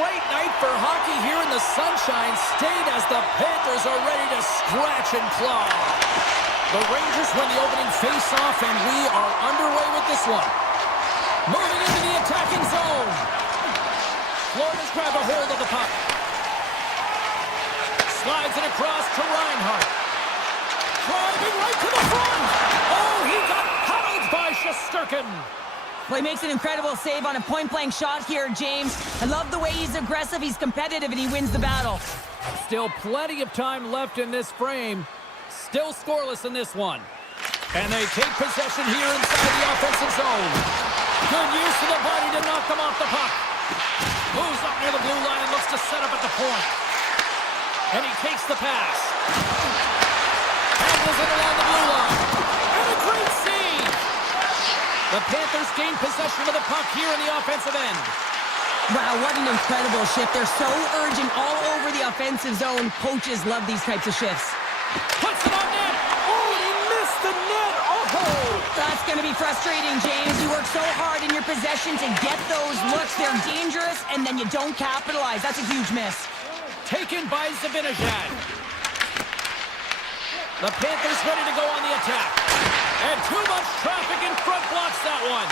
great night for hockey here in the Sunshine State as the Panthers are ready to scratch and claw. The Rangers win the opening face-off, and we are underway with this one. Moving into the attacking zone. Florida's grabbed a hold of the puck. Slides it across to Reinhart. Driving right to the front. Oh, he got howled by Shesterkin. Well, he makes an incredible save on a point-blank shot here, James. I love the way he's aggressive, he's competitive, and he wins the battle. Still plenty of time left in this frame. Still scoreless in this one. And they take possession here inside the offensive zone. Good use of the body to knock them off the puck. Moves up near the blue line and looks to set up at the point. And he takes the pass. Handles it along the blue line. And a great save! The Panthers gain possession of the puck here in the offensive end. Wow, what an incredible shift. They're so urgent all over the offensive zone. Coaches love these types of shifts. Puts it on net. Oh, he missed the net. Oh! That's going to be frustrating, James. You work so hard in your possession to get those looks. They're dangerous, and then you don't capitalize. That's a huge miss. Taken by Zibanejad. The Panthers ready to go on the attack. And too much traffic in front blocks that one.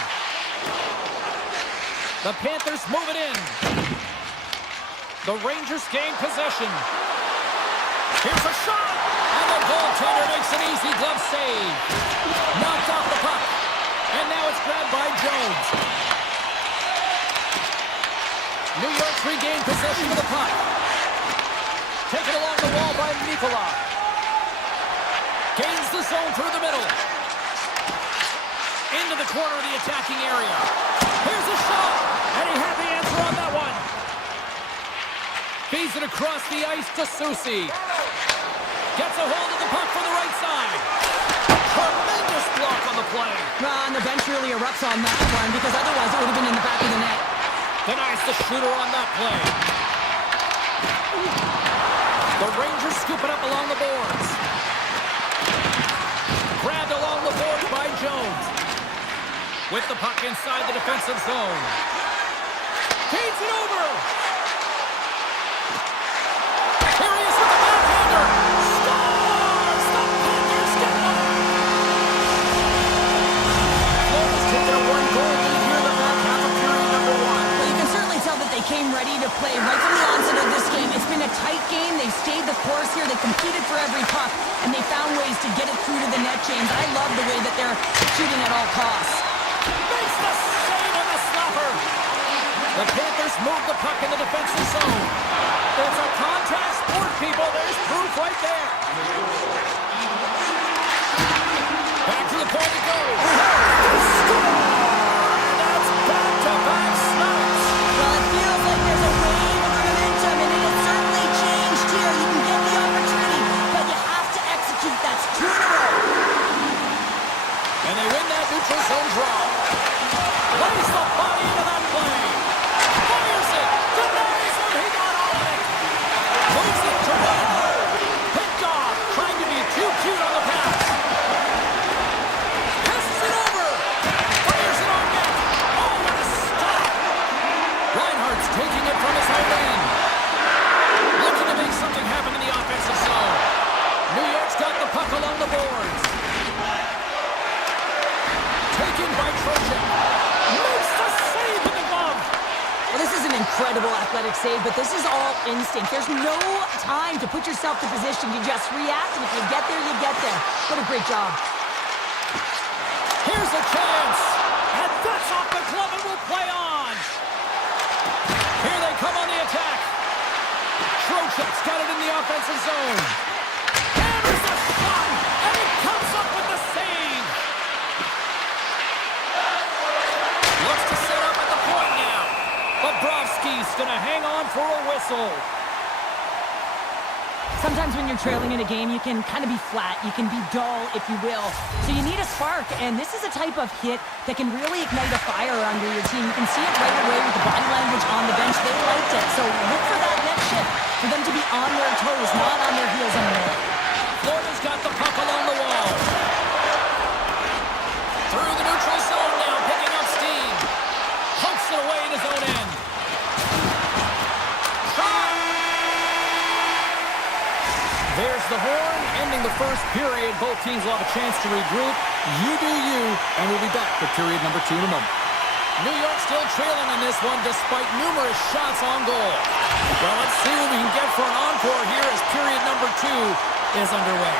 The Panthers move it in. The Rangers gain possession. Here's a shot. And the goaltender makes an easy glove save. Knocked off the puck. And now it's grabbed by Jones. New York's regained possession of the puck. Taken along the wall by Nikolai. Gains the zone through the middle. Into the corner of the attacking area. Here's a shot. And he had the answer on that one. Feeds it across the ice to Susi. Gets a hold of the puck from the right side. Tremendous block on the play. And the bench really erupts on that one because otherwise it would have been in the back of the net. Denies the shooter on that play. The Rangers scoop it up along the boards. Grabbed along the board by Jones. With the puck inside the defensive zone. Feeds it over. Here he is with the backhander. Scores! The Panthers get one. Florida's taken a one-goal lead here in the back half of period number one. Well, you can certainly tell that they came ready to play right from the onset of this game. It's been a tight game. They stayed the course here. They competed for every puck, and they found ways to get it through to the net, James. I love the way that they're shooting at all costs. Makes the save on the stopper. The Panthers move the puck in the defensive zone. It's a contact sport, people. There's proof right there. Back to the point it goes. Score! And that's back-to-back snaps. Well, it feels like there's a wave of momentum, and it has certainly changed here. You can get the opportunity, but you have to execute. That's 2 in a row. And they win that neutral zone draw. Lays the body into that play. Fires it. Denies him. He got all of it. Moves it to Reinhart. Picked off. Trying to be too cute on the pass. Passes it over. Fires it on net. Oh, what a stop. Reinhart's taking it from his own end. Looking to make something happen in the offensive zone. New York's got the puck along the boards. Taken by Trojan. Makes the save with the glove. Well, this is an incredible athletic save, but this is all instinct. There's no time to put yourself to position. You just react, and if you get there, you get there. What a great job. Here's a chance. And that's off the glove and will play on. Here they come on the attack. Trojan's got it in the offensive zone. Hammers a shot, and he comes up with the save. Looks to set up at the point now. Bobrovsky's going to hang on for a whistle. Sometimes when you're trailing in a game, you can kind of be flat. You can be dull, if you will. So you need a spark, and this is a type of hit that can really ignite a fire under your team. You can see it right away with the body language on the bench. They liked it. So look for that net shift, for them to be on their toes, not on their heels anymore. Florida's got the puck along the wall. Through the neutral zone now, picking up steam. Pumps it away in his own end. Both teams will have a chance to regroup. You do you, and we'll be back with period number 2 in a moment. New York still trailing in this one despite numerous shots on goal. Well, let's see what we can get for an encore here as period number 2 is underway.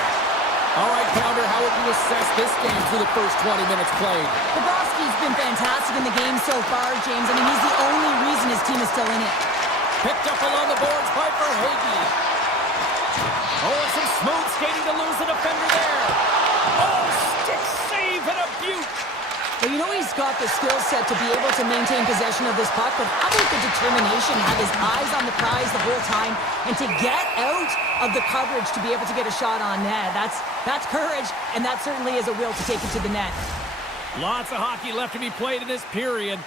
All right, Pounder, how would you assess this game through the first 20 minutes played? Bobrovsky's been fantastic in the game so far, James. I mean, he's the only reason his team is still in it. Picked up along the boards by Verhaeghe. Oh, and some smooth skating to lose the defender there. Oh, stick save and a beaut. Well, you know he's got the skill set to be able to maintain possession of this puck, but how about the determination, have his eyes on the prize the whole time, and to get out of the coverage to be able to get a shot on net. That's courage, and that certainly is a will to take it to the net. Lots of hockey left to be played in this period.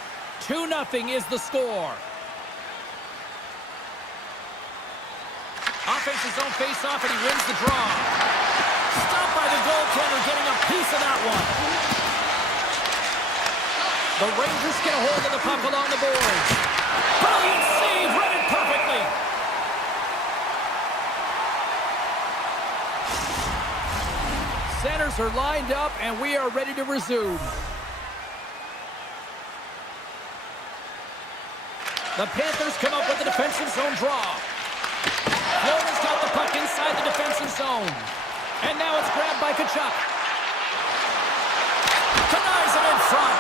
2-0 is the score. Offensive zone face-off, and he wins the draw. Stopped by the goaltender, getting a piece of that one. The Rangers get a hold of the puck along the boards. Brilliant save, read it perfectly. Centers are lined up, and we are ready to resume. The Panthers come up with the defensive zone draw. Florida's got the puck inside the defensive zone. And now it's grabbed by Tkachuk. Denies it in front.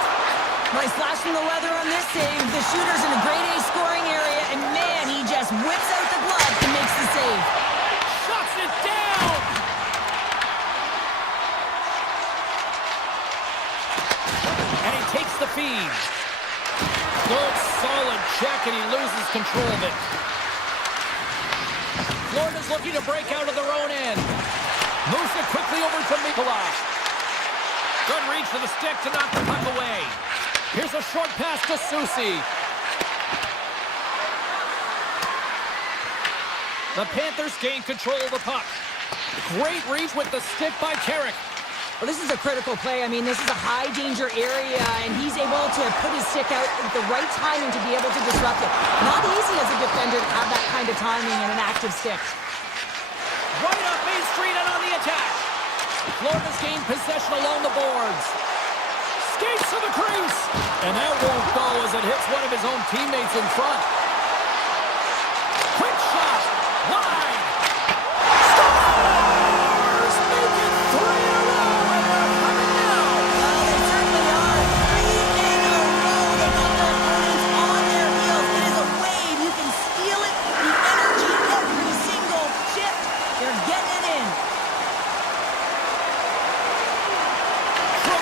Nice slash from the leather on this save. The shooter's in a grade A scoring area, and man, he just whips out the glove and makes the save. Shuts it down. And he takes the feed. Good, solid check, and he loses control of it. Florida's looking to break out of their own end. Moves it quickly over to Mikula. Good reach to the stick to knock the puck away. Here's a short pass to Susi. The Panthers gain control of the puck. Great reach with the stick by Carrick. Well, this is a critical play. I mean, this is a high-danger area, and he's able to put his stick out at the right timing to be able to disrupt it. Not easy as a defender to have that kind of timing and an active stick. Right up Main Street and on the attack. Florida's gained possession along the boards. Skates to the crease. And that won't go as it hits one of his own teammates in front. Quick shot. Wide. Scores! Make it 3 in a row, and they're coming now. Well, they certainly are. 3 in a row. They got their opponents on their heels. It is a wave. You can feel it. The energy every single shift. They're getting it in.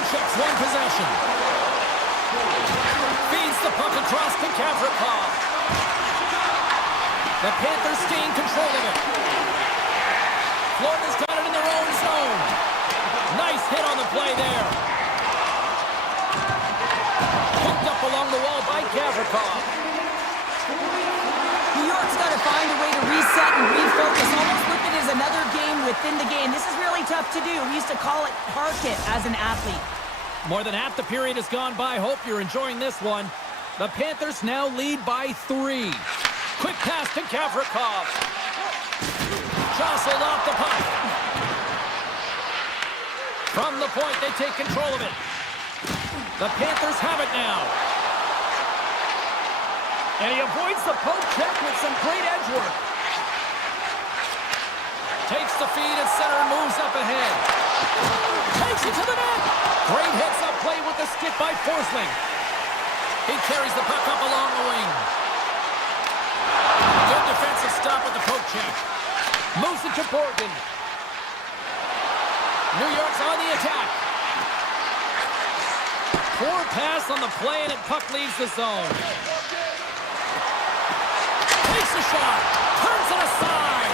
Checks one possession. Feeds the puck across to Gavrikov. The Panthers gain control of it. Florida's got it in their own zone. Nice hit on the play there. Picked up along the wall by Gavrikov. New York's got to find a way to reset and refocus. Almost look at it as another game within the game. This is really tough to do. We used to call it park it as an athlete. More than half the period has gone by. Hope you're enjoying this one. The Panthers now lead by 3. Quick pass to Gavrikov. Jostled off the puck. From the point, they take control of it. The Panthers have it now. And he avoids the poke check with some great edge work. Takes the feed at center and moves up ahead. Takes it to the net. Great heads-up play with the stick by Forsling. He carries the puck up along the wing. Good defensive stop with the poke check. Moves it to Borgen. New York's on the attack. Poor pass on the play, and puck leaves the zone. Takes a shot. Turns it aside.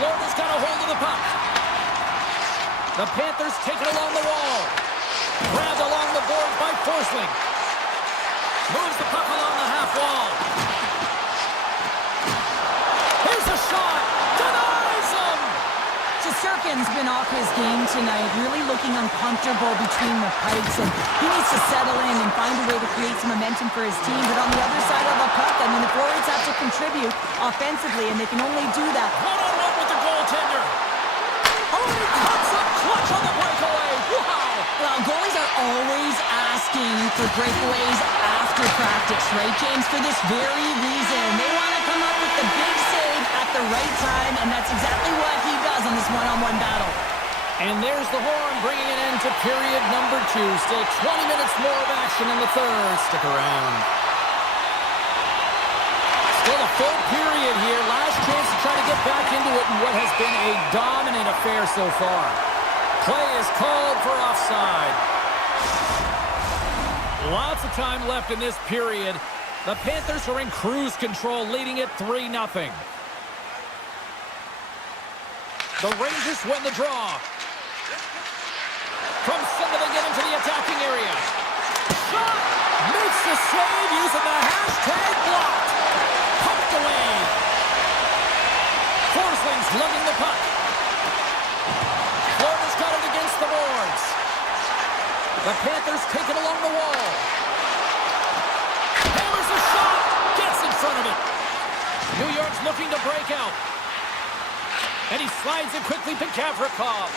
Florida's got a hold of the puck. The Panthers take it along the wall. Grabbed along the board by Forsling. Moves the puck along the half wall. Here's a shot. Denies him. Shesterkin's been off his game tonight, really looking uncomfortable between the pipes, and he needs to settle in and find a way to create some momentum for his team. But on the other side of the puck, I mean, the forwards have to contribute offensively, and they can only do that. One-on-one with the goaltender. Oh, he cuts up close. for breakaways after practice, right, James? For this very reason. They want to come up with the big save at the right time, and that's exactly what he does on this one-on-one battle. And there's the horn, bringing an end to period number 2. Still 20 minutes more of action in the third. Stick around. Still a full period here. Last chance to try to get back into it in what has been a dominant affair so far. Play is called for offside. Lots of time left in this period. The Panthers are in cruise control, leading it 3-0. The Rangers win the draw. From center, they get into the attacking area. Shot! Makes the save using the hashtag blocked. Pumped away. Forsling's lugging the puck. Florida's got it against the boards. The Panthers take it along the wall. Hammers a shot. Gets in front of it. New York's looking to break out. And he slides it quickly to Gavrikov.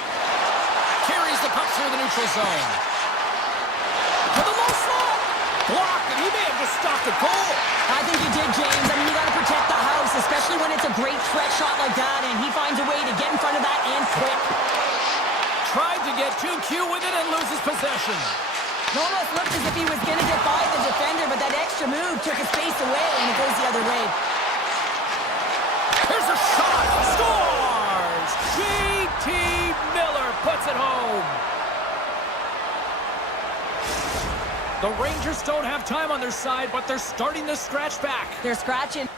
Carries the puck through the neutral zone. To the low slot. Blocked, and he may have just stopped a goal. I think he did, James. I mean, you got to protect the house, especially when it's a great threat shot like that, and he finds a way to get in front of that and quick. Tried to get too cute with it and loses possession. It almost looked as if he was going to get by the defender, but that extra move took his space away, and it goes the other way. Here's a shot. Scores! J.T. Miller puts it home. The Rangers don't have time on their side, but they're starting to scratch back. They're scratching.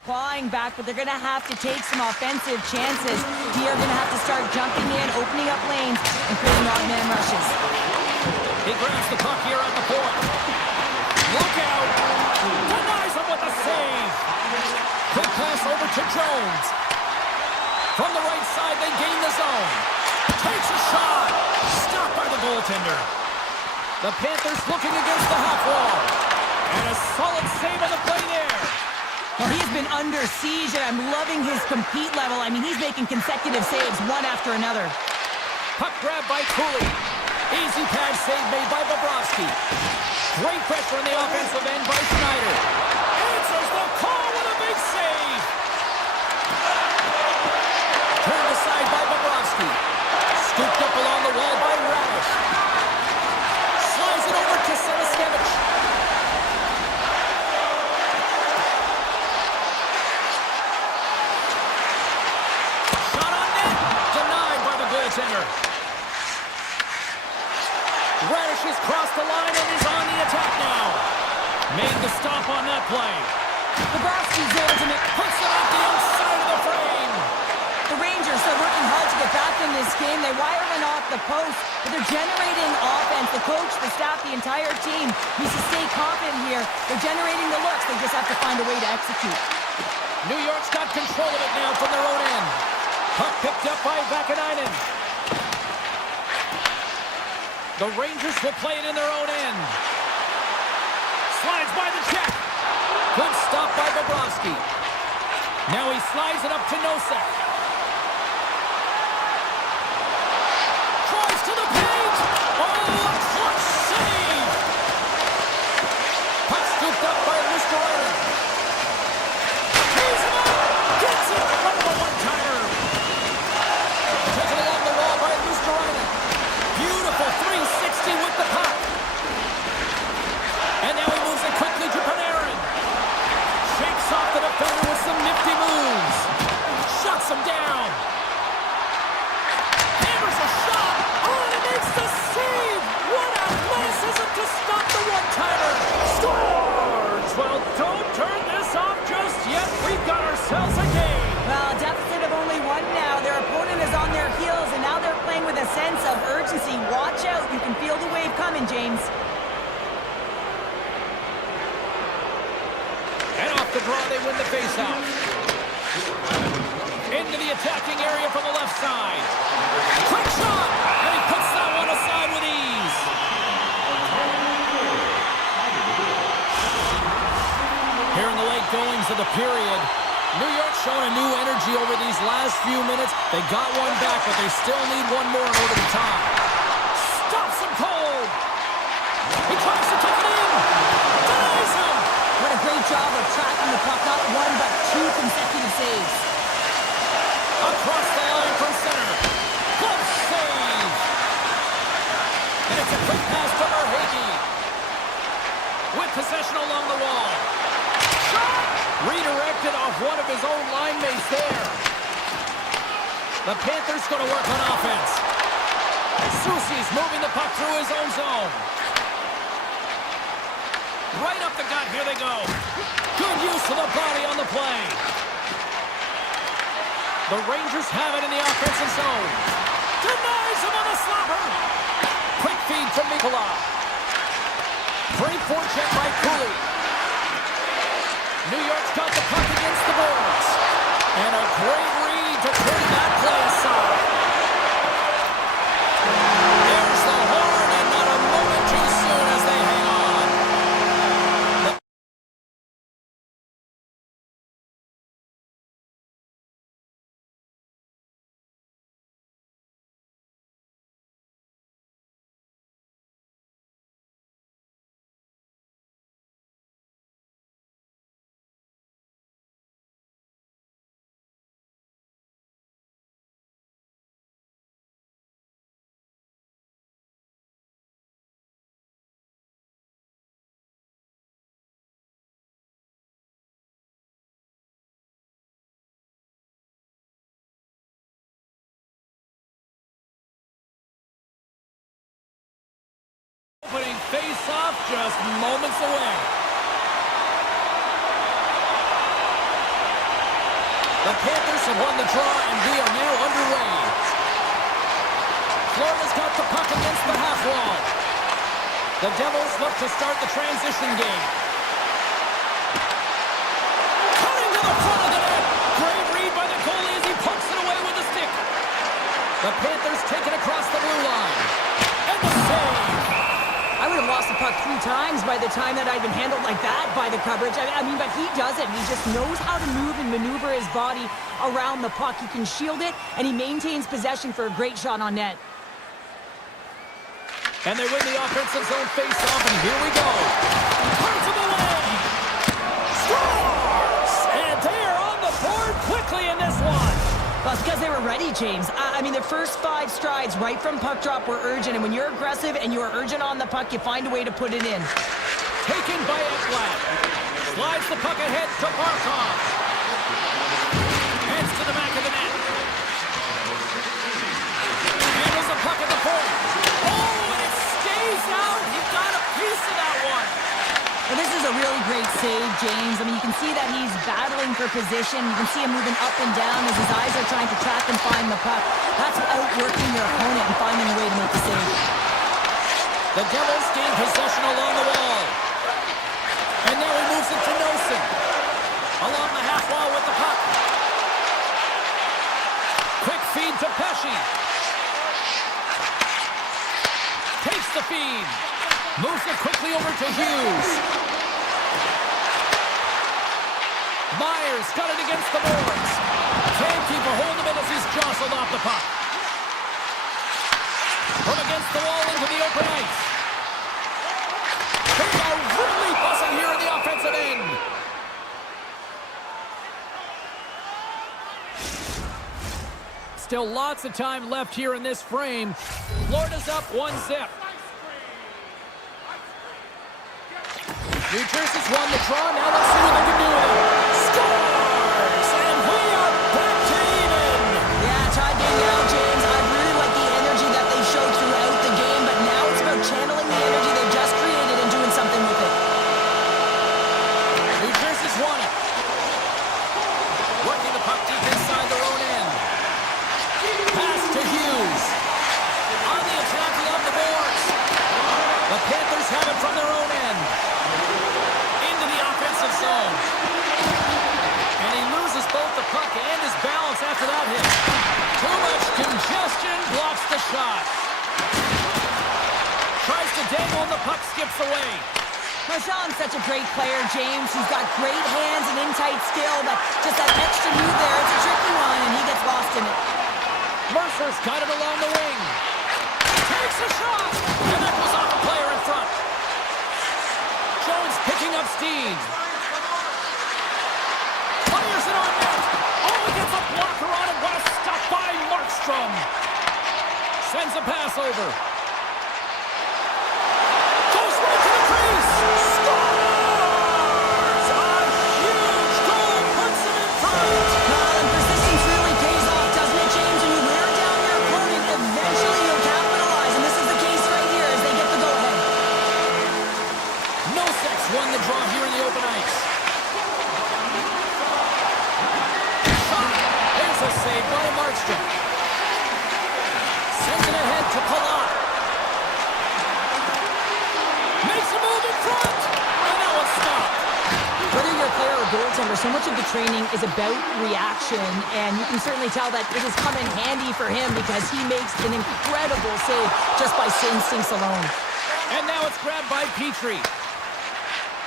Clawing back, but they're going to have to take some offensive chances. They are going to have to start jumping in, opening up lanes, and creating odd man rushes. He grabs the puck here at the point. Look out! Denies him with a save! Quick pass over to Jones. From the right side, they gain the zone. Takes a shot! Stopped by the goaltender. The Panthers looking against the half wall. And a solid save on the play there. Well, he's been under siege, and I'm loving his compete level. I mean, he's making consecutive saves one after another. Puck grab by Cooley. Easy pad save made by Bobrovsky. Great pressure on the offensive end by Schneider. Answers the call with a big save. Turned aside by Bobrovsky. Scooped up along the wall by Radish. Slides it over to Selaskevich. Shot on net. Denied by the goaltender. Radish has crossed the line and is on the attack now. Made the stop on that play. Bobrovsky's there to make Puts it off the outside of the frame. the Rangers. They're working hard to get back in this game. They wire one off the post, but they're generating offense. The coach, the staff, the entire team needs to stay confident here. They're generating the looks. They just have to find a way to execute. New York's got control of it now from their own end. Puck picked up by Vakanainen. The Rangers will play it in their own end. Slides by the check. Good stop by Bobrovsky. Now he slides it up to Nosek. Tries to the paint. Oh, a clutch save. Puck scooped up by Luskerainen. Tees him up. Gets it from the one-timer. Taken along the wall by Luskerainen. Beautiful 360 with the puck. And now he moves it quickly to Panarin. Shakes off the defender with some nifty moves. Shuts him down. Hammers a shot. Oh, and he makes the save. What a miss is it to stop the one-timer. Scores! Well, don't turn this off just yet. We've got ourselves a game. Well, a deficit of only one now. Their opponent is on their heels, and now they're playing with a sense of urgency. Watch out. You can feel the wave coming, James. And off the draw, they win the faceoff. Into the attacking area from the left side. Quick shot! And he puts that one aside with ease. Here in the late goings of the period, New York showing a new energy over these last few minutes. They got one back, but they still need one more in order to tie. Stops him cold. He tries to take it in. Denies him. What a great job of tracking the puck. Not one, but two consecutive saves. Across the line from center. Good save. And it's a quick pass to Verhaeghe. With possession along the wall. Shot! Redirected off one of his own line mates there. The Panthers going to work on offense. Soucy's moving the puck through his own zone. Right up the gut, here they go. Good use of the body on the play. The Rangers have it in the offensive zone. Denies him on the slapper. Quick feed from Mikula. Great forecheck by Cooley. New York's got the puck against the boards. And a great read to turn that play aside. There's the horn, and not a moment too soon as they hang on. Opening face-off just moments away. The Panthers have won the draw, and we are now underway. Florida's got the puck against the half wall. The Devils look to start the transition game. Cutting to the front of the net. Great read by the goalie as he pokes it away with a stick. The Panthers take it across the blue line. And the save. I would have lost the puck 3 times by the time that I'd been handled like that by the coverage. I mean, but he does it. He just knows how to move and maneuver his body around the puck. He can shield it, and he maintains possession for a great shot on net. And they win the offensive zone face-off, and here we go. Turns him away. Scores! And they are on the board quickly in this one. Well, it's because they were ready, James. I mean, the first 5 strides right from puck drop were urgent, and when you're aggressive and you are urgent on the puck, you find a way to put it in. Taken by Ekblad. Slides the puck ahead to Barkov. Heads to the back of the net. Handles the puck at the point. Oh, and it stays out. He got a piece of that one. Well, this is a really great save, James. I mean, you can see that he's battling for position. You can see him moving up and down as his eyes are trying to track and find the puck. That's outworking your opponent and finding a way to make the save. The Devils gain possession along the wall. And now he moves it to Nelson. Along the half wall with the puck. Quick feed to Pesci. Takes the feed. Moves it quickly over to Hughes. Myers got it against the boards. Can't keep a hold of it as he's jostled off the puck. From against the wall into the open ice. They are really buzzing here in the offensive end. Still lots of time left here in this frame. Florida's up 1-0. New Jersey's won the draw. Now let's see what they can do with it. Scores! And we are back to even. Yeah, tied game now, James. I really like the energy that they showed throughout the game, but now it's about channeling the energy they've just created and doing something with it. New Jersey's won it. Working the puck deep inside their own end. Pass to Hughes. On the attack along the boards. The Panthers have it from their own end. Zone. And he loses both the puck and his balance after that hit. Too much congestion, blocks the shot. Tries to dangle and the puck skips away. Marchand's such a great player, James. He's got great hands and in-tight skill, but just that extra move there, it's a tricky one, and he gets lost in it. Mercer's got it along the wing. Takes a shot, and that was off a player in front. Jones picking up steam. Fires it on net. Oh, he gets a blocker on it. What a stop by Markstrom. Sends a pass over. Goes right to the crease. Scores! A huge goal puts him in front. And persistence really pays off, doesn't it, James? When you wear down your opponent, eventually you'll capitalize. And this is the case right here as they get the go-ahead. Nosek won the draw here in the open ice. There's a save by Markstrom. Sends it ahead to Palat. Makes a move in front. And that one's stopped. Whether you're a player or goaltender, so much of the training is about reaction, and you can certainly tell that it has come in handy for him because he makes an incredible save just by instincts alone. And now it's grabbed by Petrie.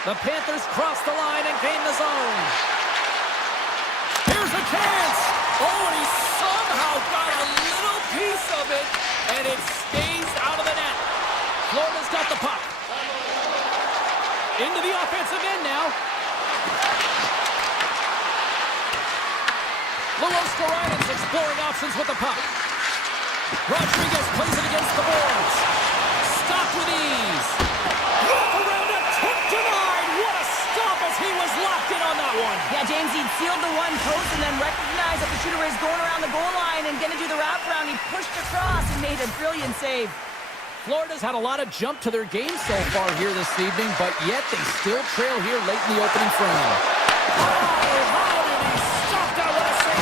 The Panthers cross the line and gain the zone. Here's a chance. Oh, and he somehow got a little piece of it, and it stays out of the net. Florida's got the puck. Into the offensive end now. Luostarinen exploring options with the puck. Rodriguez plays it against the boards. Stopped with ease. Wrap around a tip denied. What a stop as he was locked in on that one. Yeah, James, he'd sealed the one post and then recognized that the shooter was going around the goal line and going to do the wraparound. He pushed across and made a brilliant save. Florida's had a lot of jump to their game so far here this evening, but yet they still trail here late in the opening frame. Oh, how did he stop that? What a save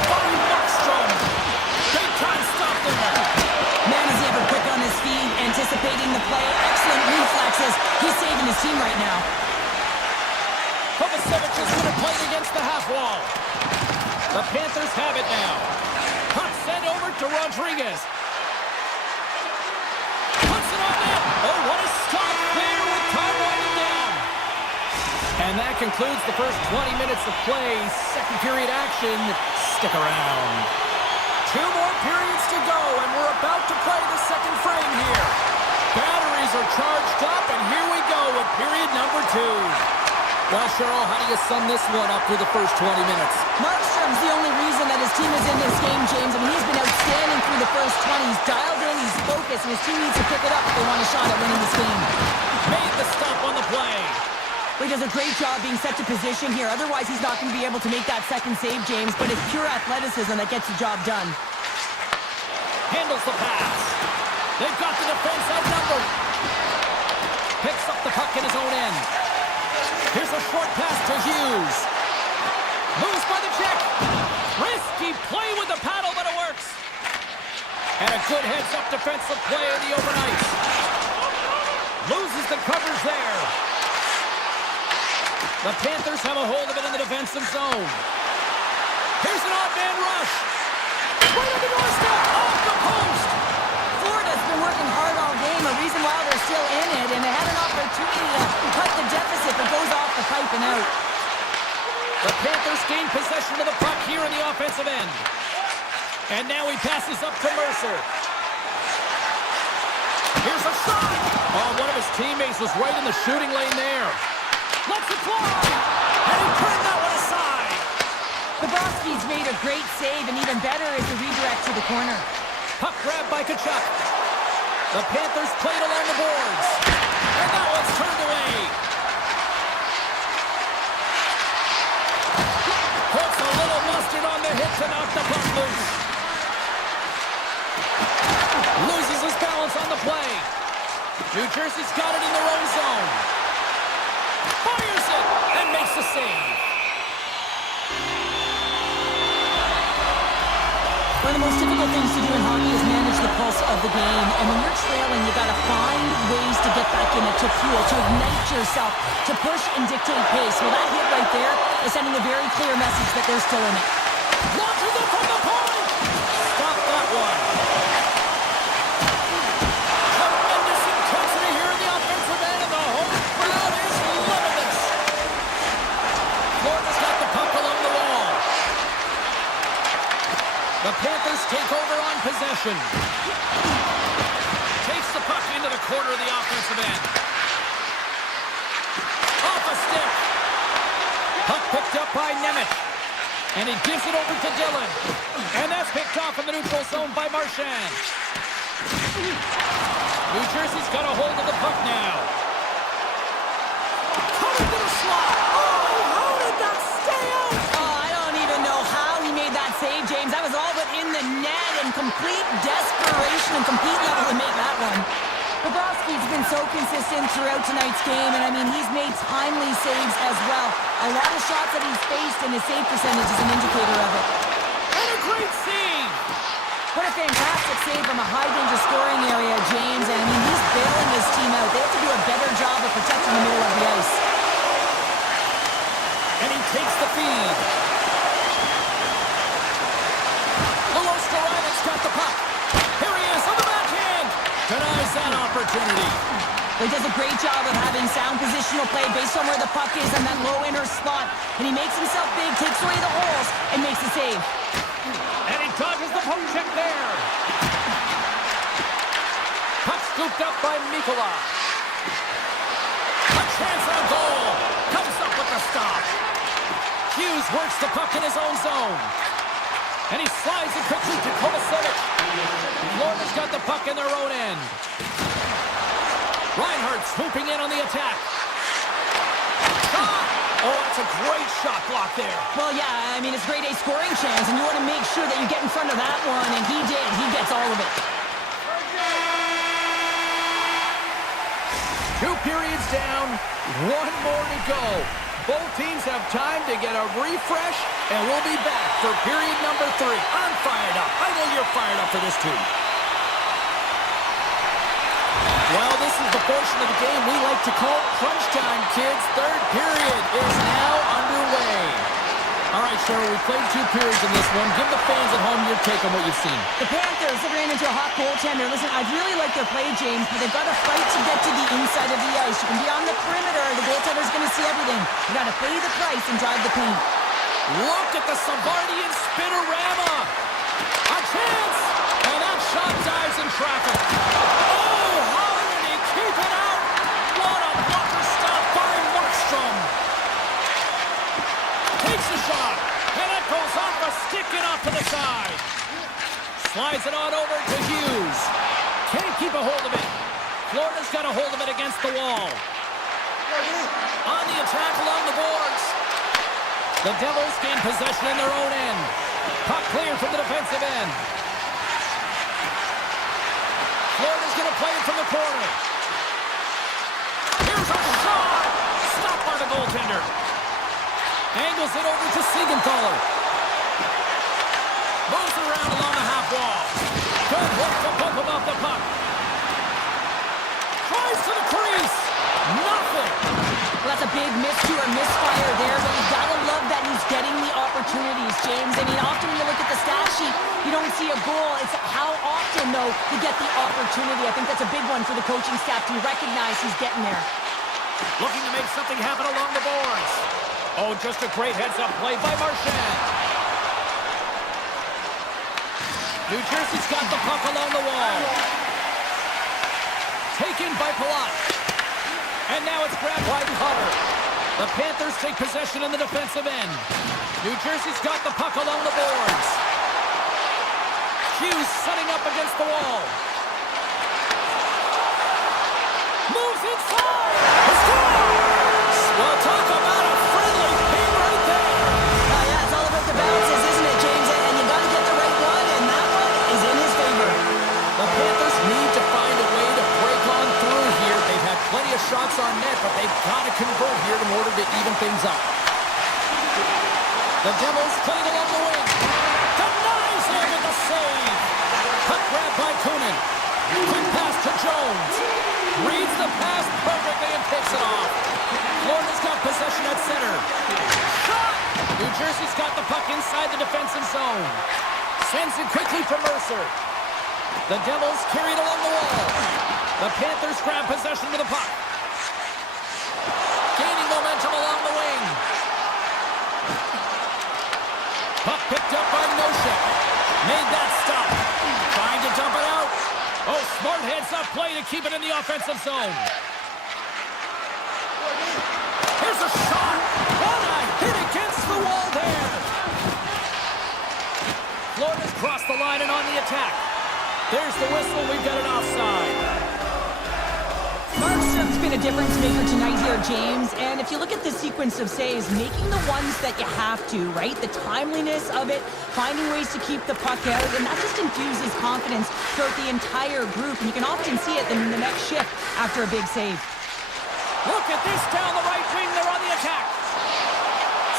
team right now. Kovacevic is going to play against the half wall. The Panthers have it now. Puck sent over to Rodriguez. Puts it on net. Oh, what a stop there with time winding down. And that concludes the first 20 minutes of play. Second period action. Stick around. 2 more periods to go, and we're about to play the second frame here. Batteries are charged up, and here we go with period number 2. Well, Cheryl, how do you sum this one up through the first 20 minutes? Markstrom's the only reason that his team is in this game, James. I mean, he's been outstanding through the first 20. He's dialed in, he's focused, and his team needs to pick it up if they want a shot at winning this game. Made the stop on the play. He does a great job being set to position here. Otherwise, he's not going to be able to make that second save, James. But it's pure athleticism that gets the job done. Handles the pass. They've got the defense outnumbered. Picks up the puck in his own end. Here's a short pass to Hughes. Moves by the check. Risky play with the paddle, but it works. And a good heads-up defensive play in the open ice. Loses the coverage there. The Panthers have a hold of it in the defensive zone. Here's an odd man rush. Right on the doorstep, off the post. Florida's been working hard all game, a reason why they're still in it, and they had an opportunity to cut the deficit, but goes off the pipe and out. The Panthers gain possession of the puck here in the offensive end. And now he passes up to Mercer. Here's a shot. Oh, one of his teammates was right in the shooting lane there. Lets it fly. And he turned that one aside. Bobrovsky's made a great save, and even better is the redirect to the corner. Puck grab by Tkachuk. The Panthers played along the boards. And that one's turned away. Puts a little mustard on the hit to knock the puck loose. Loses his balance on the play. New Jersey's got it in their own zone. Fires it and makes the save. One of the most difficult things to do in hockey is manage the pulse of the game. And when you're trailing, you got to find ways to get back in it, to fuel, to ignite yourself, to push and dictate pace. Well, that hit right there is sending a very clear message that they're still in it. Launches it from the point. Stop that one. Tremendous intensity here in the offensive end, and the home crowd is loving this. Florida's got the puck along the wall. The Panthers take over on possession. Takes the puck into the corner of the offensive end. Off a stick. Puck picked up by Nemeth. And he gives it over to Dillon. And that's picked off in the neutral zone by Marchand. New Jersey's got a hold of the puck now. Coming to the slot. Oh, how did that stay out? Oh, I don't even know how he made that save, James. That was all but in the net, and complete desperation and complete level to make that one. Bobrovsky's been so consistent throughout tonight's game, and I mean, he's made timely saves as well. A lot of shots that he's faced, and his save percentage is an indicator of it. And a great save. What a fantastic save from a high-danger scoring area, James. And I mean, he's bailing his team out. They have to do a better job of protecting the middle of the ice. And he takes the feed. Milos-Garanic's got the puck. Here he is on the backhand. Denies that opportunity. He does a great job of having sound positional play based on where the puck is in that low inner slot. And he makes himself big, takes away the holes, and makes the save. And he dodges the poke check there. Puck scooped up by Mikkola. A chance on goal. Comes up with the stop. Hughes works the puck in his own zone. And he slides it quickly to Kovacevic. Florida's got the puck in their own end. Reinhardt swooping in on the attack. Shot! Oh, that's a great shot block there. Well, yeah, I mean, it's grade A scoring chance, and you want to make sure that you get in front of that one, and he did. He gets all of it. 2 periods down, 1 more to go. Both teams have time to get a refresh, and we'll be back for period number 3. I'm fired up. I know you're fired up for this too. Well, this is the portion of the game we like to call crunch time, kids. Third period is now underway. All right, Cheryl, we played 2 periods in this one. Give the fans at home your take on what you've seen. The Panthers have ran into a hot goaltender. Listen, I really like their play, James, but they've got to fight to get to the inside of the ice. You can be on the perimeter. The goaltender's going to see everything. You got to pay the price and drive the paint. Look at the Savardian spinorama. A chance. And that shot dives in traffic. Oh, how did he keep it out? What a blocker stop by Markstrom. Takes the shot. And it goes off a stick and off to the side. Slides it on over to Hughes. Can't keep a hold of it. Florida's got a hold of it against the wall. On the attack along the boards. The Devils gain possession in their own end. Puck clear from the defensive end. Florida's going to play it from the corner. Here's a shot! Stopped by the goaltender. Angles it over to Siegenthaler. Moves it around along the half wall. Good work to bump him off the puck. Tries to the crease. Nothing. Well, that's a big miscue or misfire there, but you gotta love that he's getting the opportunities, James. I mean, often when you look at the stat sheet, you don't see a goal. It's how often, though, you get the opportunity. I think that's a big one for the coaching staff to recognize he's getting there. Looking to make something happen along the boards. Oh, just a great heads-up play by Marchand. New Jersey's got the puck along the wall. Taken by Palat. And now it's grabbed by Hutter. The Panthers take possession in the defensive end. New Jersey's got the puck along the boards. Hughes setting up against the wall. Moves inside. Scores! Well, talk about a friendly game right there. Yeah, it's all about the bounces, isn't it, James? And you got to get the right one, and that one is in his favor. The Panthers need to find a way to break on through here. They've had plenty of shots on net, but they've got to convert here in order to even things up. The Devils playing along the wing. Denies him with the save. Cut grab by Kunin. Quick pass to Jones. Reads the pass perfectly and picks it off. Florida's got possession at center. Shot! New Jersey's got the puck inside the defensive zone. Sends it quickly to Mercer. The Devils carry it along the wall. The Panthers grab possession with the puck. Gaining momentum along the wing. Puck picked up by Noshek. Made that stop. Trying to dump it out. Oh, smart heads-up play to keep it in the offensive zone. Here's a shot. What a hit against the wall there. Florida's crossed the line and on the attack. There's the whistle. We've got an offside. Markstrom's been a difference maker tonight here, James. And if you look at the sequence of saves, making the ones that you have to, right? The timeliness of it, finding ways to keep the puck out, and that just infuses confidence throughout the entire group. And you can often see it in the next shift after a big save. Look at this down the right wing. They're on the attack.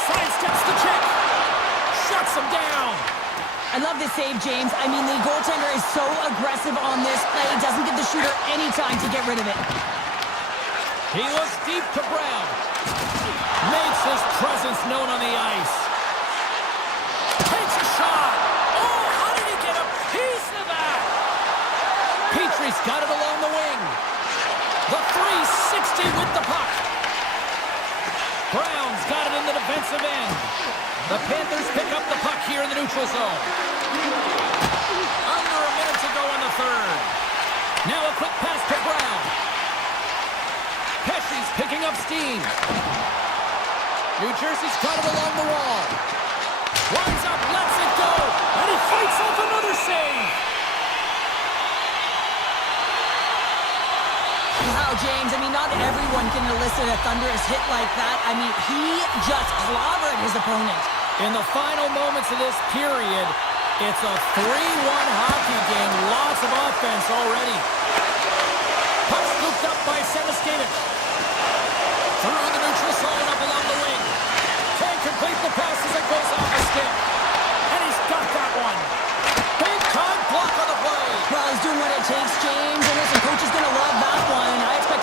Sidesteps the check. Shuts him down. I love this save, James. I mean, the goaltender is so aggressive on this play. Doesn't give the shooter any time to get rid of it. He looks deep to Brown. Makes his presence known on the ice. Takes a shot. Oh, how did he get a piece of that? Petrie's got it along the wing. The 360 with the puck. Brown's got it in the defensive end. The Panthers pick up the puck here in the neutral zone. Under a minute to go in the third. Now a quick pass to Brown. Pesci's picking up steam. New Jersey's got it along the wall. Winds up, lets it go, and he fights off another save. Wow, James, I mean, not everyone can elicit a thunderous hit like that. I mean, he just clobbered his opponent. In the final moments of this period, it's a 3-1 hockey game. Lots of offense already. Puck scooped up by Seneskatic. Through the neutral zone, up along the wing. Can't complete the pass as it goes off the stick. And he's got that one. Big time block on the play. Well, he's doing what it takes, James. And listen, coach is going to love that one. I expect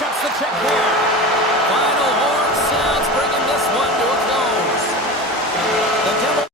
oversteps the check here. Final horn sounds, bringing this one to a close. The Devils.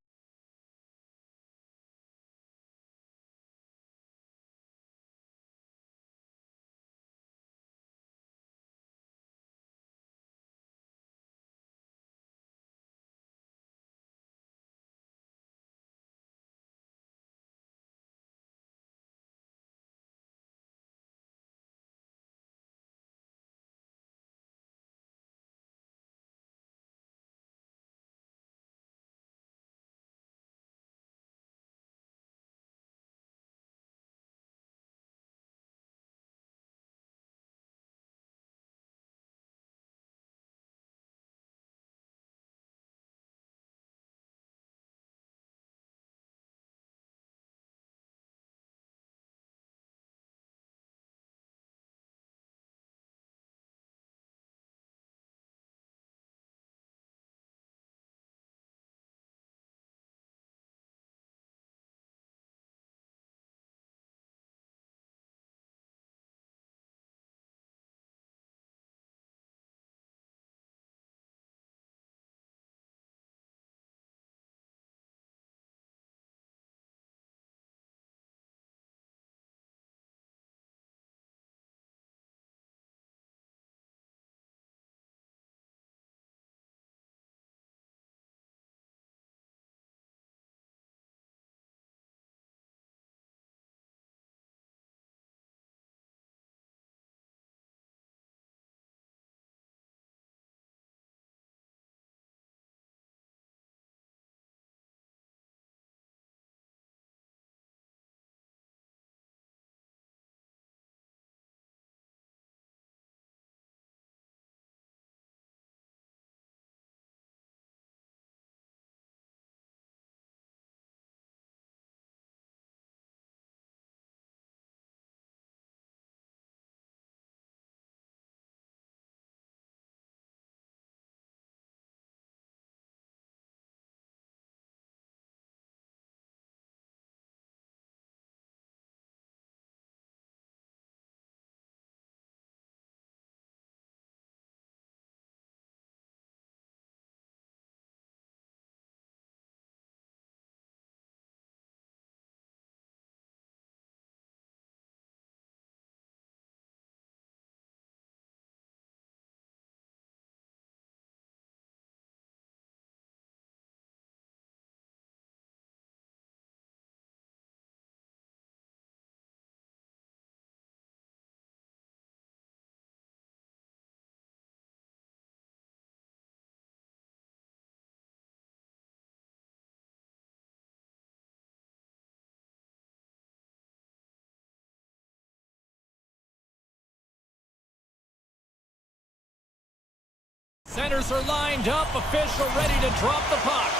Centers are lined up, official ready to drop the puck.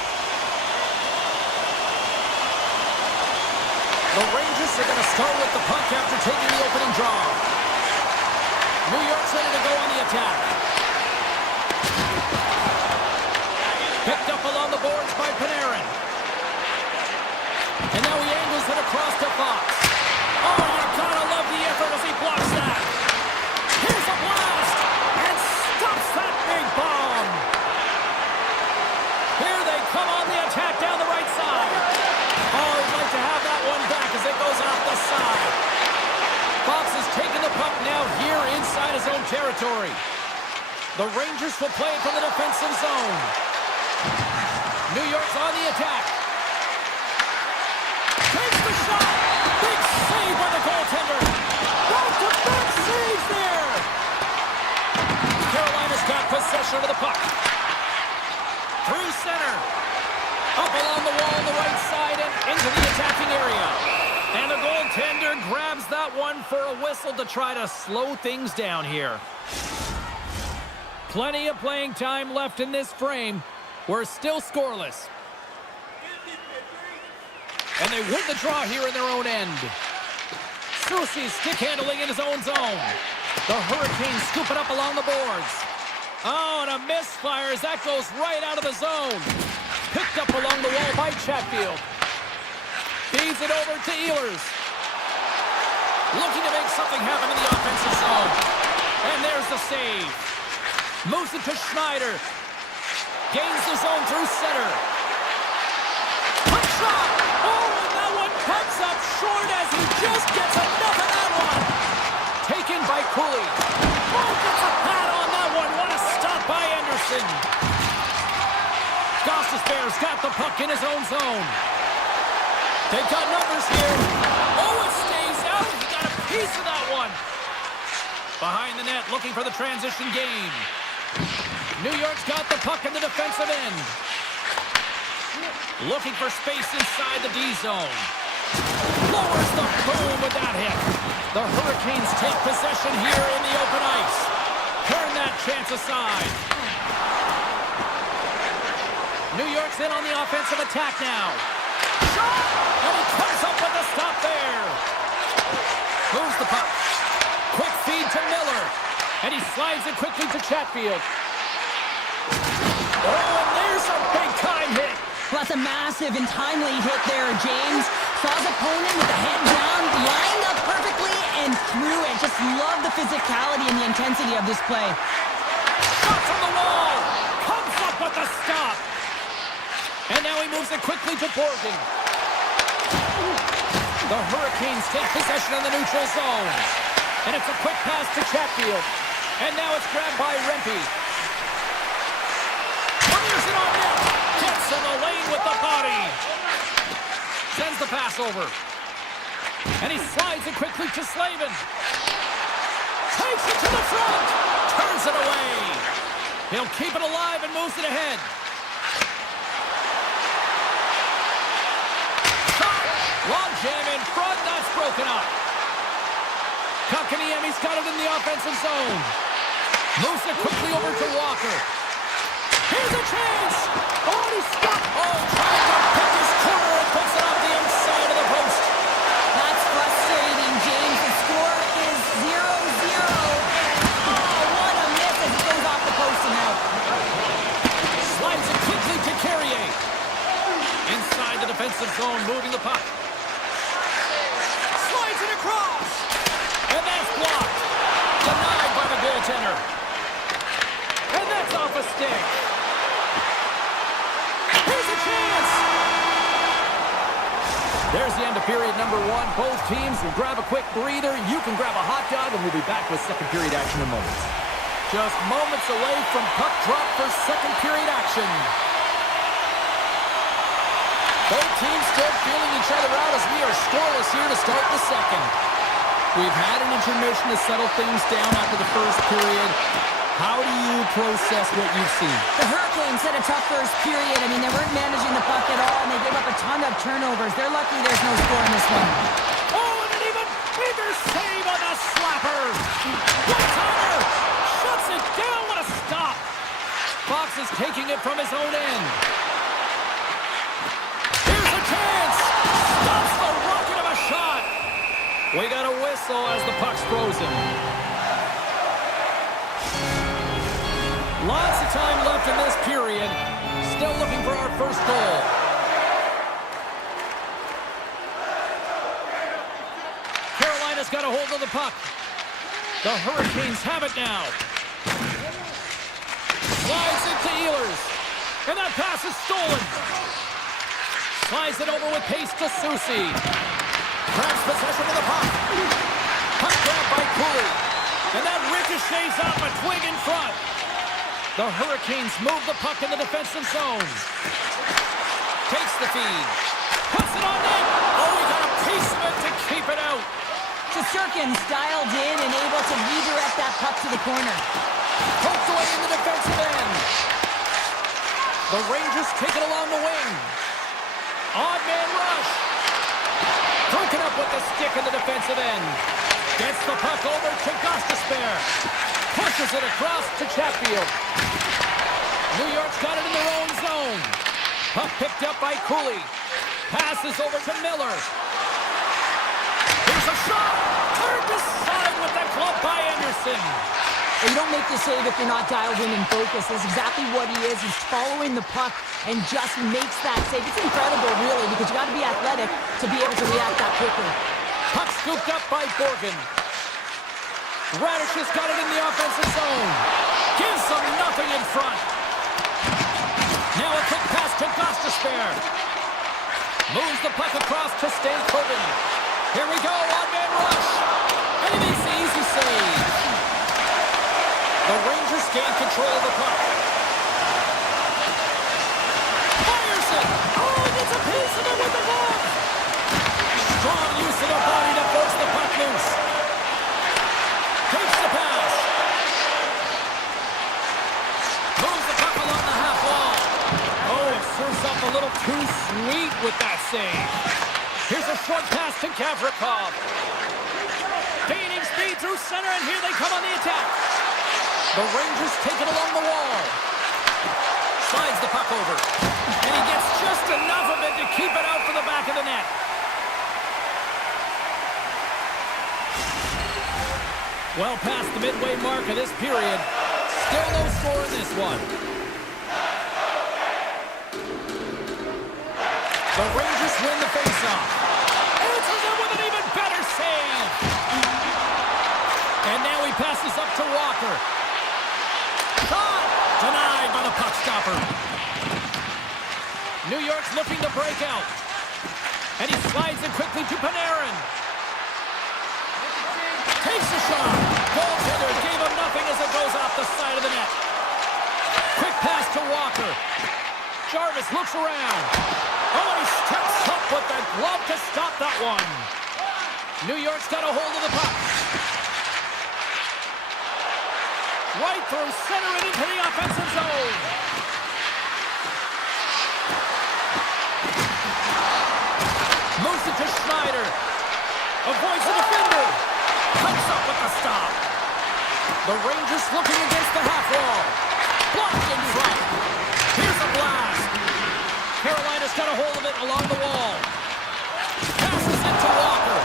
The Rangers are going to start with the puck after taking the opening draw. New York's ready to go on the attack. Picked up along the boards by Panarin. And now he angles it across to Fox. Oh, you gotta love the effort as he blocks that. Here's a blast! And stops that big bomb! Here they come on the attack down the right side. Oh, he'd like to have that one back as it goes off the side. Fox has taken the puck now here inside his own territory. The Rangers will play it from the defensive zone. New York's on the attack. Takes the shot. Big save by the goaltender. Back-to-back saves there. Carolina's got possession of the puck. Through center. Up along the wall on the right side and into the attacking area. And the goaltender grabs that one for a whistle to try to slow things down here. Plenty of playing time left in this frame. We're still scoreless. And they win the draw here in their own end. Susi stick handling in his own zone. The Hurricanes scoop it up along the boards. Oh, and a misfire as that goes right out of the zone. Picked up along the wall by Chatfield. Feeds it over to Ehlers. Looking to make something happen in the offensive zone. And there's the save. Moves it to Schneider. Gains the zone through center. Hook shot! Oh, and that one comes up short as he just gets enough of that one. Taken by Cooley. Oh, gets a pad on that one. What a stop by Anderson. Bears got the puck in his own zone. They've got numbers here. Oh, it stays out. He got a piece of that one. Behind the net, looking for the transition game. New York's got the puck in the defensive end. Looking for space inside the D zone. Lowers the boom with that hit. The Hurricanes take possession here in the open ice. Turn that chance aside. New York's in on the offensive attack now. Shot! And he comes up with the stop there. Moves the puck. Quick feed to Miller. And he slides it quickly to Chatfield. Oh, and there's a big-time hit. Well, that's a massive and timely hit there, James. Saw his opponent with the head down, lined up perfectly, and threw it. Just love the physicality and the intensity of this play. Shot from the wall. Comes up with the stop. And now he moves it quickly to Borgen. The Hurricanes take possession in the neutral zone. And it's a quick pass to Chatfield. And now it's grabbed by Rempe. Fires it on net. Gets in the lane with the body. Sends the pass over. And he slides it quickly to Slavin. Takes it to the front. Turns it away. He'll keep it alive and moves it ahead. Long jam in front, that's broken up. Kotkaniemi's got it in the offensive zone. Moves it quickly over to Walker. Here's a chance! Oh, he's stuck! Oh, trying to pick his corner and puts it off the inside of the post. That's frustrating, James. The score is 0-0. Oh, what a miss as it goes off the post and out. Slides it quickly to Carrier. Inside the defensive zone, moving the puck. Across. And that's blocked. Denied by the goaltender. And that's off a stick. Here's a chance. There's the end of period number one. Both teams will grab a quick breather. You can grab a hot dog, and we'll be back with second period action in moments. Just moments away from puck drop for second period action. Both teams still feeling each other out as we are scoreless here to start the second. We've had an intermission to settle things down after the first period. How do you process what you've seen? The Hurricanes had a tough first period. I mean, they weren't managing the puck at all, and they gave up a ton of turnovers. They're lucky there's no score in this one. Oh, and an even bigger save on the slapper. One-timer shuts it down. What a stop. Fox is taking it from his own end. Chance! Stops the rocket of a shot! We got a whistle as the puck's frozen. Lots of time left in this period. Still looking for our first goal. Carolina's got a hold of the puck. The Hurricanes have it now. Slides it to Ehlers. And that pass is stolen. Slides it over with pace to Susi. Grabs possession of the puck. Puck grabbed by Cooley. And that ricochets off a twig in front. The Hurricanes move the puck in the defensive zone. Takes the feed. Puts it on net. Oh, he got a piece of it to keep it out. Shesterkin's dialed in and able to redirect that puck to the corner. Poked away in the defensive end. The Rangers take it along the wing. Odd man rush. Broken up with the stick in the defensive end. Gets the puck over to Gostisbehere. Pushes it across to Chatfield. New York's got it in their own zone. Puck picked up by Cooley. Passes over to Miller. Here's a shot. Turned aside with the glove by Anderson. Well, you don't make the save if you're not dialed in and focused. That's exactly what he is. He's following the puck and just makes that save. It's incredible, really, because you got to be athletic to be able to react that quickly. Puck scooped up by Borgen. Radish has got it in the offensive zone. Gives them nothing in front. Now a quick pass to Gostisbehere. Moves the puck across to Stan Coben. Here we go, one-man rush. And it is the easy save. The Rangers gain control of the puck. Fires it. Oh, he gets a piece of it with the ball. Strong use of the body to force the puck loose. Takes the pass. Moves the puck along the half wall. Oh, it serves up a little too sweet with that save. Here's a short pass to Gavrikov. Gaining speed through center, and here they come on the attack. The Rangers take it along the wall. Slides the puck over. And he gets just enough of it to keep it out for the back of the net. Well past the midway mark of this period. Still no score in this one. The Rangers win the faceoff. Answers it with an even better save. And now he passes up to Walker. Shot! Denied by the puck stopper. New York's looking to break out. And he slides it quickly to Panarin. Takes the shot. Goaltender gave him nothing as it goes off the side of the net. Quick pass to Walker. Jarvis looks around. Oh, he steps up with the glove to stop that one. New York's got a hold of the puck. Right through center and into the offensive zone. Moves it to Schneider. Avoids the defender. Comes up with the stop. The Rangers looking against the half wall. Blocked in front. Here's a blast. Carolina's got a hold of it along the wall. Passes it to Walker.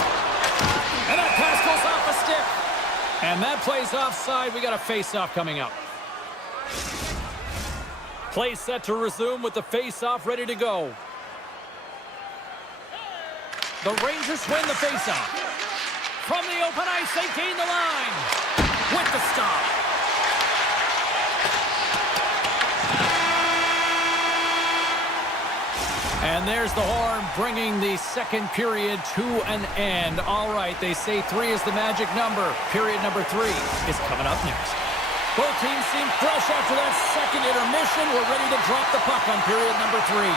And that pass goes off the stick. And that play's offside. We got a face-off coming up. Play set to resume with the face-off ready to go. The Rangers win the face-off. From the open ice, they gain the line. With the stop. And there's the horn, bringing the second period to an end. All right, they say 3 is the magic number. Period number 3 is coming up next. Both teams seem fresh after that second intermission. We're ready to drop the puck on period number 3.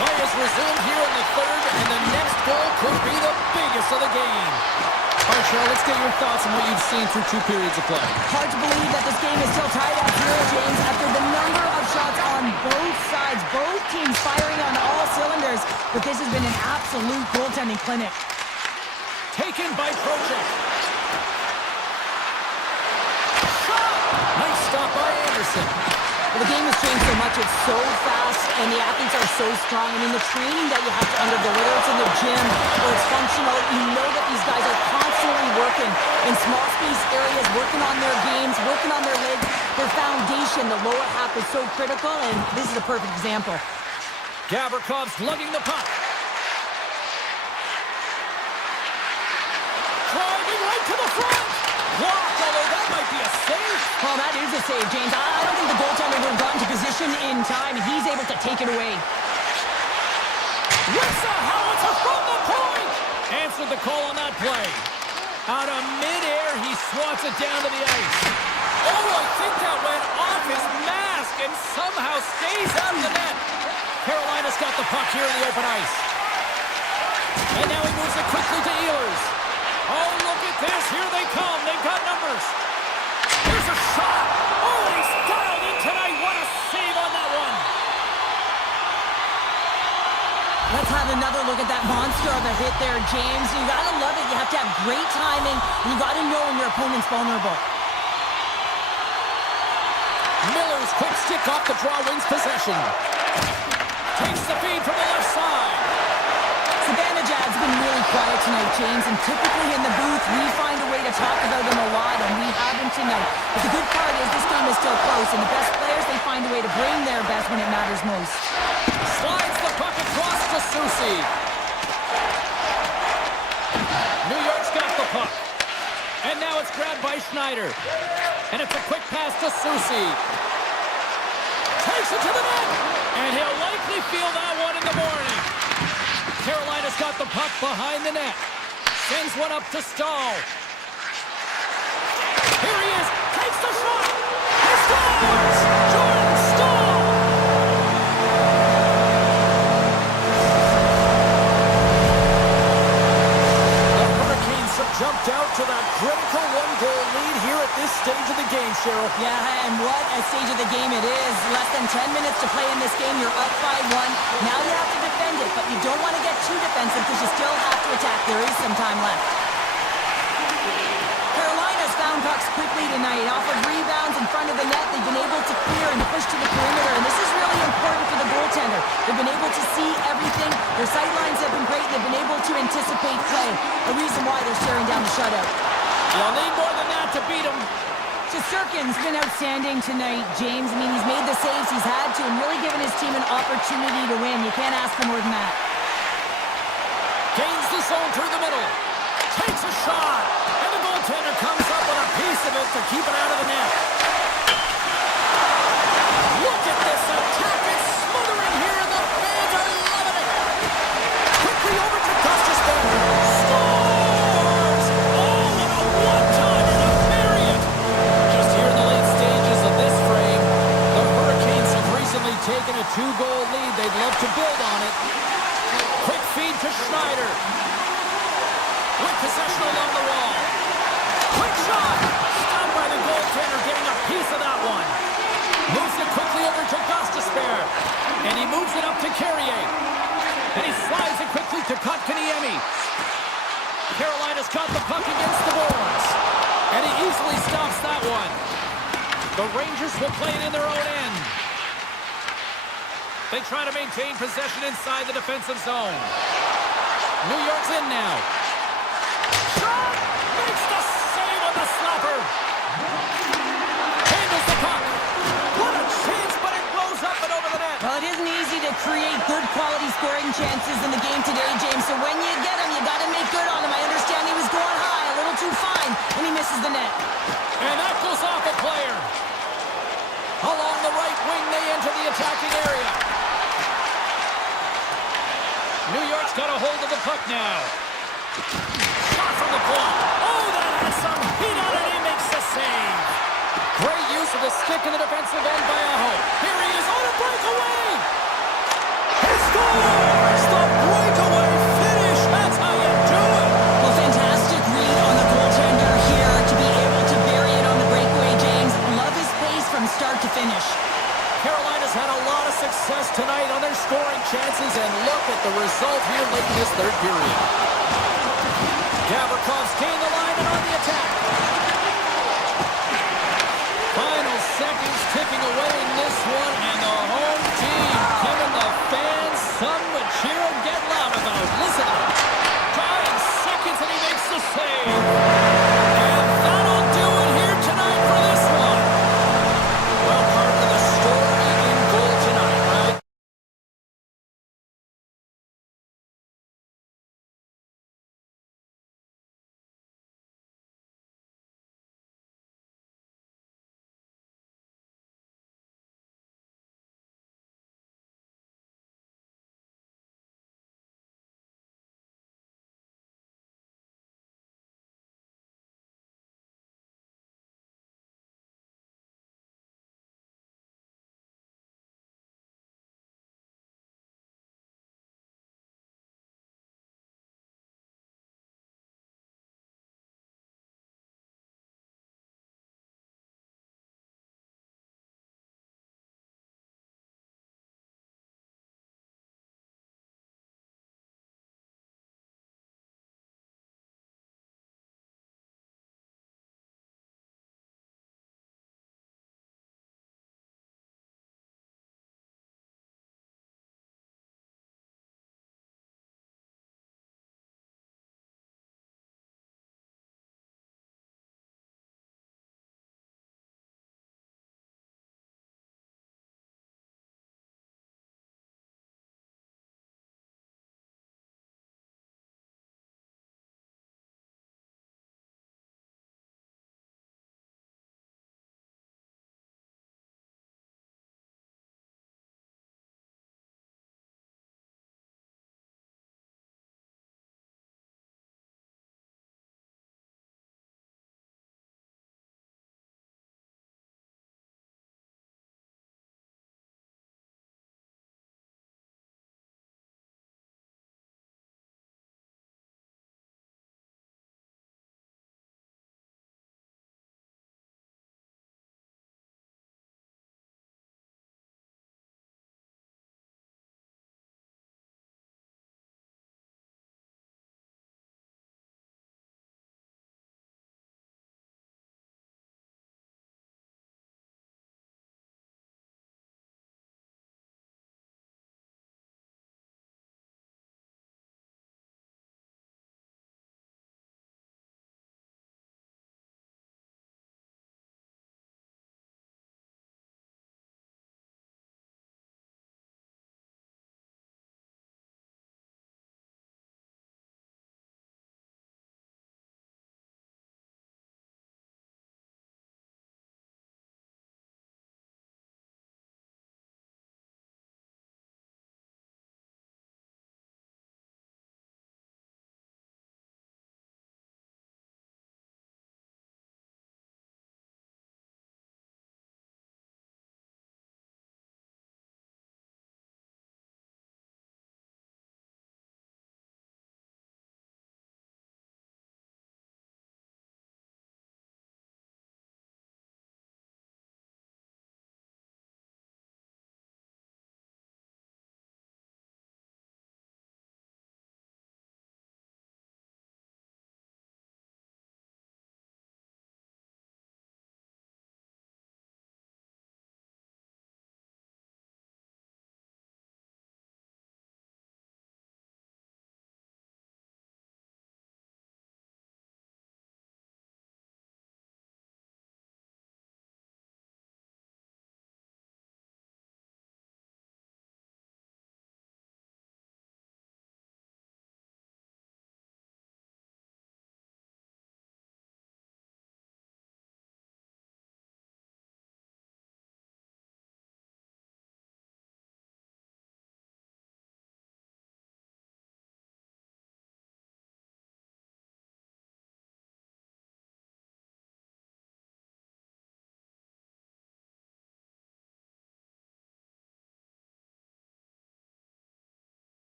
Play is resumed here in the third, and the next goal could be the biggest of the game. All right, Cheryl, let's get your thoughts on what you've seen through 2 periods of play. Hard to believe that this game is still tied at 0, James, after the number of shots on both sides. Both teams firing on all cylinders, but this has been an absolute goaltending clinic. Taken by Project. Shot! Nice stop by Anderson. Well, the game has changed so much. It's so fast, and the athletes are so strong. I mean, the training that you have to undergo, whether it's in the gym or it's functional, you know that these guys are constantly working in small space areas, working on their games, working on their legs, their foundation. The lower half is so critical, and this is a perfect example. Gavrikov's lugging the puck. Driving right to the front. Blocked, although that might be a save. Well, that is a save, James. I don't think the goaltender would have gotten to position in time, and he's able to take it away. What's the howitzer from the point? Answered the call on that play. Out of midair, he swats it down to the ice. Oh, I think that went off his mask and somehow stays out of the net. Carolina's got the puck here in the open ice. And now he moves it quickly to Ehlers. Oh, look at this. Here they come. They've got numbers. Here's a shot. Oh, he's dialed in tonight. What a save on that one. Let's have another look at that monster of a hit there, James. You gotta love it. You have to have great timing, and you gotta know when your opponent's vulnerable. Miller's quick stick off the draw wins possession. Takes the feed from the left side. Zibanejad's been really quiet tonight, James, and typically in the booth, we find a way to talk about him a lot, and we haven't tonight. But the good part is this game is still close, and the best players, they find a way to bring their best when it matters most. Slides the puck across to Soucy. New York's got the puck. And now it's grabbed by Schneider. And it's a quick pass to Susi. Takes it to the net. And he'll likely feel that one in the morning. Carolina's got the puck behind the net. Sends one up to Stahl. Here he is. Takes the shot. He scores! Jordan Stahl! The Hurricanes have jumped out to that critical one-goal lead here at this stage of the game, Cheryl. Yeah, and what a stage of the game it is. Less than 10 minutes to play in this game. You're up 5-1. Now you have to defend it, but you don't want to get too defensive because you still have to attack. There is some time left. Carolina's found pucks quickly tonight. Off of rebounds in front of the net, they've been able to clear and push to the perimeter, and this is really important for the goaltender. They've been able to see everything. Their sight lines have been great. They've been able to anticipate play. A reason why they're staring down the shutout. You'll need more than that to beat them. Shesterkin's been outstanding tonight, James. I mean, he's made the saves he's had to and really given his team an opportunity to win. You can't ask for more than that. Gains the zone through the middle. Takes a shot. And the goaltender comes up with a piece of it to keep it out of the net. Look at this attack. It's smothering here, and the fans are loving it. Quickly over to Gustus there. Scores! Oh, what a one-time and a Marriott. Just here in the late stages of this frame, the Hurricanes have recently taken a 2-goal lead. They'd love to build on it. Quick feed to Schneider. With possession along the wall. Quick shot! Stopped by the goaltender, getting a piece of that one. Moves it quickly over to Gostisbehere. And he moves it up to Carrier. And he slides it quickly to Kotkaniemi. Carolina's got the puck against the boards. And he easily stops that one. The Rangers will play it in their own end. They try to maintain possession inside the defensive zone. New York's in now. Shot! Makes the save on the slapper. Handles the puck. What a chance, but it blows up and over the net. Well, it isn't easy to create good quality scoring chances in the game today, James. So when you get them, you got to make good on them. I understand he was going high, a little too fine, and he misses the net. And that goes off a player. Along the right wing, they enter the attacking area. New York's got a hold of the puck now. Shot from the point. Oh, that has some heat on it. He makes the save. Great use of the stick in the defensive end by Aho. Here he is on a breakaway. He scores! The breakaway finish. That's how you do it. Well, fantastic read on the goaltender here to be able to bury it on the breakaway, James. Love his pace from start to finish. Carolina's had a lot of success tonight on their scoring chances, and look at the result here late in this third period. Gavrikov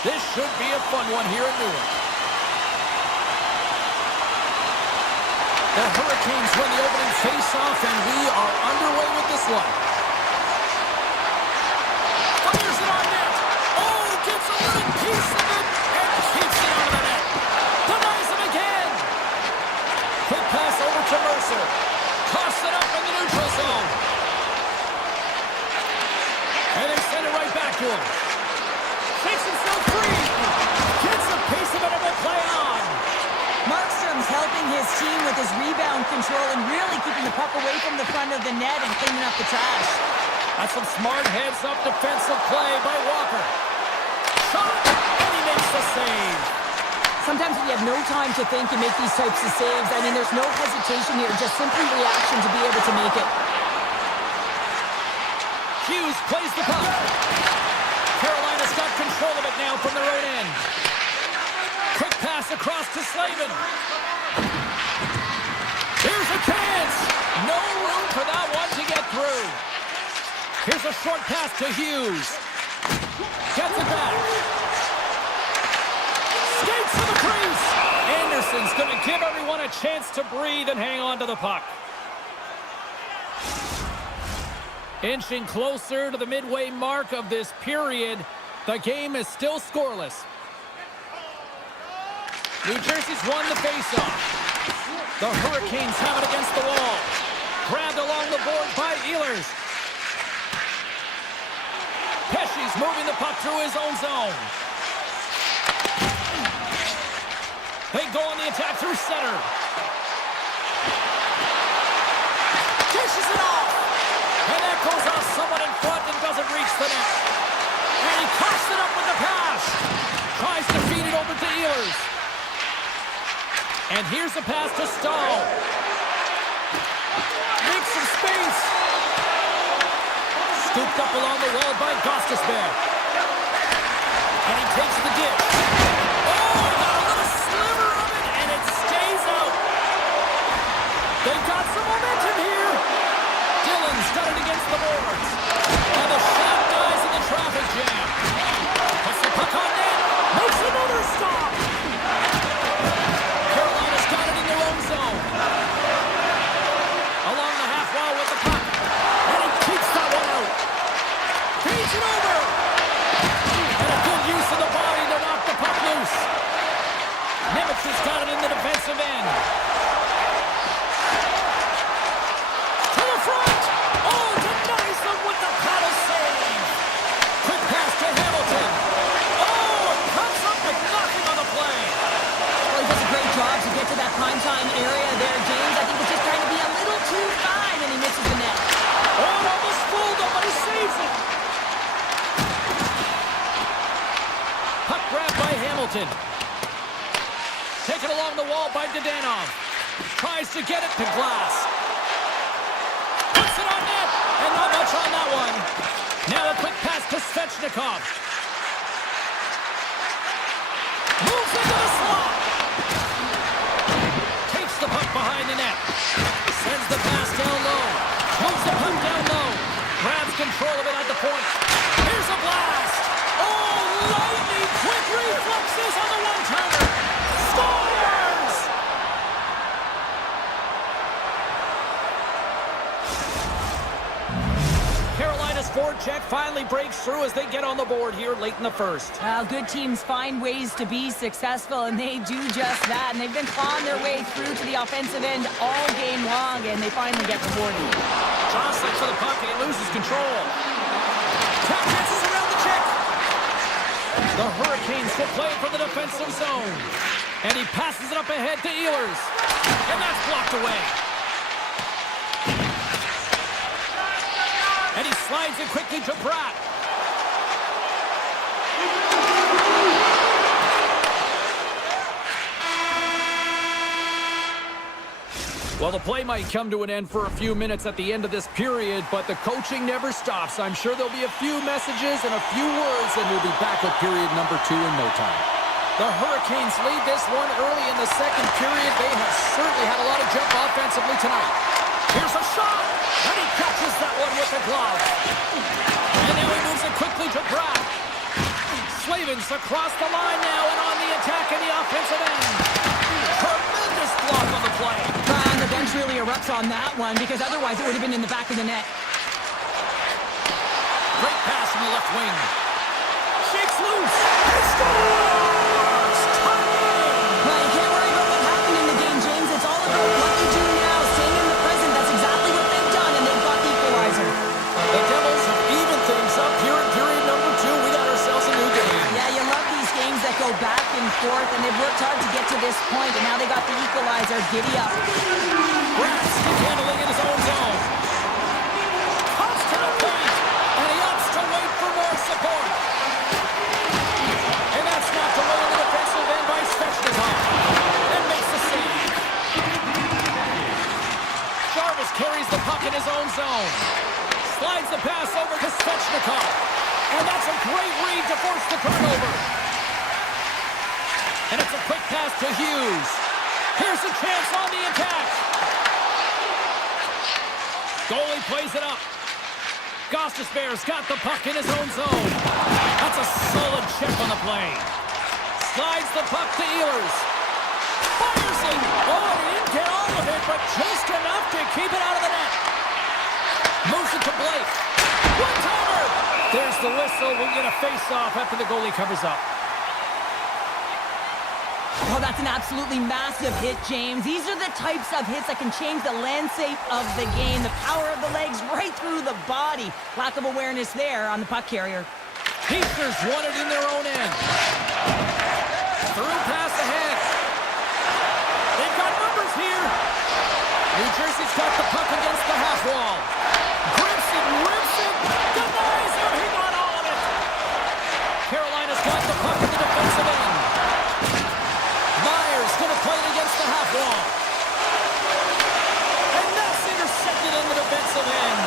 This should be a fun one here in Newark. The Hurricanes win the opening face-off, and we are underway with this one. Fires it on net. Oh, gets a little piece of it and keeps it out of the net. Denies him again. Quick pass over to Mercer. Toss it up in the neutral zone. And they send it right back to him. Shakes himself free. Gets a piece of it and will play on. Markstrom's helping his team with his rebound control and really keeping the puck away from the front of the net and cleaning up the trash. That's some smart heads-up defensive play by Walker. Shot, and he makes the save. Sometimes when you have no time to think, you make these types of saves. I mean, there's no hesitation here, just simply reaction to be able to make it. Hughes plays the puck. Carolina's got control of it now from their own end. Quick pass across to Slavin. Here's a chance. No room for that one to get through. Here's a short pass to Hughes. Gets it back. Skates to the crease. Anderson's going to give everyone a chance to breathe and hang on to the puck. Inching closer to the midway mark of this period, the game is still scoreless. New Jersey's won the faceoff. The Hurricanes have it against the wall. Grabbed along the board by Ehlers. Pesci's moving the puck through his own zone. They go on the attack through center. Dishes it off. And that goes off someone in front and doesn't reach the net. And he cuts it up with the pass. Tries to feed it over to Ehlers. And here's a pass to Stahl. Makes some space. Scooped up along the wall by Gostisbehere. And he takes the dish. Oh, got a little sliver of it, and it stays out. They've got some momentum here. Dillon's got it against the boards. And the shot dies in the traffic jam. Puts the puck on net. Makes another stop. Carolina's got it in their own zone. Along the half wall with the puck. And he keeps that one out. Feeds it over. And a good use of the body to knock the puck loose. Nimitz has got it in the defensive end. To the front. Oh, denies them with the paddle save. Quick pass to Hamilton. Oh, it comes up with nothing on the play. Well, he does a great job to get to that primetime area there, James. I think he's just trying to be a little too fine, and he misses the net. Oh, it almost fooled him, but he saves it. Puck grabbed by Hamilton. Taken along the wall by Dadonov. Tries to get it to Glass. Puts it on net, and not much on that one. Now a quick pass to Svechnikov. Moves into the slot. Takes the puck behind the net. Sends the pass down low. Moves the puck down low. Grabs control of it at the point. Here's a blast. Oh, lightning quick reflexes on the one-timer. Scores! Carolina's forecheck finally breaks through as they get on the board here late in the first. Well, good teams find ways to be successful, and they do just that. And they've been clawing their way through to the offensive end all game long, and they finally get rewarded. Johnson for the puck, and he loses control. Tap dances around the check. The Hurricanes will play it from the defensive zone. And he passes it up ahead to Ehlers. And that's blocked away. And he slides it quickly to Pratt. Well, the play might come to an end for a few minutes at the end of this period, but the coaching never stops. I'm sure there'll be a few messages and a few words, and we'll be back with period number 2 in no time. The Hurricanes lead this one early in the second period. They have certainly had a lot of jump offensively tonight. Here's a shot, and he catches that one with the glove. And now he moves it quickly to Pratt. Slavin Stevens across the line now and on the attack in the offensive end. Tremendous block on the play. And the bench really erupts on that one because otherwise it would have been in the back of the net. Great pass from the left wing. Shakes loose. He scores! Well, you can't worry about what happened in the game, James. It's all about what you do now, staying in the present. That's exactly what they've done, and they've got the equalizer. The Devils have evened things up here in period number 2. We got ourselves a new game. Yeah, you love these games that go back and forth, and they've worked hard to get to this point, and now they got the equalizer. Giddy up. Brass handling in his own zone. Comes to the point, and he opts to wait for more support. And that's knocked away in the defensive end by Svechnikov. And makes the save. Jarvis carries the puck in his own zone. Slides the pass over to Svechnikov. And that's a great read to force the turnover. And it's a quick pass to Hughes. Here's a chance on the attack. Goalie plays it up. Gostisbehere's got the puck in his own zone. That's a solid check on the play. Slides the puck to Ehlers. Fires it. Oh, he didn't get all of it, but just enough to keep it out of the net. Moves it to Blake. One-timer. There's the whistle. We'll get a face-off after the goalie covers up. Oh, that's an absolutely massive hit, James. These are the types of hits that can change the landscape of the game. The power of the legs right through the body. Lack of awareness there on the puck carrier. Pacers won it in their own end. Through pass ahead. They've got numbers here. New Jersey's got the puck against the half wall. Grips it, rips it, denies it. He got all of it. Carolina's got the puck in the defensive end. Myers going to play it against the half wall. And that's intercepted in the defensive end.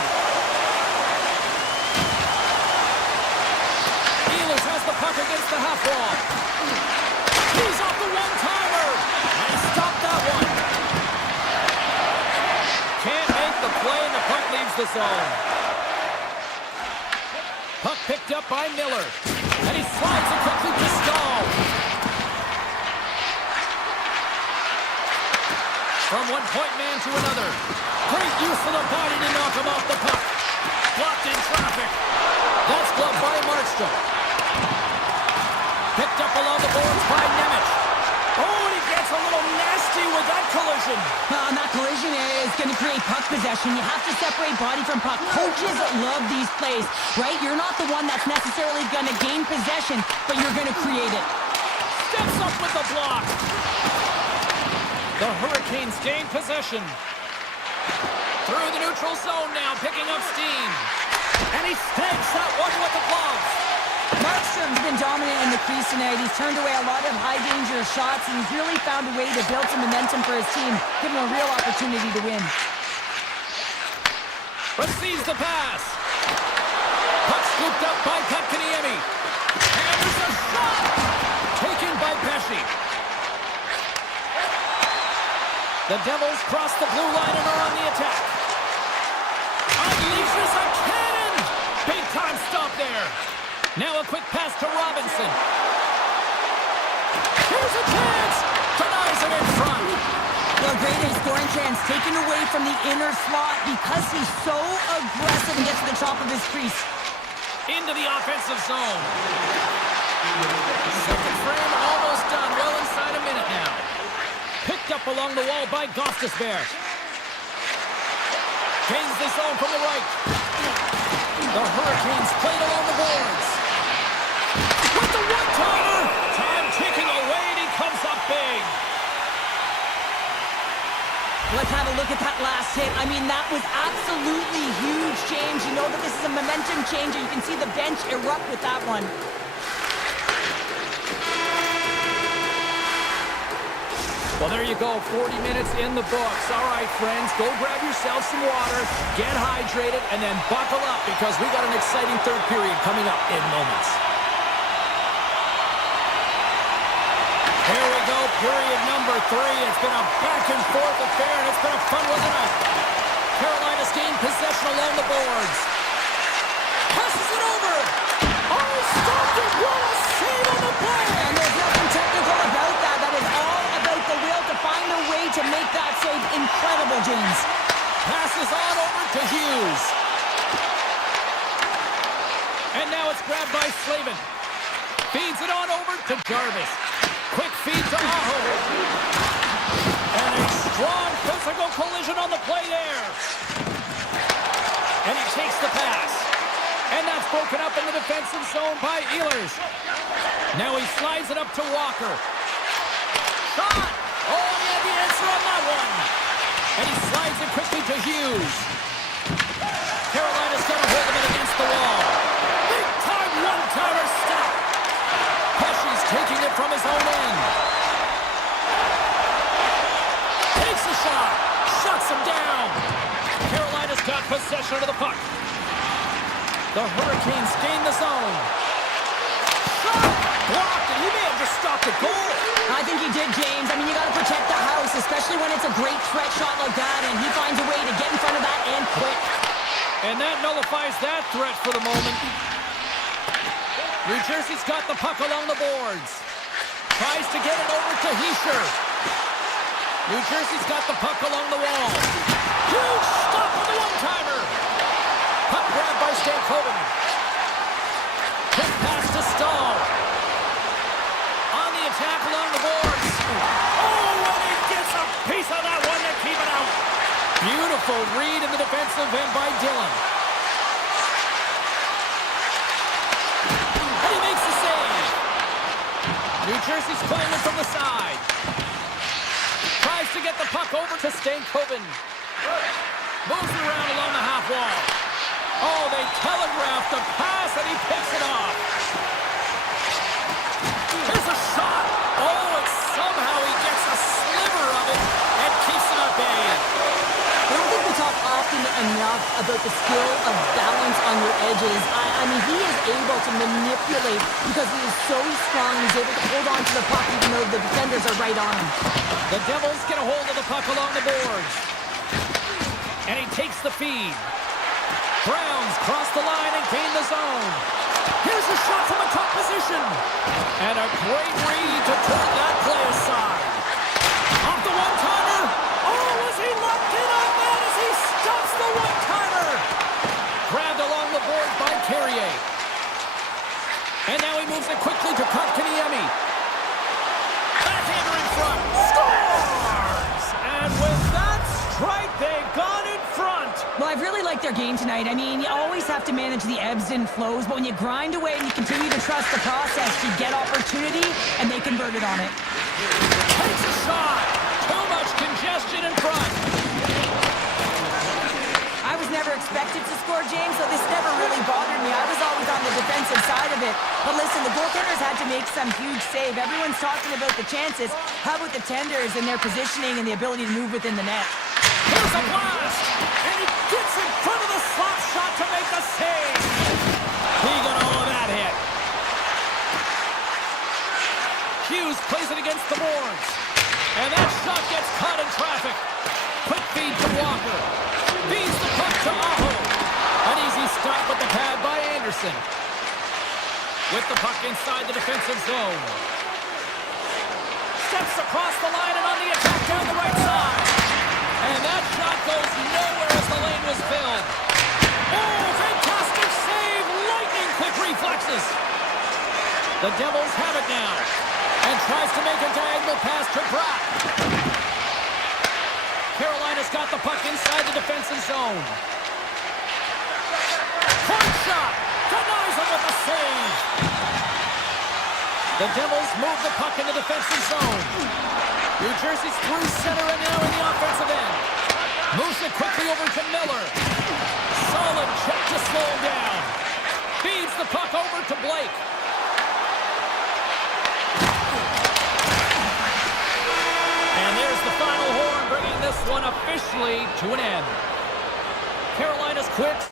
Ehlers has the puck against the half wall. He's off the one-timer. And he stopped that one. Can't make the play, and the puck leaves the zone. Puck picked up by Miller. And he slides it quickly to Stahl. From one point man to another. Great use of the body to knock him off the puck. Blocked in traffic. That's gloved by Markstrom. Picked up along the boards by Nemec. Oh, and he gets a little nasty with that collision. And that collision is going to create puck possession. You have to separate body from puck. Coaches love these plays, right? You're not the one that's necessarily going to gain possession, but you're going to create it. Steps up with the block. The Hurricanes gain possession. Through the neutral zone now, picking up steam. And he snags that one with the glove. Markstrom's been dominant in the crease tonight. He's turned away a lot of high-danger shots, and he's really found a way to build some momentum for his team, give him a real opportunity to win. Receives the pass. Puck scooped up by Kotkaniemi. And there's a shot! Taken by Pesce. The Devils cross the blue line and are on the attack. Unleashes a cannon! Big time stop there. Now a quick pass to Robinson. Here's a chance! Denies it in front. Well, great scoring chance taken away from the inner slot because he's so aggressive and gets to the top of his crease. Into the offensive zone. Second frame almost done. Well inside a minute now. Picked up along the wall by Gostisbehere. Gains the zone from the right. The Hurricanes played along the boards. With the one-timer! Time ticking away, and he comes up big. Let's have a look at that last hit. I mean, that was absolutely huge, James. You know that this is a momentum changer. You can see the bench erupt with that one. Well, there you go. 40 minutes in the books. All right, friends, go grab yourself some water, get hydrated, and then buckle up because we got an exciting third period coming up in moments. Here we go, period number 3. It's been a back-and-forth affair, and it's been a fun one tonight. Carolina's gained possession along the boards. Passes it over. Oh, stopped it. What a save to Hughes. And now it's grabbed by Slavin. Feeds it on over to Jarvis. Quick feed to Aho. And a strong physical collision on the play there. And he takes the pass. And that's broken up in the defensive zone by Ehlers. Now he slides it up to Walker. Shot! Oh, he had the answer on that one. And he slides it quickly to Hughes. Carolina's got to hold him against the wall. Big time one-timer stop. Pesci's taking it from his own end. Takes a shot. Shuts him down. Carolina's got possession of the puck. The Hurricanes gain the zone. Shot! Blocked, and he may have just stopped the goal. I think he did, James. I mean, you got to protect the house, especially when it's a great threat shot like that, and he finds a way to get in front of that and quick. And that nullifies that threat for the moment. New Jersey's got the puck along the boards. Tries to get it over to Hischier. New Jersey's got the puck along the wall. Huge stop with the one-timer. Puck grabbed by Stankoven. Quick pass to Stahl. On the attack along the boards. Oh, and he gets a piece of that one to keep it out. Beautiful read in the defensive end by Dillon. And he makes the save. New Jersey's playing it from the side. Tries to get the puck over to Stankoven. Moves it around along the half wall. Oh, they telegraphed the pass, and he picks it off. Here's a shot. Oh, and somehow he gets a sliver of it and keeps it at bay. I don't think we talk often enough about the skill of balance on your edges. I mean, he is able to manipulate because he is so strong. He's able to hold on to the puck even though the defenders are right on him. The Devils get a hold of the puck along the boards. And he takes the feed. Browns cross the line and gain the zone. Here's a shot from a top position. And a great read to turn that play aside. Off the one-timer. Oh, was he locked in on that as he stops the one-timer? Grabbed along the board by Carrier. And now he moves it quickly to Kotkaniemi. Backhander in front. Scores! And with that strike, they've gone in front. Well, I've really liked their game tonight. I mean, you always have to manage the ebbs and flows, but when you grind away and you continue to trust the process, you get opportunity, and they converted on it. Takes a shot. Too much congestion in front. I was never expected to score, James, so this never really bothered me. I was always on the defensive side of it. But listen, the goaltenders had to make some huge save. Everyone's talking about the chances. How about the tenders and their positioning and the ability to move within the net? Here's a blast. And he gets in front of the slap shot to make the save. He got all of that hit. Hughes plays it against the boards. And that shot gets caught in traffic. Quick feed to Walker. Feeds the puck to Aho. An easy stop with the pad by Anderson. With the puck inside the defensive zone. Steps across the line and on the attack down the right side. And that shot goes nowhere as the lane was filled. Oh, fantastic save! Lightning quick reflexes. The Devils have it now. And tries to make a diagonal pass to Bratt. Carolina's got the puck inside the defensive zone. Point shot! Denies him with a save! The Devils move the puck in the defensive zone. New Jersey's through center and now in the offensive end. Moves it quickly over to Miller. Solid check to slow him down. Feeds the puck over to Blake. And there's the final horn, bringing this one officially to an end. Carolina's quit.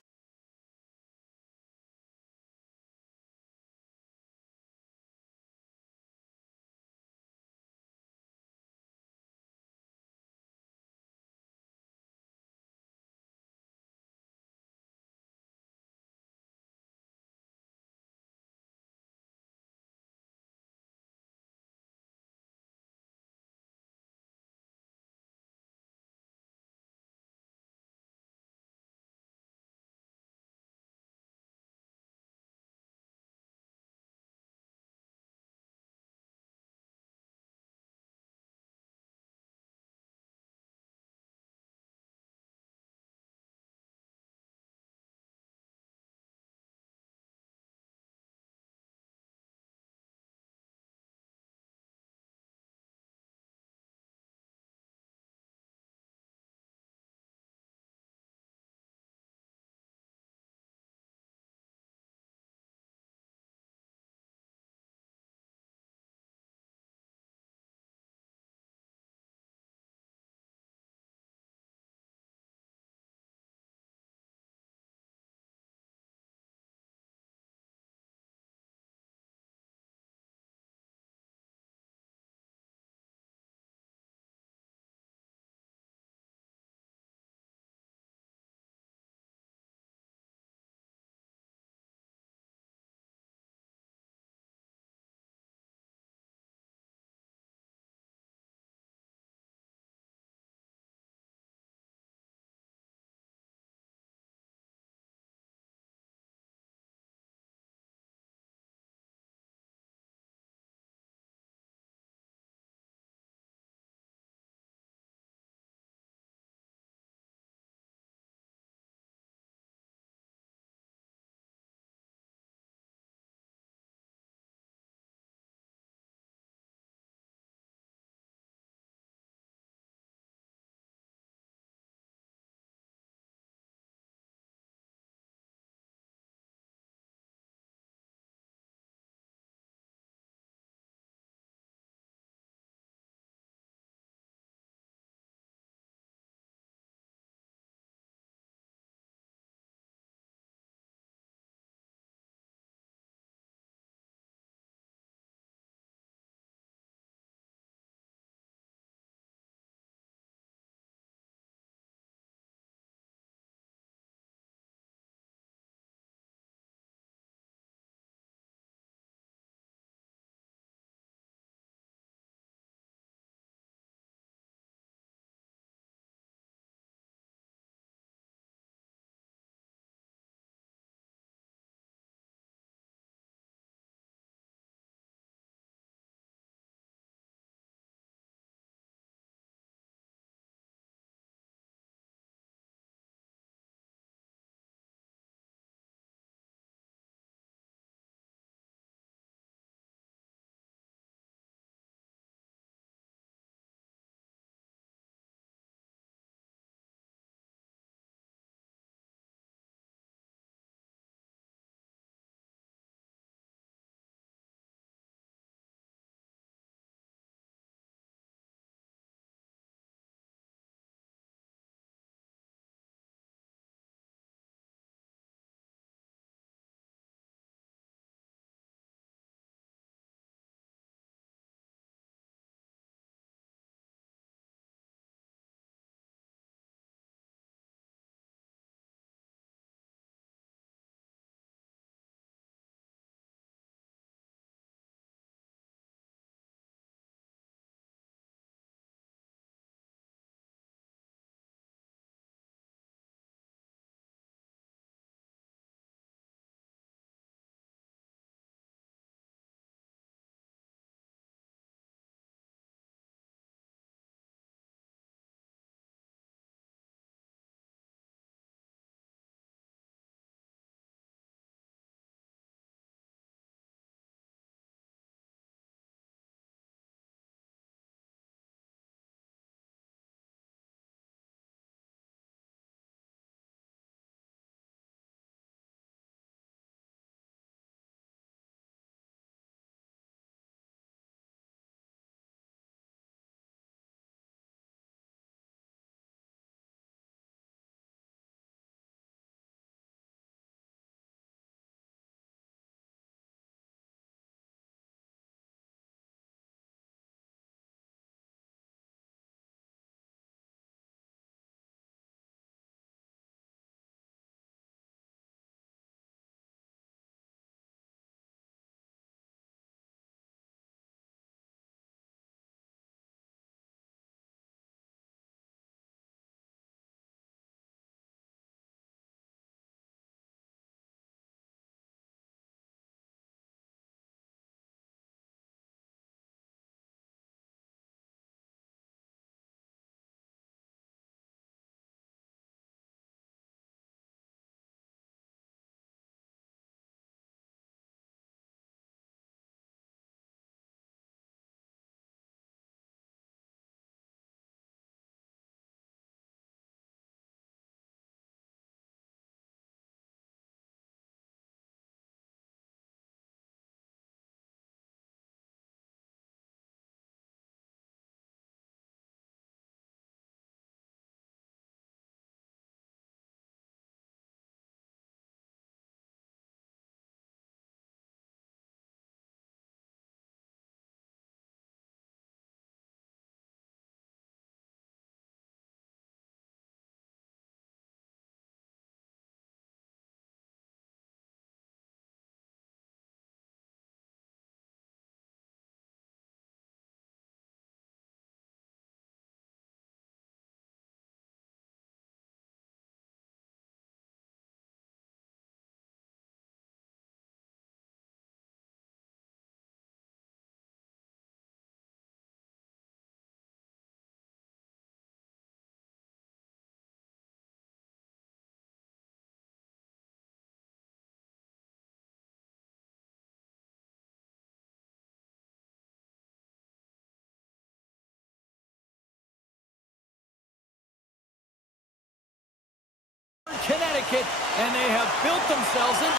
Connecticut, and they have built themselves in.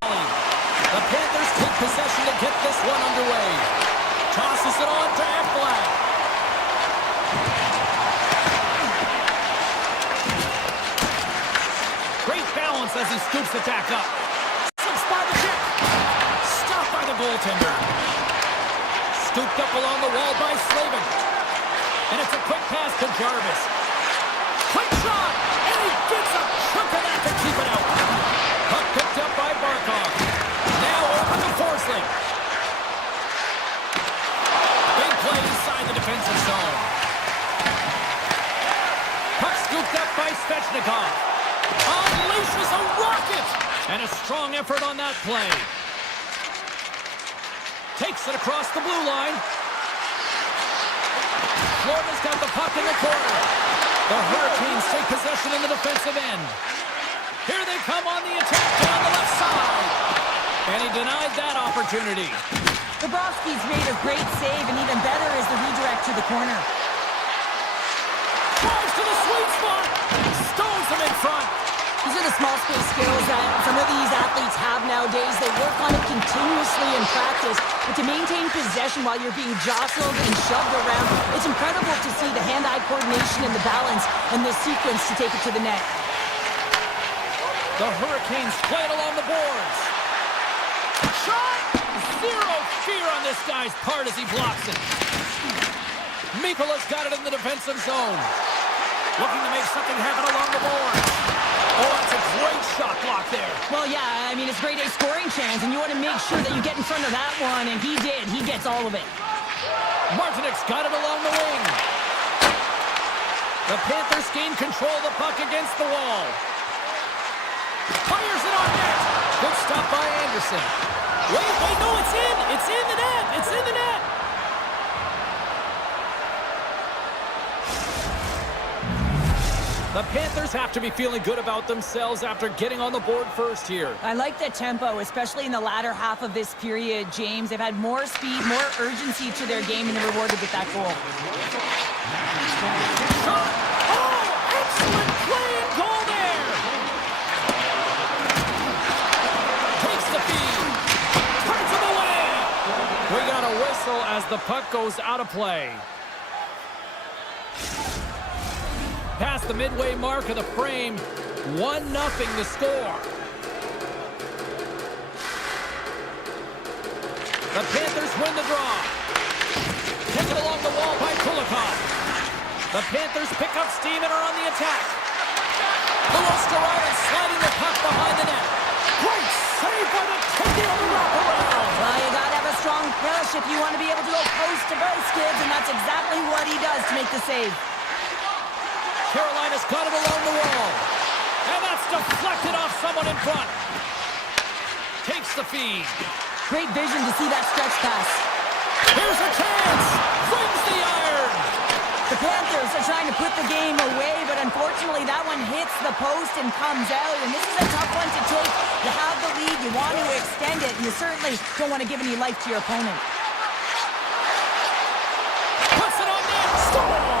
The Panthers take possession to get this one underway. Tosses it on to Ekblad. Great balance as he scoops it back up. Slips by the check. Stopped by the goaltender. Scooped up along the wall by Slavin. And it's a quick pass to Jarvis. Quick shot! And he gets a chunk of that to keep it out. Puck picked up by Barkov. Now over to Forsling. Big play inside the defensive zone. Puck scooped up by Svechnikov. Unleashes a rocket! And a strong effort on that play. Takes it across the blue line. Florida's got the puck in the corner. The Hurricanes take possession in the defensive end. Here they come on the attack down the left side. And he denied that opportunity. Bobrovsky's made a great save, and even better is the redirect to the corner. Drives to the sweet spot. Stones him in front. These are the small space skills that some of these athletes have nowadays. They work on it continuously in practice, but to maintain possession while you're being jostled and shoved around, it's incredible to see the hand-eye coordination and the balance and the sequence to take it to the net. The Hurricanes play it along the boards. Shot! Zero fear on this guy's part as he blocks it. Mikola's got it in the defensive zone. Looking to make something happen along the boards. Oh, that's a great shot block there. Well, yeah, I mean, it's grade A scoring chance, and you want to make sure that you get in front of that one, and he did. He gets all of it. Martinek's got it along the wing. The Panthers gain control of the puck against the wall. Fires it on net. Good stop by Anderson. Wait, no, it's in. It's in the net. It's in the net. The Panthers have to be feeling good about themselves after getting on the board first here. I like the tempo, especially in the latter half of this period, James. They've had more speed, more urgency to their game, and they're rewarded with that goal. Shot! Oh, excellent play and goal there! Takes the feed. Turns him away! We got a whistle as the puck goes out of play. Past the midway mark of the frame, 1-0 to score. The Panthers win the draw. Taken along the wall by Kulikov. The Panthers pick up steam and are on the attack. Luostarinen sliding the puck behind the net. Great save by the Tokyo wraparound. Well, you gotta have a strong push if you want to be able to go post to post, kids, and that's exactly what he does to make the save. Carolina's got it along the wall. And that's deflected off someone in front. Takes the feed. Great vision to see that stretch pass. Here's a chance. Brings the iron. The Panthers are trying to put the game away, but unfortunately that one hits the post and comes out. And this is a tough one to take. You have the lead. You want to extend it. And you certainly don't want to give any life to your opponent. Puts it on net. Scores.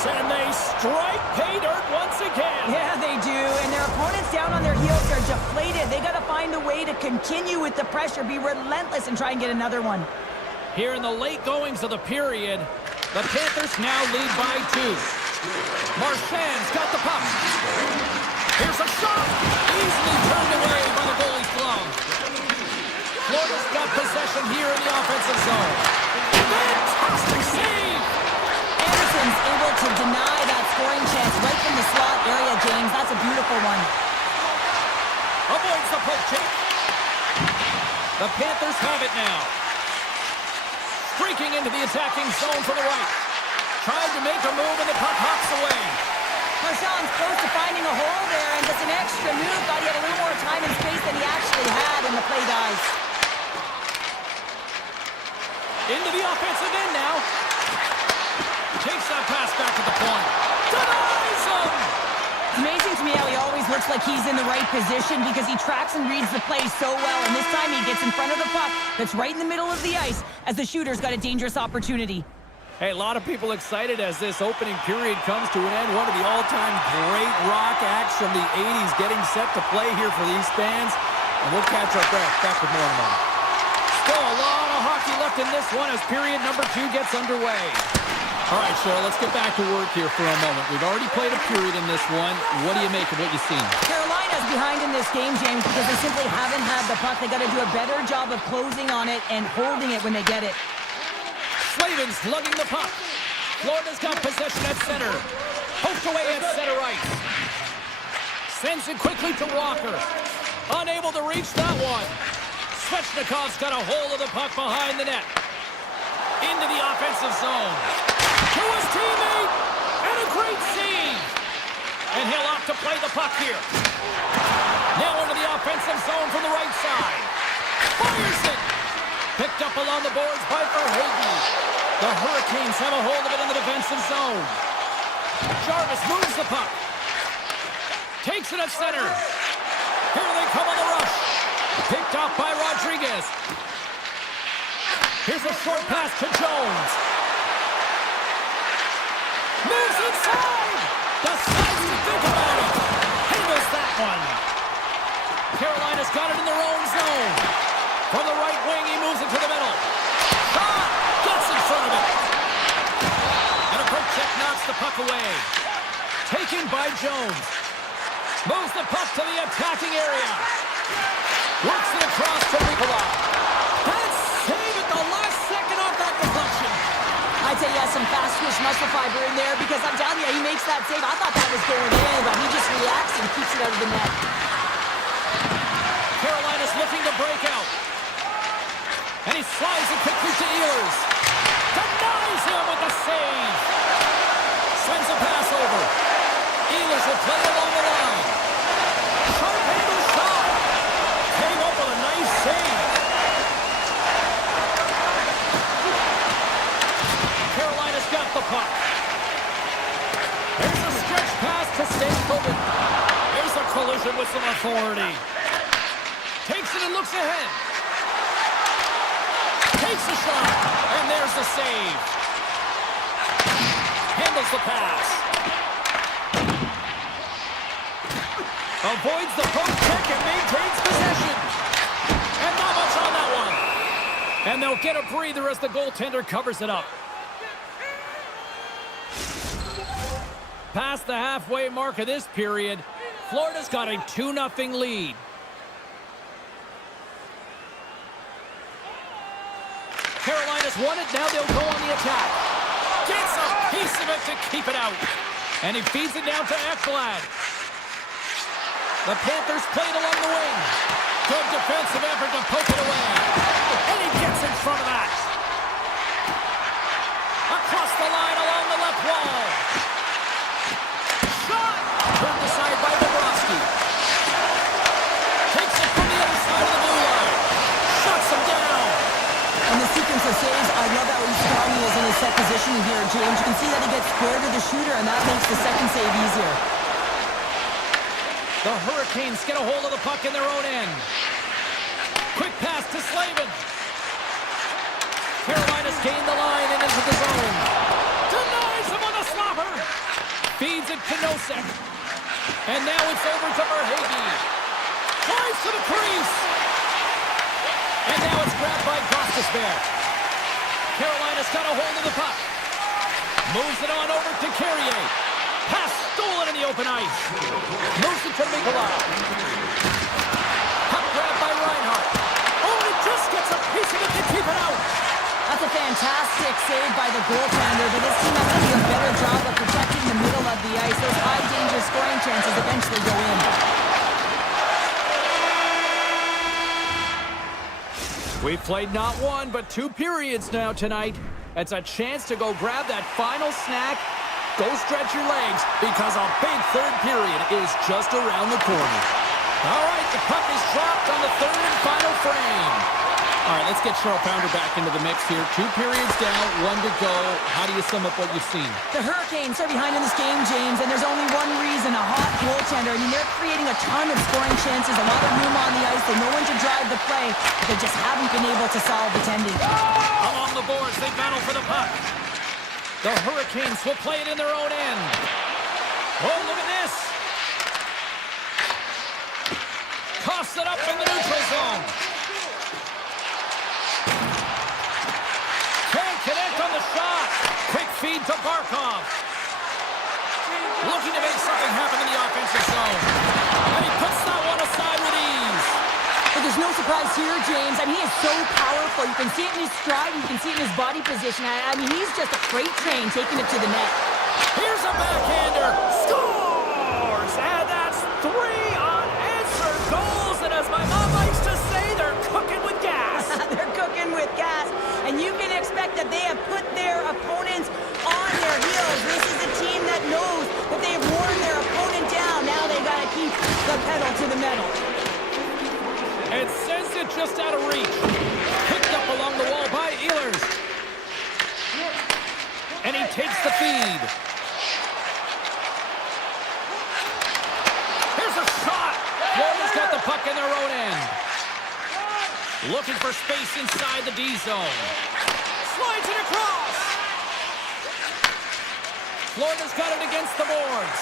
And they strike pay dirt once again. Yeah, they do. And their opponents down on their heels are deflated. They got to find a way to continue with the pressure, be relentless, and try and get another one. Here in the late goings of the period, the Panthers now lead by 2. Marchand's got the puck. Here's a shot. Easily turned away by the goalie's glove. Florida's got possession here in the offensive zone. Fantastic save. Anderson's able to deny that scoring chance right from the slot area, James. That's a beautiful one. Avoids the poke check. The Panthers have it now. Streaking into the attacking zone for the right. Tried to make a move and the puck hops away. Marchand's close to finding a hole there, and just an extra move. Thought he had a little more time and space than he actually had, and the play dies. Into the offensive end now. Takes that pass back to the point. Denies him! It's amazing to me how he always looks like he's in the right position because he tracks and reads the play so well, and this time he gets in front of the puck that's right in the middle of the ice as the shooter's got a dangerous opportunity. Hey, a lot of people excited as this opening period comes to an end. One of the all-time great rock acts from the 80s getting set to play here for these fans. And we'll catch our breath. Back with more in a moment. Still a lot of hockey left in this one as period number 2 gets underway. All right, Cheryl, let's get back to work here for a moment. We've already played a period in this one. What do you make of what you've seen? Carolina's behind in this game, James, because they simply haven't had the puck. They got to do a better job of closing on it and holding it when they get it. Slavin's lugging the puck. Florida's got possession at center. Poked away at center ice. Sends it quickly to Walker. Unable to reach that one. Svechnikov's got a hold of the puck behind the net. Into the offensive zone. To his teammate. And a great save. And he'll opt to play the puck here. Now into the offensive zone from the right side. Fires it. Picked up along the boards by Verhaeghe. The Hurricanes have a hold of it in the defensive zone. Jarvis moves the puck. Takes it at center. Here they come on the rush. Picked off by Rodriguez. Here's a short pass to Jones. Moves inside. Decides to think about it. Handles that one. Carolina's got it in their own zone. From the right wing, he moves it to the middle. Shot! Gets in front of it. And a quick check knocks the puck away. Taken by Jones. Moves the puck to the attacking area. Works it across to Nikolai. That save at the last second off that deflection. I'd say he has some fast twitch muscle fiber in there because I'm telling you, he makes that save. I thought that was going in, but he just reacts and keeps it out of the net. Carolina's looking to break out. And he slides it quickly to Ehlers. Denies him with the save. Sends a pass over. Ehlers will play along the line. Sharp-handed shot. Came up with a nice save. Carolina's got the puck. There's a stretch pass to Stankoven. There's a collision with some authority. Takes it and looks ahead. Takes a shot, and there's the save. Handles the pass. Avoids the poke check and maintains possession. And not much on that one. And they'll get a breather as the goaltender covers it up. Past the halfway mark of this period, Florida's got a 2-0 lead. Carolina's won it, now they'll go on the attack. Gets a piece of it to keep it out. And he feeds it down to Ekblad. The Panthers played along the wing. Good defensive effort to poke it away. And he gets in front of that. Across the line along the left wall. Shot! Turned aside by Bobrovsky. Takes it from the other side of the blue line. Shuts him down. And the sequence of saves, I love how strong he is in his set positioning here, James. You can see that he gets square to the shooter, and that makes the second save easier. The Hurricanes get a hold of the puck in their own end. Quick pass to Slavin. Carolina's gained the line and into the zone. Denies him on a slapper. Feeds it to Nosek. And now it's over to Verhaeghe. Flies to the crease. And now it's grabbed by Gostisbehere. Carolina's got a hold of the puck. Moves it on over to Carrier. Pass stolen in the open ice. Moves it to Nikolai. Puck grabbed by Reinhart. Oh, he just gets a piece of it to keep it out. That's a fantastic save by the goaltender, but this team has to do a better job of protecting the middle of the ice. Those high-danger scoring chances eventually go in. We've played not one, but 2 periods now tonight. It's a chance to go grab that final snack. Go stretch your legs, because a big third period is just around the corner. All right, the puck is dropped on the third and final frame. All right, let's get Cheryl Pounder back into the mix here. 2 periods down, 1 to go. How do you sum up what you've seen? The Hurricanes are behind in this game, James, and there's only one reason, a hot goaltender. I mean, they're creating a ton of scoring chances, a lot of room on the ice. They know when to drive the play, but they just haven't been able to solve the tending. Along the boards, they battle for the puck. The Hurricanes will play it in their own end. Oh, look at this. Coughs it up in the neutral zone. Can't connect on the shot. Quick feed to Barkov. Looking to make something happen in the offensive zone. And he puts that one aside with ease. But there's no surprise here, James. I mean, he is so powerful. You can see it in his stride. You can see it in his body position. I mean, he's just a freight train taking it to the net. Here's a backhander. Scores! And that's 3 unanswered goals. And as my mom likes to say, they're cooking with gas. They're cooking with gas. And you can expect that they have put their opponents on their heels. This is a team that knows that they have worn their opponent down. Now they've got to keep the pedal to the metal. And sends it just out of reach. Picked up along the wall by Ehlers. And he takes the feed. Here's a shot. Florida's got the puck in their own end. Looking for space inside the D zone. Slides it across. Florida's got it against the boards.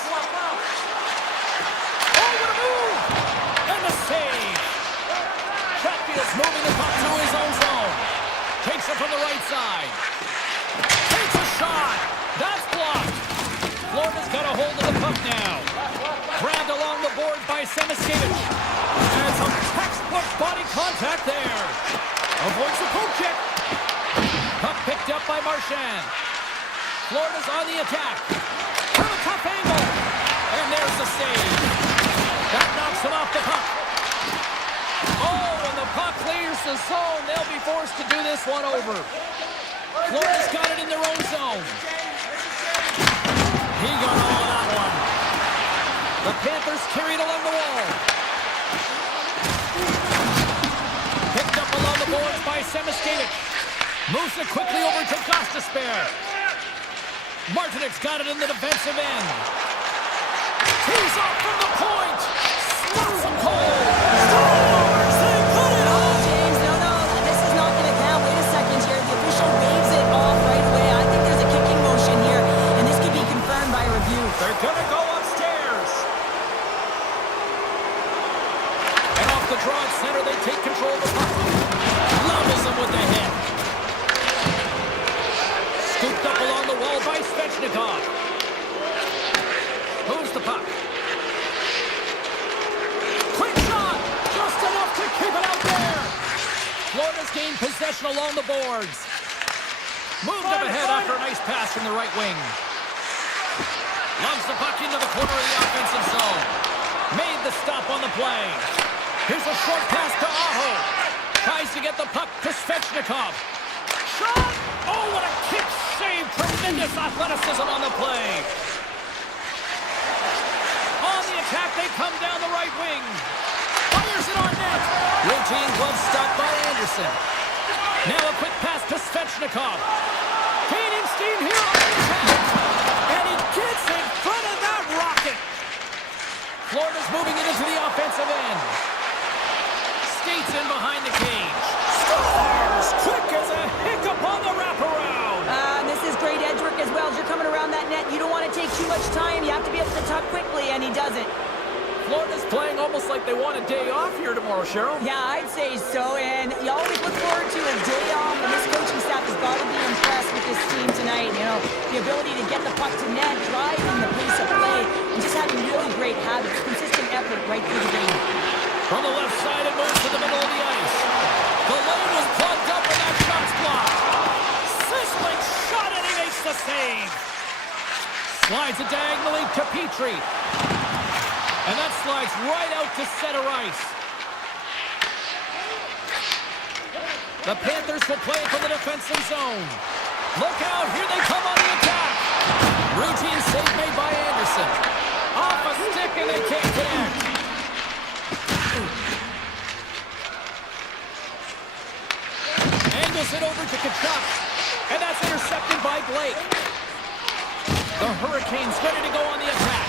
Oh, what a move! And the save. Chatfield's moving the puck to his own zone. Takes it from the right side. Takes a shot. That's blocked. Florida's got a hold of the puck now. Grabbed along the board by Semiskevich. And some textbook body contact there. Avoids the poke check. Puck picked up by Marchand. Florida's on the attack. From a tough angle. And there's the save. That knocks him off the puck. Oh, when the puck clears the zone, they'll be forced to do this one over. Florida's got it in their own zone. He got all of that one. The Panthers carried along the wall. Picked up along the boards by Semiskevich. Moves it quickly over to Gostisbehere. Martinek's got it in the defensive end. He's off from the point. Slots him cold. Scores! They put it on! James, no, this is not going to count. Wait a second here. The official waves it off right away. I think there's a kicking motion here, and this could be confirmed by a review. They're going to go upstairs. And off the draw at center, they take control of the puck. Levels him with the hit. Scooped up along the wall by Svechnikov. Moves the puck. Quick shot! Just enough to keep it out there. Florida's gained possession along the boards. Moved up ahead after a nice pass from the right wing. Loves the puck into the corner of the offensive zone. Made the stop on the play. Here's a short pass to Aho. Tries to get the puck to Svechnikov. Shot! Oh, what a kick save! Tremendous athleticism on the play. On the attack, they come down the right wing. Fires it on net. Routine glove stop by Anderson. Now a quick pass to Svechnikov. Gaining steam here on the attack. And he gets in front of that rocket. Florida's moving it into the offensive end. Skates in behind the cage. Scores! Quick as a hiccup on the wraparound. This is great edge work as well. As you're coming around that net, you don't want to take too much time. You have to be able to tuck quickly, and he does it. Florida's playing almost like they want a day off here tomorrow, Cheryl. Yeah, I'd say so, and you always look forward to a day off, and this coaching staff has got to be impressed with this team tonight. You know, the ability to get the puck to net, driving the pace of play, and just having really great habits, consistent effort right through the game. From the left side, it moves to the middle of the ice. The lane was plugged up, and that shot's blocked. Sizzling shot, and he makes the save. Slides it diagonally to Petrie. And that slides right out to center ice. The Panthers will play from the defensive zone. Look out, here they come on the attack. Routine save made by Anderson. Off a stick and they can't connect. Angles it over to Kachuk. And that's intercepted by Blake. The Hurricanes ready to go on the attack.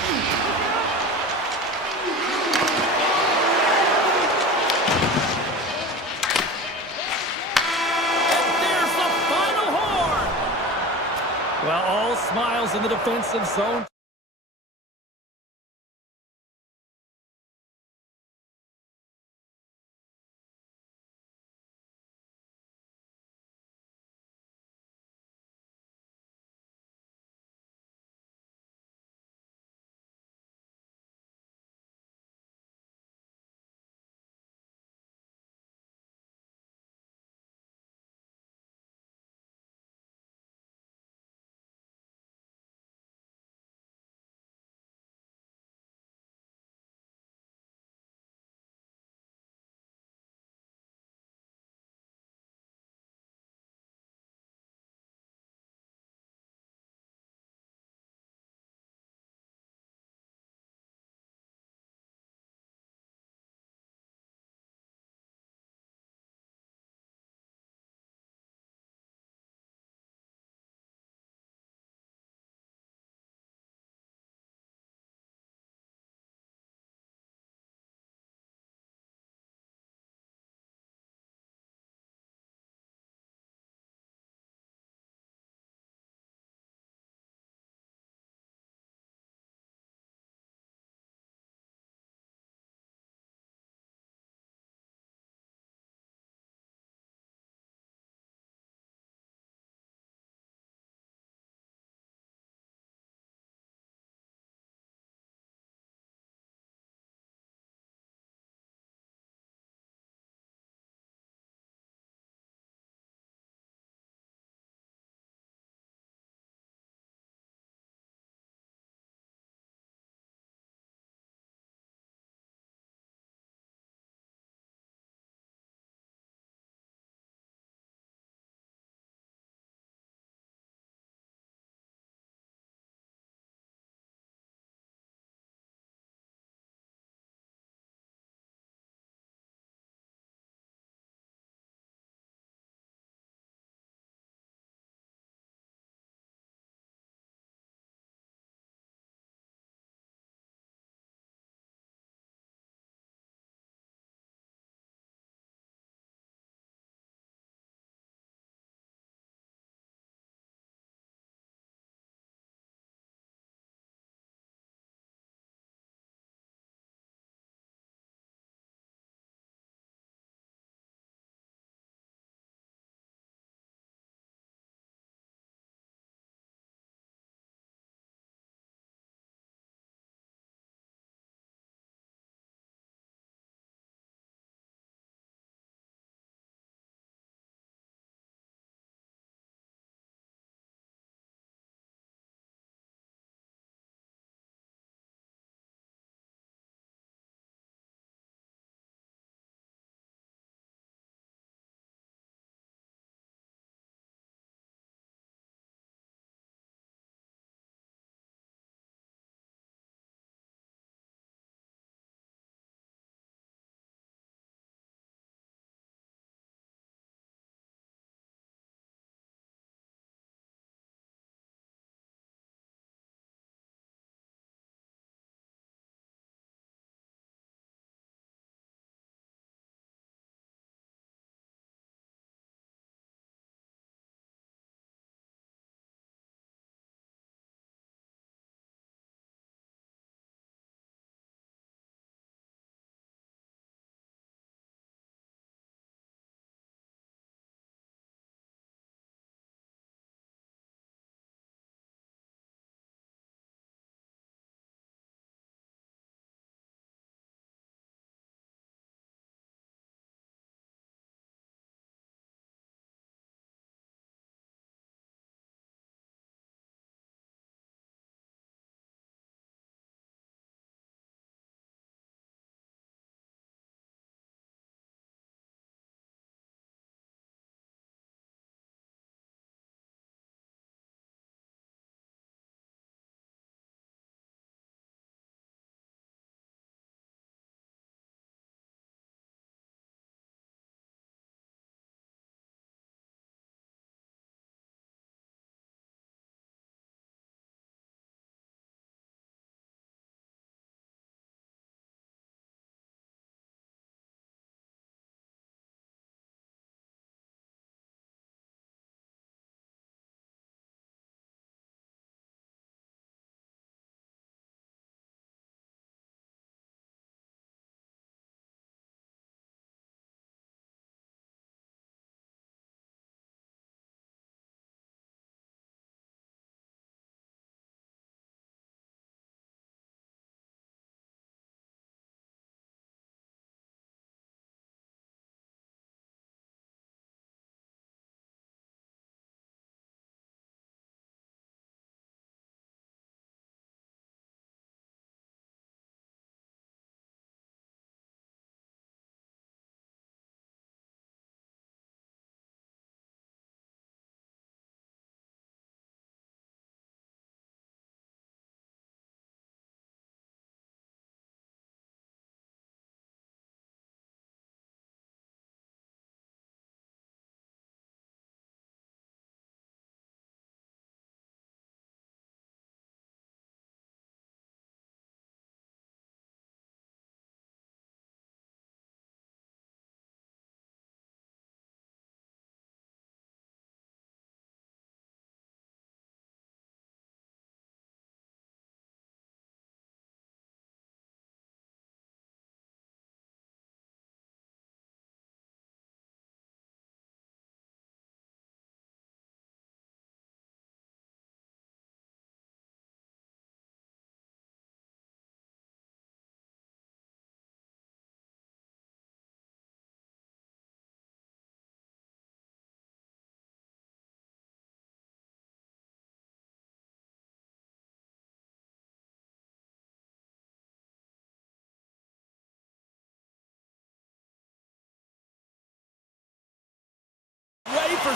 Well, all defensive zone.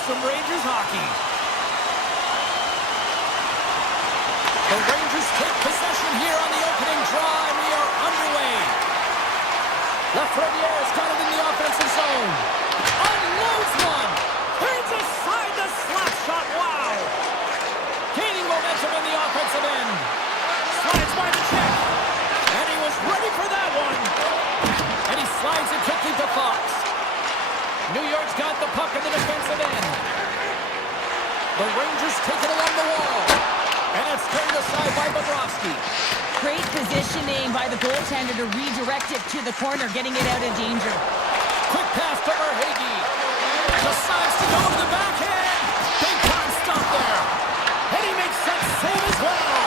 some Rangers hockey. The Rangers take possession here on the opening draw, and we are underway. Lafreniere's got it in the offensive zone. Unloads one. Turns aside the slap shot. Wow. Gaining momentum in the offensive end. Slides by the check. And he was ready for that one. And he slides it quickly to Fox. New York's got the puck in the defensive end. The Rangers take it along the wall. And it's turned aside by Bobrovsky. Great positioning by the goaltender to redirect it to the corner, getting it out of danger. Quick pass to Verhaeghe. Decides to go to the backhand. Big time stop there. And he makes that save as well.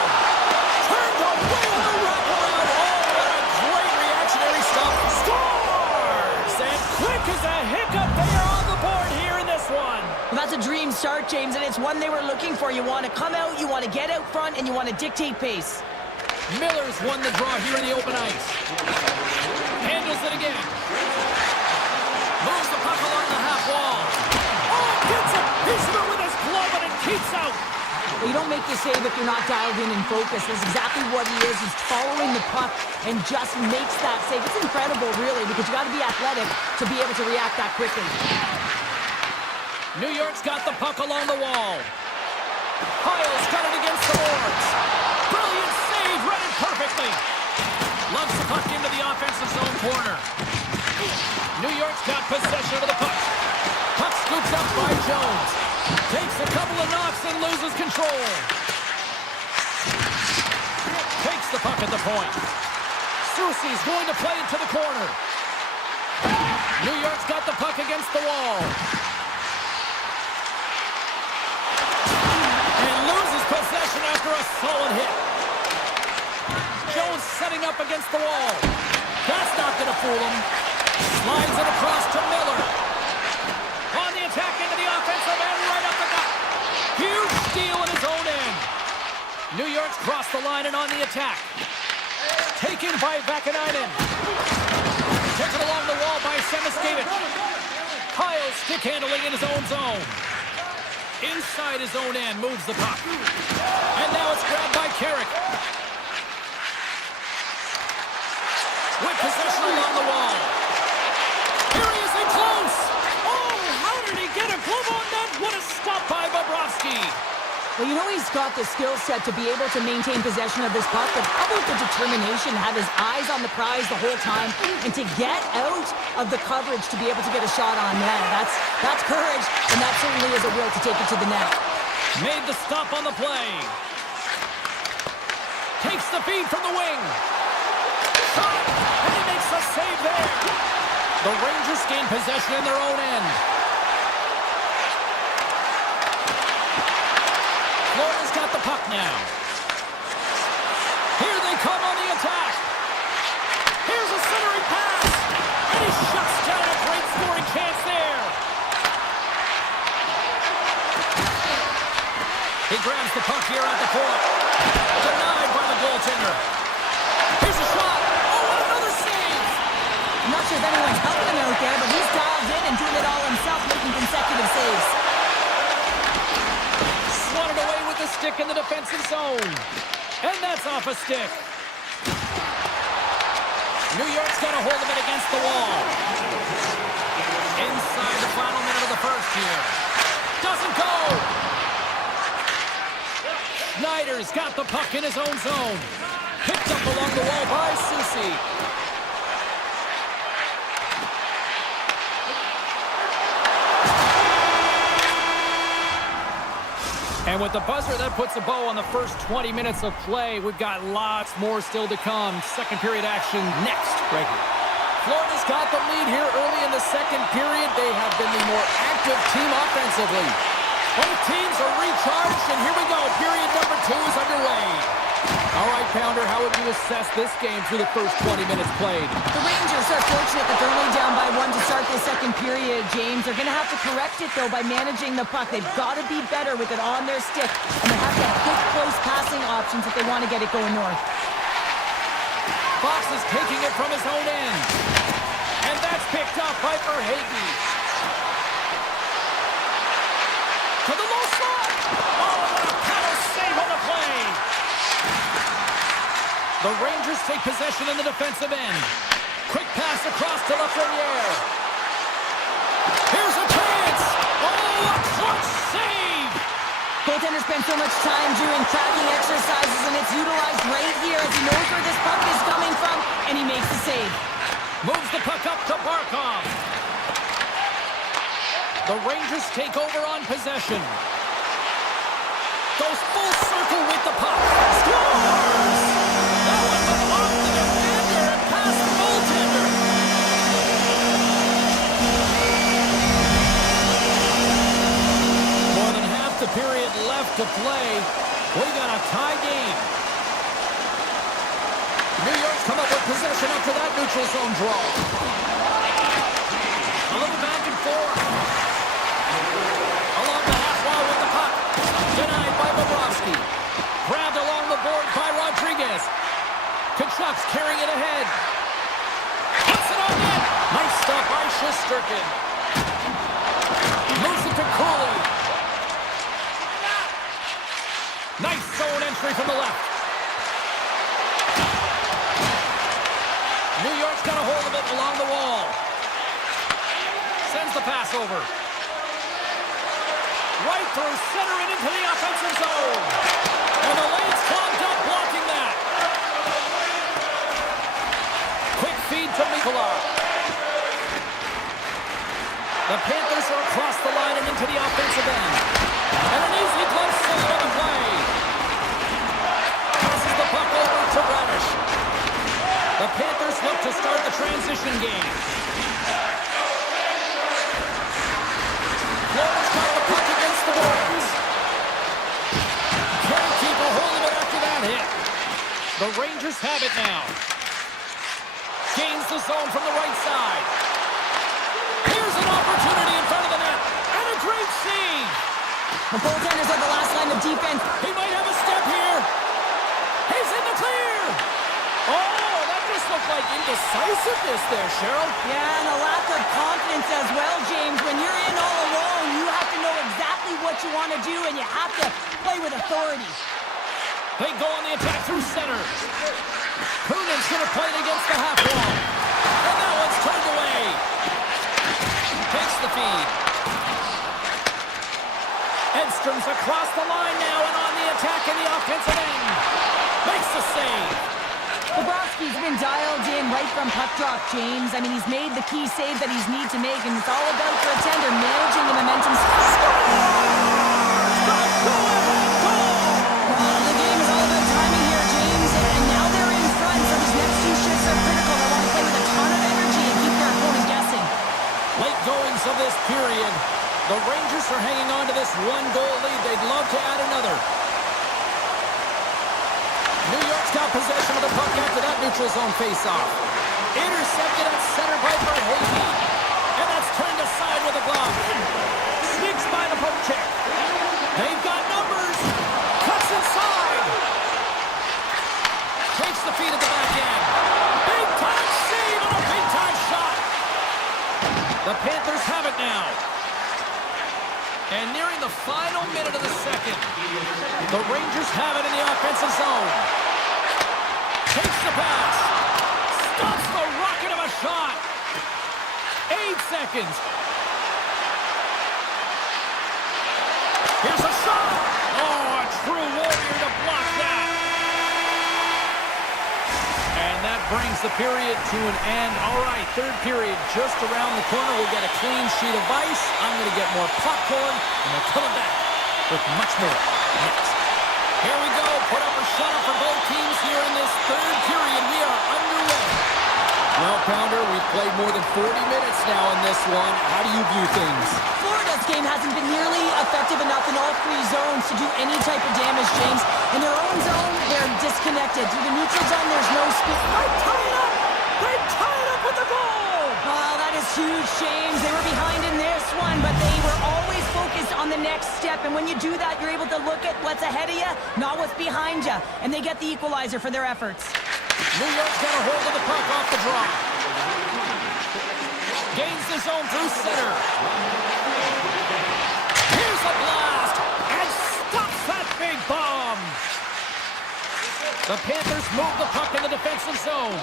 Turned away on the wraparound. Oh, what a great reactionary stop. Scores! And quick as a hiccup, they are on the board here in this one. Well, that's a dream start, James, and it's one they were looking for. You want to come out, you want to get out front, and you want to dictate pace. Miller's won the draw here in the open ice. Handles it again. Moves the puck along the half wall. Oh, gets a piece of it with his glove, and it keeps out. Well, you don't make the save if you're not dialed in and focused. That's exactly what he is. He's following the puck and just makes that save. It's incredible, really, because you got to be athletic to be able to react that quickly. New York's got the puck along the wall. Kyle's got it against the boards. Brilliant save, read it perfectly. Loves the puck into the offensive zone corner. New York's got possession of the puck. Puck scoops up by Jones. Takes a couple of knocks and loses control. Takes the puck at the point. Soucy's going to play it to the corner. New York's got the puck against the wall. Possession after a solid hit. Jones setting up against the wall. That's not going to fool him. Slides it across to Miller. On the attack into the offensive end, right up the gut. Huge steal in his own end. New York's crossed the line and on the attack. Taken by Vakanainen. Taken along the wall by Semiskevich. Kyle stick handling in his own zone. Inside his own end, moves the puck. And now it's grabbed by Carrick. With possession along the wall. Here he is in close. Oh, how did he get a glove on that? What a stop by Bobrovsky. Well, you know he's got the skill set to be able to maintain possession of this puck, but how about the determination, have his eyes on the prize the whole time, and to get out of the coverage to be able to get a shot on net. That's courage, and that certainly is a will to take it to the net. Made the stop on the play. Takes the feed from the wing. Shot, and he makes a save there. The Rangers gain possession in their own end. Florida's got the puck now. Here they come on the attack. Here's a centering pass. And he shuts down a great scoring chance there. He grabs the puck here at the point. Denied by the goaltender. Here's a shot. Oh, and another save. I'm not sure if anyone's helping him out there, but he's dialed in and doing it all himself, making consecutive saves. Swatted away with the stick in the defensive zone. And that's off a stick. New York's got a hold of it against the wall. Inside the final minute of the first here. Doesn't go. Schneider's got the puck in his own zone. Picked up along the wall by Soucy. And with the buzzer, that puts a bow on the first 20 minutes of play. We've got lots more still to come. Second period action next, Gregory. Florida's got the lead here early in the second period. They have been the more active team offensively. Both teams are recharged, and here we go. Period number 2 is underway. All right, Pounder, how would you assess this game through the first 20 minutes played? The Rangers are fortunate that they're only down by 1 to start the second period, James. They're going to have to correct it, though, by managing the puck. They've got to be better with it on their stick, and they have to have good, close passing options if they want to get it going north. Fox is taking it from his own end. And that's picked up by Verhaeghe. The Rangers take possession in the defensive end. Quick pass across to Lafreniere. Here's a chance. Oh, a clutch save. Goaltender spends so much time doing tracking exercises, and it's utilized right here as he knows where this puck is coming from, and he makes the save. Moves the puck up to Barkov. The Rangers take over on possession. Goes full circle with the puck. Scores! That one went off the defender and past the goaltender. More than half the period left to play. We got a tie game. New York's come up with possession after that neutral zone draw. A little back and forth. Along the half wall with the puck. Denied by Bobrovsky. Grabbed along the board by Rodriguez. Kachuk's carrying it ahead. Puts it on net. Nice stop by Shesterkin. Moves it to Cooley. Nice zone entry from the left. New York's got a hold of it along the wall. Sends the pass over. Right through center and into the offensive zone. And the lane's clogged up, blocking that. Quick feed to Mikula. The Panthers are across the line and into the offensive end. And an easy glove save on the play. Passes the puck over to Radish. The Panthers look to start the transition game. Florida's got the puck against the boards. Can't keep a hold of it after that hit. The Rangers have it now. Gains the zone from the right side. Here's an opportunity in front of the net. And a great save. The goaltender's at the last line of defense. He might have a step here. He's in the clear. Oh, that just looked like indecisiveness there, Cheryl. Yeah, and a lack of confidence as well, James. When you're in all alone, you have to know exactly what you want to do, and you have to play with authority. They go on the attack through center. Kunin's going to play it against the half wall. And that one's turned away. Takes the feed. Edstrom's across the line now and on the attack in the offensive end. Makes the save. Bobrovsky's been dialed in right from puck drop, James. I mean, he's made the key save that he's need to make, and it's all about for a tender managing the momentum. Well, the game is all about timing here, James, and now they're in front, so these next two shifts are critical. They want to play with a ton of energy and keep their opponent guessing. Late goings of this period. The Rangers are hanging on to this one-goal lead. They'd love to add another. New York's got possession of the puck after that neutral zone face-off. Intercepted at center by Verhaeghe. And that's turned aside with a glove. Sneaks by the poke check. They've got numbers. Cuts inside. Takes the feed at the back end. Big-time save and a big-time shot. The Panthers have it now. And nearing the final minute of the second, the Rangers have it in the offensive zone. Takes the pass. Stops the rocket of a shot. 8 seconds. Here's a shot. Oh, a true warrior to block that. And that brings the period to an end. All right, third period just around the corner. We'll get a clean sheet of ice. I'm going to get more popcorn, and we're coming back with much more next. Here we go. Put up or shut up for both teams here in this third period. We are underway. Well, Pounder, we've played more than 40 minutes now in this one. How do you view things? Florida's game hasn't been nearly effective enough in all three zones to do any type of damage, James. In their own zone, they're disconnected. Through the neutral zone, there's no speed. They tie it up! They tie it up with the goal! Well, that is huge, James. They were behind in this one, but they were always focused on the next step. And when you do that, you're able to look at what's ahead of you, not what's behind you. And they get the equalizer for their efforts. New York's got a hold of the puck off the draw. Gains the zone through center. Here's a blast. And stops that big bomb. The Panthers move the puck in the defensive zone.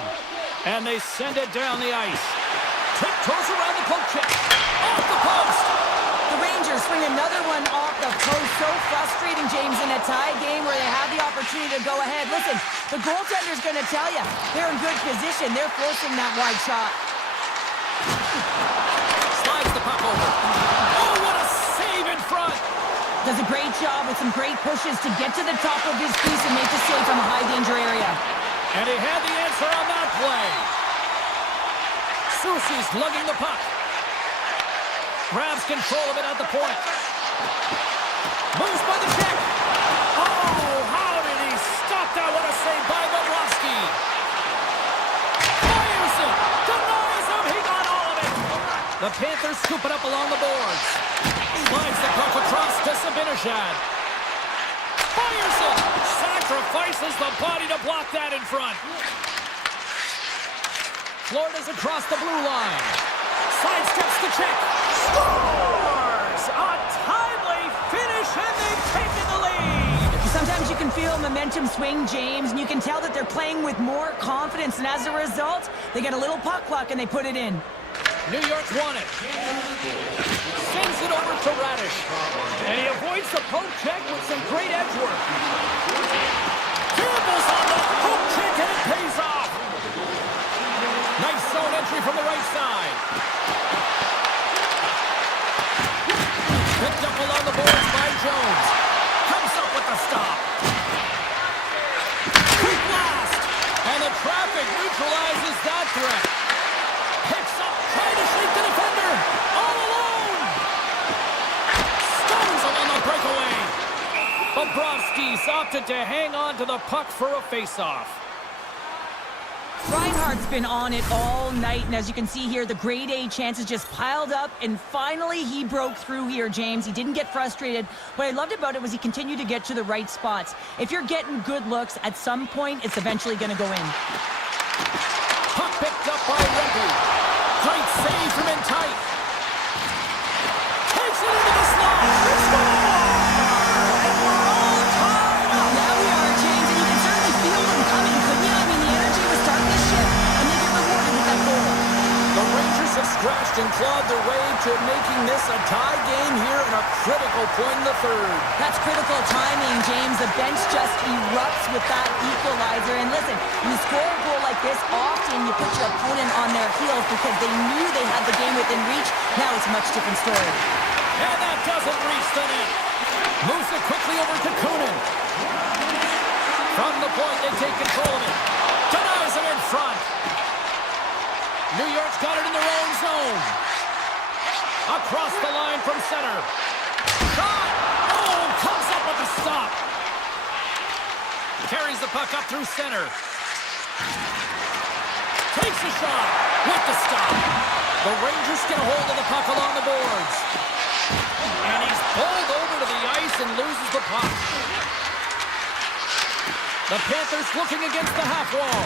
And they send it down the ice. Tiptoes around the poke check. Off the post. The Rangers swing another one off the post. So frustrating, James, in a tie game where they have the opportunity to go ahead. Listen, the goaltender's going to tell you they're in good position. They're forcing that wide shot. Slides the puck over. Oh, what a save in front. Does a great job with some great pushes to get to the top of his crease and make the save from a high-danger area. And he had the answer on that play. Soucy's lugging the puck. Grabs control of it at the point. Moves by the check. Oh, how did he stop that? What a save by Bobrovsky. Fires it. Denies him. He got all of it. The Panthers scoop it up along the boards. Slides the puck across to Sabinishad. Fires it. Sacrifices the body to block that in front. Florida's across the blue line. Sidesteps the check. Scores! A timely finish, and they've taken the lead. Sometimes you can feel momentum swing, James, and you can tell that they're playing with more confidence, and as a result, they get a little puck luck and they put it in. New York's won it. Sends it over to Radish. And he avoids the poke check with some great edge work. Gambles on the poke check, and it pays off. Nice zone entry from the right side. Picked up along the boards by Jones. Comes up with the stop. Quick blast. And the traffic neutralizes that threat. Picks up, trying to shake the defender. All alone. Stones him on the breakaway. Bobrovsky's opted to hang on to the puck for a face-off. Reinhardt's been on it all night, and as you can see here, the grade A chances just piled up, and finally he broke through here, James. He didn't get frustrated. What I loved about it was he continued to get to the right spots. If you're getting good looks, at some point, it's eventually going to go in. Puck picked up by Rempe. Great save from in tight. Takes it into the slot. They score! And we're all tied up. Now we are, James, and you can certainly feel them coming, couldn't you? I mean, the energy was starting to shift, and they get rewarded with that goal. The Rangers have scratched and clawed their way to making this a tie game here at a critical point in the third. That's critical timing, James. The bench just erupts with that equalizer. And listen, when you score a goal like this, often you put your opponent on their heels because they knew they had the game within reach. Now it's a much different story. And that doesn't reach the net. Moves it quickly over to Kunin. From the point, they take control of it. Denies him in front. New York's got it in their own zone. Across the line from center. Shot! Oh, comes up with the stop. Carries the puck up through center. Takes a shot with the stop. The Rangers get a hold of the puck along the boards. And he's pulled over to the ice and loses the puck. The Panthers looking against the half wall.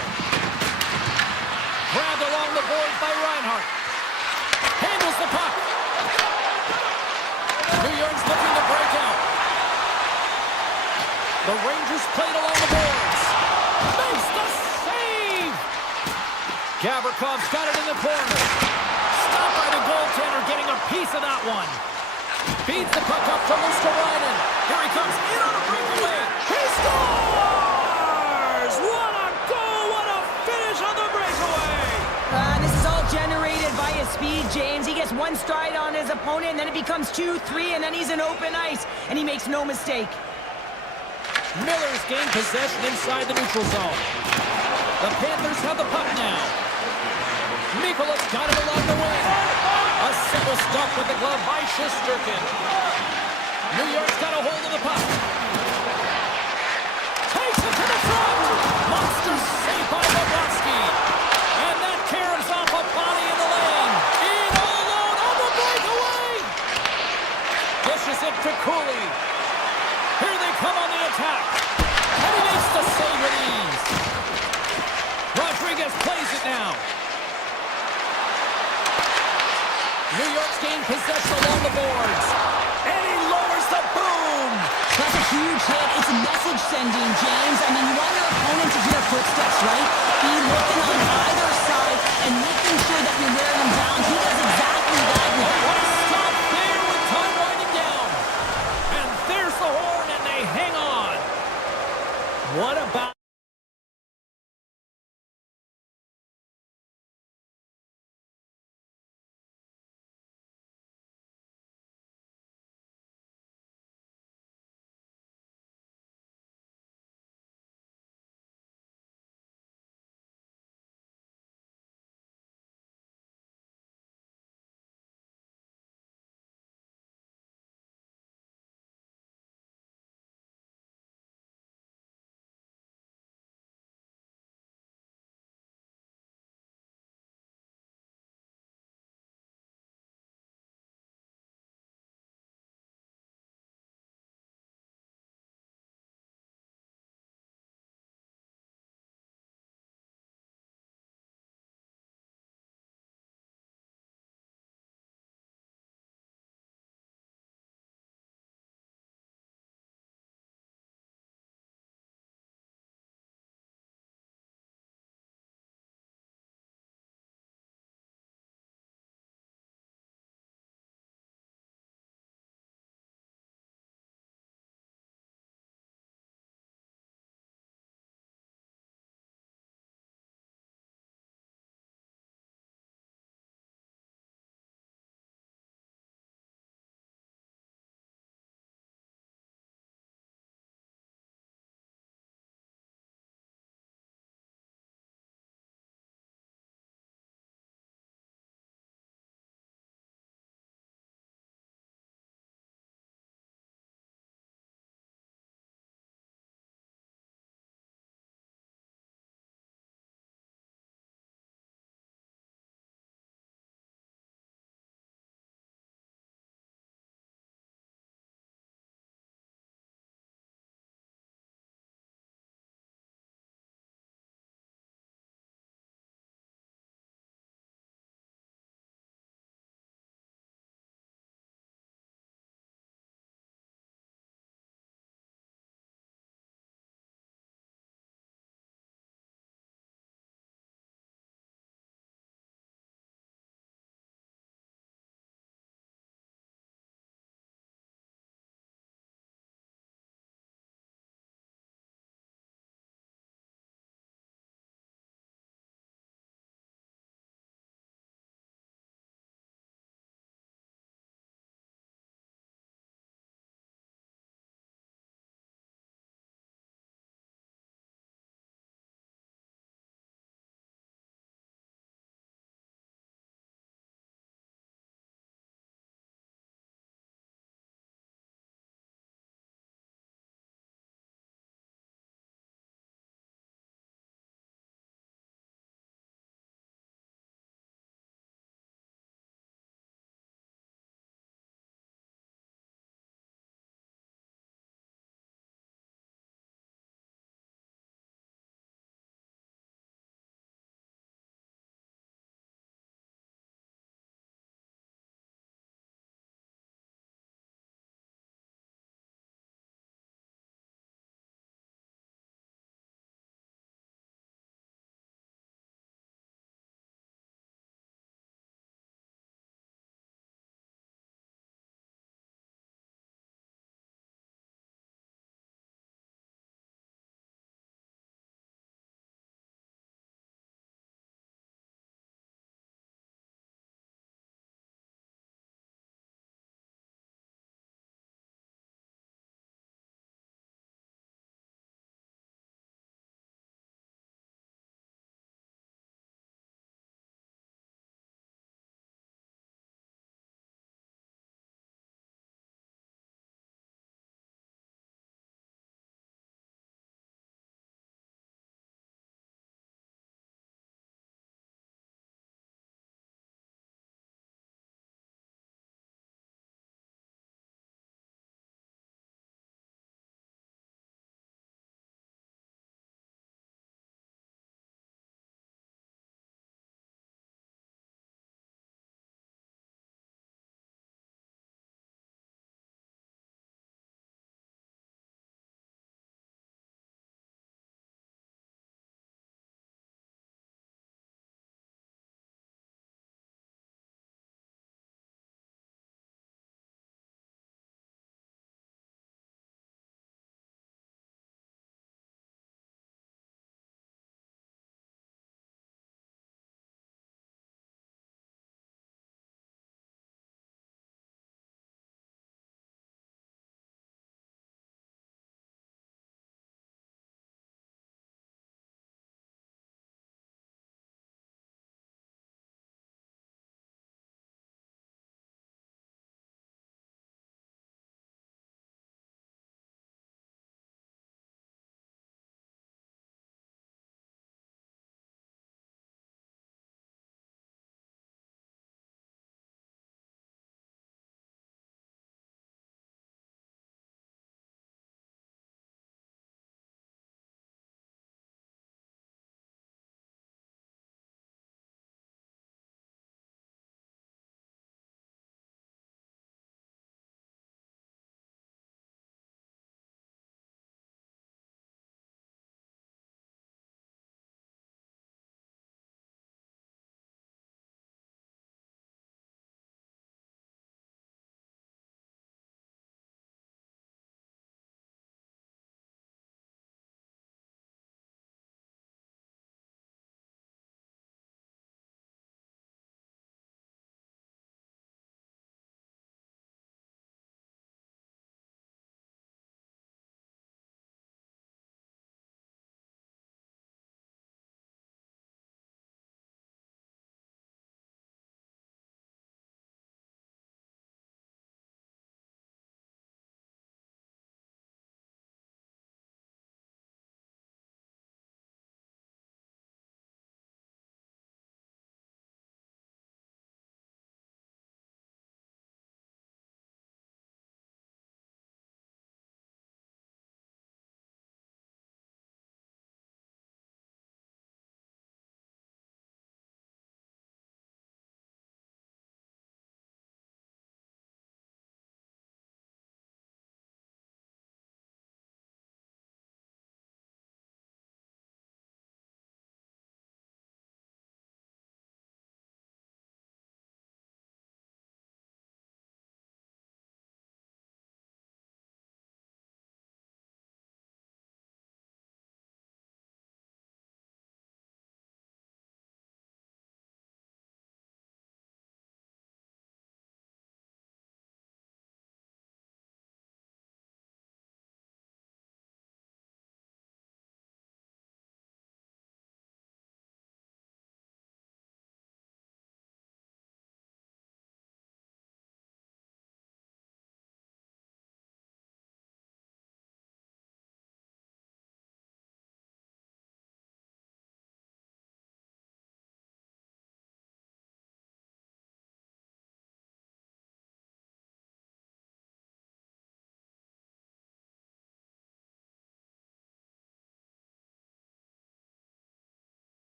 Grabbed along the boards by Reinhardt. Handles the puck. New York's looking to break out. The Rangers played along the boards. Makes the save! Gavrikoff's got it in the corner. Stopped by the goaltender, getting a piece of that one. Feeds the puck up to Luosterainen. Here he comes in on a breakaway. He scores! What a goal! What a finish on the breakaway! This is all generated by his speed, James. He gets one stride on his opponent, and then it becomes 2, 3, and then he's in open ice, and he makes no mistake. Miller's gained possession inside the neutral zone. The Panthers have the puck now. Mikola's got it along the wing. A simple stop with the glove by Shesterkin. New York's got a hold of the puck. Takes it to the front. Monster save by Bobrovsky. And that caroms off a body in the lane. In all alone on the breakaway. Dishes it to Cooley. Here they come on the attack. And he makes the save with ease. Rodriguez plays it now. New York's gained possession along the boards. And he lowers the boom. That's a huge hit. It's message sending, James. I mean, you want your opponent to hear footsteps, right? Be looking on either side and making sure that you're wearing them down. He does exactly that. What a stop there with time winding down. And there's the horn, and they hang on. What about...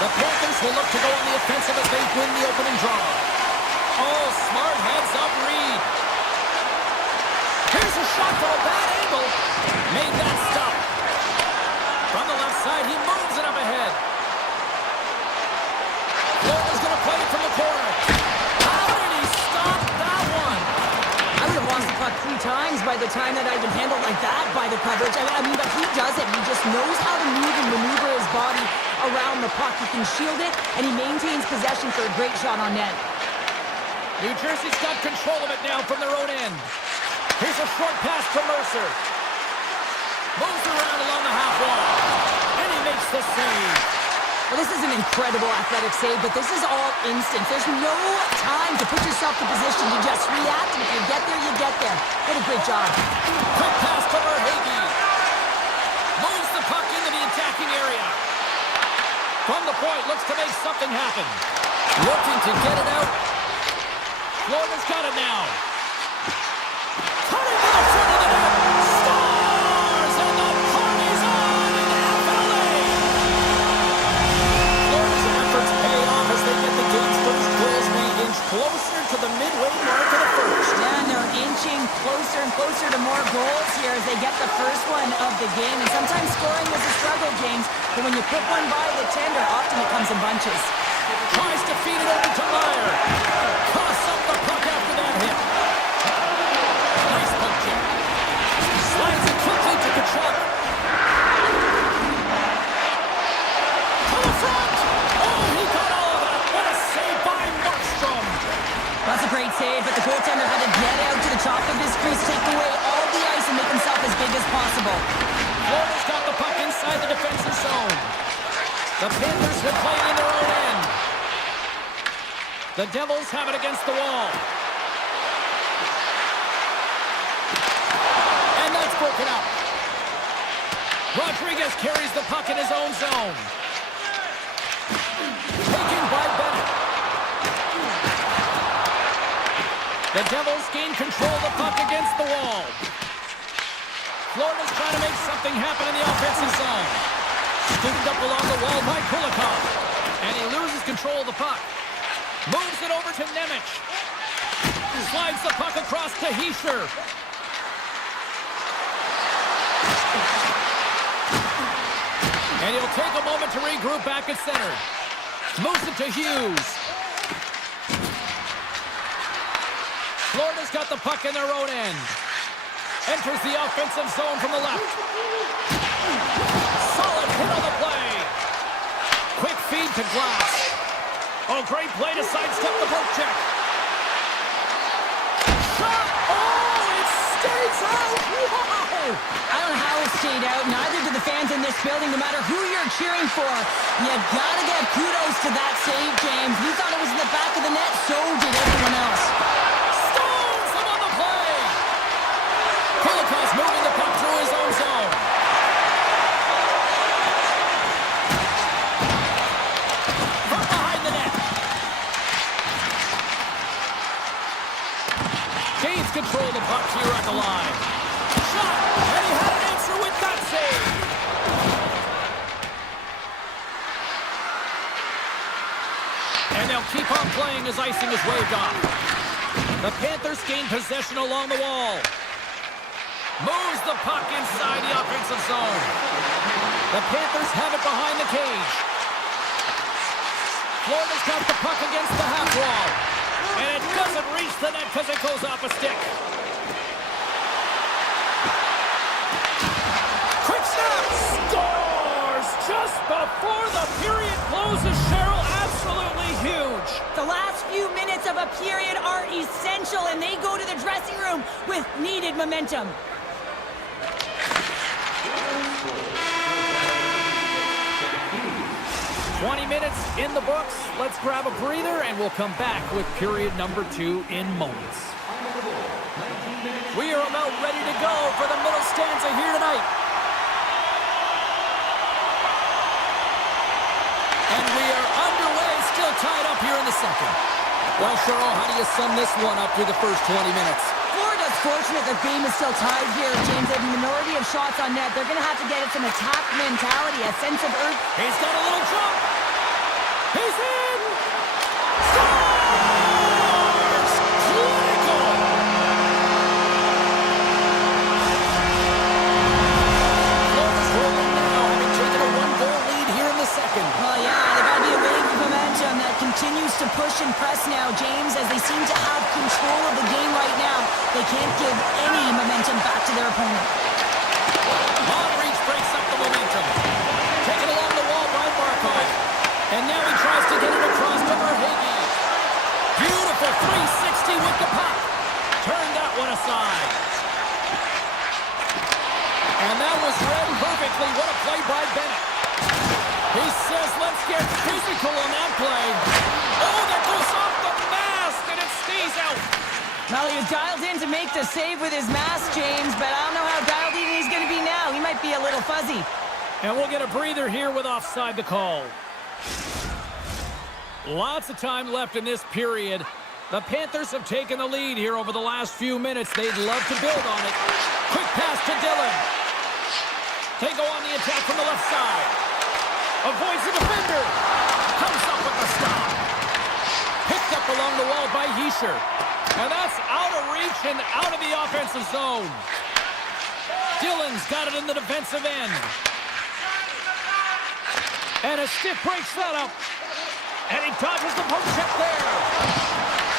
The Panthers will look to go on the offensive as they win the opening draw. Oh, smart heads-up read. Here's a shot from a bad angle. Made that stop. From the left side, he moves it up ahead. Florida's going to play it from the corner. How did he stop that one? I would have lost the puck 3 times by the time that I'd been handled like that by the coverage. I mean, but he does it. He just knows how to move and maneuver his body around the puck. He can shield it, and he maintains possession for a great shot on net. New Jersey's got control of it now from their own end. Here's a short pass to Mercer. Moves around along the half wall. And he makes the save. Well, this is an incredible athletic save, but this is all instant. There's no time to put yourself in position. You just react, and if you get there, you get there. What a great job. Quick pass to Verhaeghe. Moves the puck into the attacking area. From the point, looks to make something happen. Looking to get it out. Florida's got it now. Cutting to the front of the net. Scores! And the party's on in FLA. Florida's efforts pay off as they get the game's first goals be inch closer to the midway mark of the first. Yeah, and they're inching closer and closer to more goals here as they get the first one of the game. And sometimes scoring is a struggle, James. But when you put one by the tender, often it comes in bunches. Tries to feed it over to Meyer. Costs up the puck after that hit. Nice puck check. Slides it quickly to Kachuk. To the front. Oh, he got all of that. What a save by Markstrom. That's a great save, but the goaltender had to get out to the top of his crease, take away all the ice, and make himself as big as possible. Florida's got the puck inside the defensive zone. The Panthers will play it in their own end. The Devils have it against the wall. And that's broken up. Rodriguez carries the puck in his own zone. Taken by Bennett. The Devils gain control of the puck against the wall. Florida's trying to make something happen in the offensive zone. Scooped up along the wall by Kulikov. And he loses control of the puck. Moves it over to Nemec. Slides the puck across to Hischier. And he'll take a moment to regroup back at center. Moves it to Hughes. Florida's got the puck in their own end. Enters the offensive zone from the left. Solid hit on the play. Quick feed to Glass. Oh, great play to sidestep the poke check. Shot! Oh, it stays out! Wow! I don't know how it stayed out. Neither do the fans in this building, no matter who you're cheering for. You gotta give kudos to that save, James. You thought it was in the back of the net, so did everyone else. Stones him on the play! Kulikov's moving the puck through his own zone. From behind the net. Gains control of the puck here at the line. Shot! And he had an answer with that save! And they'll keep on playing as icing is waved off. The Panthers gain possession along the wall. Moves the puck inside the offensive zone. The Panthers have it behind the cage. Florida's got the puck against the half wall. And it doesn't reach the net because it goes off a stick. Quick snap! Scores! Just before the period closes, Cheryl. Absolutely huge. The last few minutes of a period are essential, and they go to the dressing room with needed momentum. "20 minutes in the books. Let's grab a breather, and we'll come back with period number 2 in moments. We are about ready to go for the middle stanza here tonight. And we are underway, still tied up here in the second. Well, Cheryl, how do you sum this one up through the first 20 minutes? Florida's fortunate the game is still tied here, James. They have a minority of shots on net. They're going to have to get it some attack mentality, a sense of urgency. He's got a little jump. He's in! Scores! Clinical! Florida's rolling now, having taken a one-goal lead here in the second. Well, yeah, they got to be a wave of momentum that continues to push and press now, James, as they seem to have control of the game right now. They can't give any momentum back to their opponent. Long reach breaks up the momentum. Taken along the wall by Markov. And now he tries to get it across to Verhage. Beautiful 360 with the puck. Turn that one aside. And that was read perfectly. What a play by Bennett. He says, let's get physical on that play. Oh, that goes off the mask, and it stays out. Well, he was dialed in to make the save with his mask, James, but I don't know how dialed in he's going to be now. He might be a little fuzzy. And we'll get a breather here with offside the call. Lots of time left in this period. The Panthers have taken the lead here over the last few minutes. They'd love to build on it. Quick pass to Dillon. They go on the attack from the left side. Avoids the defender. Comes up with the stop. Picked up along the wall by Hischier. And that's out of reach and out of the offensive zone. Dillon's got it in the defensive end. And a stiff breaks that up. And he dodges the poke check there.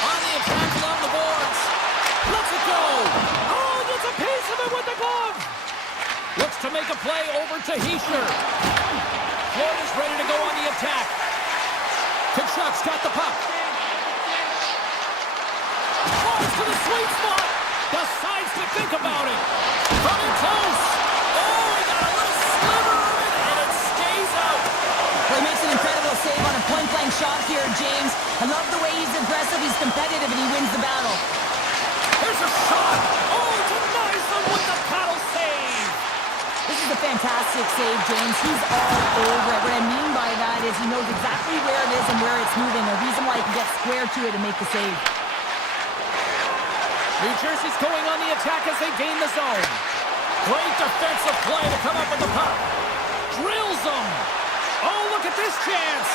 On the attack along the boards. Lets it go. Oh, gets a piece of it with the glove. Looks to make a play over to Hischier. Florida's ready to go on the attack. Kachuk's got the puck. Falls to the sweet spot. Decides to think about it. From in close. Oh, he got a little sliver of it, and it stays out. Well, he makes an incredible save on a point-blank shot here, James. I love the way he's aggressive, he's competitive, and he wins the battle. There's a shot. Oh, denies them with the paddle save. This is a fantastic save, James. He's all over it. What I mean by that is he knows exactly where it is and where it's moving. A reason why he can get square to it and make the save. New Jersey's going on the attack as they gain the zone. Great defensive play to come up with the puck. Drills them. Oh, look at this chance.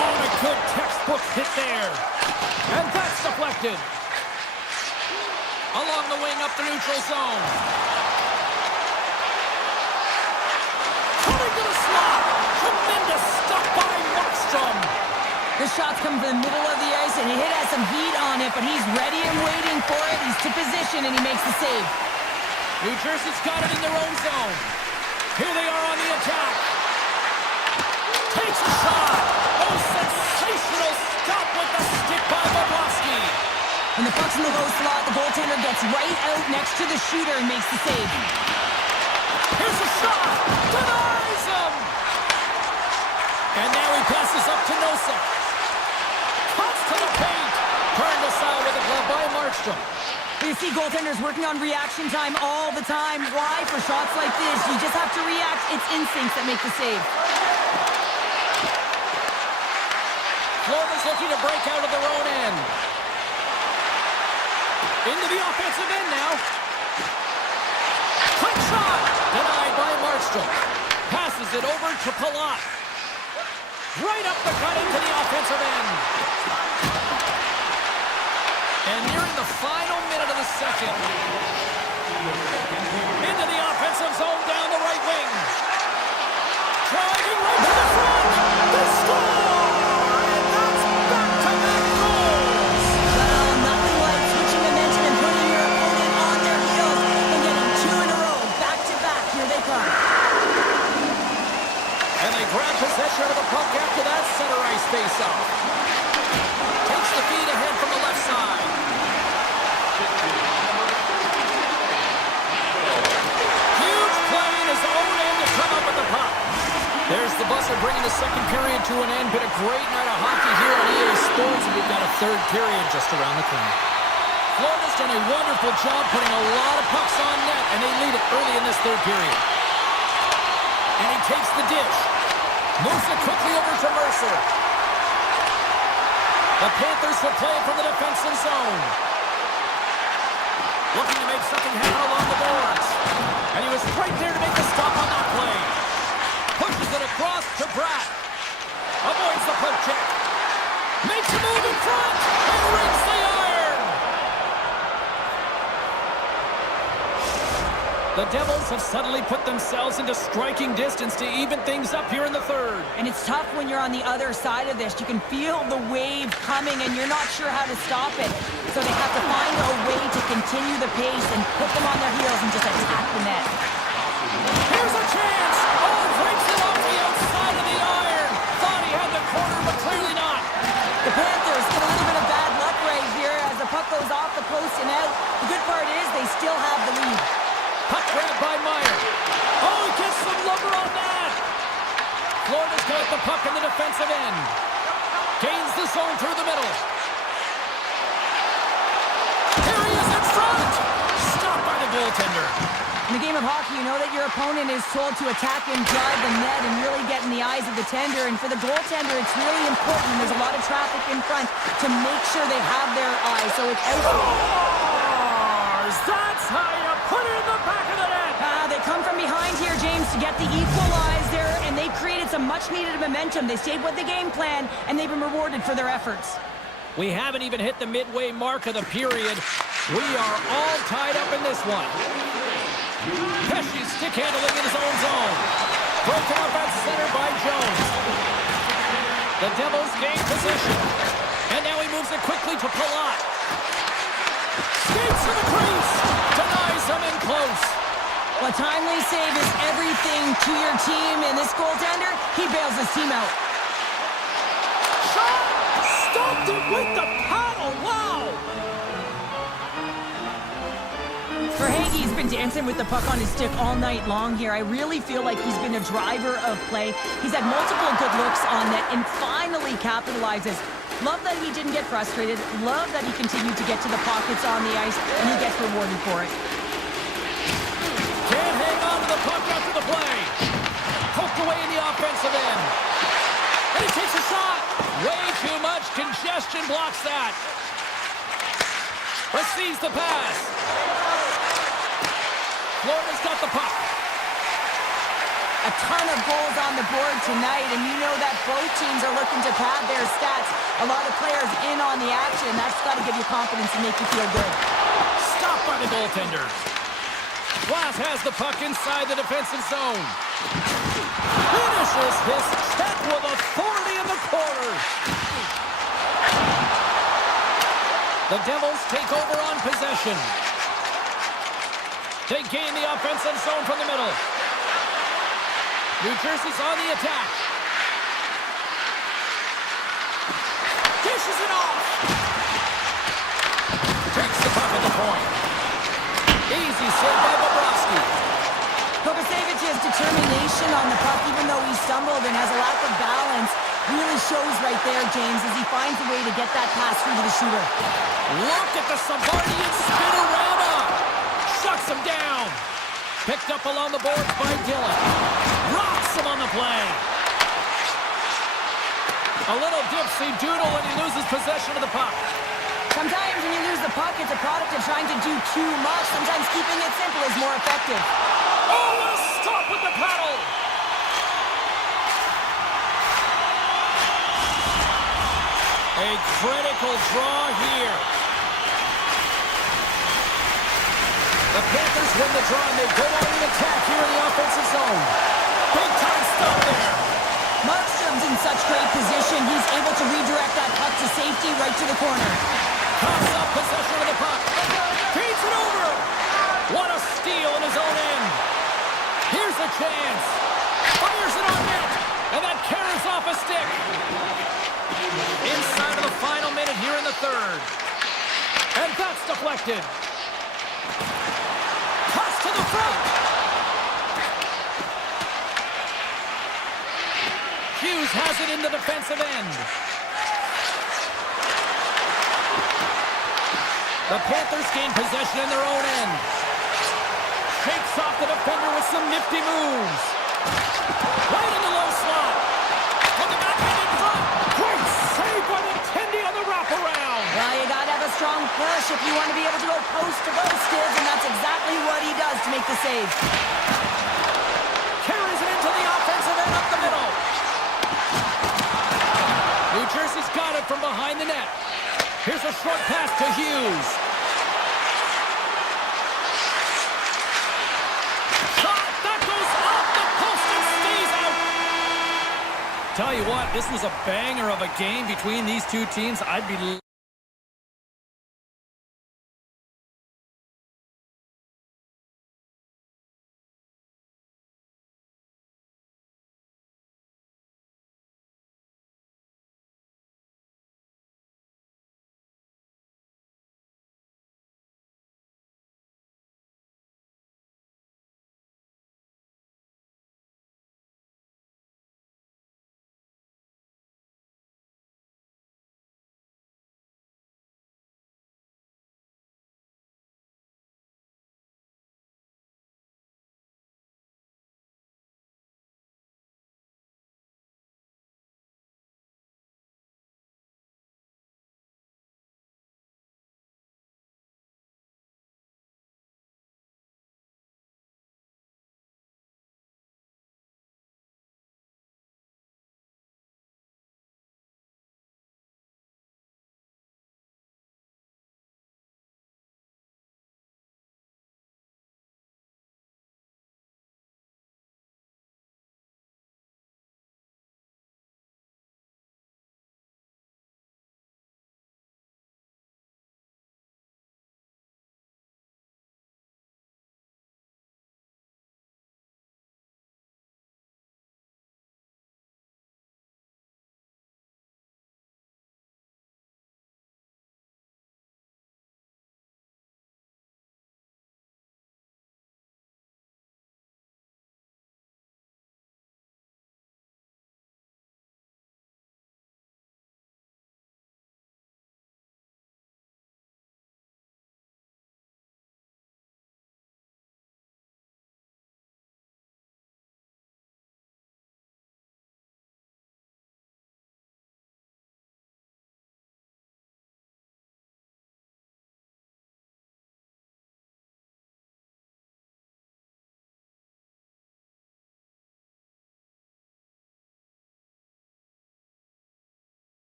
Oh, a good textbook hit there. And that's deflected. Along the wing up the neutral zone. Coming to the slot. Tremendous stop by Markstrom. The shot's come from the middle of the ice, and he has some heat on it, but he's ready and waiting for it. He's to position, and he makes the save. New Jersey's got it in their own zone. Here they are on the attack. Takes a shot. Oh, sensational stop with the stick by Bobrovsky. When the puck's in the low slot, the goaltender gets right out next to the shooter and makes the save. Here's a shot. Denies him. And now he passes up to Nosek. Cuts to the paint. Turned aside with a glove by Markstrom. You see goaltenders working on reaction time all the time. Why? For shots like this, you just have to react. It's instincts that make the save. Florida's looking to break out of their own end. Into the offensive end now. Quick shot. Denied by Markstrom. Passes it over to Palat. Right up the gut into the offensive end. And nearing the final minute of the second. Into the offensive zone down the right wing. Driving right to the front. They score! And that's back-to-back goals! Well, nothing like switching momentum and putting your opponent on their heels and getting two in a row. Back-to-back. Here they come. And they grab possession of the puck after that center ice face-off. Takes the feed ahead from the left side. Huge play in his own end to come up with the puck. There's the buzzer bringing the second period to an end. Been a great night of hockey here on EA Sports, and we've got a third period just around the corner. Florida's done a wonderful job putting a lot of pucks on net, and they lead it early in this third period. And he takes the dish. Moves it quickly over to Mercer. The Panthers will play from the defensive zone. Looking to make something happen along the boards. And he was right there to make the stop on that play. Pushes it across to Pratt. The Devils have suddenly put themselves into striking distance to even things up here in the third. And it's tough when you're on the other side of this. You can feel the wave coming and you're not sure how to stop it. So they have to find a way to continue the pace and put them on their heels and just attack the net. Here's a chance! Oh, breaks it off the outside of the iron. Thought he had the corner, but clearly not. The Panthers get a little bit of bad luck right here as the puck goes off the post and out. The good part is they still have the lead. Puck grabbed by Meyer. Oh, he gets some lumber on that. Florida's got the puck in the defensive end. Gains the zone through the middle. Here he is in front. Stopped by the goaltender. In the game of hockey, you know that your opponent is told to attack and drive the net and really get in the eyes of the tender. And for the goaltender, it's really important. There's a lot of traffic in front to make sure they have their eyes. So it's out. That's how you put it in the back of the net. They come from behind here, James, to get the equalizer, and they created some much-needed momentum. They stayed with the game plan, and they've been rewarded for their efforts. We haven't even hit the midway mark of the period. We are all tied up in this one. Pesci's stick handling in his own zone. Broken up at center by Jones. The Devils gain possession. And now he moves it quickly to Palat. Skates to the crease. Denies him in close. Well, a timely save is everything to your team, and this goaltender, he bails his team out. Shot! Stopped it with the paddle. Wow! Verhaeghe's been dancing with the puck on his stick all night long here. I really feel like he's been a driver of play. He's had multiple good looks on net and finally capitalizes. Love that he didn't get frustrated. Love that he continued to get to the pockets on the ice, and he gets rewarded for it. Can't hang on to the puck after the play. Poked away in the offensive end. And he takes a shot. Way too much congestion blocks that. Receives the pass. Florida's got the puck. A ton of goals on the board tonight, and you know that both teams are looking to pad their stats. A lot of players in on the action. That's got to give you confidence and make you feel good. Stopped by the goaltender. Glass has the puck inside the defensive zone. Finishes his check with authority in the corner. The Devils take over on possession. They gain the offensive zone from the middle. New Jersey's on the attack. Dishes it off. Takes the puck at the point. Easy save by Bobrovsky. Kokosevic's determination on the puck, even though he stumbled and has a lack of balance, really shows right there, James, as he finds a way to get that pass through to the shooter. Look at the Savardian spinorama. Shuts him down. Picked up along the boards by Dillon. Rocks him on the play. A little dipsy doodle when he loses possession of the puck. Sometimes when you lose the puck, it's a product of trying to do too much. Sometimes keeping it simple is more effective. Oh, what a stop with the paddle. A critical draw here. The Panthers win the draw and they go on an attack here in the offensive zone. Big time stop there. Markstrom's in such great position. He's able to redirect that puck to safety right to the corner. Pops up possession of the puck. Feeds it over. What a steal in his own end. Here's a chance. Fires it on net. And that carries off a stick. Inside of the final minute here in the third. And that's deflected. Toss to the front. Hughes has it in the defensive end. The Panthers gain possession in their own end. Shakes off the defender with some nifty moves. Right in the low slot. On the backhand in front. Great save by the Tendy on the wraparound. Well, you got to have a strong push if you want to be able to go post to post, kids, and that's exactly what he does to make the save. Carries it into the offensive end up the middle. New Jersey's got it from behind the net. Here's a short pass to Hughes. Tell you what, this was a banger of a game between these two teams. I'd be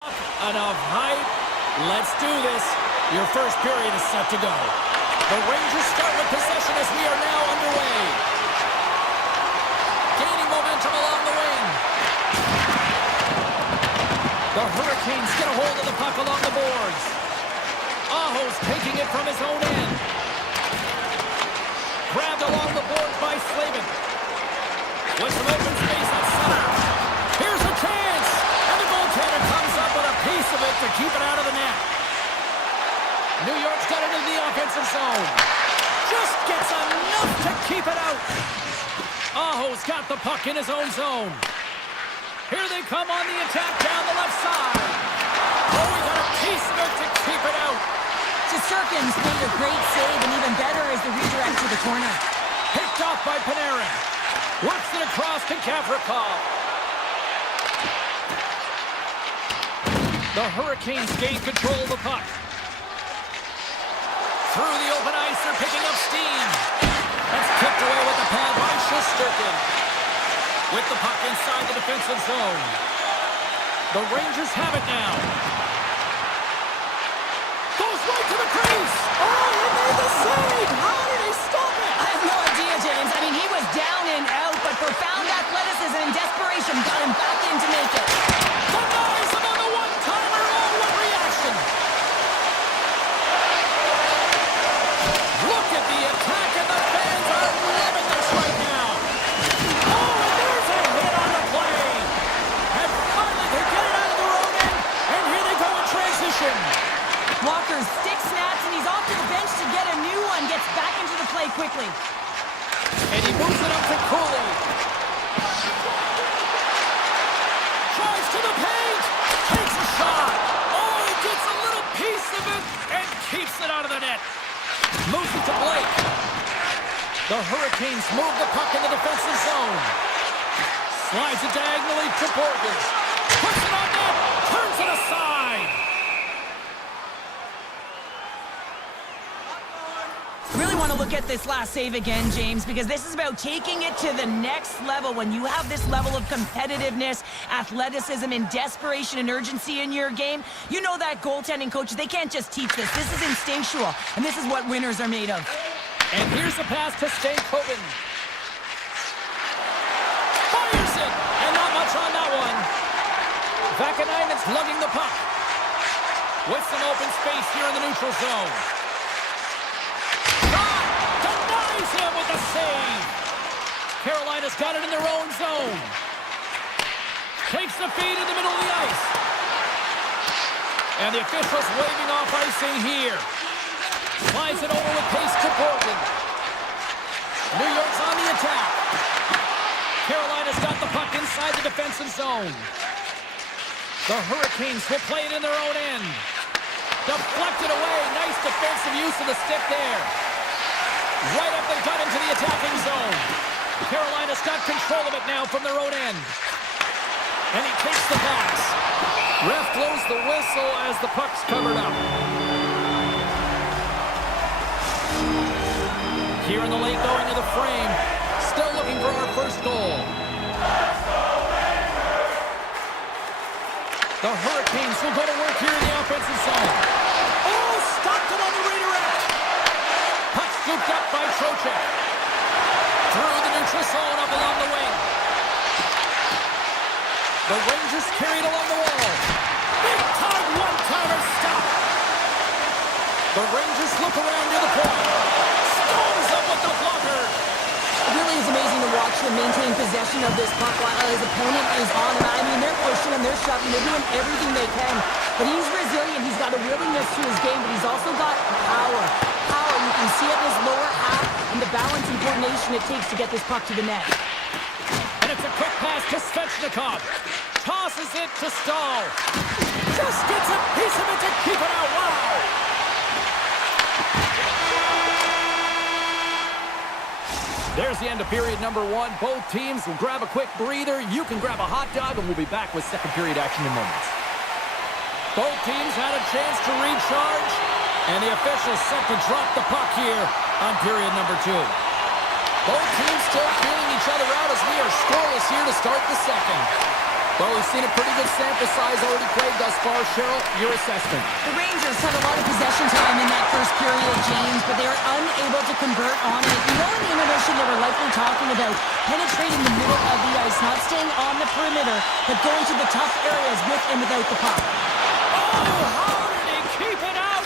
Enough hype. Let's do this. Your first period is set to go. The Rangers start with possession as we are now underway. Gaining momentum along the wing. The Hurricanes get a hold of the puck along the boards. Aho's taking it from his own end. Grabbed along the boards by Slavin. With some open space at center. Here's a chance. And the goaltender comes up with a piece of it to keep it out of the net. New York's got it in the offensive zone. Just gets enough to keep it out. Aho's got the puck in his own zone. Here they come on the attack down the left side. Oh, he got a piece of it to keep it out. Shesterkin's made a great save, and even better is the redirect to the corner. Picked off by Panarin. Works it across to Gavrikov. The Hurricanes gain control of the puck. Through the open ice, they're picking up steam. That's kicked away with the pad by Shesterkin. With the puck inside the defensive zone. The Rangers have it now. Goes right to the crease. Oh, he made the save. How did he stop it? I have no idea, James. I mean, he was down and out, but profound athleticism and desperation got him back in to make it. Denies him on the one-timer. Oh, what reaction. Look at the attack, and the fans are loving this right now. Oh, and there's a hit on the play. And finally they get it out of their own end, and here they go in transition. Walker's stick snaps, and he's off to the bench to get a new one. Gets back into the play quickly. And he moves it up to Cooley. Drives to the paint. Takes a shot. Oh, he gets a little piece of it and keeps it out of the net. Moves it to Blake. The Hurricanes move the puck in the defensive zone. Slides it diagonally to Borges. Puts it on net. Turns it aside. Really want to look at this last save again, James, because this is about taking it to the next level. When you have this level of competitiveness, athleticism, and desperation and urgency in your game, you know that goaltending coaches, they can't just teach this. This is instinctual, and this is what winners are made of. And here's a pass to Stankoven. Fires it! And not much on that one. Vakanainen's lugging the puck. With some open space here in the neutral zone. Denies him with the save. Carolina's got it in their own zone. Takes the feed in the middle of the ice. And the officials waving off icing here. Slides it over with pace to Borgen. New York's on the attack. Carolina's got the puck inside the defensive zone. The Hurricanes will play it in their own end. Deflected away. Nice defensive use of the stick there. Right up the gut into the attacking zone. Carolina's got control of it now from their own end. And he takes the pass. Ref blows the whistle as the puck's covered up. Here in the late going of the frame, still looking for our first goal. The Hurricanes will go to work here in the offensive zone. Oh, stopped it on the redirect. Puck scooped up by Trocheck. Through the neutral zone up along the wing. The Rangers carried along the wall. Big time one-timer stop. The Rangers look around near the point. Stones up with the blocker. It really is amazing to watch him maintain possession of this puck while his opponent is on him. I mean, they're pushing him, they're shoving, they're doing everything they can. But he's resilient, he's got a willingness to his game, but he's also got power. Power, you can see it in his lower half and the balance and coordination it takes to get this puck to the net. And it's a quick pass to Svechnikov. Tosses it to Stahl. Just gets a piece of it to keep it out. Wow! There's the end of period number one. Both teams will grab a quick breather. You can grab a hot dog, and we'll be back with second period action in moments. Both teams had a chance to recharge, and the officials set to drop the puck here on period number two. Both teams still feeling each other out as we are scoreless here to start the second. Well, we've seen a pretty good sample size already played thus far. Cheryl, your assessment. The Rangers had a lot of possession time in that first period, James, but they were unable to convert on it. You know, in the intermission, they were likely talking about penetrating the middle of the ice, not staying on the perimeter, but going to the tough areas with and without the puck. Oh, how did he keep it out?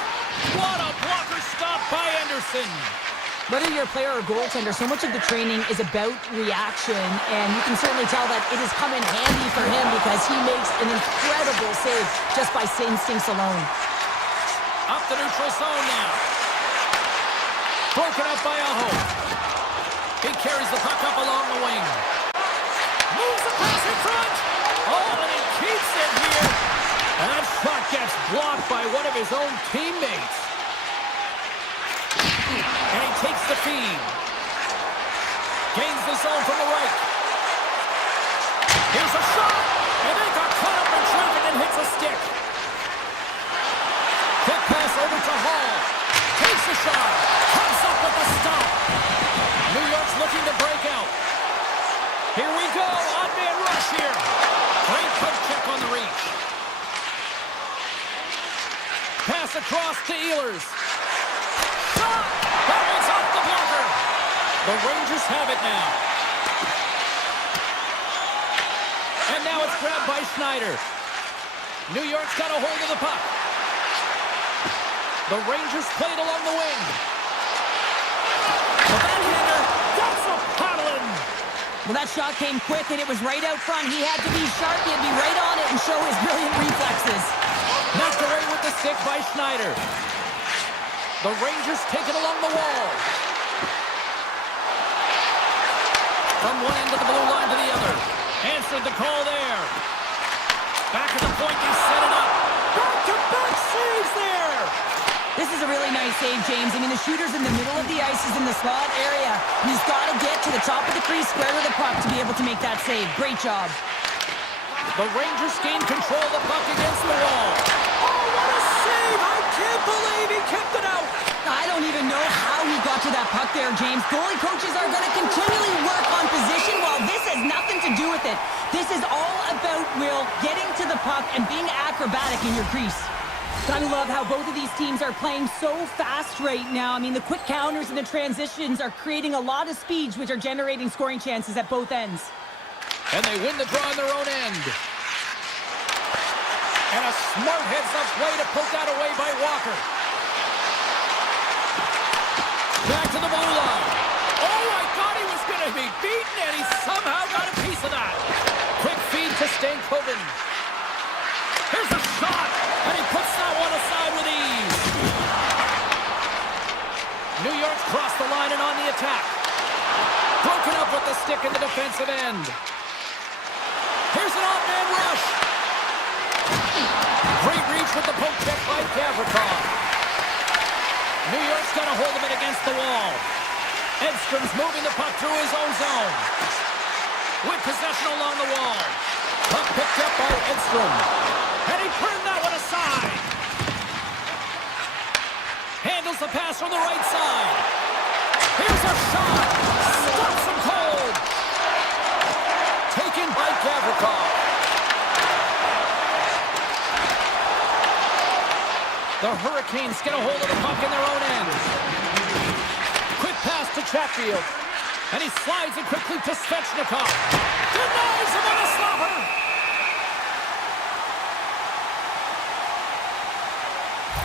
What a blocker stop by Anderson. Whether you're a player or goaltender, so much of the training is about reaction, and you can certainly tell that it has come in handy for him because he makes an incredible save just by instincts alone. Up the neutral zone now. Broken up by Aho. He carries the puck up along the wing. Moves across in front. Oh, and he keeps it here. And that shot gets blocked by one of his own teammates. And he takes the feed. Gains the zone from the right. Here's a shot. And they got caught up in traffic and hits a stick. Quick pass over to Hall. Takes a shot. Comes up with the stop. New York's looking to break out. Here we go. Odd-man rush here. Great poke check on the reach. Pass across to Ehlers. Shot! That one's off the blocker. The Rangers have it now. And now it's grabbed by Schneider. New York's got a hold of the puck. The Rangers played along the wing. The backhander, that's a paddling. Well, that shot came quick, and it was right out front. He had to be sharp. He had to be right on it and show his brilliant reflexes. Knocked away with the stick by Schneider. The Rangers take it along the wall. From one end of the blue line to the other. Answered the call there. Back at the point, they set it up. Back-to-back saves there. This is a really nice save, James. I mean, the shooter's in the middle of the ice. He's in the slot area. And he's got to get to the top of the crease, square to the puck, to be able to make that save. Great job. The Rangers gain control of the puck against the wall. Oh, what a save! I can't believe he kept it out. I don't even know how he got to that puck there, James. Goalie coaches are going to continually work on position while this has nothing to do with it. This is all about, Will, getting to the puck and being acrobatic in your crease. Gotta love how both of these teams are playing so fast right now. I mean, the quick counters and the transitions are creating a lot of speeds, which are generating scoring chances at both ends. And they win the draw on their own end. And a smart heads-up play to poke that away by Walker. Back to the blue line. Oh, I thought he was going to be beaten, and he somehow got a piece of that. Quick feed to Stankoven. Here's a shot, and he puts that one aside with ease. New York's crossed the line and on the attack. Broken up with the stick in the defensive end. Here's an off-man rush. Great reach with the poke check by Gavrikov. New York's got a hold of it against the wall. Edstrom's moving the puck through his own zone. With possession along the wall. Puck picked up by Edstrom. And he turned that one aside. Handles the pass from the right side. Here's a shot. Stops him cold. Taken by Gavrikov. The Hurricanes get a hold of the puck in their own end. Quick pass to Chatfield. And he slides it quickly to Svechnikov. Denies him on a slapper.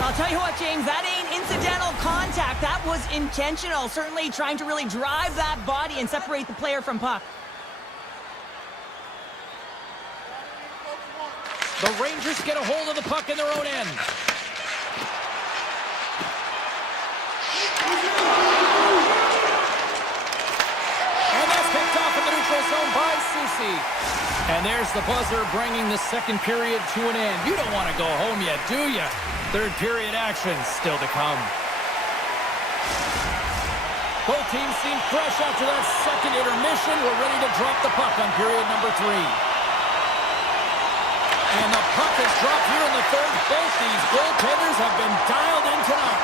I'll tell you what, James, that ain't incidental contact. That was intentional. Certainly trying to really drive that body and separate the player from puck. The Rangers get a hold of the puck in their own end. And that's picked off in the neutral zone by Soucy. And there's the buzzer bringing the second period to an end. You don't want to go home yet, do you? Third period action still to come. Both teams seem fresh after that second intermission. We're ready to drop the puck on period number 3. And the puck is dropped here in the third. Both these goaltenders have been dialed in tonight.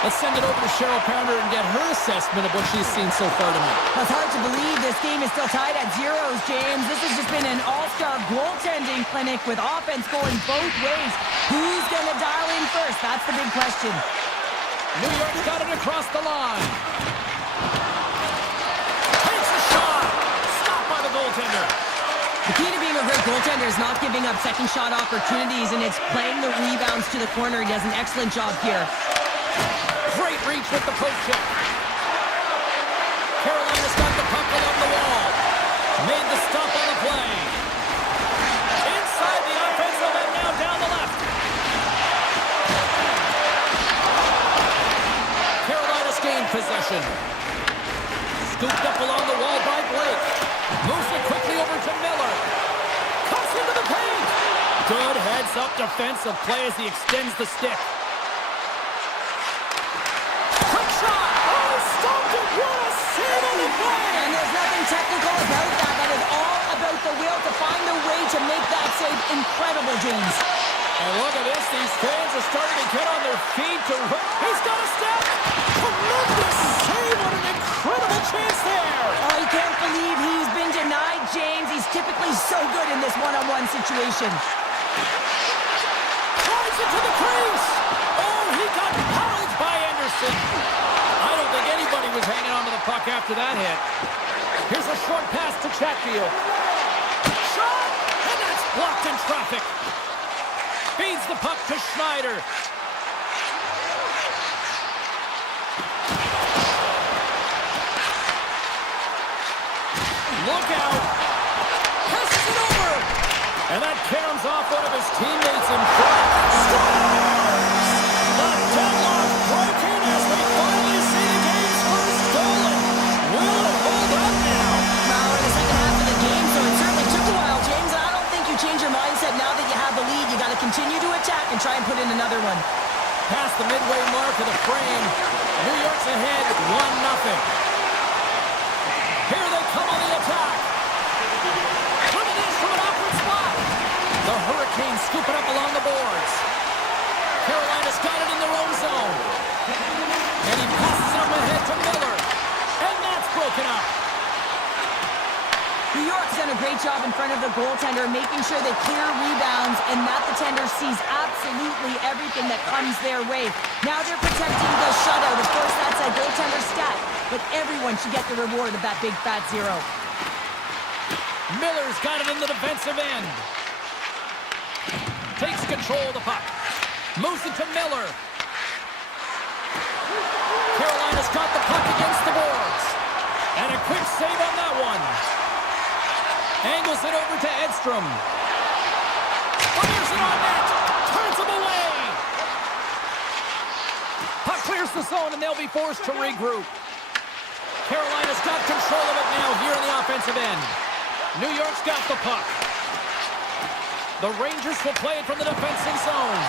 Let's send it over to Cheryl Pounder and get her assessment of what she's seen so far tonight. It's hard to believe this game is still tied at zeros, James. This has just been an all-star goaltending clinic with offense going both ways. Who's going to dial in first? That's the big question. New York's got it across the line. Takes a shot. Stopped by the goaltender. The key to being a great goaltender is not giving up second shot opportunities, and it's playing the rebounds to the corner. He does an excellent job here. Great reach with the post check. Carolina's got the puck along the wall. Made the stop on the play. Inside the offensive and now down the left. Carolina's gained possession. Scooped up along the wall by Blake. Moves it quickly over to Miller. Cuts into the paint. Good heads-up defensive play as he extends the stick. And there's nothing technical about that. That is all about the will to find a way to make that save incredible, James. And look at this. These fans are starting to get on their feet. He's got a step. Tremendous save. What an incredible chance there. Oh, you can't believe he's been denied, James. He's typically so good in this one-on-one situation. Drives it to the crease. Oh, he got held by Anderson. I don't think anybody was hanging on to the puck after that hit. Here's a short pass to Chatfield. Shot! And that's blocked in traffic. Feeds the puck to Schneider. Look out. Passes it over. And that caroms off one of his teammates in front. Scores! The deadlock broken as we finally see the game's first stolen. Will it hold up now? Well, in the second half of the game, so it certainly took a while, James. I don't think you change your mindset now that you have the lead. You got to continue to attack and try and put in another one. Past the midway mark of the frame, New York's ahead 1-0. Here they come on the attack. Coming in from an awkward spot. The Hurricanes scooping up along the boards. Carolina's got it in their own zone. And he passes it up ahead to Miller. And that's broken up. New York's done a great job in front of the goaltender, making sure they clear rebounds and that the tender sees absolutely everything that comes their way. Now they're protecting the shutout. Of course, that's a goaltender stat, but everyone should get the reward of that big fat zero. Miller's got it in the defensive end. Takes control of the puck. Moves it to Miller. Carolina's got the puck against the boards. And a quick save on that one. Angles it over to Edstrom. Fires it on net. Turns him away. Puck clears the zone and they'll be forced to regroup. Carolina's got control of it now here in the offensive end. New York's got the puck. The Rangers will play it from the defensive zone.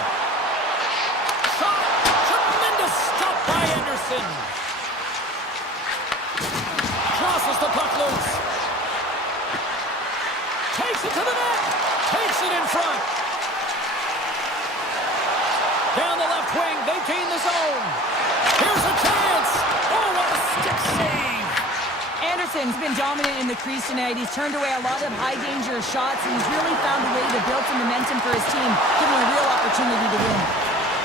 Shot! Tremendous stop by Anderson. Crosses the puck loose. Takes it to the net. Takes it in front. Down the left wing. They gain the zone. Here's a chance. Oh, what a stick save. Anderson's been dominant in the crease tonight. He's turned away a lot of high-danger shots, and he's really found a way to build some momentum for his team, giving a real opportunity to win.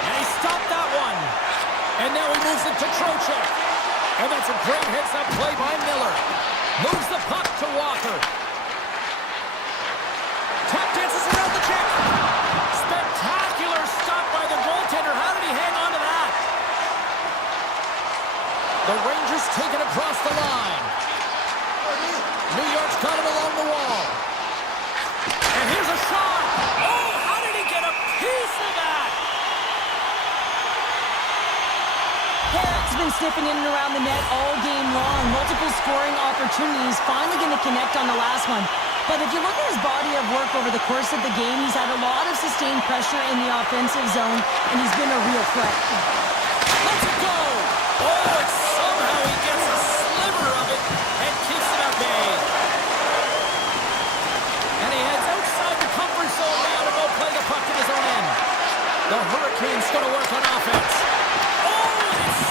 And he stopped that one. And now he moves it to Trocheck. And that's a great heads-up play by Miller. Moves the puck to Walker. Tap dances around the check. Spectacular stop by the goaltender. How did he hang on to that? The Rangers take it across the line. New York's got it along the wall. And here's a shot. Oh, how did he get a piece of that? Harris been sniffing in and around the net all game long. Multiple scoring opportunities. Finally going to connect on the last one. But if you look at his body of work over the course of the game, he's had a lot of sustained pressure in the offensive zone, and he's been a real threat. Let's go! Oh, and somehow he gets a sliver of it and keeps it at bay. And he heads outside the comfort zone now to go play the puck in his own end. The Hurricanes going to work on offense. Oh, and it's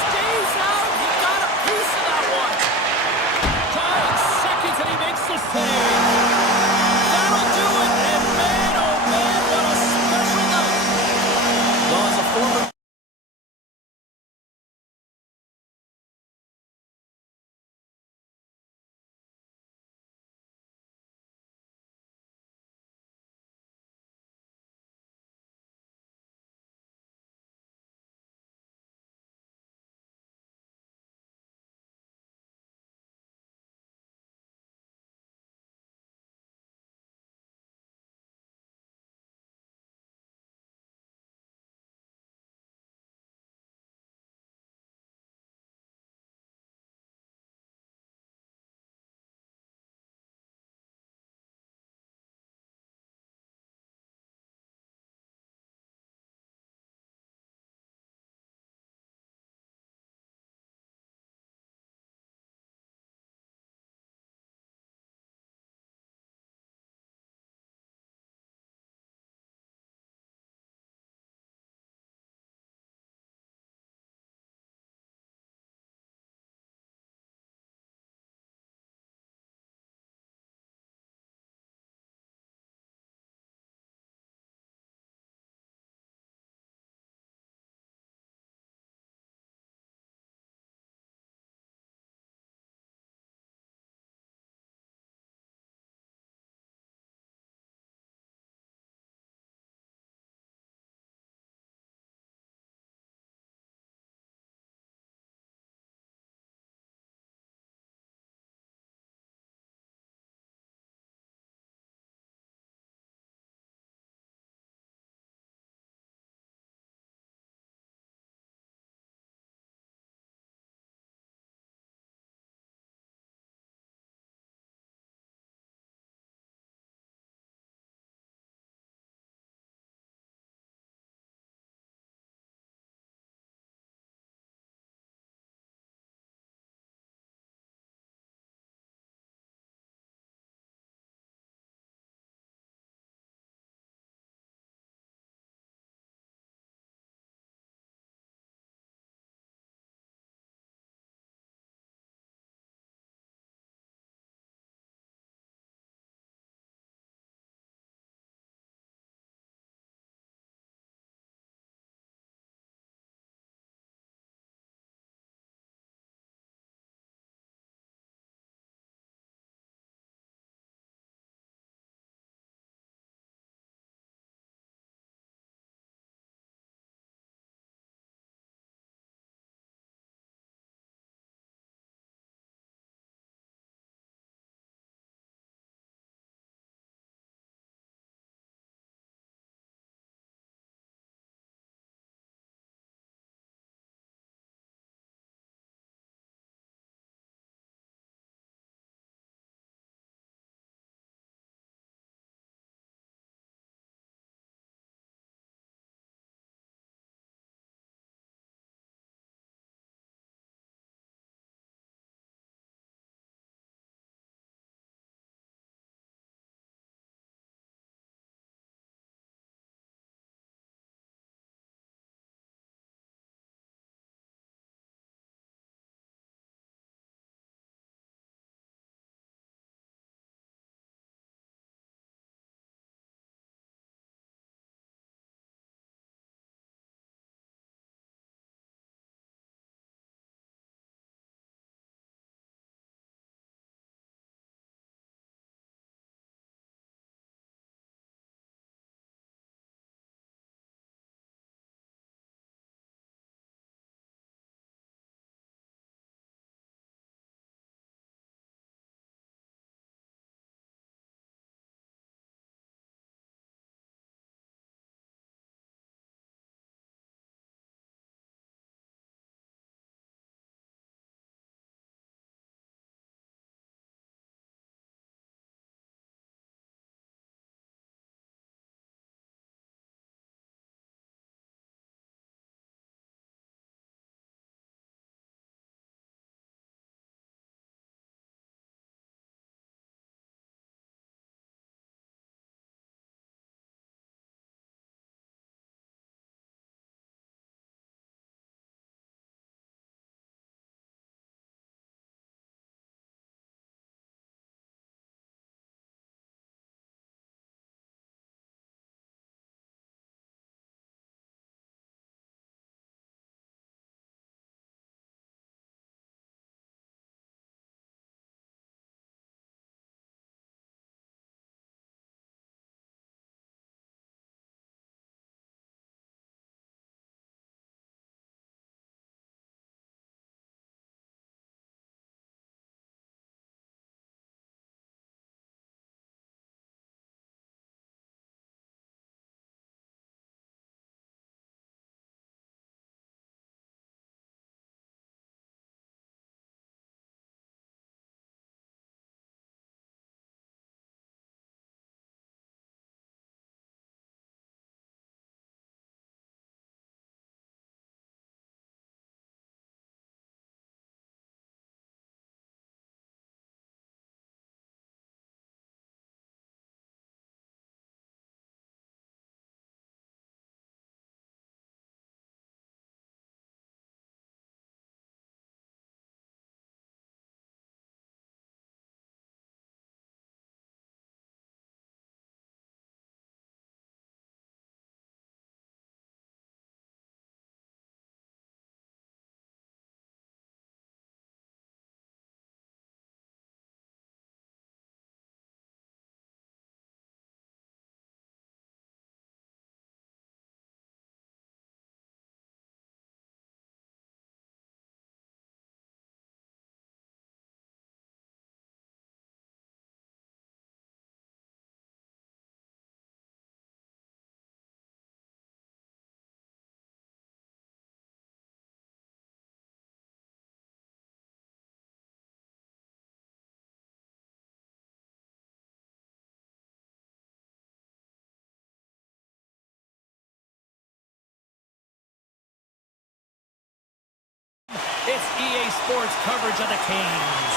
It's EA Sports coverage of the Canes.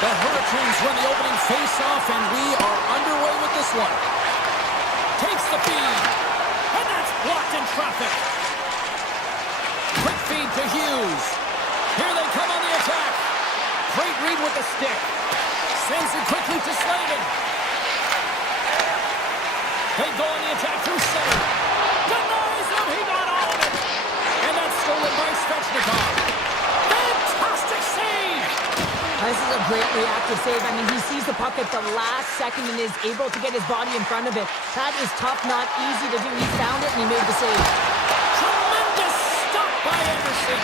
The Hurricanes run the opening face-off, and we are underway with this one. Takes the feed, and that's blocked in traffic. Quick feed to Hughes. Here they come on the attack. Great read with the stick. Sends it quickly to Slavin. They go on the attack through center. Denies him. He got all of it. And that's stolen by Svechnikov. Fantastic save. This is a great reactive save. I mean, he sees the puck at the last second and is able to get his body in front of it. That is tough, not easy to do. He found it and he made the save. Tremendous stop by Anderson.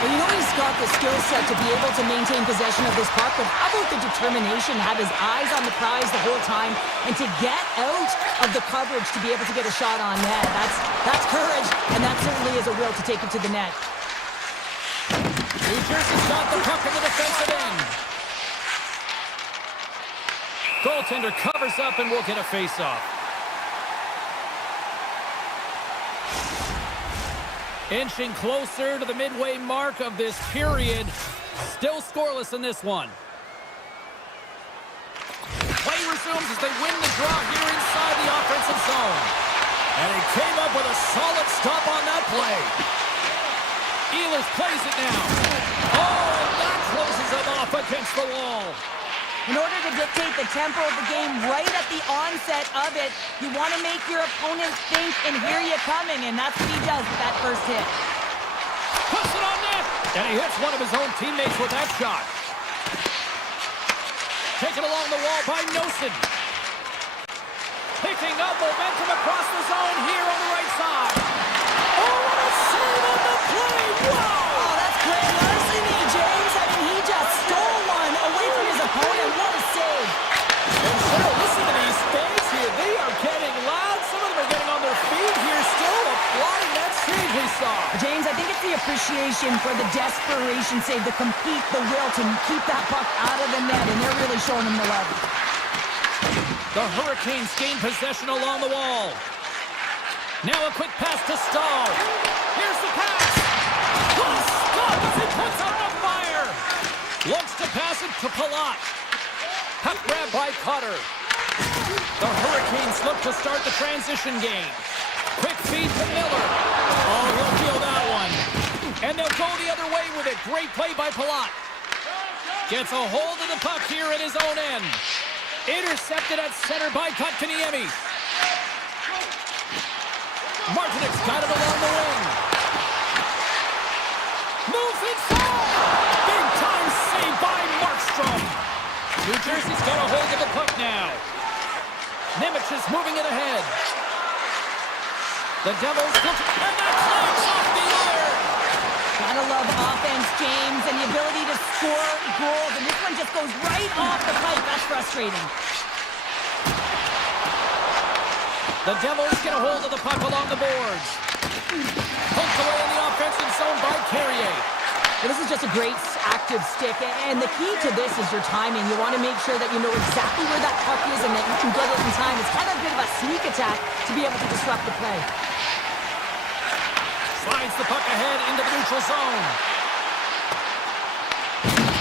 Well, you know he's got the skill set to be able to maintain possession of this puck, but how about the determination, have his eyes on the prize the whole time, and to get out of the coverage to be able to get a shot on net. That's courage, and that certainly is a will to take it to the net. New Jersey's got the puck in the defensive end. Goaltender covers up and we'll get a face-off. Inching closer to the midway mark of this period. Still scoreless in this one. Play resumes as they win the draw here inside the offensive zone. And he came up with a solid stop on that play. Ehlers plays it now. Oh, and that closes him off against the wall. In order to dictate the tempo of the game right at the onset of it, you want to make your opponent think and hear you coming, and that's what he does with that first hit. Puts it on net, and he hits one of his own teammates with that shot. Taken along the wall by Nosen. Picking up momentum across the zone here on the right side. Oh, what a save on the play! Wow! Oh, that's great. Honestly, me, James, I mean, he just stole one away from his opponent. What a save. And so, listen to these fans here. They are getting loud. Some of them are getting on their feet here, still applauding that save we saw. James, I think it's the appreciation for the desperation save, the compete, the will to keep that puck out of the net, and they're really showing him the love. The Hurricanes gain possession along the wall. Now a quick pass to Stahl. Here's the pass. Oh, stop as he puts out the fire. Looks to pass it to Palat. Puck grab by Cutter. The Hurricanes look to start the transition game. Quick feed to Miller. Oh, he'll feel that one. And they'll go the other way with it. Great play by Palat. Gets a hold of the puck here at his own end. Intercepted at center by Kotkaniemi. Martinek's got it along the wing. Moves inside. Big time save by Markstrom. New Jersey's got a hold of the puck now. Nemec is moving it ahead. The Devils look, and that clanks off the iron. Gotta love offense, James, and the ability to score goals, and this one just goes right off the pipe. That's frustrating. The Devils get a hold of the puck along the boards. Poked away in the offensive zone by Carrier. Well, this is just a great active stick, and the key to this is your timing. You want to make sure that you know exactly where that puck is and that you can get it in time. It's kind of a bit of a sneak attack to be able to disrupt the play. Slides the puck ahead into the neutral zone.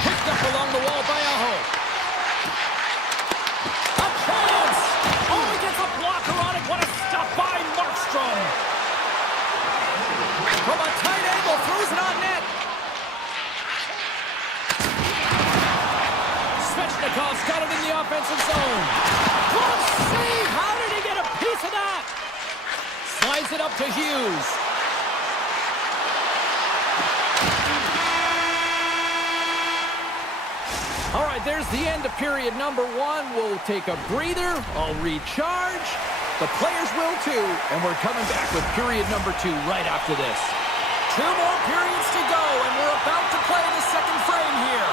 Picked up along the wall by Aho. A chance! Oh, he gets a blocker on it. What a stop by Markstrom. From a tight angle, throws it on net. Svechnikov's got it in the offensive zone. What a save! How did he get a piece of that? Slides it up to Hughes. All right, there's the end of period number one. We'll take a breather. I'll recharge. The players will too. And we're coming back with period number two right after this. 2 more periods to go, and we're about to play the second frame here.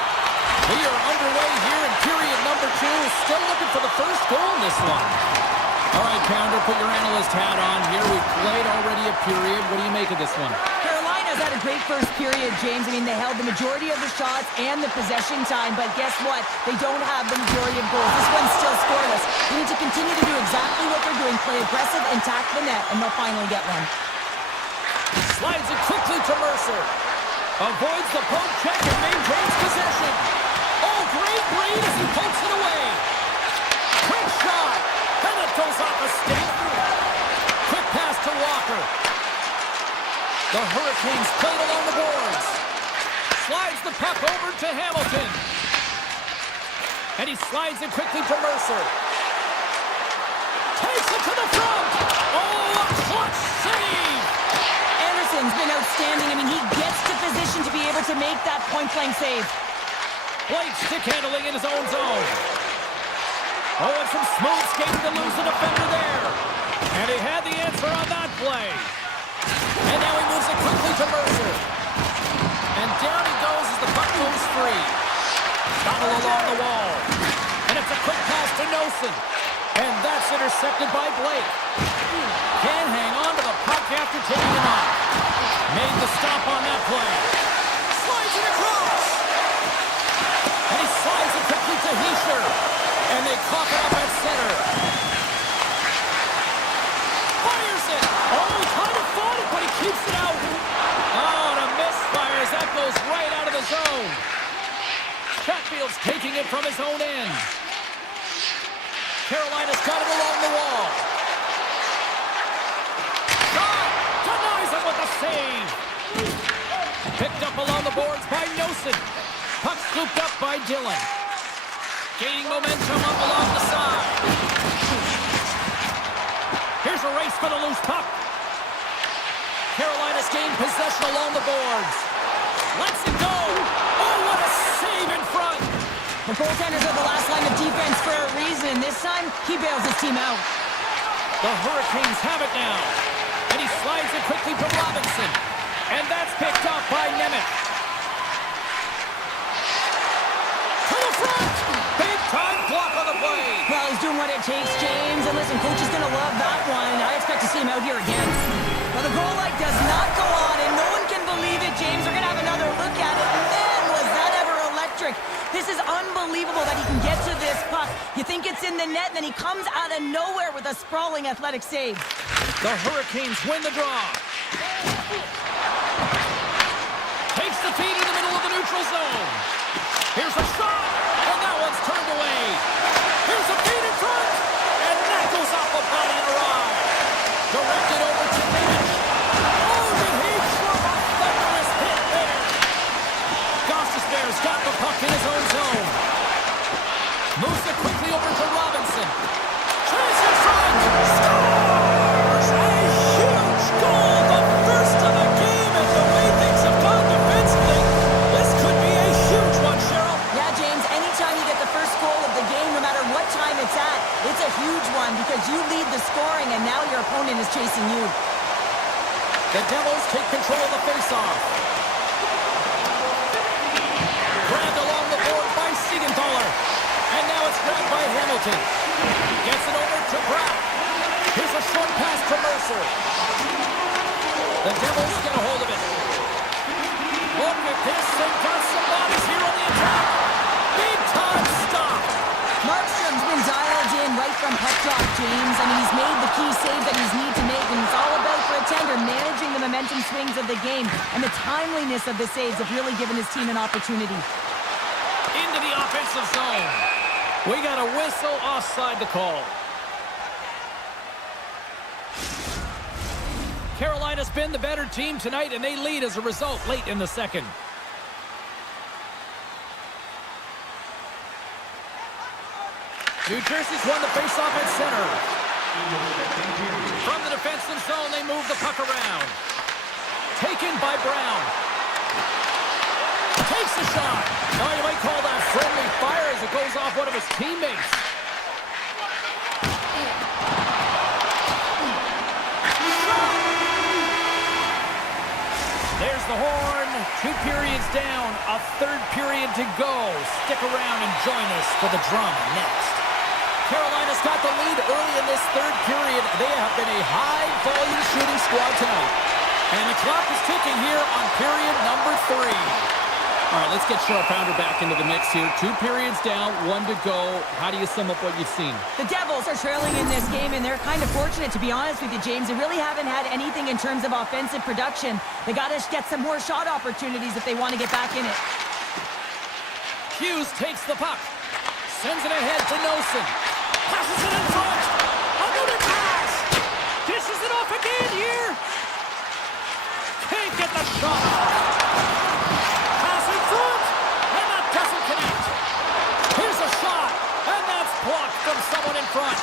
We are underway here in period number two. Still looking for the first goal in this one. All right, Pounder, put your analyst hat on here. We've played already a period. What do you make of this one? Carolina's had a great first period, James. I mean, they held the majority of the shots and the possession time, but guess what? They don't have the majority of goals. This one's still scoreless. They need to continue to do exactly what they're doing, play aggressive and tack the net, and they'll finally get one. Slides it quickly to Mercer. Avoids the poke check and maintains possession. Oh, great read as he pokes it away. Quick shot. And it goes off a stick. Quick pass to Walker. The Hurricanes played along the boards. Slides the puck over to Hamilton. And he slides it quickly to Mercer. Takes it to the front. Oh, a clutch save. Anderson's been outstanding. I mean, he gets to position to be able to make that point-blank save. Blake stick handling in his own zone. Oh, and some smooth skating to lose the defender there. And he had the answer on that play. And now he moves it quickly to Mercer. And down he goes as the puck moves free. Battle along the wall. And it's a quick pass to Nosen. And that's intercepted by Blake. Can't hang on to the puck after taking it off. Made the stop on that play. Slides it across. And he slides it quickly to Heischer. And they cough it up at center. Fires it. Oh, he kind of fought it, but he keeps it out. Oh, and a misfire as that goes right out of the zone. Chatfield's taking it from his own end. Carolina's got it along the wall. Shot! Denies it with a save. Picked up along the boards by Nosen. Puck scooped up by Dillon. Gaining momentum up along the side. Here's a race for the loose puck. Carolina's gained possession along the boards. Lets it go. Oh, what a save in front. The goaltenders are the last line of defense for a reason. This time, he bails his team out. The Hurricanes have it now. And he slides it quickly to Robinson. And that's picked up by Nemeth. To the front. Big time block on the play. Well, he's doing what it takes, James. And listen, coach is going to love that one. I expect to see him out here again. Well, the goal light does not go on, and no one can believe it, James. We're going to have another look at it. Man, was that ever electric. This is unbelievable that he can get to this puck. You think it's in the net, and then he comes out of nowhere with a sprawling athletic save. The Hurricanes win the draw. Takes the feed in the middle of the neutral zone. Here's a shot, and that one's turned away. Here's a feed in front, and that goes off a body and a ride. Directed over to Mitch. Oh, did he slip a thunderous hit there? Gostisbehere's got the puck in his own zone. Moves it quickly over to Robinson. Chase in front. Scores! A huge goal. The first of the game, and the way things have gone defensively, this could be a huge one, Cheryl. Yeah, James, anytime you get the first goal of the game, no matter what time it's at, it's a huge one because you lead the scoring and now your opponent is chasing you. The Devils take control of the faceoff. Grabbed along the board by Siegenthaler. And now it's grabbed by Hamilton. Gets it over to Brown. Here's a short pass to Mercer. The Devils get a hold of it. Look at this. They've got some bodies here on the attack. Big time stop. Markstrom's been dialed in right from puck drop, James. I mean, he's made the key save that he's need to make, and it's all about for a tender managing the momentum swings of the game, and the timeliness of the saves have really given his team an opportunity. Into the offensive zone. We got a whistle offside the call. Carolina's been the better team tonight, and they lead as a result late in the second. New Jersey's won the faceoff at center. From the defensive zone, they move the puck around. Taken by Brown. Takes the shot. Now you might call that friendly fire as it goes off one of his teammates. There's the horn. 2 periods down. A third period to go. Stick around and join us for the drama next. Carolina's got the lead early in this third period. They have been a high-volume shooting squad tonight. And the clock is ticking here on period number 3. All right, let's get Sharp Pounder back into the mix here. 2 periods down, 1 to go. How do you sum up what you've seen? The Devils are trailing in this game, and they're kind of fortunate, to be honest with you, James. They really haven't had anything in terms of offensive production. They got to get some more shot opportunities if they want to get back in it. Hughes takes the puck. Sends it ahead to Nosen. Passes it in front. Another pass. Dishes it off again here. Can't get the shot. Pass in front. And that doesn't connect. Here's a shot. And that's blocked from someone in front.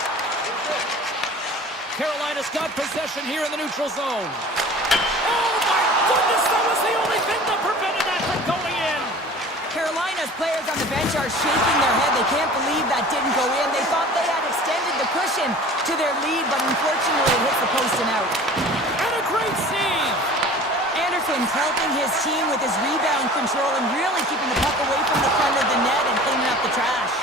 Carolina's got possession here in the neutral zone. Oh my goodness, that was the only thing that prevented that from going in. Carolina's players on the bench are shaking their head. They can't believe that didn't go in. They thought they had extended the cushion to their lead, but unfortunately it hits the post and out. And a great save. Anderson's helping his team with his rebound control and really keeping the puck away from the front of the net and cleaning up the trash.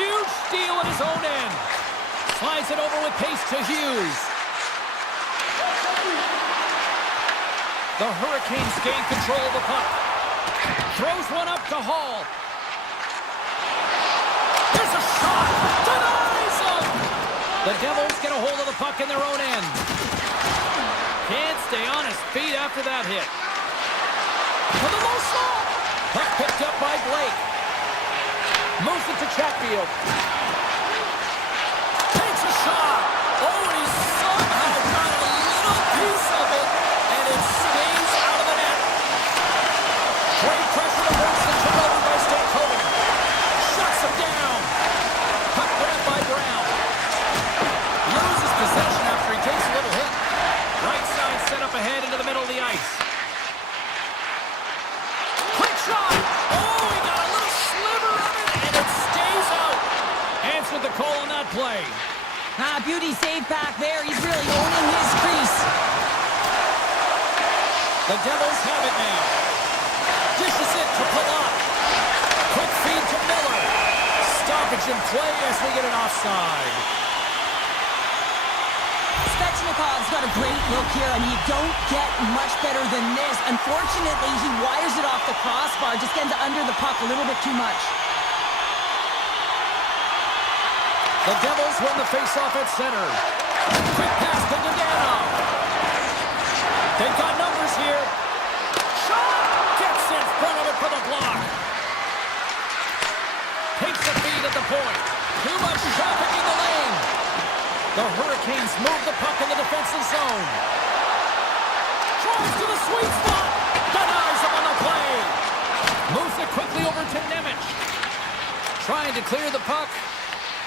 Huge steal at his own end. Slides it over with pace to Hughes. The Hurricanes gain control of the puck. Throws one up to Hall. There's a shot. Denies him. The Devils get a hold of the puck in their own end. Can't stay on his feet after that hit. For the low slot. Puck picked up by Blake. Moves it to Chatfield. Takes a shot. Oh, and he somehow got a little piece of it. And it stays out of the net. Great pressure to force the turnover by Stankoven. Shuts him down. Puck grabbed by Brown. Loses possession after he takes a little hit. Right side set up ahead into the middle of the ice. Quick shot. Oh, he got a little sliver of it, and it stays out. Answered the call on that play. Beauty save back there. He's really owning his crease. The Devils have it now. Dishes it to Palat. Quick feed to Miller. Stoppage in play as we get an offside. Svechnikov's got a great look here. I mean, you don't get much better than this. Unfortunately, he wires it off the crossbar. Just gets under the puck a little bit too much. The Devils win the faceoff at center. Quick pass to Dadonov. They've got numbers here. Shot! Gets in front of it for the block. Takes the feed at the point. Too much traffic in the lane. The Hurricanes move the puck in the defensive zone. Tries to the sweet spot. Denies him on the play. Moves it quickly over to Nemec. Trying to clear the puck.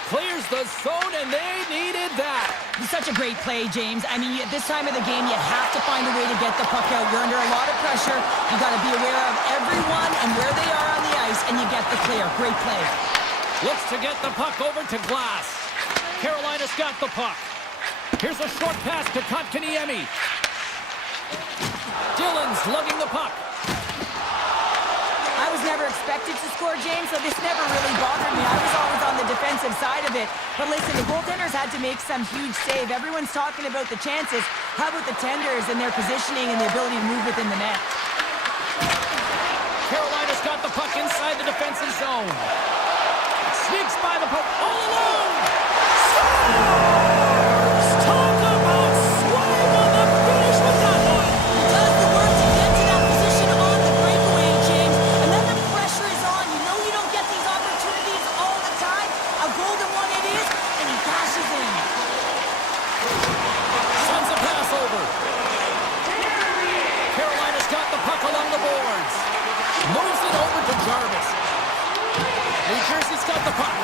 Clears the zone, and they needed that. It's such a great play, James. I mean, at this time of the game, you have to find a way to get the puck out. You're under a lot of pressure. You got to be aware of everyone and where they are on the ice, and you get the clear. Great play. Looks to get the puck over to Glass. Carolina's got the puck. Here's a short pass to Kotkaniemi. Dillon's lugging the puck. I was never expected to score, James, so this never really bothered me. I was always on the defensive side of it. But listen, the goaltenders had to make some huge save. Everyone's talking about the chances. How about the tenders and their positioning and the ability to move within the net? Carolina's got the puck inside the defensive zone. Sneaks by the puck all alone. Scores! Talk about swing on the finish with that one. Does the work to get to that position on the breakaway, James. And then the pressure is on. You know you don't get these opportunities all the time. A golden one it is, and he dashes in. Sends a pass over. Carolina's got the puck along the boards. Moves it over to Jarvis. New Jersey's got the puck.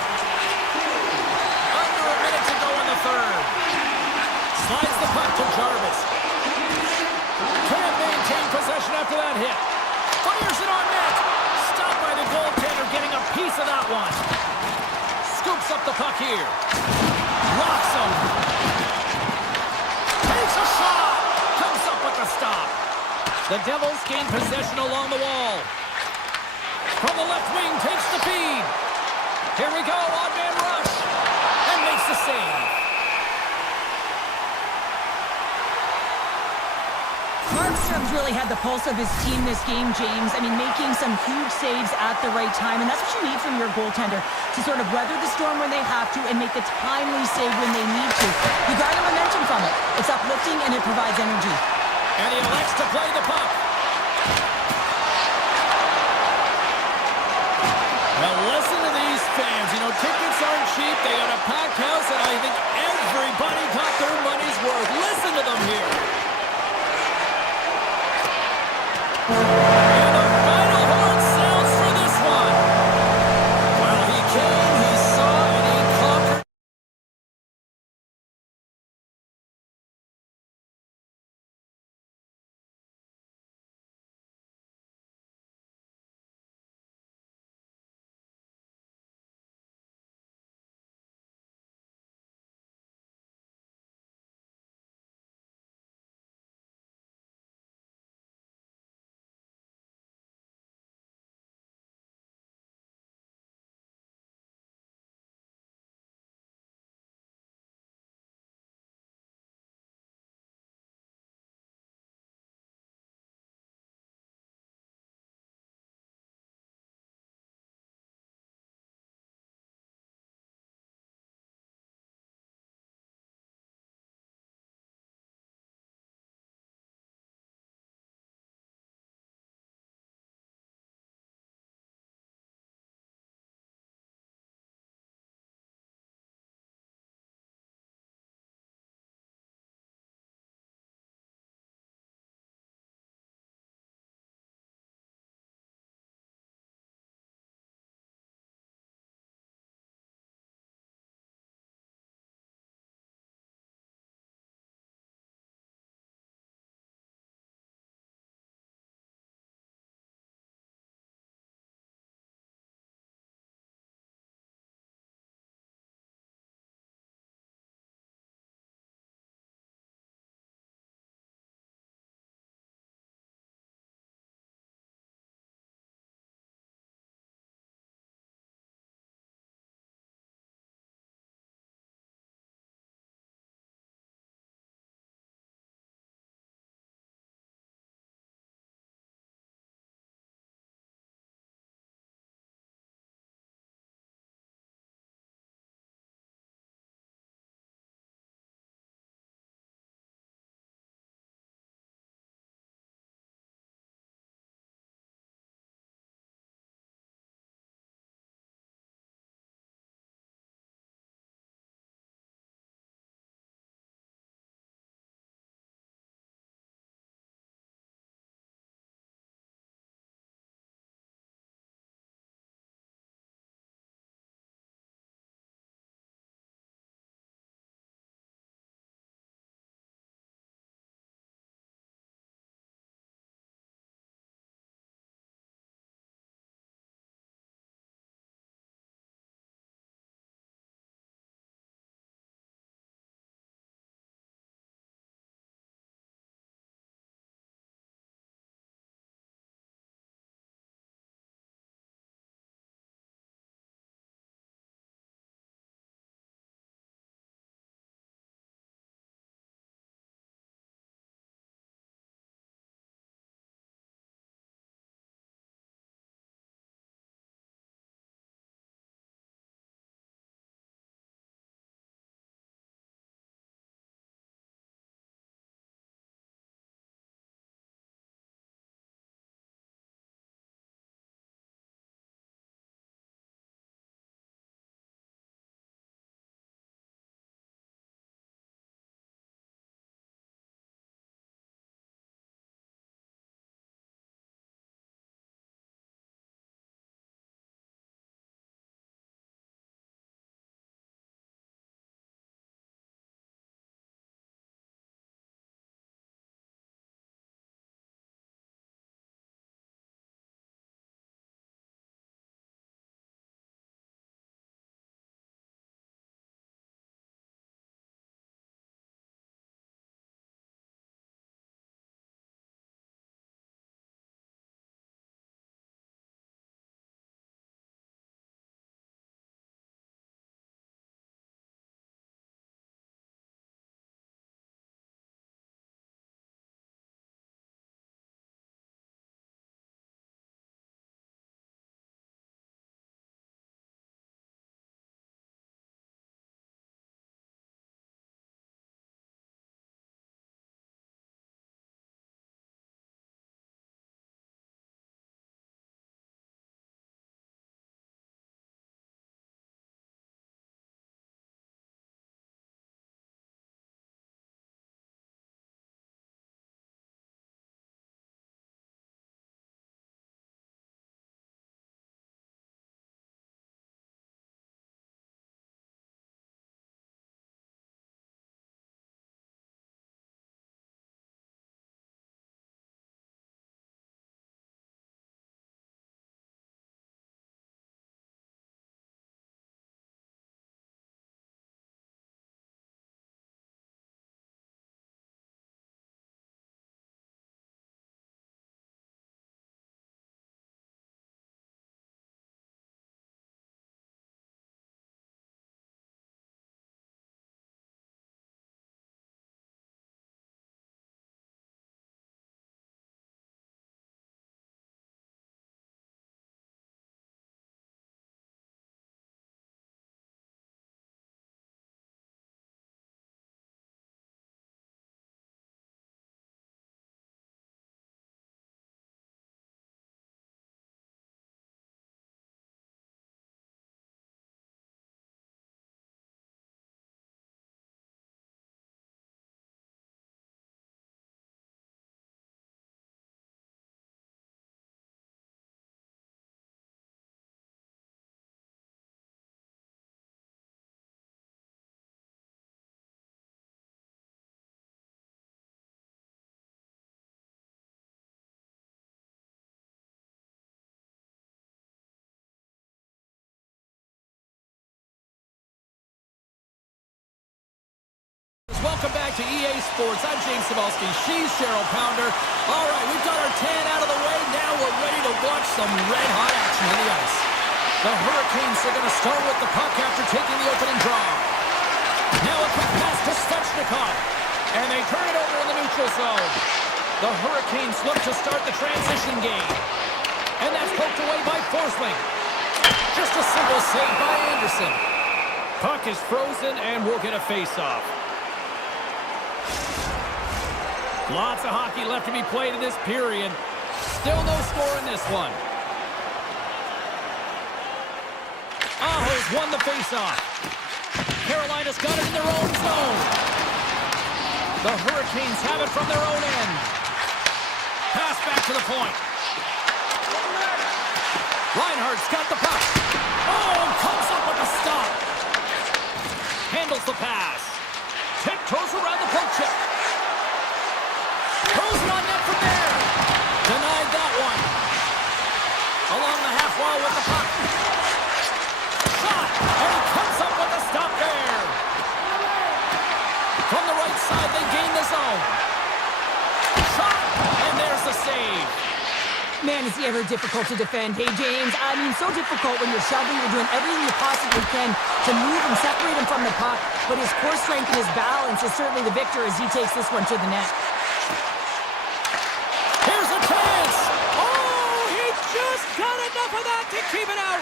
Under a minute to go in the third. Slides the puck to Jarvis. Can't maintain possession after that hit. Fires it on net. Stopped by the goaltender, getting a piece of that one. Scoops up the puck here. Locks him. Takes a shot. Comes up with the stop. The Devils gain possession along the wall. From the left wing, takes the feed. Here we go, odd-man rush. And makes the save. Markstrom's really had the pulse of his team this game, James. I mean, making some huge saves at the right time, and that's what you need from your goaltender, to sort of weather the storm when they have to and make the timely save when they need to. You garner momentum from it. It's uplifting and it provides energy. And he elects to play the puck. Now listen to these fans. You know, tickets aren't cheap. They got a packed house, and I think everybody got their money's worth. Listen to them here. Welcome back to EA Sports. I'm James Cebulski. She's Cheryl Pounder. All right, we've got our tan out of the way. Now we're ready to watch some red-hot action on the ice. The Hurricanes are going to start with the puck after taking the opening draw. Now a quick pass to Svechnikov. And they turn it over in the neutral zone. The Hurricanes look to start the transition game. And that's poked away by Forsling. Just a simple save by Anderson. Puck is frozen and we'll get a face-off. Lots of hockey left to be played in this period. Still no score in this one. Aho's won the faceoff. Carolina's got it in their own zone. The Hurricanes have it from their own end. Pass back to the point. Reinhardt's got the puck. Oh, comes up with a stop. Handles the pass. Tiptoes around the poke check. Throws it on net from there. Denied that one. Along the half wall with the puck. Shot. And he comes up with a stop there. From the right side, they gain the zone. Shot. And there's the save. Man, is he ever difficult to defend. Hey, James, I mean, so difficult when you're shoving, you're doing everything you possibly can to move and separate him from the puck. But his core strength and his balance is certainly the victor as he takes this one to the net. Here's a chance! Oh, he just got enough of that to keep it out!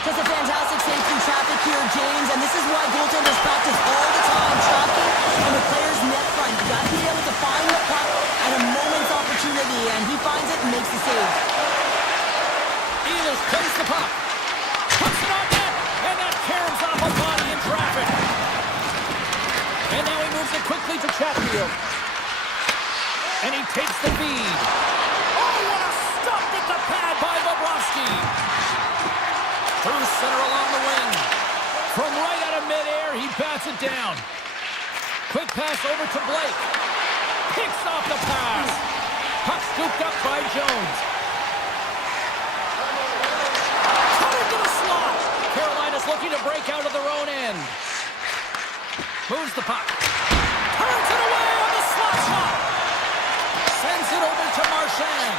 Does a fantastic save through traffic here, James, and this is why goaltenders practice all the time, tracking on the player's net front. You got to be able to find the puck at a moment's opportunity, and he finds it and makes the save. Ehlers plays the puck. Puts it on net, and that caroms off a body in traffic. And now he moves it quickly to Chatfield. And he takes the feed. Oh, what a stop at the pad by Bobrovsky. Through center along the wing. From right out of midair, he bats it down. Quick pass over to Blake. Picks off the pass. Puck scooped up by Jones. Cut into the slot. Carolina's looking to break out of their own end. Moves the puck. Turns it away on the slot shot. Sends it over to Marchand.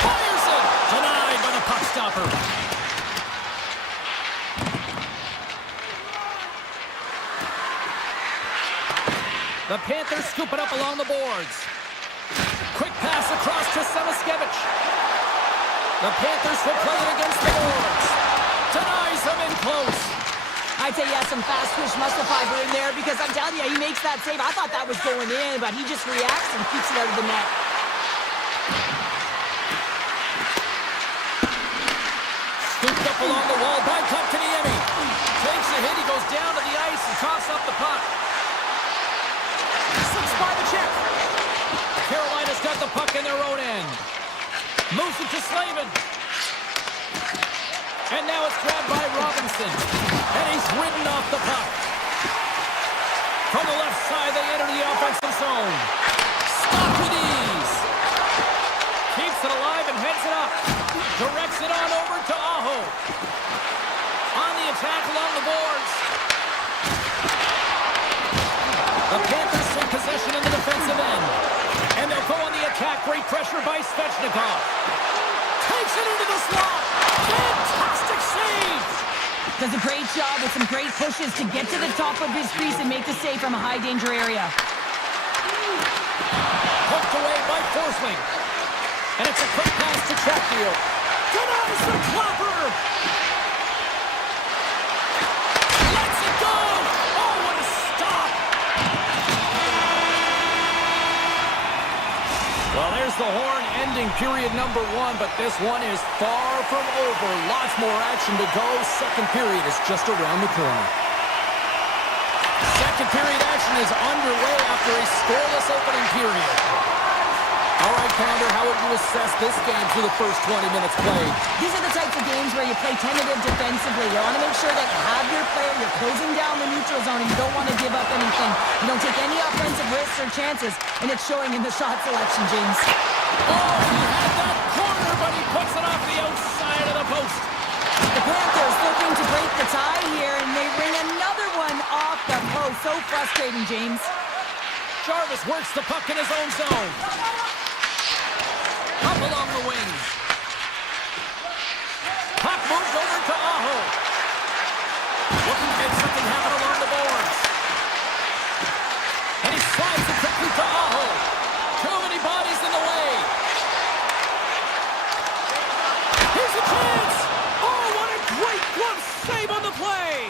Fires it. Denied by the puck stopper. The Panthers scoop it up along the boards. Quick pass across to Samaskevich. The Panthers will play it against the boards. Denies them in close. I'd say he has some fast twitch muscle fiber in there because I'm telling you, he makes that save. I thought that was going in, but he just reacts and keeps it out of the net. Scooped up along the wall by Kotkaniemi. Takes a hit, he goes down to the ice and tosses up the puck. Slips by the check. Carolina's got the puck in their own end. Moves it to Slavin. And now it's grabbed by Robinson. And he's ridden off the puck. From the left side, they enter the offensive zone. Stopped with ease. Keeps it alive and heads it up. Directs it on over to Aho. On the attack along the boards. The Panthers take possession in the defensive end. And they'll go on the attack. Great pressure by Svechnikov. Takes it into the slot. Fantastic save. Does a great job with some great pushes to get to the top of his crease and make the save from a high danger area. Poked away by Forsling. And it's a quick pass to Chatfield. Denies the clapper. Lets it go. Oh, what a stop. Well, there's the horn ending period number 1, but this one is far from over. Lots more action to go. Second period is just around the corner. Second period action is underway after a scoreless opening period. All right, Pounder, how would you assess this game through the first 20 minutes played? These are the types of games where you play tentative defensively. You want to make sure that you have your player, you're closing down the neutral zone, and you don't want to give up anything. You don't take any offensive risks or chances, and it's showing in the shot selection, James. Oh, he had that corner, but he puts it off the outside of the post. The Panthers looking to break the tie here, and frustrating, James. Jarvis works the puck in his own zone. Up along the wings. Puck moved over to Aho. Looking to make something happen along the boards. And he slides it quickly to Aho. Too many bodies in the way. Here's a chance. Oh, what a great glove save on the play.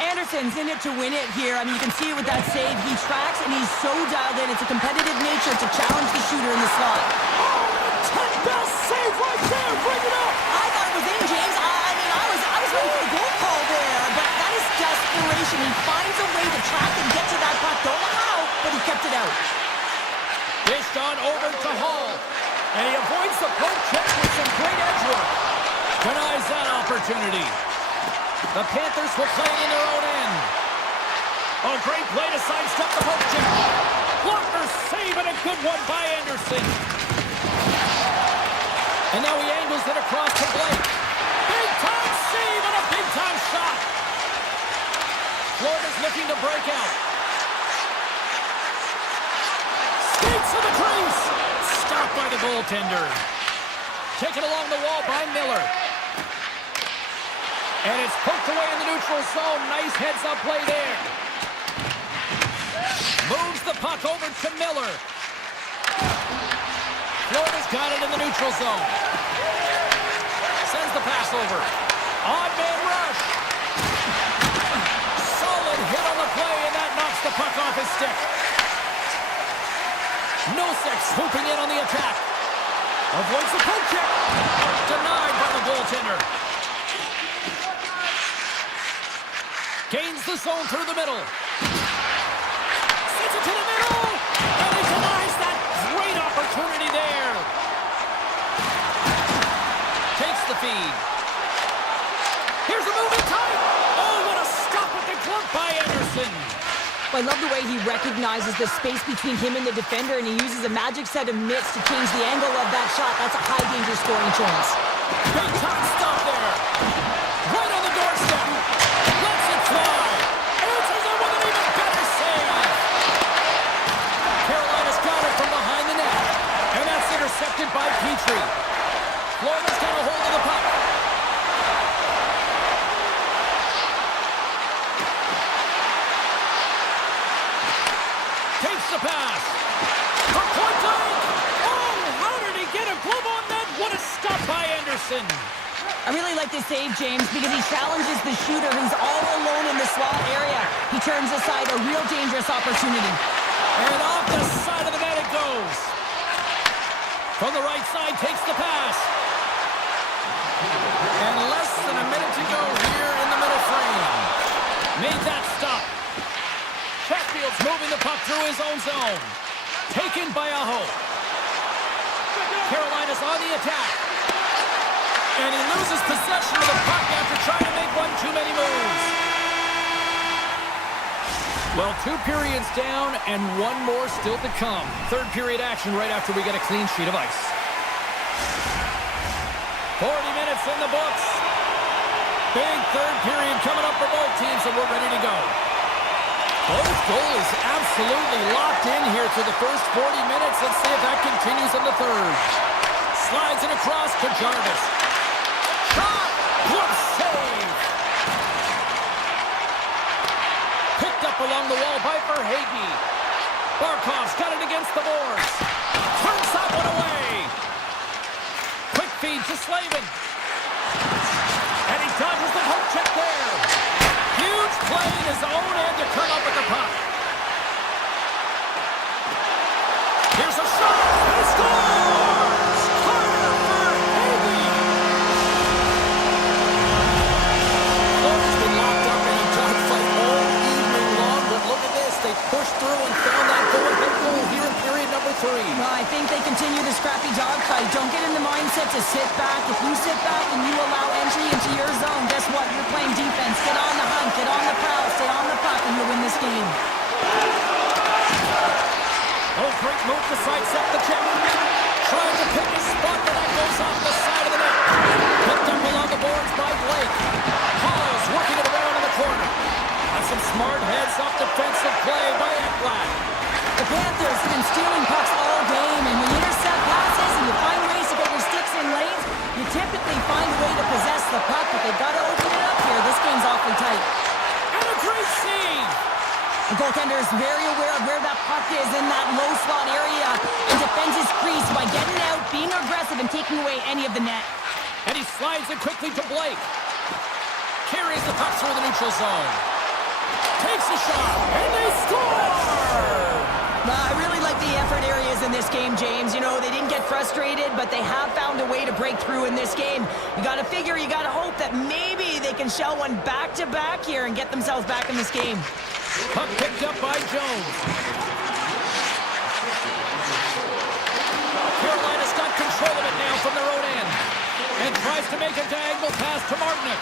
Anderson's in it to win it here. I mean, you can see it with that save. He tracks, and he's so dialed in. It's a competitive nature to challenge the shooter in the slot. Oh, 10-bell save right there. Bring it up. I thought it was in, James. I was ready for the goal call there, but that is desperation. He finds a way to track and get to that puck. Don't know how, but he kept it out. Dished on over to Hall. And he avoids the poke check with some great edge work. Denies that opportunity. The Panthers will play it in their own end. Oh, great play to sidestep the poke check. Blocker save and a good one by Anderson. And now he angles it across to Blake. Big time save and a big time shot. Florida's looking to break out. Skates to the crease. Stopped by the goaltender. Taken along the wall by Miller. And it's poked away in the neutral zone. Nice heads-up play there. Moves the puck over to Miller. Florida's got it in the neutral zone. Sends the pass over. Odd man rush. Solid hit on the play, and that knocks the puck off his stick. Nosek swooping in on the attack. Avoids the poke check. Denied by the goaltender. Gains the zone through the middle. Sends it to the middle. And he denies that great opportunity there. Takes the feed. Here's a moving tight. Oh, what a stop with the glove by Anderson. I love the way he recognizes the space between him and the defender, and he uses a magic set of mitts to change the angle of that shot. That's a high-danger scoring chance. Big time stop there. Right on the doorstep. Lets it fly. Answers it with an even better save. Carolina's got it from behind the net. And that's intercepted by Petrie. Florida's got a hold of the puck. Takes the pass. For point blank. Oh, how did he get a glove on that? What a stop by Anderson. I really like this save, James, because he challenges the shooter who's all alone in the slot area. He turns aside a real dangerous opportunity. And off the side of the net it goes. From the right side, takes the pass. And less than a minute to go here in the middle frame. Made that stop. Chatfield's moving the puck through his own zone. Taken by Aho. Carolina's on the attack. And he loses possession of the puck after trying to make one too many moves. Well, 2 periods down and 1 more still to come. Third period action right after we get a clean sheet of ice. 40 minutes in the books. Big third period coming up for both teams, and we're ready to go. Both goals absolutely locked in here through the first 40 minutes. Let's see if that continues in the third. Slides it across to Jarvis. Shot! Good save! Picked up along the wall by Verhaeghe. Barkov's got it against the boards. Turns that one away. Quick feed to Slavin. And he dodges the poke check there. Huge play in his own end to turn up with the puck. Here's a shot. And he scores! Carter Verhaeghe! Florida's been locked up in a dogfight all evening long, but look at this. They pushed through and found that go-ahead goal here in period number 3. Well, I think they continue the scrappy dogfight. Don't get in the mindset to sit back. If you sit back and you allow entry into your zone, guess what? You're playing defense. Get on the hunt, get on the prowl, stay on the puck, and you'll win this game. Oh, great move to sidestep the check. Trying to pick a spot, but that goes off the side of the net. Picked up along the boards by Blake. Hall's working it around in the corner. That's some smart heads-up defensive play. really tight. And a great save! The goaltender is very aware of where that puck is in that low slot area and defends his crease by getting out, being aggressive, and taking away any of the net. And he slides it quickly to Blake. Carries the puck through the neutral zone. Takes a shot, and they score! I really like the effort areas in this game, James. You know, they didn't get frustrated, but they have found a way to break through in this game. You gotta figure, you gotta hope that maybe they can shell one back-to-back here and get themselves back in this game. Puck picked up by Jones. Carolina's got control of it now from their own end. And tries to make a diagonal pass to Martinic.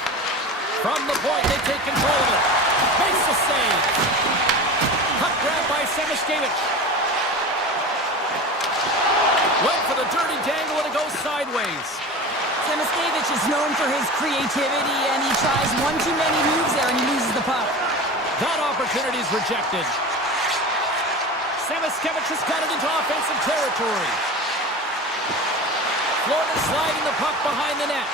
From the point, they take control of it. Makes the save. Puck grab by Semiskevich. Went for the dirty dangle and it goes sideways. Semiskevich is known for his creativity, and he tries one too many moves there, and he loses the puck. That opportunity is rejected. Semiskevich has got it into offensive territory. Florida sliding the puck behind the net.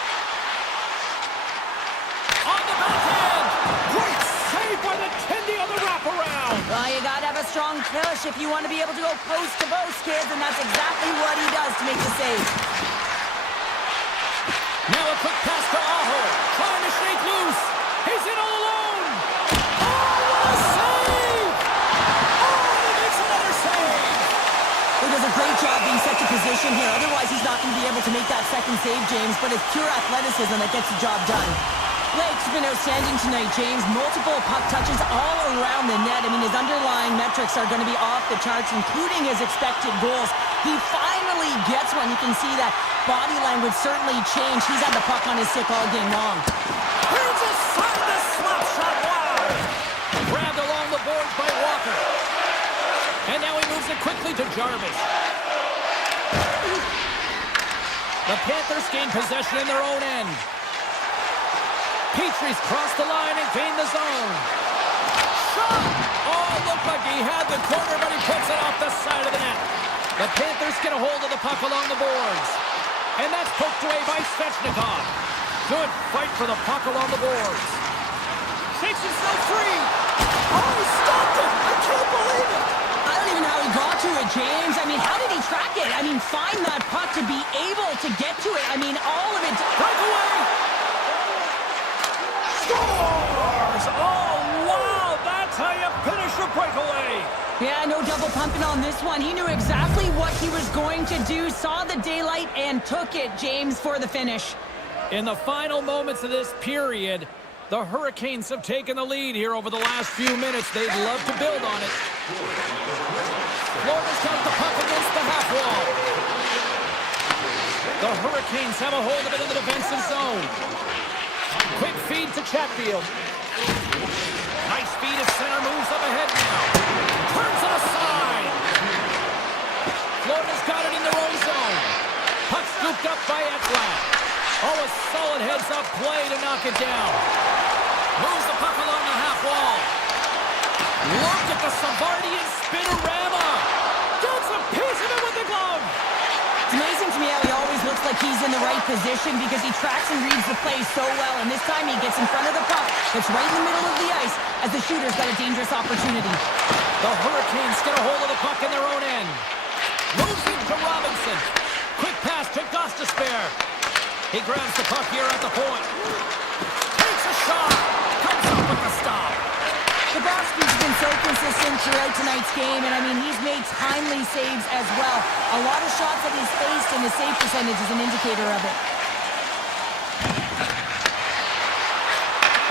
On the backhand! Great save by the Tendy on the wraparound! Well, you gotta have a strong push if you want to be able to go post to post, kids, and that's exactly what he does to make the save. Now a quick pass to Aho, trying to shake loose. He's in all alone. Oh, what a save! Oh, he makes another save! He does a great job being set to position here. Otherwise, he's not going to be able to make that second save, James, but it's pure athleticism that gets the job done. Blake's been outstanding tonight, James. Multiple puck touches all around the net. I mean, his underlying metrics are going to be off the charts, including his expected goals. He finally gets one. You can see that body language certainly changed. He's had the puck on his stick all game long. Here's a side of the slap shot. Wow! Grabbed along the boards by Walker. And now he moves it quickly to Jarvis. The Panthers gain possession in their own end. Petrie's crossed the line and gained the zone. Shot! Oh, looked like he had the corner, but he puts it off the side of the net. The Panthers get a hold of the puck along the boards. And that's poked away by Svechnikov. Good fight for the puck along the boards. Shakes himself free. Oh, he stopped it! I can't believe it! I don't even know how he got to it, James. I mean, how did he track it? I mean, find that puck to be able to get to it. I mean, all of it. Breakaway! Scores! Oh, wow! That's how you finish a breakaway! Yeah, no double pumping on this one. He knew exactly what he was going to do, saw the daylight, and took it, James, for the finish. In the final moments of this period, the Hurricanes have taken the lead here over the last few minutes. They'd love to build on it. Florida's got the puck against the half wall. The Hurricanes have a hold of it in the defensive zone. Quick feed to Chatfield. Nice feed as center moves up ahead now. Turns it aside. Florida's got it in their own zone. Puck scooped up by Ekblad. Oh, a solid heads-up play to knock it down. Moves the puck along the half wall. Look at the Savardian spinorama. Gets a piece of it with the glove. It's amazing to me how he always looks like he's in the right position because he tracks and reads the play so well. And this time he gets in front of the puck. It's right in the middle of the ice as the shooter's got a dangerous opportunity. The Hurricanes get a hold of the puck in their own end. Moves it to Robinson. Quick pass to Gostisbehere. He grabs the puck here at the point. Takes a shot. Comes up with the stop. Bobrovsky's been so consistent throughout tonight's game, and I mean, he's made timely saves as well. A lot of shots that he's faced, and his save percentage is an indicator of it.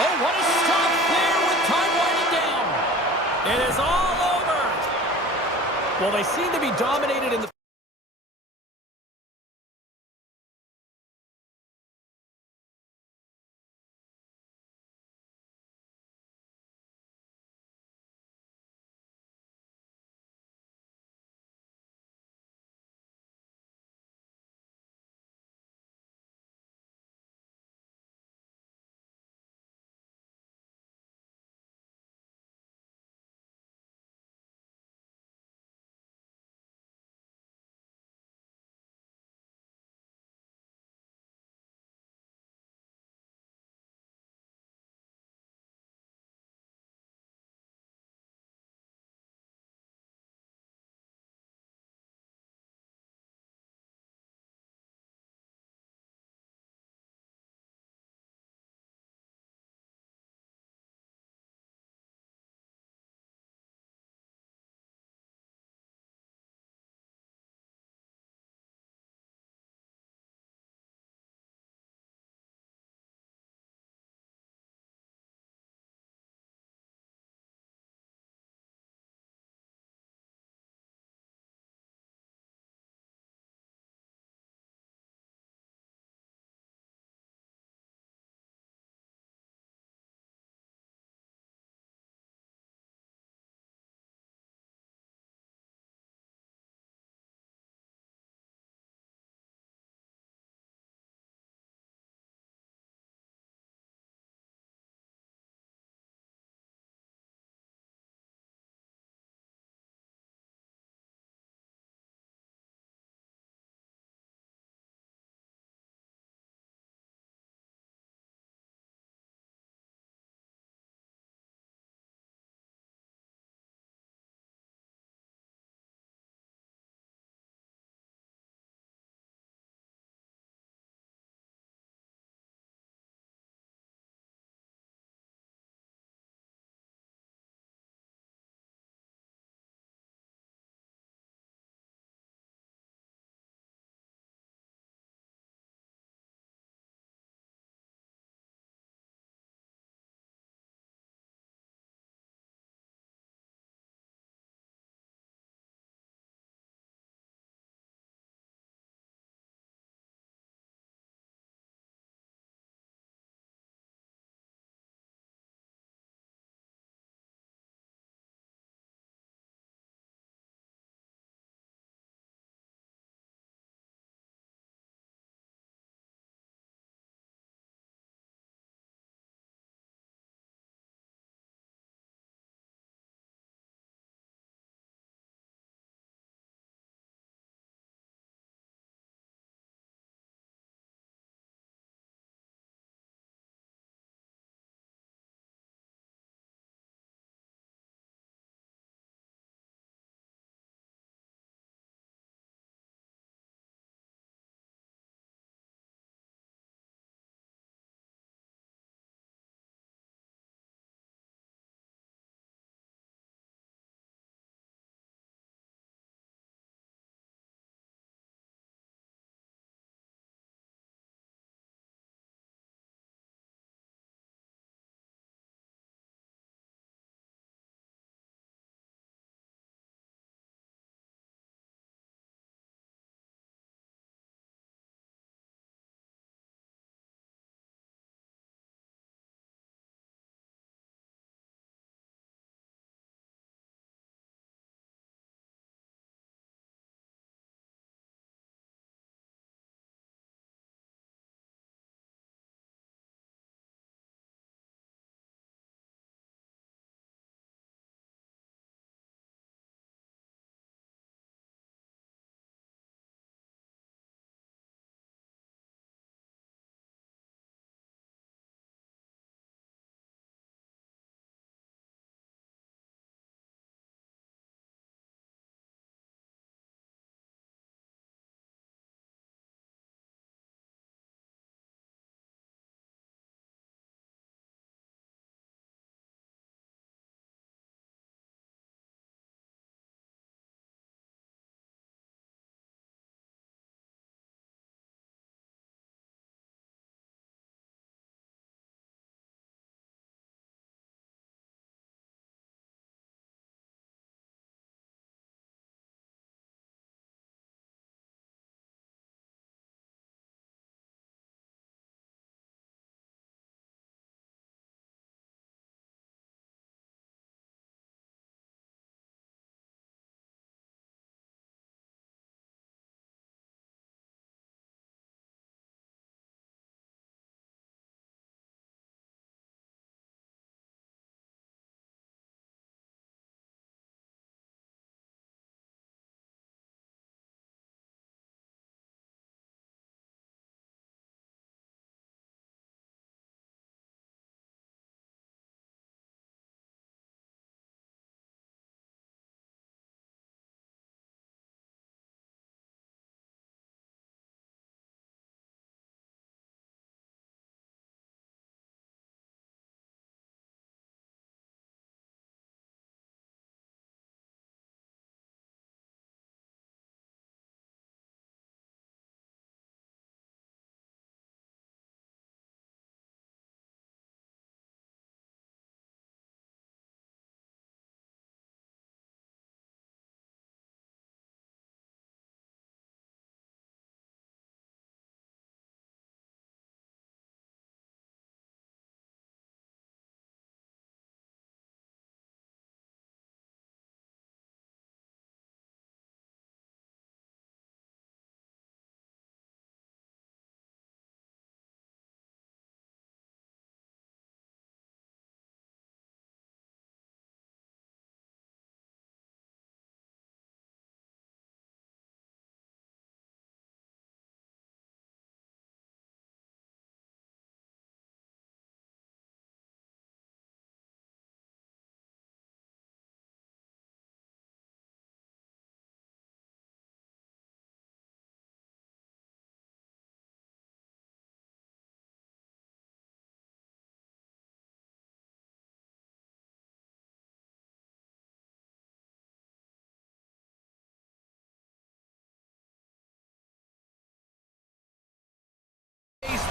Oh, what a stop there with time winding down. It is all over. Well, they seem to be dominated in the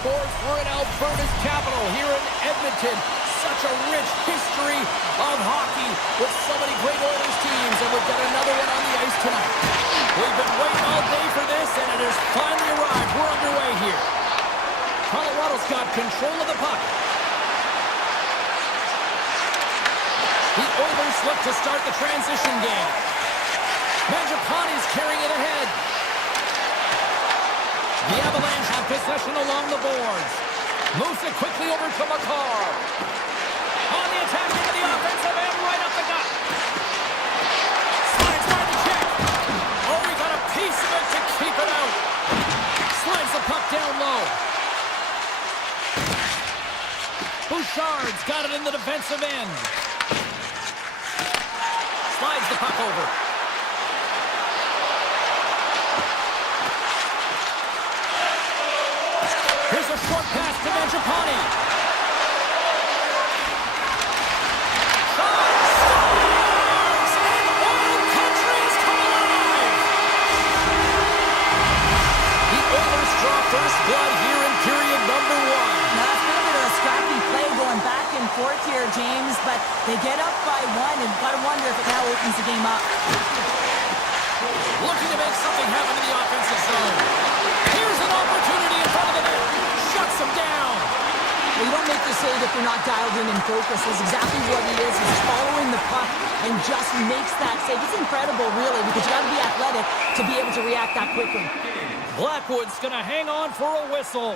esports. We're in Alberta's capital here in Edmonton. Such a rich history of hockey with so many great Oilers teams, and we've got another one on the ice tonight. We've been waiting all day for this, and it has finally arrived. We're underway here. Colorado's got control of the puck. The Oilers look to start the transition game. Mangiapane's carrying it ahead. The Avalanche have possession along the boards. Moves it quickly over to McCarr. On the attack into the offensive end, right up the gut. Slides by the check. Oh, he got a piece of it to keep it out. Slides the puck down low. Bouchard's got it in the defensive end. Slides the puck over. Here's a short pass to Mangiapane. Scores! And Oil Country has come alive! The Oilers draw first blood here in period number 1. Now, it's been a bit of a scrappy play going back and forth here, James, but they get up by 1, and gotta wonder if it now opens the game up. Looking to make something happen in the offensive zone. Here's an opportunity in front of the net. Shuts him down. Well, you don't make the save if you're not dialed in and focused. That's exactly what he is. He's following the puck and just makes that save. It's incredible, really, because you got to be athletic to be able to react that quickly. Blackwood's going to hang on for a whistle.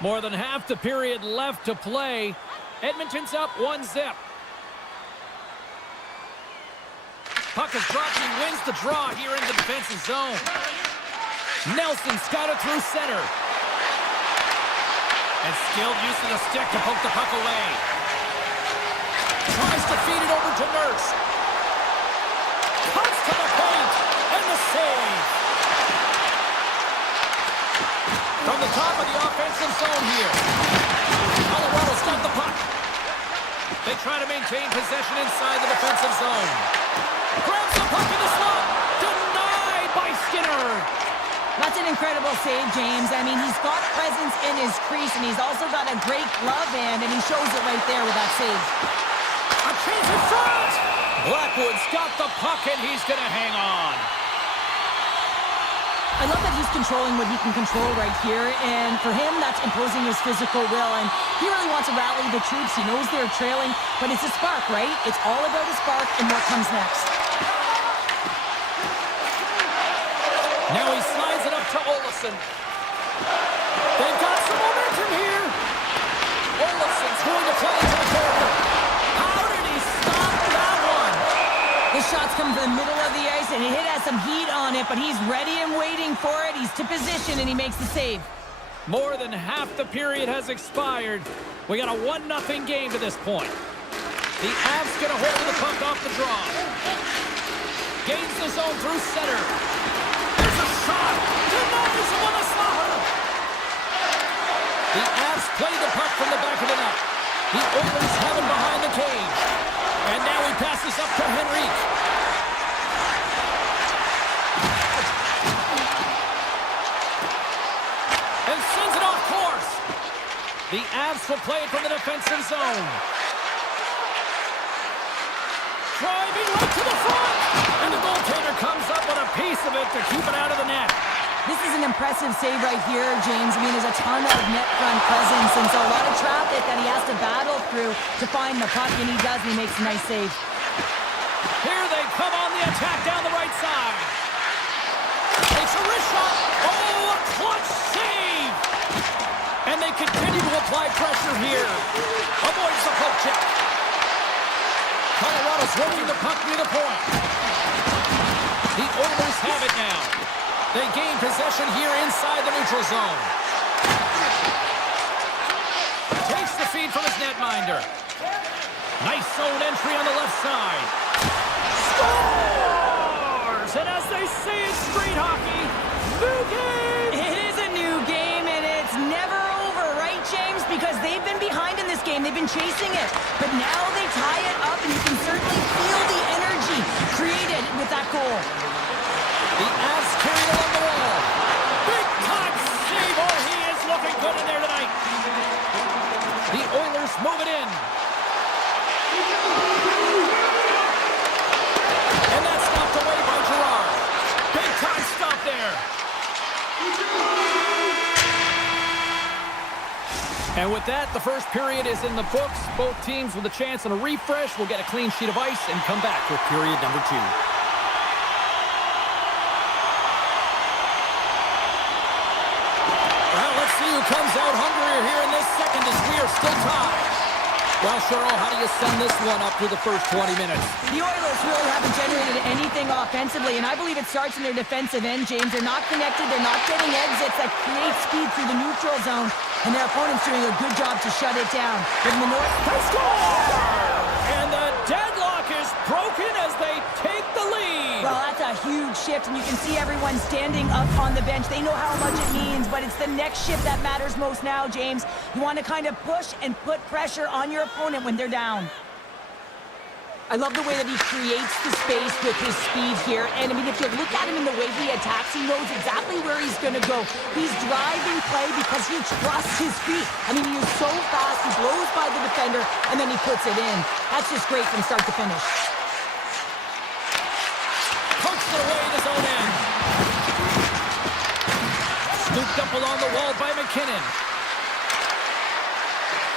More than half the period left to play. Edmonton's up 1-0. Puck is dropped. He wins the draw here in the defensive zone. Nelson's got it through center. And skilled use of the stick to poke the puck away. Tries to feed it over to Nurse. Cuts to the paint. And the save. From the top of the offensive zone here. Colorado's got the puck. They try to maintain possession inside the defensive zone. Grabs the puck in the slot. Denied by Skinner. That's an incredible save, James. I mean, he's got presence in his crease, and he's also got a great glove hand, and he shows it right there with that save. A chance in front! Blackwood's got the puck, and he's going to hang on. I love that he's controlling what he can control right here, and for him, that's imposing his physical will, and he really wants to rally the troops. He knows they're trailing, but it's a spark, right? It's all about a spark and what comes next. Now he slides it up to Olofsson. They've got some momentum here. Olofsson's going to play into the corner. How did he stop that one? The shot's come from the middle of the ice, and it has some heat on it, but he's ready and waiting for it. He's to position, and he makes the save. More than half the period has expired. We got a 1-0 game to this point. The Avs get a hold of the puck off the draw. Gains the zone through center. There's a shot. Denies him with a slaughter. The Avs play the puck from the back of the net. The Oilers have him behind the cage. And now he passes up to Henrique. And sends it off course. The Avs will play it from the defensive zone. Driving right to the front. And the goaltender comes up with a piece of it to keep it out of the net. This is an impressive save right here, James. I mean, there's a ton of net front presence, and so a lot of traffic that he has to battle through to find the puck, and he does, and he makes a nice save. Here they come on the attack down the right side. Takes a wrist shot. Oh, a clutch save. And they continue to apply pressure here. Avoids the poke check. Colorado's working the puck near the point. The Oilers have it now. They gain possession here inside the neutral zone. Takes the feed from his netminder. Nice zone entry on the left side. Scores! And as they say in street hockey, new game! It is a new game, and it's never over, right, James? Because they've been behind in this game. They've been chasing it. But now they tie it up, and you can certainly feel the energy created with that goal. The Avs carried along the wall. move it in. And that's stopped away by Gerard. Big time stop there. And with that, the first period is in the books. Both teams with a chance on a refresh will get a clean sheet of ice and come back with period number 2. Well, let's see who comes out hungrier here in this second as we are still tied. Well, Cheryl, how do you sum this one up through the first 20 minutes? The Oilers really haven't generated anything offensively, and I believe it starts in their defensive end, James. They're not connected. They're not getting exits that create speed through the neutral zone, and their opponent's doing a good job to shut it down. But in the North, they score! And the deadlock is broken as they take the lead. Well, that's a huge shift, and you can see everyone standing up on the bench. They know how much it means, but it's the next shift that matters most now, James. You want to kind of push and put pressure on your opponent when they're down. I love the way that he creates the space with his speed here. And, I mean, if you look at him in the way he attacks, he knows exactly where he's going to go. He's driving play because he trusts his feet. I mean, he is so fast. He blows by the defender, and then he puts it in. That's just great from start to finish. Punched it away in his own end. Scooped up along the wall by McKinnon.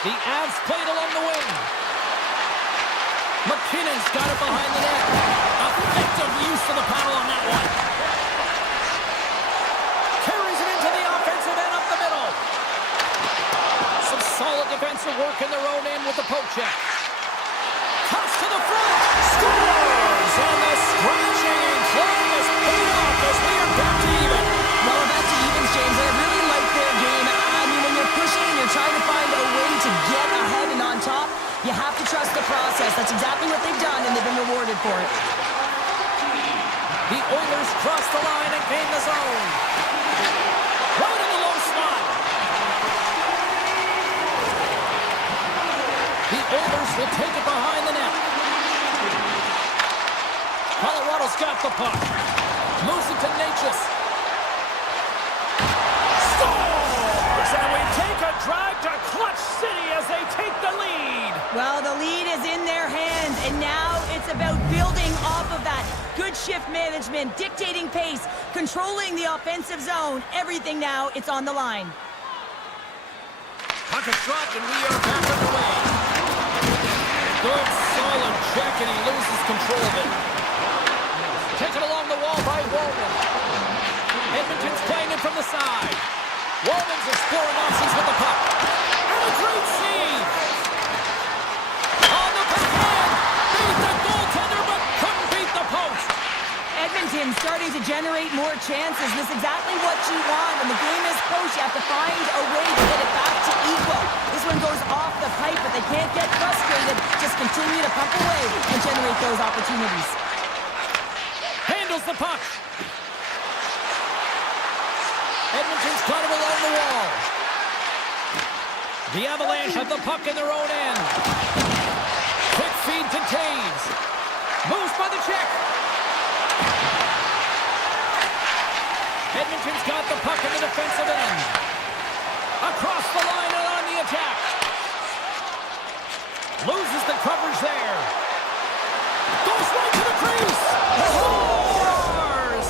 The Avs played along the wing. McKinnon's got it behind the net. Effective use of the paddle on that one. Carries it into the offensive end up the middle. Some solid defensive work in their own end with the poke check. Toss to the front. Scores! And the scratching and clawing is paid off as we are back to even. Well, we're back to evens, James. I really like their game. I mean, when you're pushing and you're trying to find a way to get ahead and on top, you have to trust the process. That's exactly what they've done, and they've been rewarded for it. The Oilers cross the line and gain the zone. Right in the low slot. The Oilers will take it behind the net. Colorado's got the puck. Moves it to Natchez. Scores! And we take a drive to Clutch City as they take the lead. Well, the lead is in their hands, and now it's about building off of that. Good shift management, dictating pace, controlling the offensive zone. Everything now, it's on the line. Puck is dropped, and we are back underway. Good, solid check, and he loses control of it. Taken along the wall by Walman. Edmonton's playing it from the side. Walman's exploring options with the puck. And a great save! On the backhand! Beat the goaltender, but couldn't beat the post! Edmonton starting to generate more chances. This is exactly what you want. When the game is close, you have to find a way to get it back to equal. This one goes off the pipe, but they can't get frustrated. Just continue to pump away and generate those opportunities. Handles the puck. Edmonton's got it along the wall. The Avalanche have the puck in their own end. Quick feed to Taves. Moves by the check. Edmonton's got the puck in the defensive end. Across the line and on the attack. Loses the coverage there. Goes right to the crease. Scores!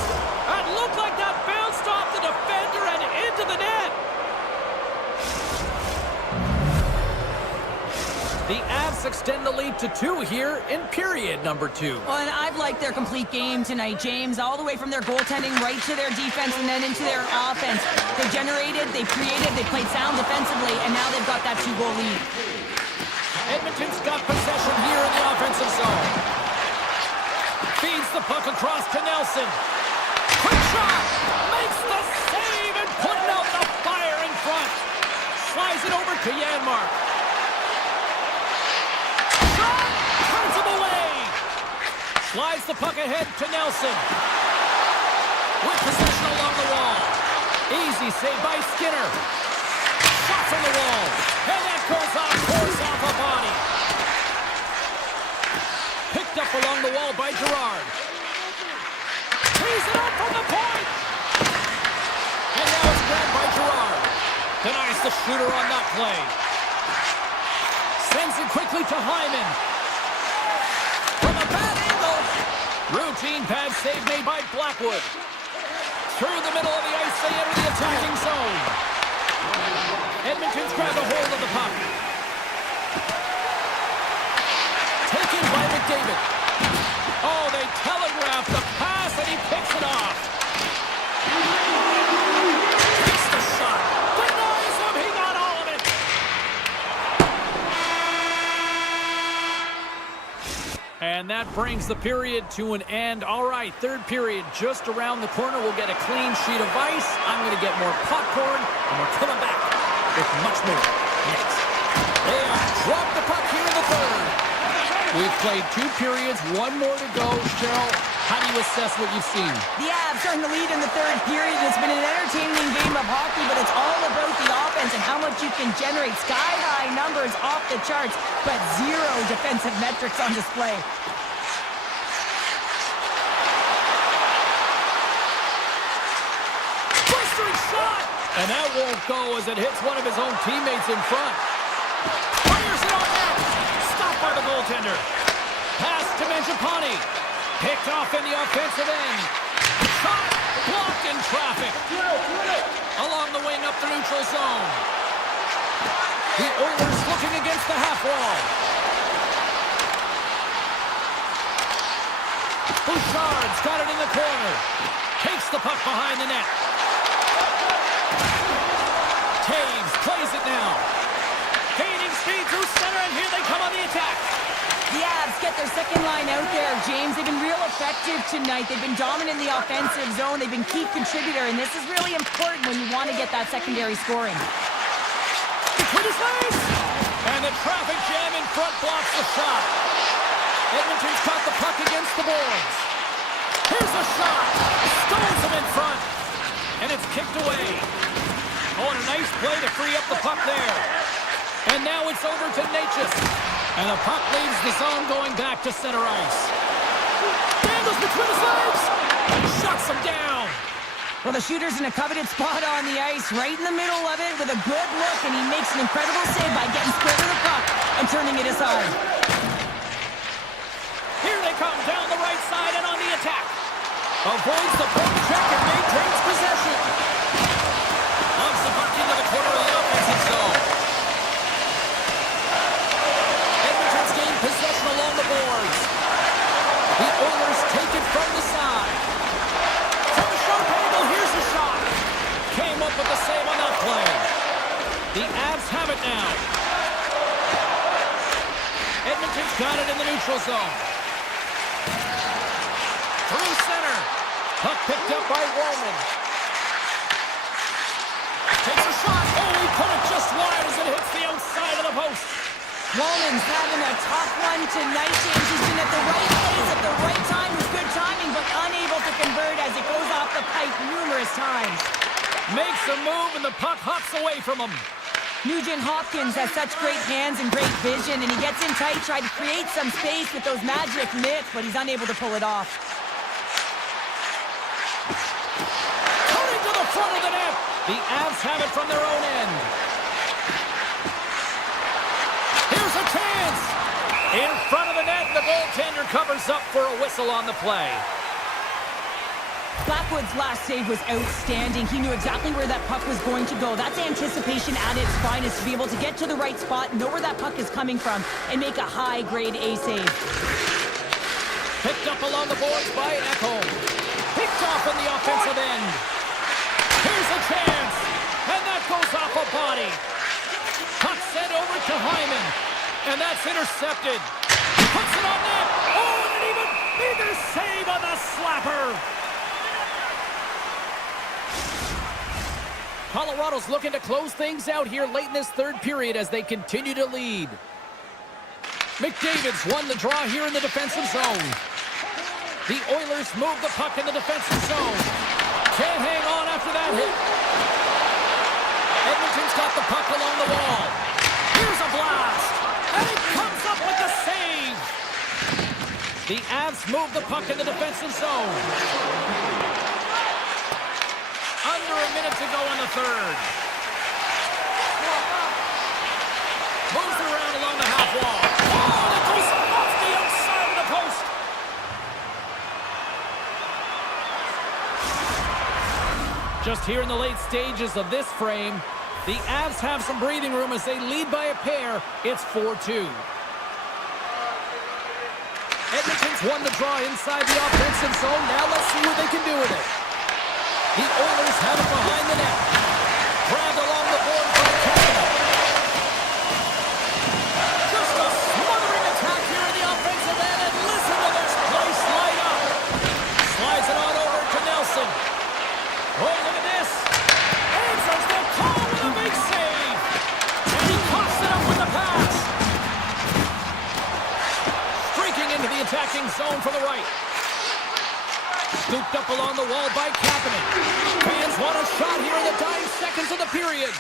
It looked like that bounced off the defender and into the net. The Avs extend the lead to 2 here in period number 2. Well, and I've liked their complete game tonight, James, all the way from their goaltending right to their defense and then into their offense. They generated, they created, they played sound defensively, and now they've got that 2-goal lead. Edmonton's got possession here in the offensive zone. Feeds the puck across to Nelson. Quick shot! Makes the save and putting out the fire in front. Slides it over to Janmark. Shot! Turns him away! Slides the puck ahead to Nelson. With possession along the wall. Easy save by Skinner. Shot from the wall. And that goes off, pours off a body. Picked up along the wall by Gerard. Tees it up from the point. And now it's grabbed by Gerard. Denies the shooter on that play. Sends it quickly to Hyman. From a bad angle. Routine pad save made by Blackwood. Through the middle of the ice, they enter the attacking zone. Edmonton's grabbed a hold of the puck. Taken by McDavid. Oh, they telegraphed the pass, and he picks it off. Takes the shot. Denies him. He got all of it. And that brings the period to an end. All right, third period just around the corner. We'll get a clean sheet of ice. I'm going to get more popcorn, and we're coming back with much more next. They have dropped the puck here in the third. We've played 2 periods, 1 more to go. Cheryl, how do you assess what you've seen? The Avs are in the lead in the third period. It's been an entertaining game of hockey, but it's all about the offense and how much you can generate. Sky-high numbers off the charts, but 0 defensive metrics on display. Blistering shot! And that won't go as it hits one of his own teammates in front. Fires it on net! Stopped by the goaltender. Pass to Mangiapane. Picked off in the offensive end. Shot! Blocked in traffic. Along the wing up the neutral zone. The Oilers looking against the half wall. Bouchard's got it in the corner. Takes the puck behind the net. Taves plays it now. Gaining speed through center, and here they come on the attack. The Avs get their second line out there, James. They've been real effective tonight. They've been dominant in the offensive zone. They've been key contributor, and this is really important when you want to get that secondary scoring. Between his legs! And the traffic jam in front blocks the shot. Edmonton's caught the puck against the boards. Here's a shot. Stones him in front. And it's kicked away. Oh, and a nice play to free up the puck there. And now it's over to Natchez. And the puck leaves the zone going back to center ice. Dangles between his legs. And shuts him down. Well, the shooter's in a coveted spot on the ice, right in the middle of it with a good look, and he makes an incredible save by getting square to the puck and turning it aside. Here they come down the right side and on the attack. Avoids the poke check and maintains possession. Loves the puck into the corner of the offensive zone. Edmonton's gained possession along the boards. The Oilers take it from the side. From the sharp angle, here's a shot. Came up with the save on that play. The Avs have it now. Edmonton's got it in the neutral zone. Through center. Puck picked up by Roman. Takes a shot. Oh, he put it just wide as it hits the outside of the post. Walman's having a tough one tonight, James. He's been at the right place at the right time with good timing, but unable to convert as it goes off the pipe numerous times. Makes a move, and the puck hops away from him. Nugent Hopkins has such great hands and great vision, and he gets in tight, trying to create some space with those magic mitts, but he's unable to pull it off. Coming to the front of the net. The Avs have it from their own end. Here's a chance. In front of the net, the goaltender covers up for a whistle on the play. Blackwood's last save was outstanding. He knew exactly where that puck was going to go. That's anticipation at its finest, to be able to get to the right spot, know where that puck is coming from, and make a high-grade A save. Picked up along the boards by Ekholm. Picked off in the offensive end. Here's a chance. And that goes off a body. Puck sent over to Hyman. And that's intercepted. Puts it on net. Oh, and even bigger save on the slapper. Colorado's looking to close things out here late in this third period as they continue to lead. McDavid's won the draw here in the defensive zone. The Oilers move the puck in the defensive zone. Can't hang on after that hit. Edmonton's got the puck along the wall. Here's a blast. And he comes up with the save. The Avs move the puck in the defensive zone. Under a minute to go in the third. Moves it around along the half Just here in the late stages of this frame, the Avs have some breathing room as they lead by a pair. It's 4-2. Edmonton's won the draw inside the offensive zone. Now let's see what they can do with it. The Oilers have it behind the net. Grabbed along the board by Canada. Just a smothering attack here in the offensive end, and listen to this place light up. Slides it on over to Nelson. Oh, look at this. Answers the call with a big save. And he coughs it up with the pass. Streaking into the attacking zone for the right. Scooped up along the wall by Kapanen. Fans want a shot here in the dying seconds of the period.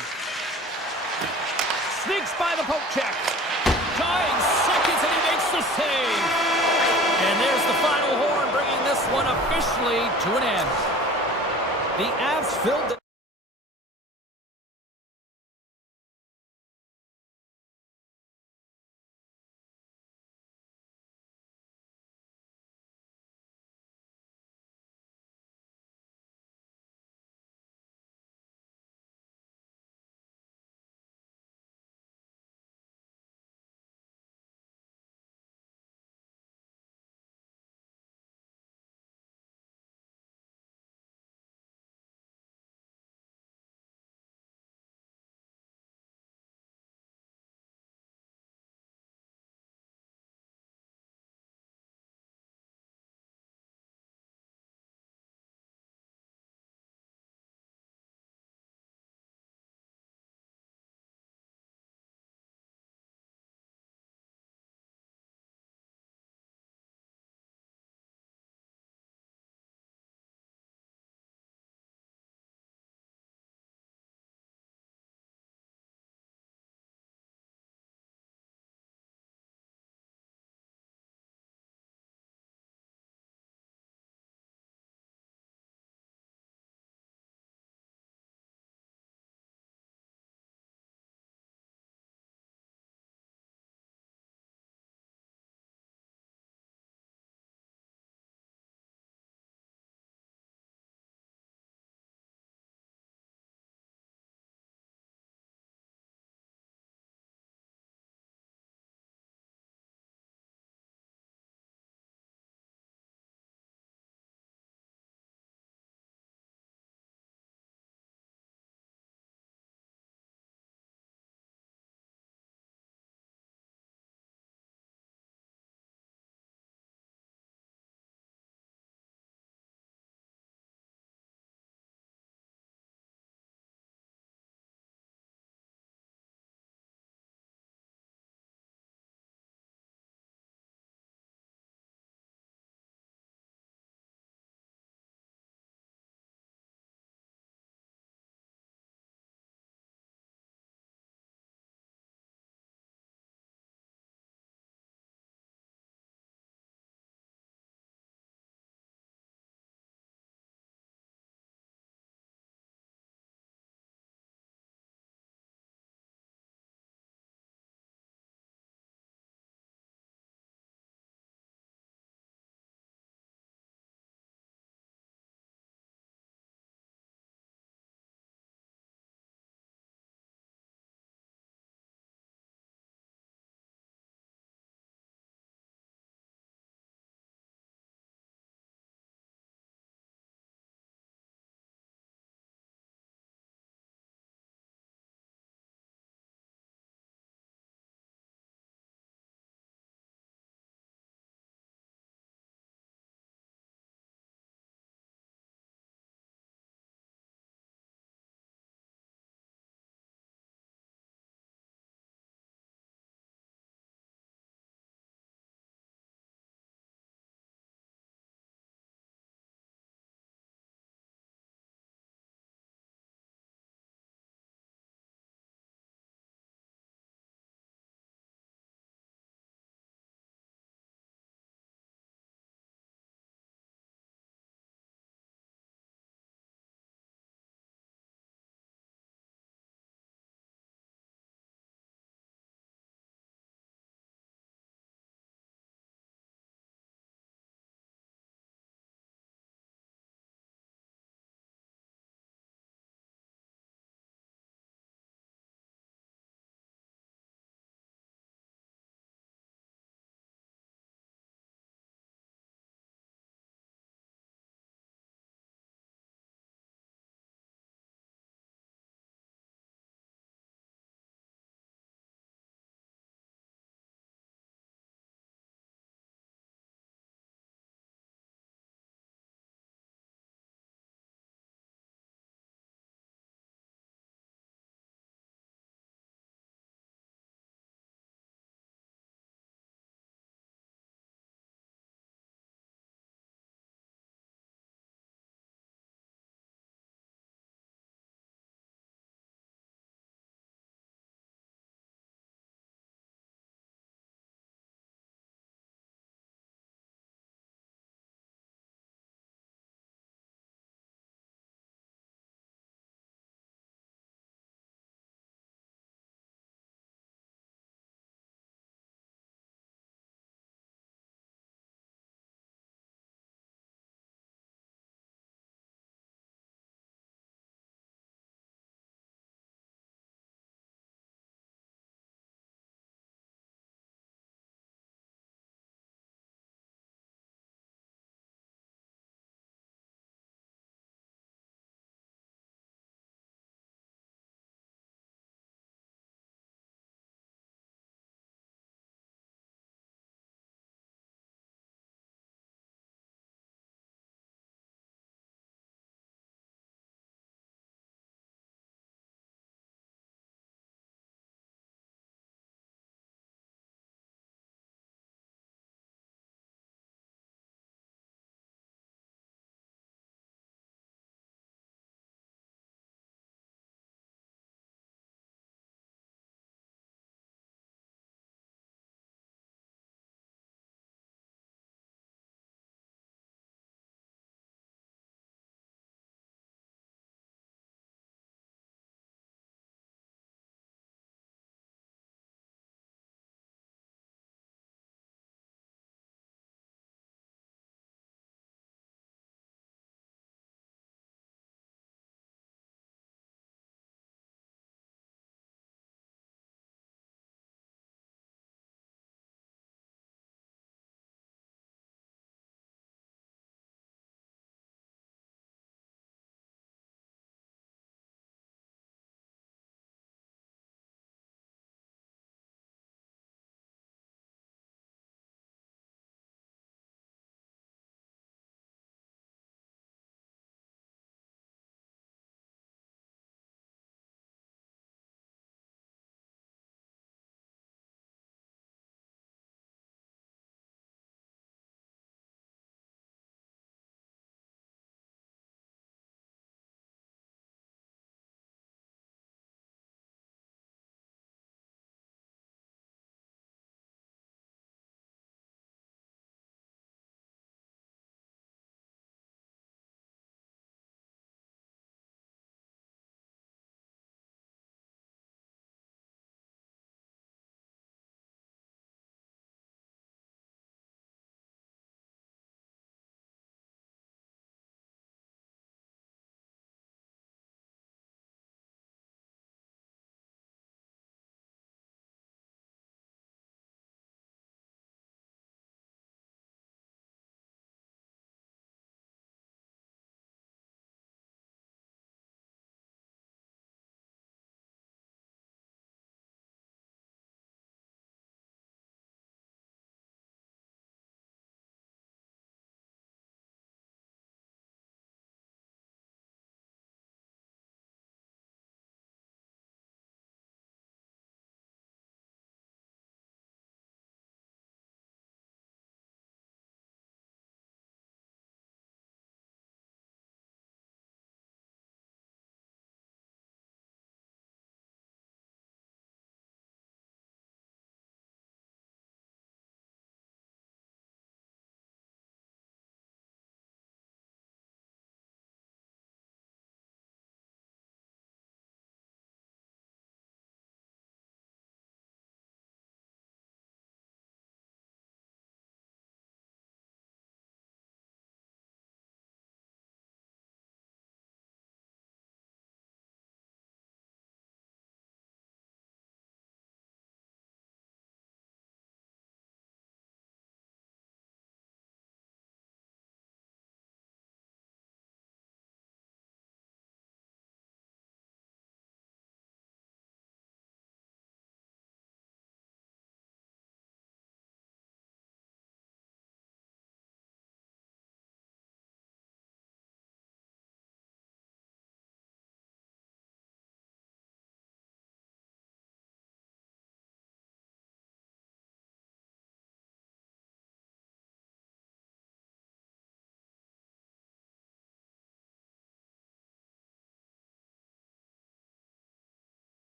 Sneaks by the poke check. Dying seconds and he makes the save. And there's the final horn, bringing this one officially to an end. The Avs filled the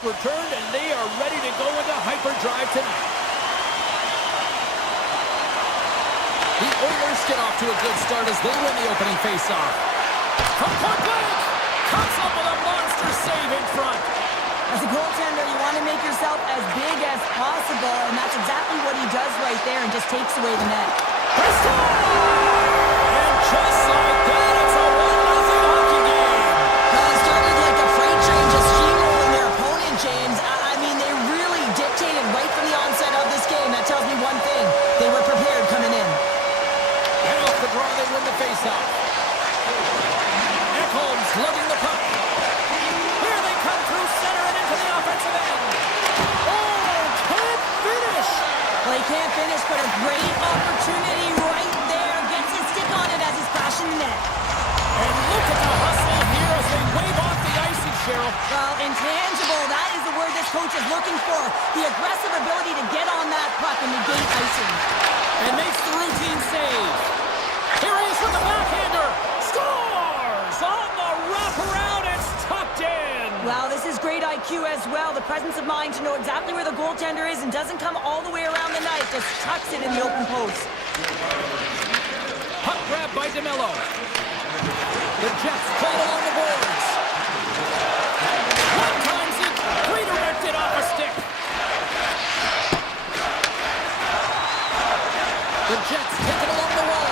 returned, and they are ready to go into hyperdrive tonight. The Oilers get off to a good start as they win the opening faceoff. From point blank, comes up with a monster save in front. As a goaltender, you want to make yourself as big as possible, and that's exactly what he does right there and just takes away the net. And just like that, it's a 1-0 hockey game. It started like a freight train just steamrolling their opponent, James. I mean, they really dictated right from the onset of this game. That tells me one thing. They were prepared coming in. And off the draw, they win the faceoff. Ekholm's lugging the puck. Here they come through center and into the offensive end. Oh, can't finish. Well, he can't finish, but a great opportunity right there. Gets his stick on it as he's crashing the net. And look at the hustle here as they wave off the icing, Cheryl. Well, intangible, that is the word this coach is looking for. The aggressive ability to get on that puck and negate icing. And makes the routine save. Here he is with the backhander. Scores! On the wraparound, it's tucked in. Wow, this is great IQ as well. The presence of mind to know exactly where the goaltender is and doesn't come all the way around the net. Just tucks it in the open post. Puck grab by DeMello. The Jets play it along the boards. One times it, redirected off a stick. The Jets take it along the wall.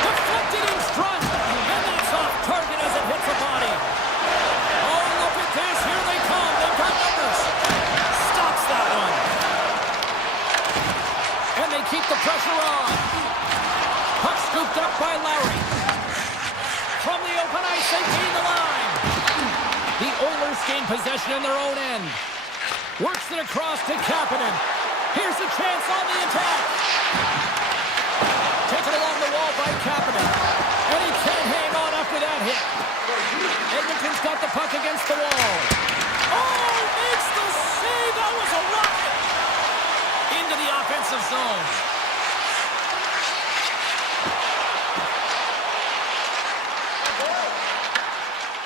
Deflected in front. And that's off target as it hits the body. Oh, look at this. Here they come. They've got numbers. Stops that one. And they keep the pressure on. Puck scooped up by Lowry. From the open ice, they gain the line. The Oilers gain possession in their own end. Works it across to Kapanen. Here's a chance on the attack. Taken along the wall by Kapanen. And he can't hang on after that hit. Edmonton's got the puck against the wall. Oh, makes the save. That was a rocket. Into the offensive zone.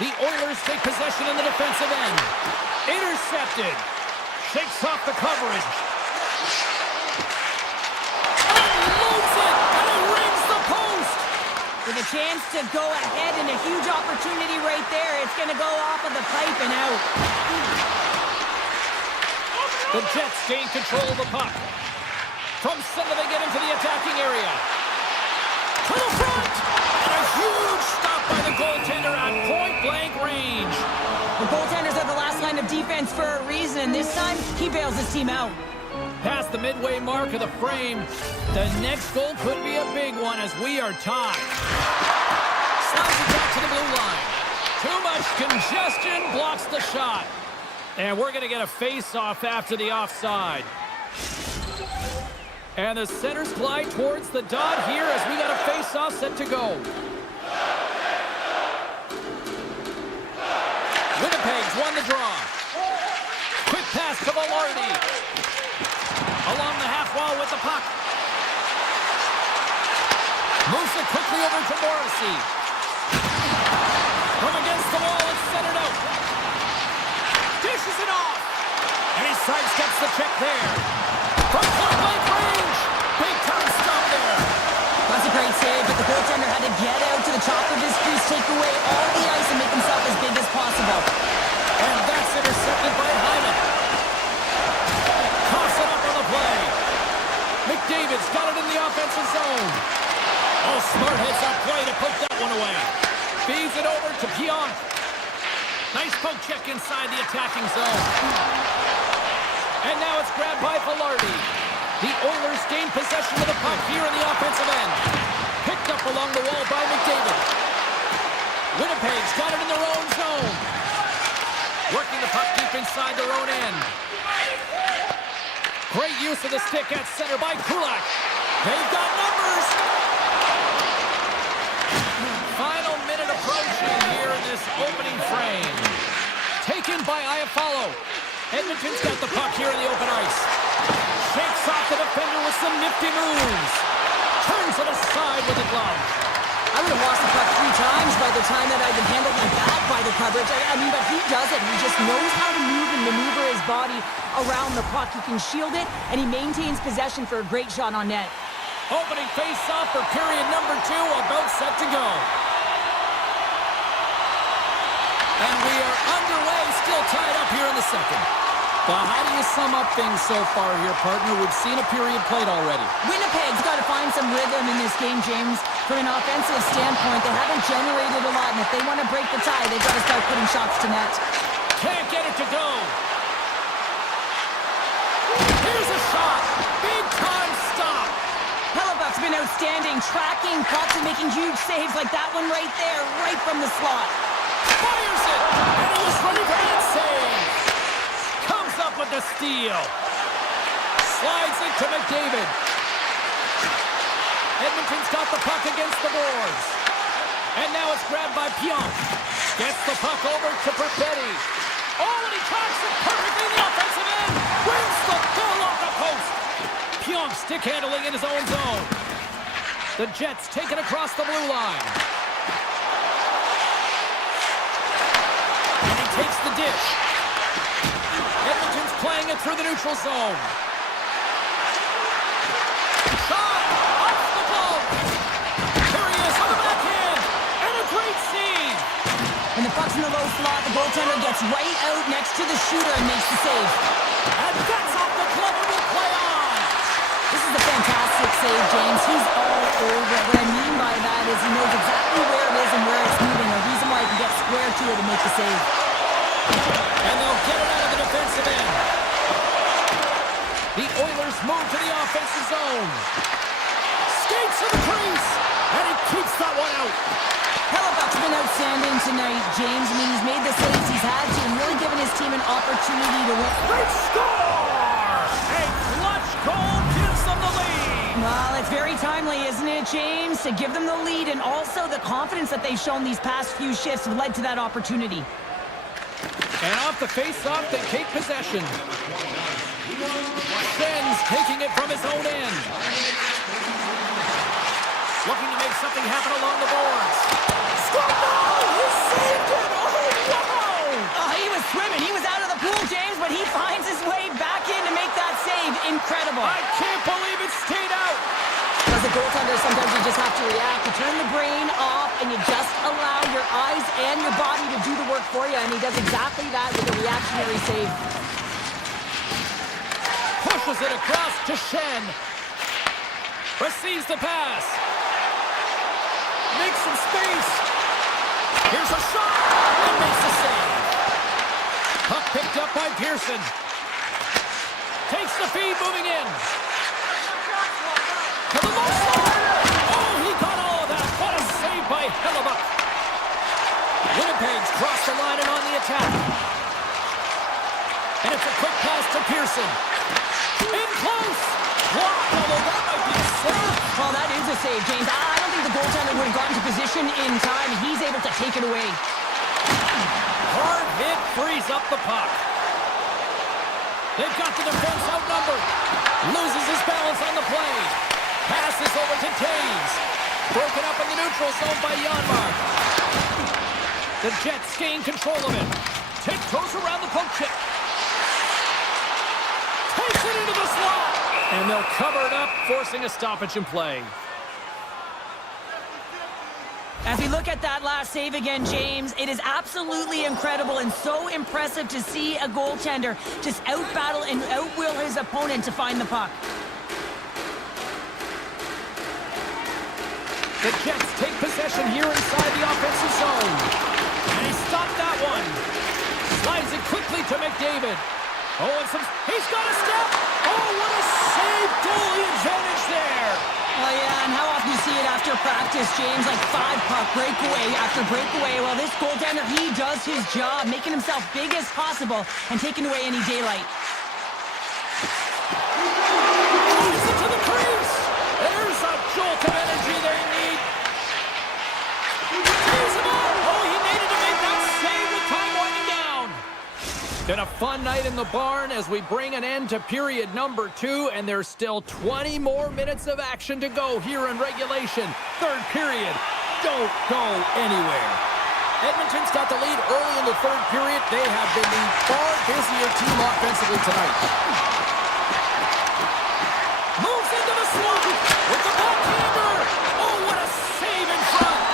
The Oilers take possession in the defensive end. Intercepted. Shakes off the coverage. Unloads it, and it rings the post. With a chance to go ahead and a huge opportunity right there. It's going to go off of the pipe and out. The Jets gain control of the puck. From center, they get into the attacking area. To the front! And a huge stop by the goaltender at point-blank range. The goaltenders are the last line of defense for a reason, and this time, he bails his team out. Past the midway mark of the frame, the next goal could be a big one as we are tied. Slides it back to the blue line. Too much congestion blocks the shot. And we're going to get a face-off after the offside. And the centers glide towards the dot here as we got a face-off set to go. Winnipeg's won the draw. Quick pass to Velarde. Along the half wall with the puck. Moves it quickly over to Morrissey. From against the wall, it's centered out. Dishes it off. And he sidesteps the check there. From point-blank range. Big time stop there. That's a great save, but the goaltender had to get out to the top of his crease, take away all the ice, and make himself as big as possible. And that's intercepted by Hyman. Toss it up on the play. McDavid's got it in the offensive zone. Oh, smart heads-up play to put that one away. Feeds it over to Pionk. Nice poke check inside the attacking zone. And now it's grabbed by Velarde. The Oilers gain possession of the puck here in the offensive end. Picked up along the wall by McDavid. Winnipeg's got it in their own zone. Working the puck deep inside their own end. Great use of the stick at center by Kulak. They've got numbers. Final minute approaching here in this opening frame. Taken by Iafallo. Edmonton's got the puck here in the open ice. Shakes off the defender with some nifty moves. Turns it aside with a glove. I would have lost the puck 3 times by the time that I'd been handled like that by the coverage. I mean, but he does it. He just knows how to move and maneuver his body around the puck. He can shield it, and he maintains possession for a great shot on net. Opening face-off for period number 2, about set to go. And we are underway, still tied up here in the second. Well, how do you sum up things so far here, partner? We've seen a period played already. Winnipeg's got to find some rhythm in this game, James. From an offensive standpoint, they haven't generated a lot, and if they want to break the tie, they've got to start putting shots to net. Can't get it to go. Here's a shot. Big time stop. Hellebuck's been outstanding, tracking pucks and making huge saves like that one right there, right from the slot. Fires it, and he was ready for that save. Comes up with the steal. Slides it to McDavid. Edmonton's got the puck against the boards. And now it's grabbed by Pionk. Gets the puck over to Perfetti. Oh, and he tracks it perfectly in the offensive end. Wins the goal off the post. Pionk stick handling in his own zone. The Jets take it across the blue line. And he takes the dish. Edmonton's playing it through the neutral zone. Shot! Off the glove! Here he is on the backhand! And a great save! When the puck's in the low slot, the goaltender gets right out next to the shooter and makes the save. And that's off the glove and will play on! This is a fantastic save, James. He's all over it. What I mean by that is he knows exactly where it is and where it's moving. A reason why he can get square to it and make the save. And they'll get it out of the defensive end. The Oilers move to the offensive zone. Skates to the crease. And he keeps that one out. Hellebuck's been outstanding tonight, James. I mean, he's made the saves he's had to and really given his team an opportunity to win. Great score! A clutch goal gives them the lead. Well, it's very timely, isn't it, James? To give them the lead and also the confidence that they've shown these past few shifts have led to that opportunity. And off the face-off, they take possession. Shen's taking it from his own end. Looking to make something happen along the boards. Score! He saved it! Oh, wow! Oh, he was swimming. He was out of the pool, James, but he finds his way back in to make that save. Incredible. I can't believe it stayed out. As a goaltender, sometimes you just have to react. You turn the brain off, and you just allow your eyes and your body to do the work for you, and he does exactly that with a reactionary save. Pushes it across to Shen. Receives the pass. Makes some space. Here's a shot. And makes the save. Puck picked up by Pearson. Takes the feed, moving in. To the left side. Oh, he got all of that. What a save by Hellebuck. Winnipeg's crossed the line and on the attack. And it's a quick pass to Pearson. In close. Blocked, although that might be a save. Well, that is a save, James. I don't think the goaltender would have gotten to position in time. He's able to take it away. Hard hit frees up the puck. They've got the defense outnumbered. Loses his balance on the play. Passes over to Taves. Broken up in the neutral zone by Janmark. The Jets gain control of it. Tiptoes around the poke check. Takes it into the slot. And they'll cover it up, forcing a stoppage in play. As we look at that last save again, James, it is absolutely incredible and so impressive to see a goaltender just outbattle and outwill his opponent to find the puck. The Jets take possession here inside the offensive zone. And he stopped that one. Slides it quickly to McDavid. Oh, and he's got a step. Oh, what a save. Goalie advantage there. Oh, yeah, and how often you see it after practice, James, like 5-puck breakaway after breakaway. Well, this goaltender, he does his job, making himself big as possible and taking away any daylight. Drives it to the crease. There's a jolt of energy they need. Tees him up. Oh, he needed to make that save with time winding down. Been a fun night in the barn as we bring an end to period number 2, and there's still 20 more minutes of action to go here in regulation. Third period. Don't go anywhere. Edmonton's got the lead early in the third period. They have been the far busier team offensively tonight. Moves into the slot with the backhander. Oh, what a save in front.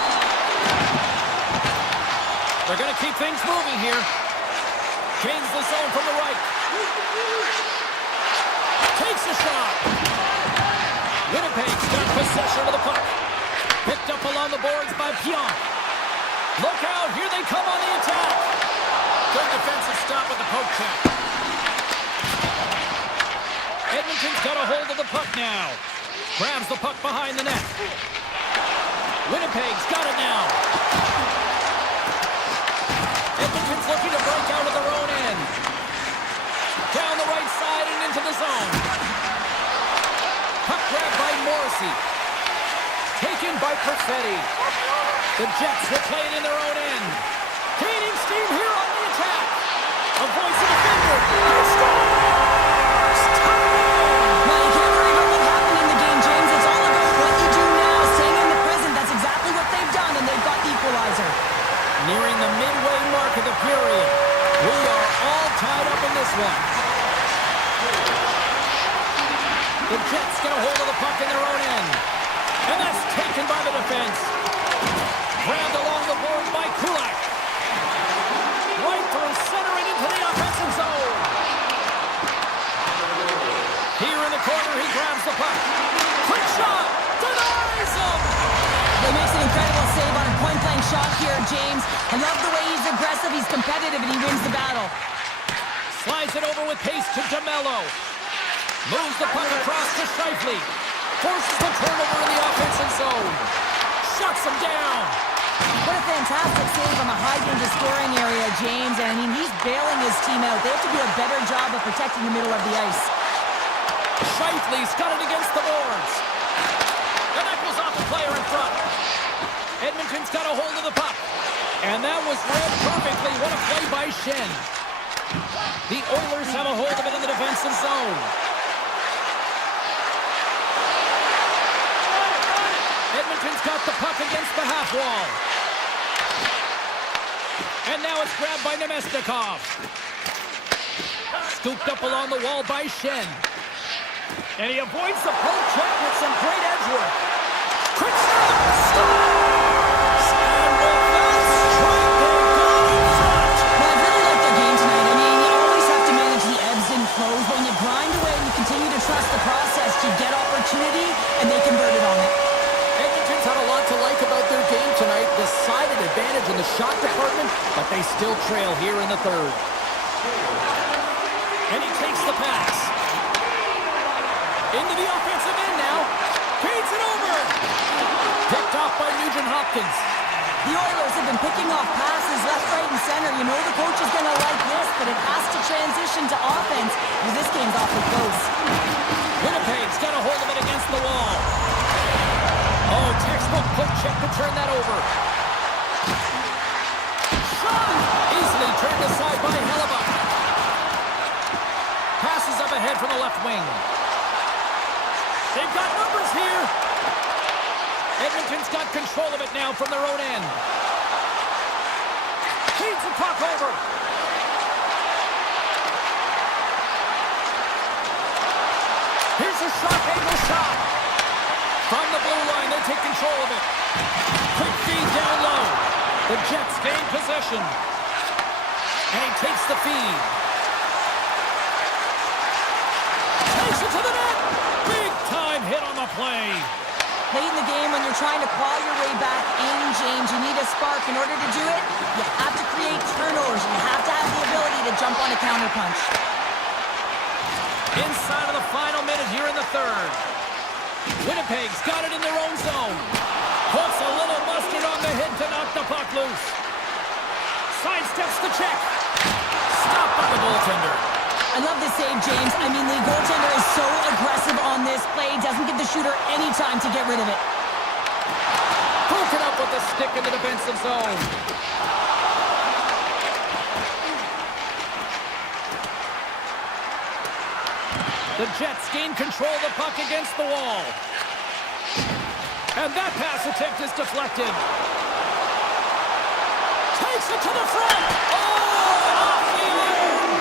They're going to keep things moving here. Gains the zone from the right. Takes a shot. Winnipeg's got possession of the puck. Picked up along the boards by Pionk. Look out, here they come on the attack. Good defensive stop with the poke check. Edmonton's got a hold of the puck now. Grabs the puck behind the net. Winnipeg's got it now. Edmonton's looking to break out of their own end. Down the right side and into the zone. Puck grabbed by Morrissey. Taken by Perfetti. The Jets will play it in their own end. Gaining steam here on the attack. Avoids the defender. He scores! Well, you can't worry about what happened in the game, James. It's all about what you do now. Staying in the present. That's exactly what they've done, and they've got the equalizer. Nearing the midway mark of the period. We are all tied up in this one. The Jets get a hold of the puck in their own end. And that's taken by the defense. Grabbed along the board by Kulak. Right through center and into the offensive zone. Here in the corner, he grabs the puck. Quick shot! Denies him! He makes an incredible save on a point-blank shot here, James. I love the way he's aggressive, he's competitive, and he wins the battle. Slides it over with pace to DeMello. Moves the puck across to Scheifele. Forces the turnover in the offensive zone. Shuts him down. What a fantastic save on the high-danger scoring area, James. And I mean, he's bailing his team out. They have to do a better job of protecting the middle of the ice. Scheifele's got it against the boards. And that goes off the player in front. Edmonton's got a hold of the puck. And that was read perfectly. What a play by Shen. The Oilers have a hold of it in the defensive zone. Edmonton's got the puck against the half wall. And now it's grabbed by Nemestikov. Scooped up along the wall by Shen. And he avoids the poke check with some great edge work. Quick shot! Scores! And with that strike, they've got it front. Well, I've really liked their game tonight. I mean, you always have to manage the ebbs and flows. When you grind away and you continue to trust the process, you get opportunity, and they convert it on it. Edmonton's had a lot to like about their game tonight. Decided advantage in the shot department, but they still trail here in the third. And he takes the pass. Into the offensive end now. Feeds it over. Picked off by Nugent-Hopkins. The Oilers have been picking off passes left, right, and center. You know the coach is going to like this, but it has to transition to offense, because this game's awfully close. Winnipeg's got a hold of it against the wall. Oh, textbook poke check to turn that over. Shot! Easily turned aside by Hellebuck. Passes up ahead from the left wing. They've got numbers here. Edmonton's got control of it now from their own end. Feeds the puck over. Here's a shot, angle shot. From the blue line, they take control of it. Quick feed down low. The Jets gain possession. And he takes the feed. Takes it to the net. Big time hit on the play. Late in the game, when you're trying to claw your way back in, James, you need a spark. In order to do it, you have to create turnovers. You have to have the ability to jump on a counterpunch. Inside of the final minute here in the third. Winnipeg's got it in their own zone. Puts a little mustard on the hit to knock the puck loose. Sidesteps the check. Stopped by the goaltender. I love this save, James. I mean, the goaltender is so aggressive on this play. Doesn't give the shooter any time to get rid of it. Broken up with the stick in the defensive zone. The Jets gain control of the puck against the wall. And that pass attempt is deflected. Takes it to the front. Oh, off the iron.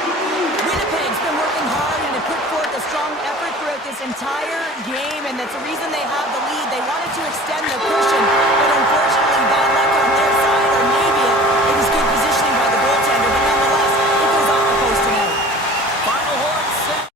Winnipeg's been working hard and have put forth a strong effort throughout this entire game, and that's the reason they have the lead. They wanted to extend the cushion, but unfortunately, bad luck on their side, or maybe it was good positioning by the goaltender, but nonetheless, it goes off the post and out. Final horn set.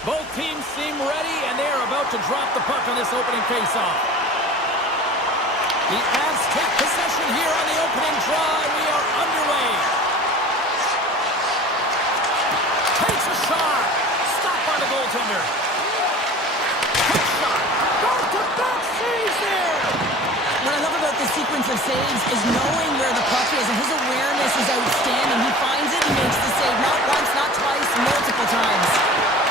Both teams seem ready, and they are about to drop the puck on this opening faceoff. The Avs take possession here on the opening draw, and we are underway. Takes a shot. Stopped by the goaltender. Quick shot. Goes to back, saves there. What I love about this sequence of saves is knowing where the puck is, and his awareness is outstanding. He finds it, he makes the save not once, not twice, multiple times.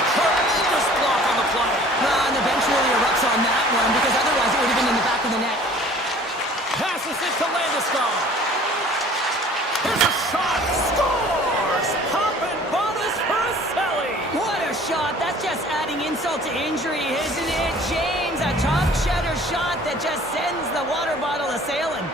Tremendous block on the play. And the bench really erupts on that one, because otherwise it would have been in the back of the net. Passes it to Landeskog. Here's a shot. Scores! Popping bottles for a celly. What a shot. That's just adding insult to injury, isn't it, James? A top cheddar shot that just sends the water bottle a-sailing.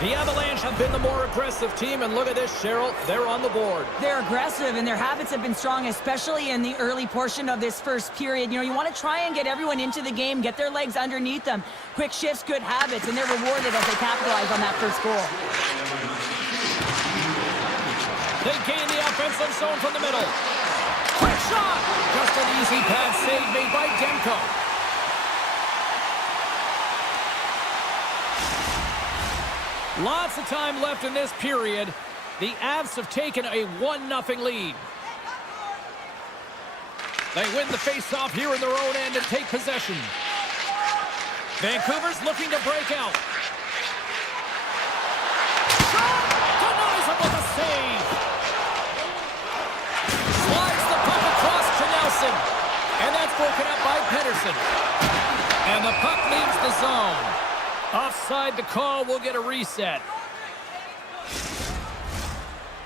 The Avalanche have been the more aggressive team, and look at this, Cheryl. They're on the board. They're aggressive, and their habits have been strong, especially in the early portion of this first period. You know, you want to try and get everyone into the game, get their legs underneath them. Quick shifts, good habits, and they're rewarded as they capitalize on that first goal. They gain the offensive zone from the middle. Quick shot! Just an easy pass save made by Demko. Lots of time left in this period. The Avs have taken a 1-0 lead. They win the face-off here in their own end and take possession. Vancouver's looking to break out. Shot! Denies him with a save. Slides the puck across to Nelson. And that's broken up by Pedersen. And the puck leaves the zone. Offside the call, we'll get a reset.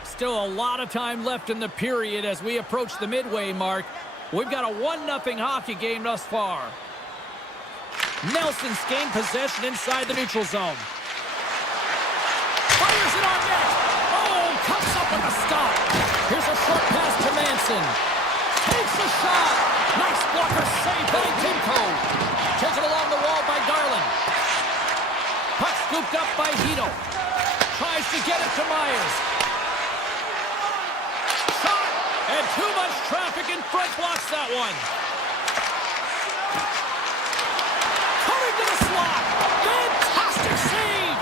Still a lot of time left in the period as we approach the midway mark. We've got a 1-0 hockey game thus far. Nelson's gained possession inside the neutral zone. Fires it on net. Oh, comes up with a stop. Here's a short pass to Manson. Takes a shot. Nice blocker save by Demko. Taken along the wall by Garland. Puck scooped up by Hito. Tries to get it to Myers. Shot! And too much traffic in front blocks that one. Coming to the slot. Fantastic save!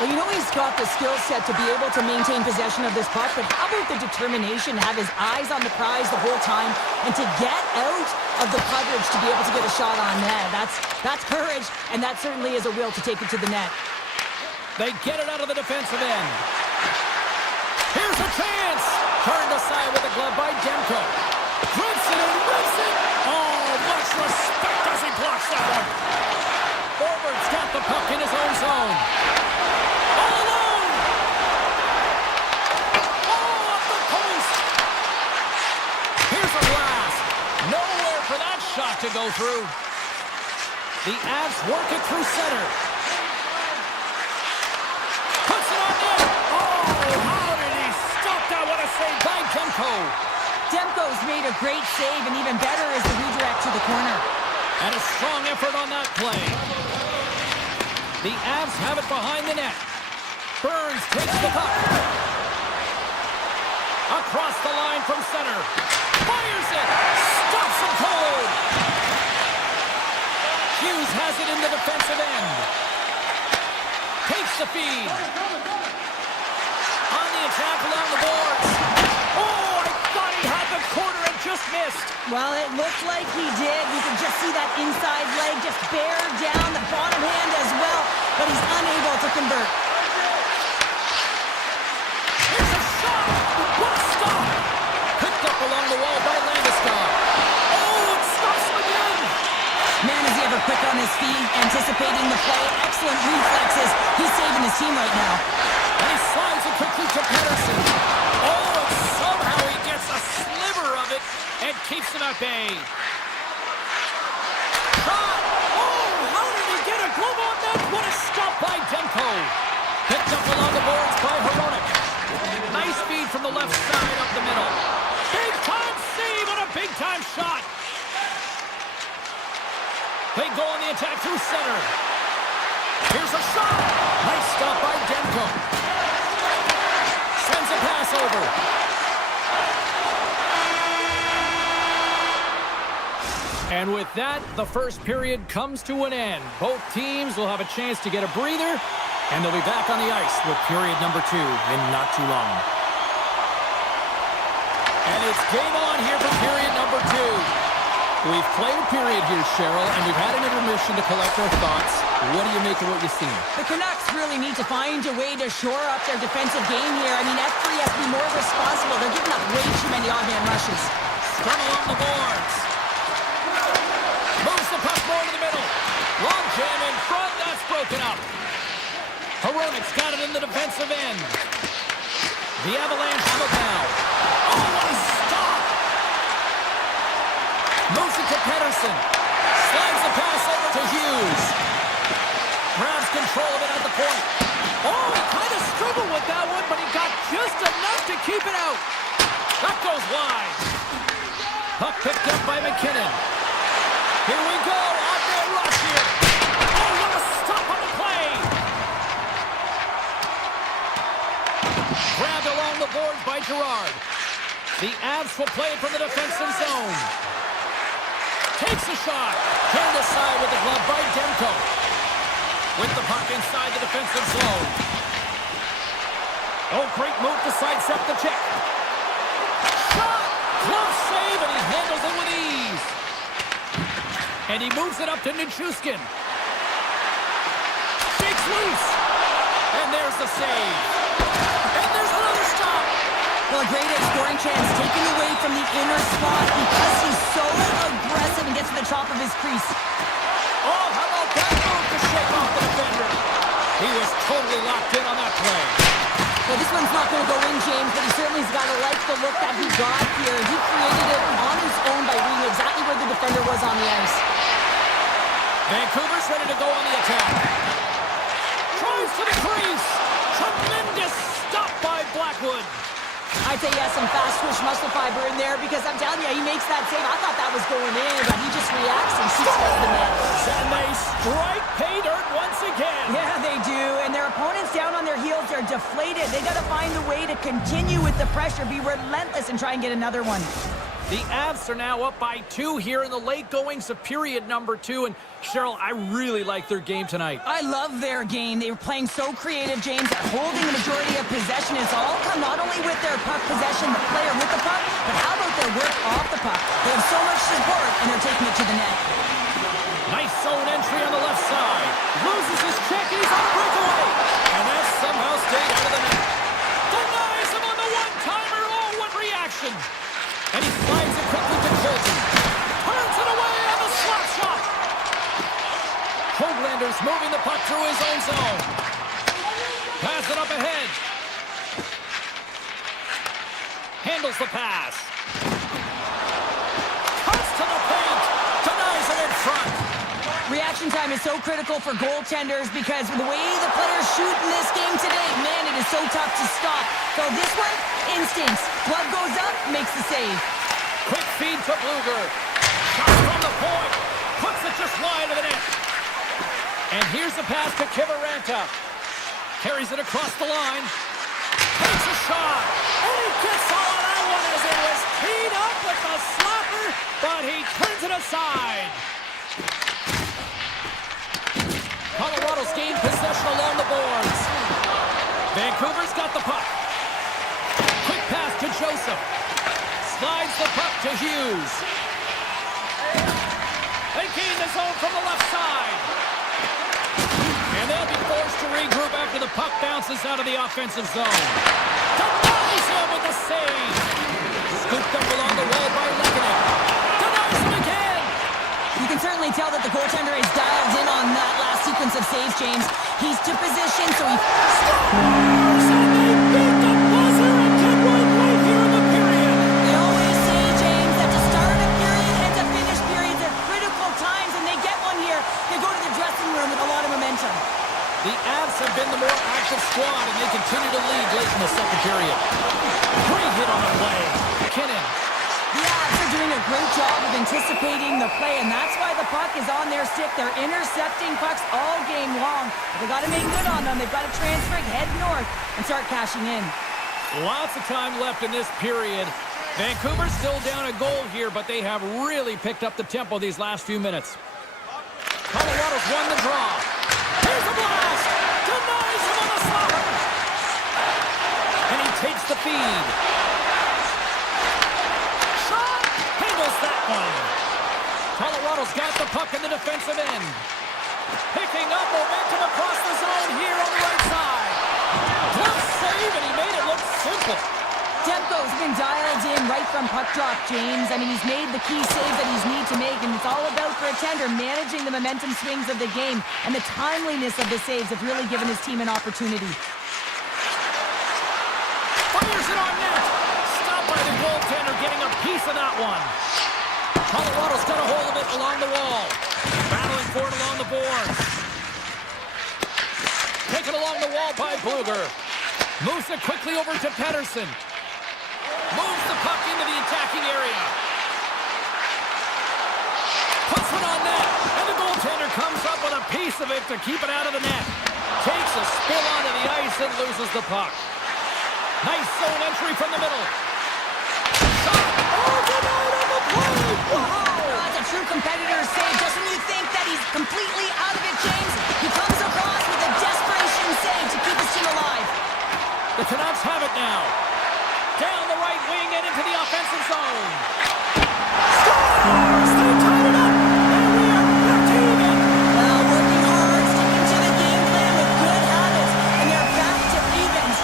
Well, you know he's got the skill set to be able to maintain possession of this puck, but how about the determination to have his eyes on the prize the whole time and to get out of the coverage to be able to get a shot on net? That's courage, and that certainly is a will to take it to the net. They get it out of the defensive end. Here's a chance! Turned aside with a glove by Demko. Drips it and rips it! Oh, much respect as he blocks that one! Forward's got the puck in his own zone. All alone! Oh, up the post! Here's a blast! Nowhere for that shot to go through. The Avs work it through center. Puts it on net! Oh, how did he stop that? What a save by Demko! Demko's made a great save, and even better is the redirect to the corner. And a strong effort on that play. The Avs have it behind the net. Burns takes the puck. Across the line from center. Fires it! Stops him cold! Hughes has it in the defensive end. Takes the feed. On the attack along the boards. Oh, I thought he had the corner and just missed. Well, it looked like he did. We could just see that inside leg just bear down the bottom hand as well, but he's unable to convert. Here's a shot! What a stop! Picked up along the wall by Landeskog. Oh, it stops him again! Man, is he ever quick on his feet, anticipating the play. Excellent reflexes. He's saving his team right now. And he slides it quickly to Pedersen. Oh, and somehow he gets a sliver of it and keeps him at bay. Shot! Oh, how did he get a glove on that? What a stop by Demko. Picked up along the boards by Hronek. Nice feed from the left side up the middle. Big time save and a big time shot. They go on the attack through center. Here's a shot. Nice stop by Demko. Sends a pass over. And with that, the first period comes to an end. Both teams will have a chance to get a breather, and they'll be back on the ice with period number 2 in not too long. And it's game on here for period number 2. We've played a period here, Cheryl, and we've had an intermission to collect our thoughts. What do you make of what you've seen? The Canucks really need to find a way to shore up their defensive game here. I mean, F3 has to be more responsible. They're giving up way too many odd-man rushes. Scrum along the boards. Moves the puck more to the middle. Long jam in front. That's broken up. Hronik's got it in the defensive end. The Avalanche have it now. Oh, what a stop! Moves it to Pettersson. Slides the pass over to Hughes. Grabs control of it at the point. Oh, he kind of struggled with that one, but he got just enough to keep it out. That goes wide. Puck picked up by McKinnon. Here we go. Off-man rush here. Oh, what a stop on the play. Grabbed along the boards by Girard. The Avs will play it from the defensive zone. Takes a shot. Turned aside with the glove by Demko. With the puck inside the defensive zone. Oh, great move to sidestep the check. Shot! Glove save, and he handles it with ease. And he moves it up to Nichushkin. Shakes loose. And there's the save. And there's another stop. Well, a great scoring chance taken away from the inner slot because he's so aggressive and gets to the top of his crease. Oh, how about that move to shake off the defender? He was totally locked in on that play. Well, this one's not going to go in, James, but he certainly's got to like the look that he got here. He created it on his own by reading exactly where the defender was on the ice. Vancouver's ready to go on the attack. Tries to the crease. Tremendous stop by Blackwood. I'd say he has some fast twitch muscle fiber in there because I'm telling you, he makes that save. I thought that was going in, but he just reacts and shoots over the net. And they strike pay dirt once again. Yeah, they do. And their opponents down on their heels are deflated. They got to find a way to continue with the pressure, be relentless, and try and get another one. The Avs are now up by 2 here in the late goings of period number 2. And Cheryl, I really like their game tonight. I love their game. They were playing so creative, James, holding the majority of possession. It's all come not only with their puck possession, the player with the puck, but how about their work off the puck? They have so much support, and they're taking it to the net. Nice zone entry on the left side. Loses his check, and he's on a breakaway. And that somehow stayed out of the net. Denies him on the one-timer. Oh, what reaction. And he slides it quickly to Colton. Turns it away on the slap shot. Hoaglander's moving the puck through his own zone. Pass it up ahead. Handles the pass. Cuts to the paint. Denies it in front. Reaction time is so critical for goaltenders because the way the players shoot in this game today, man, it is so tough to stop. So this one, instincts. Glove goes up, makes the save. Quick feed to Bluger. Shot from the point. Puts it just wide of the net. And here's the pass to Kiviranta. Carries it across the line. Takes a shot. And he gets all of that one as it was teed up with the slapper, but he turns it aside. Colorado's gained possession along the boards. Vancouver's got the puck. Quick pass to Joseph. Slides the puck to Hughes. They gain the zone from the left side. And they'll be forced to regroup after the puck bounces out of the offensive zone. Denies him with the save. Scooped up along the wall by Lekkinen. Denies him again. You can certainly tell that the goaltender is dialed in on that last sequence of saves, James. He's to position, so he... Scores! And they beat the buzzer and can win right here in the period. They always say, James, that to start a period and to finish periods are critical times, and they get one here. They go to the dressing room with a lot of momentum. The Avs have been the more active squad, and they continue to lead late in the second period. Great hit on the play. McKinnon. The Avs are doing a great job of anticipating the play, and that's why the puck is on their stick. They're intercepting pucks all game long. They've got to make good on them. They've got to transfer, head north, and start cashing in. Lots of time left in this period. Vancouver's still down a goal here, but they have really picked up the tempo these last few minutes. Colorado's won the draw. Here's a blast! Denies him on the slaughter! And he takes the feed. Shot! Handles that one. Colorado's got the puck in the defensive end. Picking up momentum across the zone here on the right side. Glove save, and he made it look simple. Tempo's been dialed in right from puck drop, James. I mean, he's made the key save that he's need to make, and it's all about for a tender managing the momentum swings of the game, and the timeliness of the saves have really given his team an opportunity. Fires it on net. Stopped by the goaltender, getting a piece of that one. Colorado's got a hold of it along the wall. Battling for it along the boards. Taken along the wall by Bluger. Moves it quickly over to Pedersen. Moves the puck into the attacking area. Puts it on net. And the goaltender comes up with a piece of it to keep it out of the net. Takes a spill onto the ice and loses the puck. Nice zone entry from the middle. Shot! Oh, denied on the play! Wow! That's a true competitor's save. Just when you think that he's completely out of it, James, he comes across with a desperation save to keep his team alive. The Canucks have it now. Down the right wing and into the offensive zone. Scores! They tied it up! And we are back to even! Well, working hard, sticking to the game plan with good habits, and they're back to evens.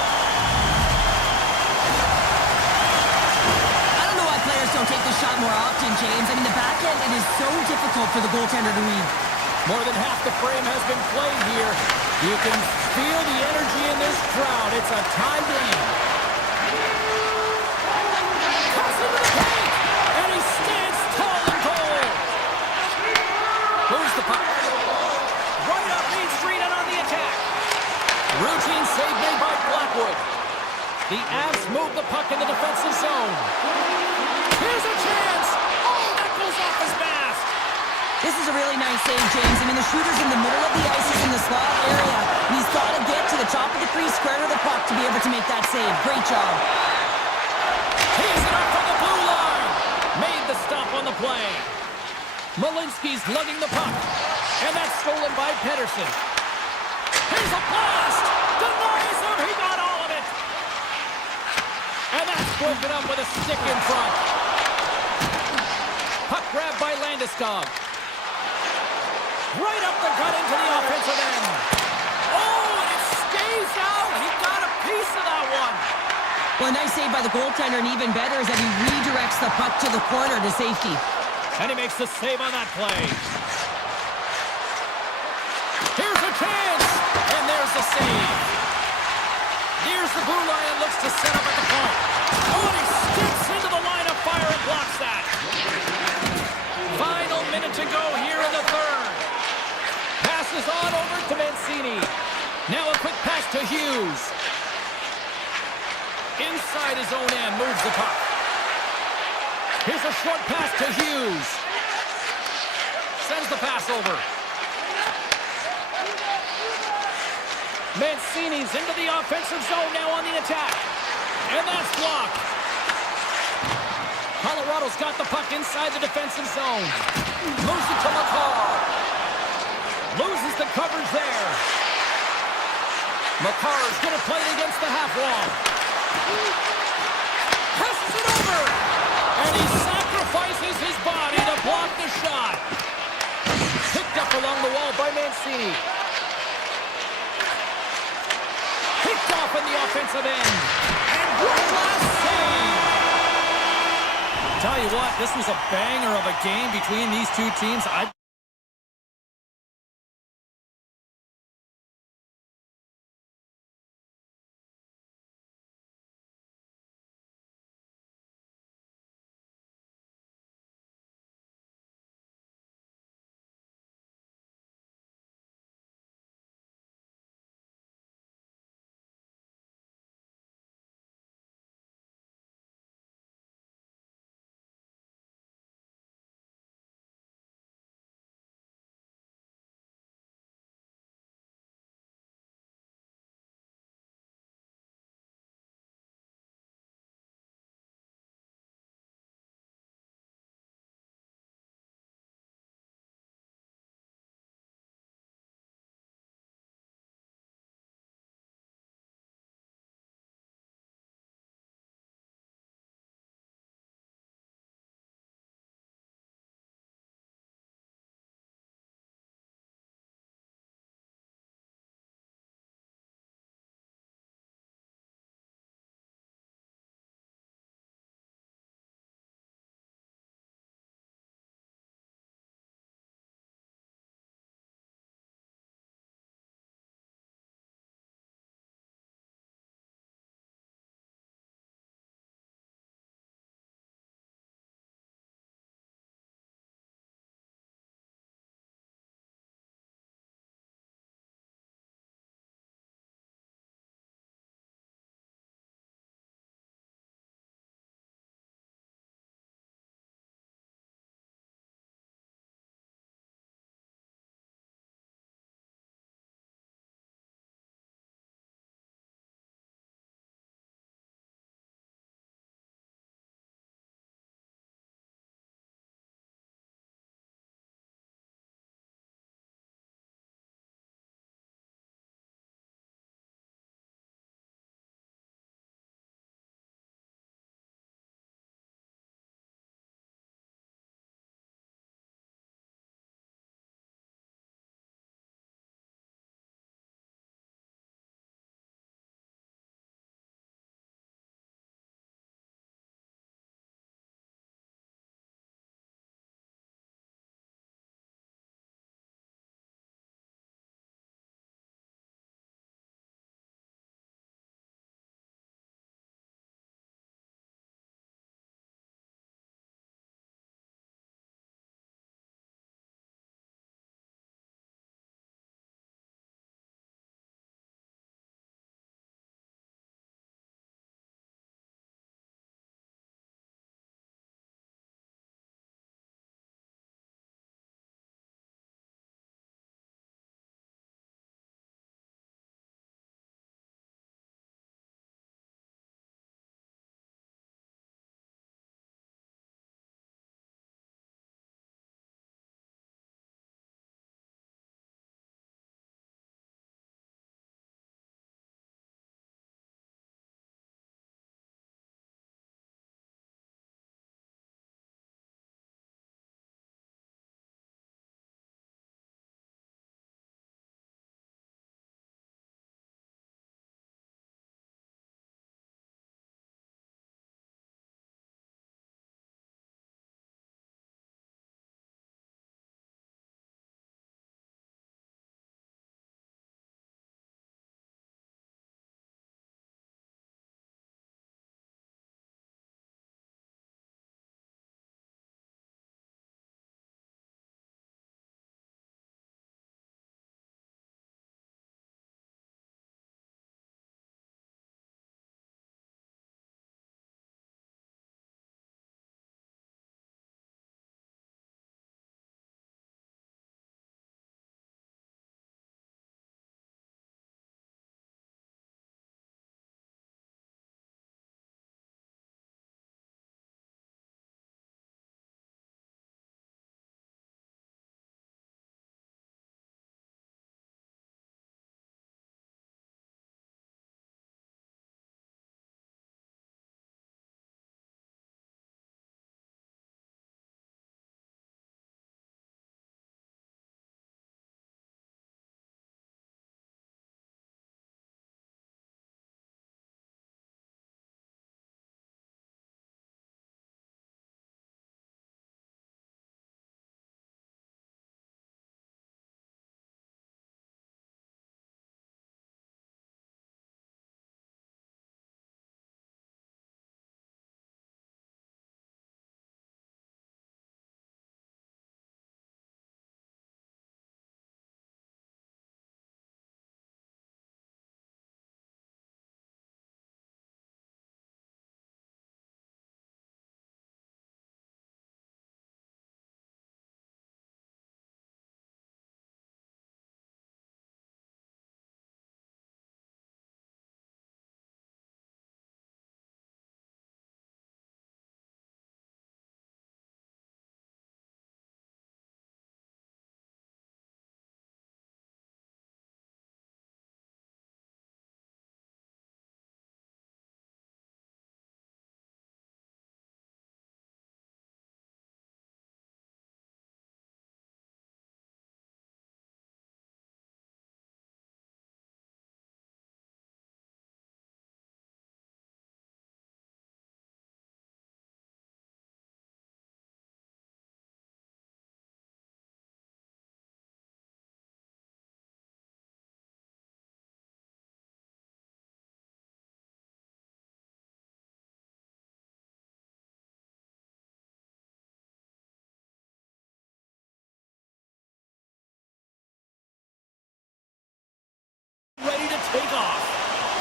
I don't know why players don't take this shot more often, James. I mean, the back end, it is so difficult for the goaltender to read. More than half the frame has been played here. You can feel the energy in this crowd. It's a tie game. Cuts into the paint, and he stands tall and goal. Moves the puck. Right up Main Street and on the attack. Routine save made by Blackwood. The Avs move the puck in the defensive zone. Here's a chance. Oh, that goes off his mask. This is a really nice save, James. I mean, the shooter's in the middle of the ice, he's in the slot area, and he's got to get to the top of the crease, square to the puck to be able to make that save. Great job. Tees it up from the blue line. Made the stop on the play. Malinsky's lugging the puck, and that's stolen by Pedersen. Here's a blast. Denies him. He got all of it. And that's broken up with a stick in front. Puck grabbed by Landeskog. Right up the gut into the offensive end. Oh, and it stays out. He got a piece of that one. Well, a nice save by the goaltender, and even better is that he redirects the puck to the corner to safety. And he makes the save on that play. Here's a chance. And there's the save. Nears the blue line and looks to set up at the point. Oh, and he skips into the line of fire and blocks that. Final minute to go here in the third. Passes on over to Mancini. Now a quick pass to Hughes. Inside his own end, moves the puck. Here's a short pass to Hughes. Sends the pass over. Mancini's into the offensive zone now on the attack. And that's blocked. Colorado's got the puck inside the defensive zone. Moves it to Makar. Loses the coverage there. Makar's going to play it against the half wall. Passes it over. And he sacrifices his body to block the shot. Picked up along the wall by Mancini. Picked off in the offensive end. And one last save. Tell you what, this was a banger of a game between these two teams.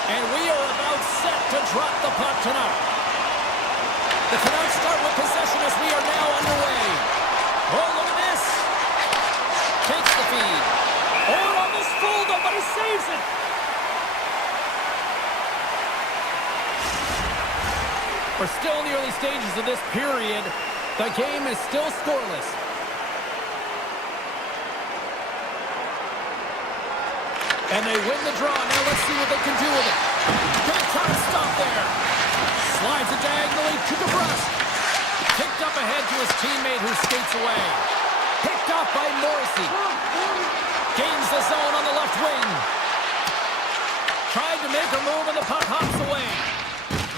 And we are about set to drop the puck tonight. The Canucks start with possession as we are now underway. Oh, look at this. Takes the feed. Oh, it almost fooled him, but he saves it. We're still in the early stages of this period. The game is still scoreless. And they win the draw. Now let's see what they can do with it. Big time stop there. Slides it diagonally to DeBrusque. Picked up ahead to his teammate who skates away. Picked off by Morrissey. Gains the zone on the left wing. Tried to make a move and the puck hops away.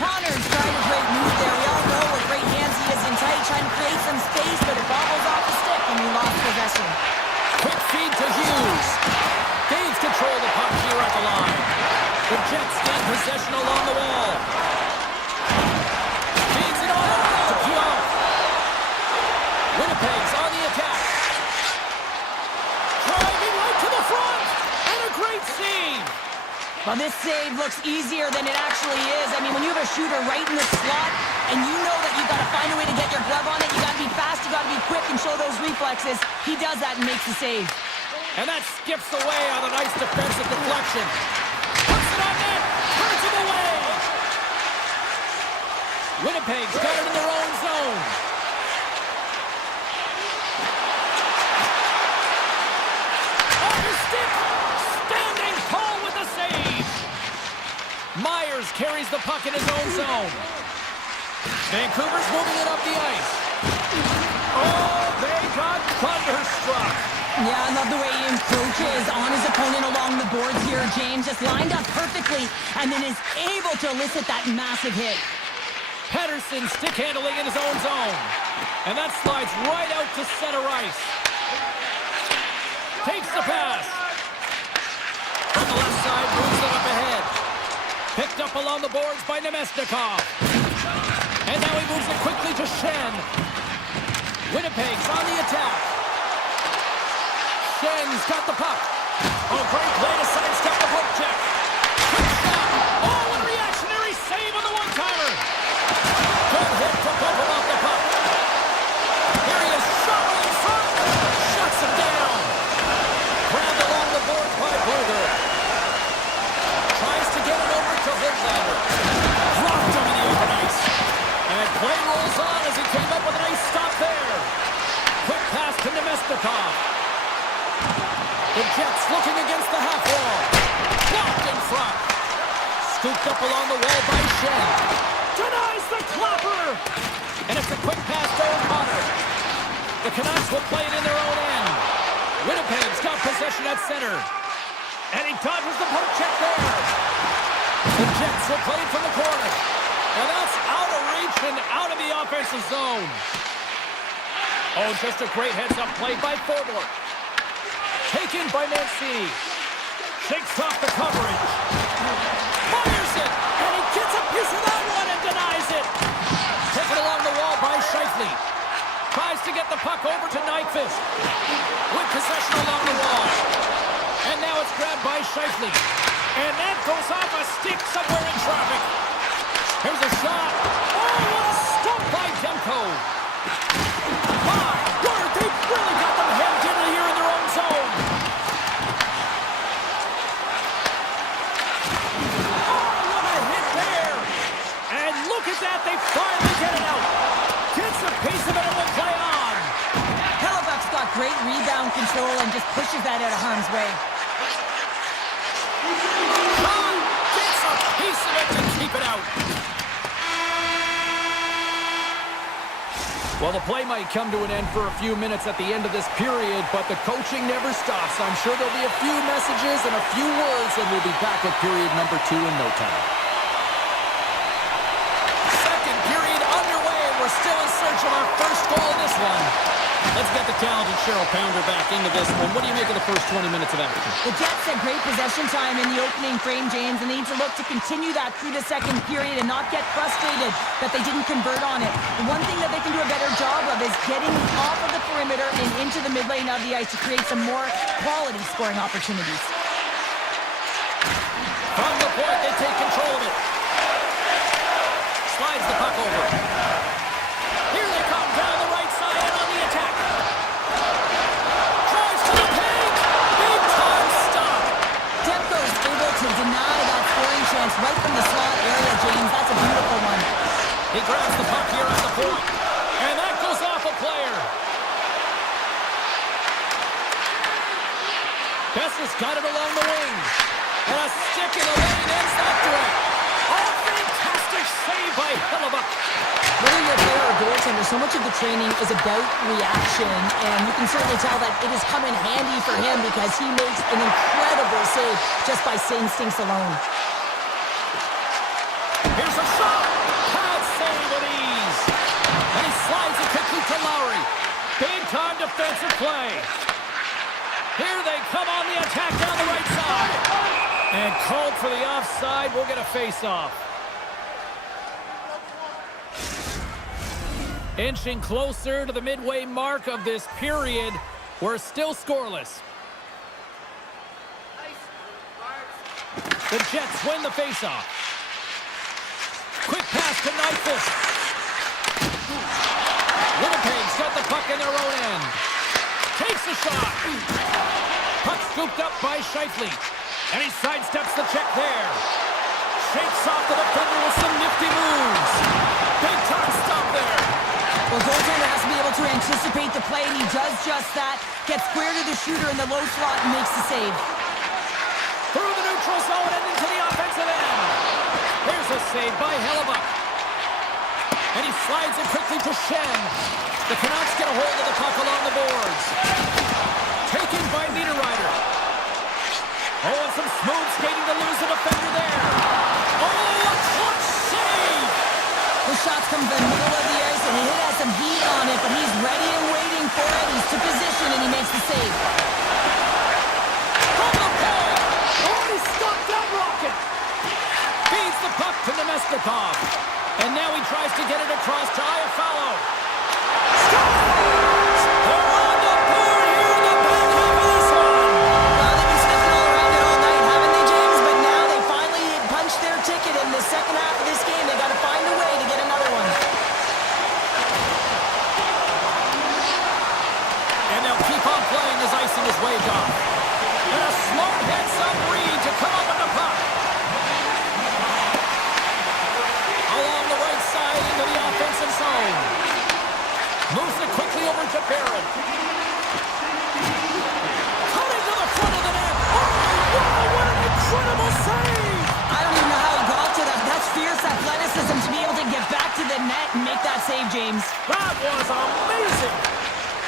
Connor's trying a great move there. We all know what great hands he is in tight, trying to create some space, but it bobbles off the stick and we lost possession. Quick feed to Hughes. Gains control of the puck here at the line. The Jets gain possession along the wall. Feeds it on to Pionk. Winnipeg's on the attack. Driving right to the front. And a great save. Well, this save looks easier than it actually is. I mean, when you have a shooter right in the slot and you know that you've got to find a way to get your glove on it, you got to be fast, you got to be quick and show those reflexes. He does that and makes the save. And that skips away on a nice defensive deflection. Puts it on net. Turns it away. Winnipeg's got it in their own zone. Off his stick. Standing tall with the save. Myers carries the puck in his own zone. Vancouver's moving it up the ice. Oh, they got thunderstruck. Yeah, I love the way he encroaches on his opponent along the boards here. James just lined up perfectly and then is able to elicit that massive hit. Pettersson stick handling in his own zone. And that slides right out to center ice. Takes the pass. From the left side, moves it up ahead. Picked up along the boards by Nemesnikov. And now he moves it quickly to Shen. Winnipeg's on the attack. Shen's got the puck. Oh, great play to sidestep the poke check. Quick shot. Oh, what a reactionary save on the one-timer. Good hit to bump him off the puck. Here he is, shot in front. Shuts him down. Grabbed along the board by Bluger. Tries to get it over to Hoglander. Dropped him in the open ice. And play rolls on as he came up with a nice stop there. Quick pass to Nemesnikov. The Jets looking against the half wall. Blocked in front. Scooped up along the wall by Shen. Denies the clapper. And it's a quick pass to O'Connor. The Canucks will play it in their own end. Winnipeg's got possession at center. And he dodges the poke check there. The Jets will play it from the corner. And that's out of reach and out of the offensive zone. Oh, just a great heads-up play by Forbort. Taken by Mancini. Shakes off the coverage. Fires it. And he gets a piece of that one and denies it. Taken along the wall by Scheifele. Tries to get the puck over to Nyquist. With possession along the wall. And now it's grabbed by Scheifele. And that goes off a stick somewhere in traffic. Here's a shot. Oh, what a stop by Demko. My word, they really got them hemmed in here in their own zone. Oh, what a hit there. And look at that, they finally get it out. Gets a piece of it and will play on. Hellebuck's got great rebound control and just pushes that out of harm's way. Gets a piece of it to keep it out. Well, the play might come to an end for a few minutes at the end of this period, but the coaching never stops. I'm sure there'll be a few messages and a few words, and we'll be back at period number 2 in no time. Second period underway. We're still in search of our first goal in this one. Let's get the talented Cheryl Pounder back into this one. What do you make of the first 20 minutes of action? The Jets had great possession time in the opening frame, James, and they need to look to continue that through the second period and not get frustrated that they didn't convert on it. The one thing that they can do a better job of is getting off of the perimeter and into the mid lane of the ice to create some more quality scoring opportunities. From the point, they take control of it. Slides the puck over. Here they come down the right side and on the attack. Drives to the paint. Big time stop. Demko's able to deny that scoring chance right from the slot area, James. That's a beautiful one. He grabs the puck here at the point. And that goes off a player. Besser's got it along the wing. And a stick in the lane ends that threat. Oh, fantastic save by Hellebuyck. Whether you're a player or goaltender, so much of the training is about reaction, and you can certainly tell that it has come in handy for him because he makes an incredible save just by instincts alone. Here's a shot. Pad save with ease. And he slides it quickly to Lowry. Big time defensive play. Here they come on the attack down the right side. And called for the offside. We'll get a face-off. Inching closer to the midway mark of this period. We're still scoreless. The Jets win the face-off. Quick pass to Nyquist. Winnipeg's got the puck in their own end. Takes a shot. Puck scooped up by Scheifele. And he sidesteps the check there. Shakes off the defender with some nifty moves. Big time stop there. Well, goaltender has to be able to anticipate the play, and he does just that. Gets square to the shooter in the low slot and makes the save. Through the neutral zone and into the offensive end. There's a save by Hellebuyck. And he slides it quickly to Shen. The Canucks get a hold of the puck along the boards. Taken by Niederreiter. Oh, and some smooth skating to lose the defender there. Oh, a clutch save! The shots come from the middle of the ice, and he has some heat on it, but he's ready and waiting for it. He's to position, and he makes the save. From the point! Oh, he stopped that rocket! Feeds the puck to Nemestikov. And now he tries to get it across to Iafallo. Scores! They're on the board here in the back half of this one. Well, they've been sniffing all around it all night, haven't they, James? But now they finally punched their ticket in the second half of this game. They got to find a way to get another one. And they'll keep on playing as icing is waved off. And a smart heads-up read to come up with the puck. Along the right side into the offensive zone. Moves it quickly over to Barron. Cutting to the front of the net. Oh, wow, what an incredible save! I don't even know how he got to that. That's fierce athleticism to be able to get back to the net and make that save, James. That was amazing!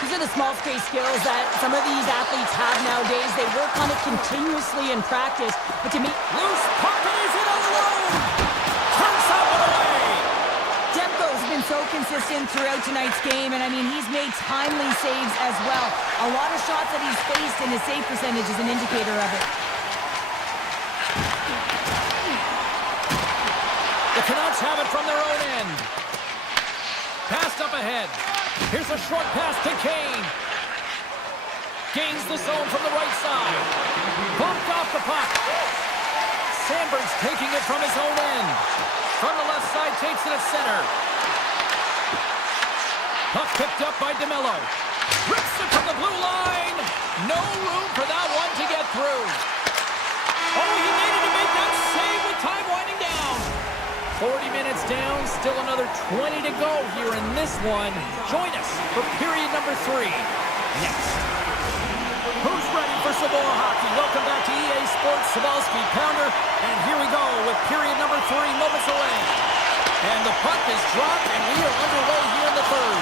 These are the small space skills that some of these athletes have nowadays. They work on it continuously in practice, but to me, Loose puck is in alone! Turns that one away! Demko's been so consistent throughout tonight's game, and I mean, he's made timely saves as well. A lot of shots that he's faced, and his save percentage is an indicator of it. The Canucks have it from their own end. Passed up ahead. Here's a short pass to Kane. Gains the zone from the right side. Bumped off the puck. Sandberg's taking it from his own end. From the left side, takes it at center. Puck picked up by DeMello. Rips it from the blue line. No room for that one to get through. Oh, he needed to make that save with time winding down. 40 minutes down, still another 20 to go here in this one. Join us for period number 3 next. Who's ready for Samoa hockey? Welcome back to EA Sports Sabalski Pounder. And here we go with period number 3 moments away. And the puck is dropped, and we are underway here in the third.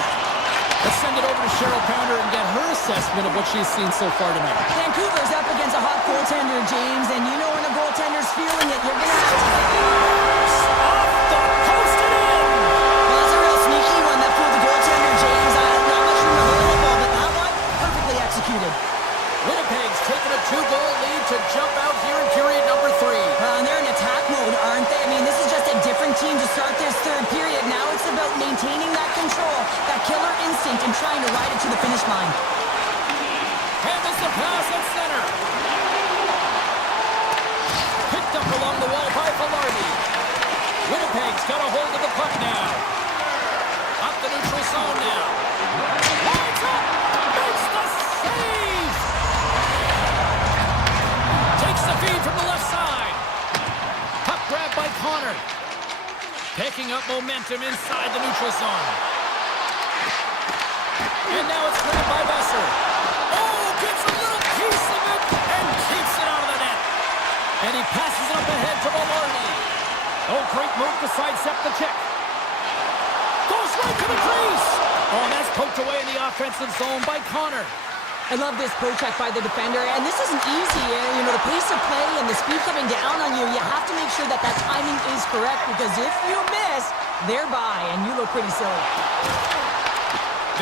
Let's send it over to Cheryl Pounder and get her assessment of what she's seen so far tonight. Vancouver's up against a hot goaltender, James, and you know when a goaltender's feeling it, you're going to have to... Off the post and in! Well, that's a real sneaky one that fooled the goaltender, James. Not much room available, but that one, perfectly executed. Winnipeg's taken a 2-goal lead to jump out here in period number 3. And they're in attack mode, aren't they? I mean, this is just a different team to start this third period. Now it's about maintaining that control, that killer instinct, and trying to ride it to the finish line. Handles the pass at center. Picked up along the got a hold of the puck now. Up the neutral zone now. Lines up! Makes the save! Takes the feed from the left side. Puck grab by Connor. Picking up momentum inside the neutral zone. And now it's grabbed by Besser. Oh, gets a little piece of it and keeps it out of the net. And he passes it up ahead to Maloney. Oh, great move to sidestep the check. Goes right to the crease. Oh, and that's poked away in the offensive zone by Connor. I love this poke check by the defender, and this isn't easy. You know, the pace of play and the speed coming down on you, you have to make sure that that timing is correct, because if you miss, they're by, and you look pretty silly.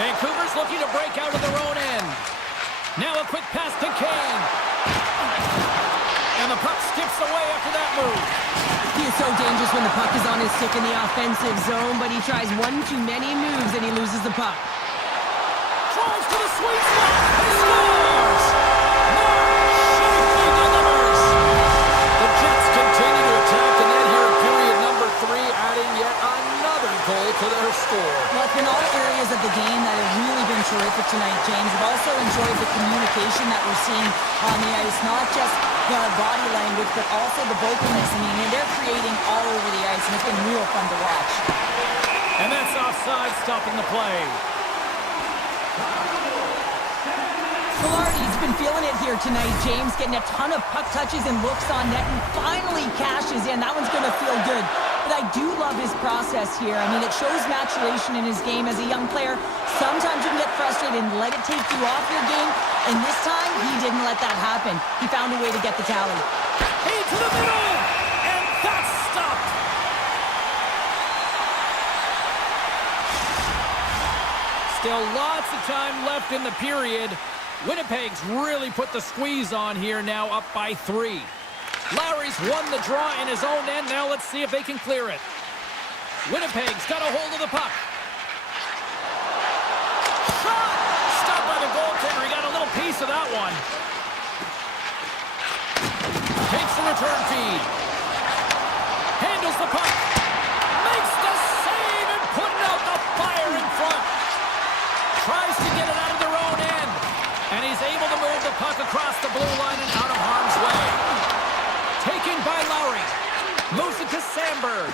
Vancouver's looking to break out of their own end. Now a quick pass to Kane. And the puck skips away after that move. He is so dangerous when the puck is on his stick in the offensive zone, but he tries one too many moves and he loses the puck. Drives to the sweet spot. He scores! Safely delivers. The Jets continue to attack the net here in period number 3, adding yet another goal to their score. Well, it's been all areas of the game that have really been terrific tonight, James. I've also enjoyed the communication that we're seeing on the ice, not just the body language, but also the vocalness. I mean, they're creating all over the ice, and it's been real fun to watch. And that's offside, stopping the play. Velarde's been feeling it here tonight, James, getting a ton of puck touches and looks on net, and finally cashes in. That one's going to feel good. But I do love his process here. I mean, it shows maturation in his game as a young player. Sometimes you can get frustrated and let it take you off your game, and this time, he didn't let that happen. He found a way to get the tally. Into the middle, and that's stopped. Still lots of time left in the period. Winnipeg's really put the squeeze on here, now up by 3. Lowry's won the draw in his own end. Now let's see if they can clear it. Winnipeg's got a hold of the puck. Shot! Stopped by the goaltender. He got a little piece of that one. Takes the return feed. Handles the puck. Makes the save and putting out the fire in front. Tries to get it out of their own end. And he's able to move the puck across the blue line and out of harm's way. Taken by Lowry. Moves it to Sandberg.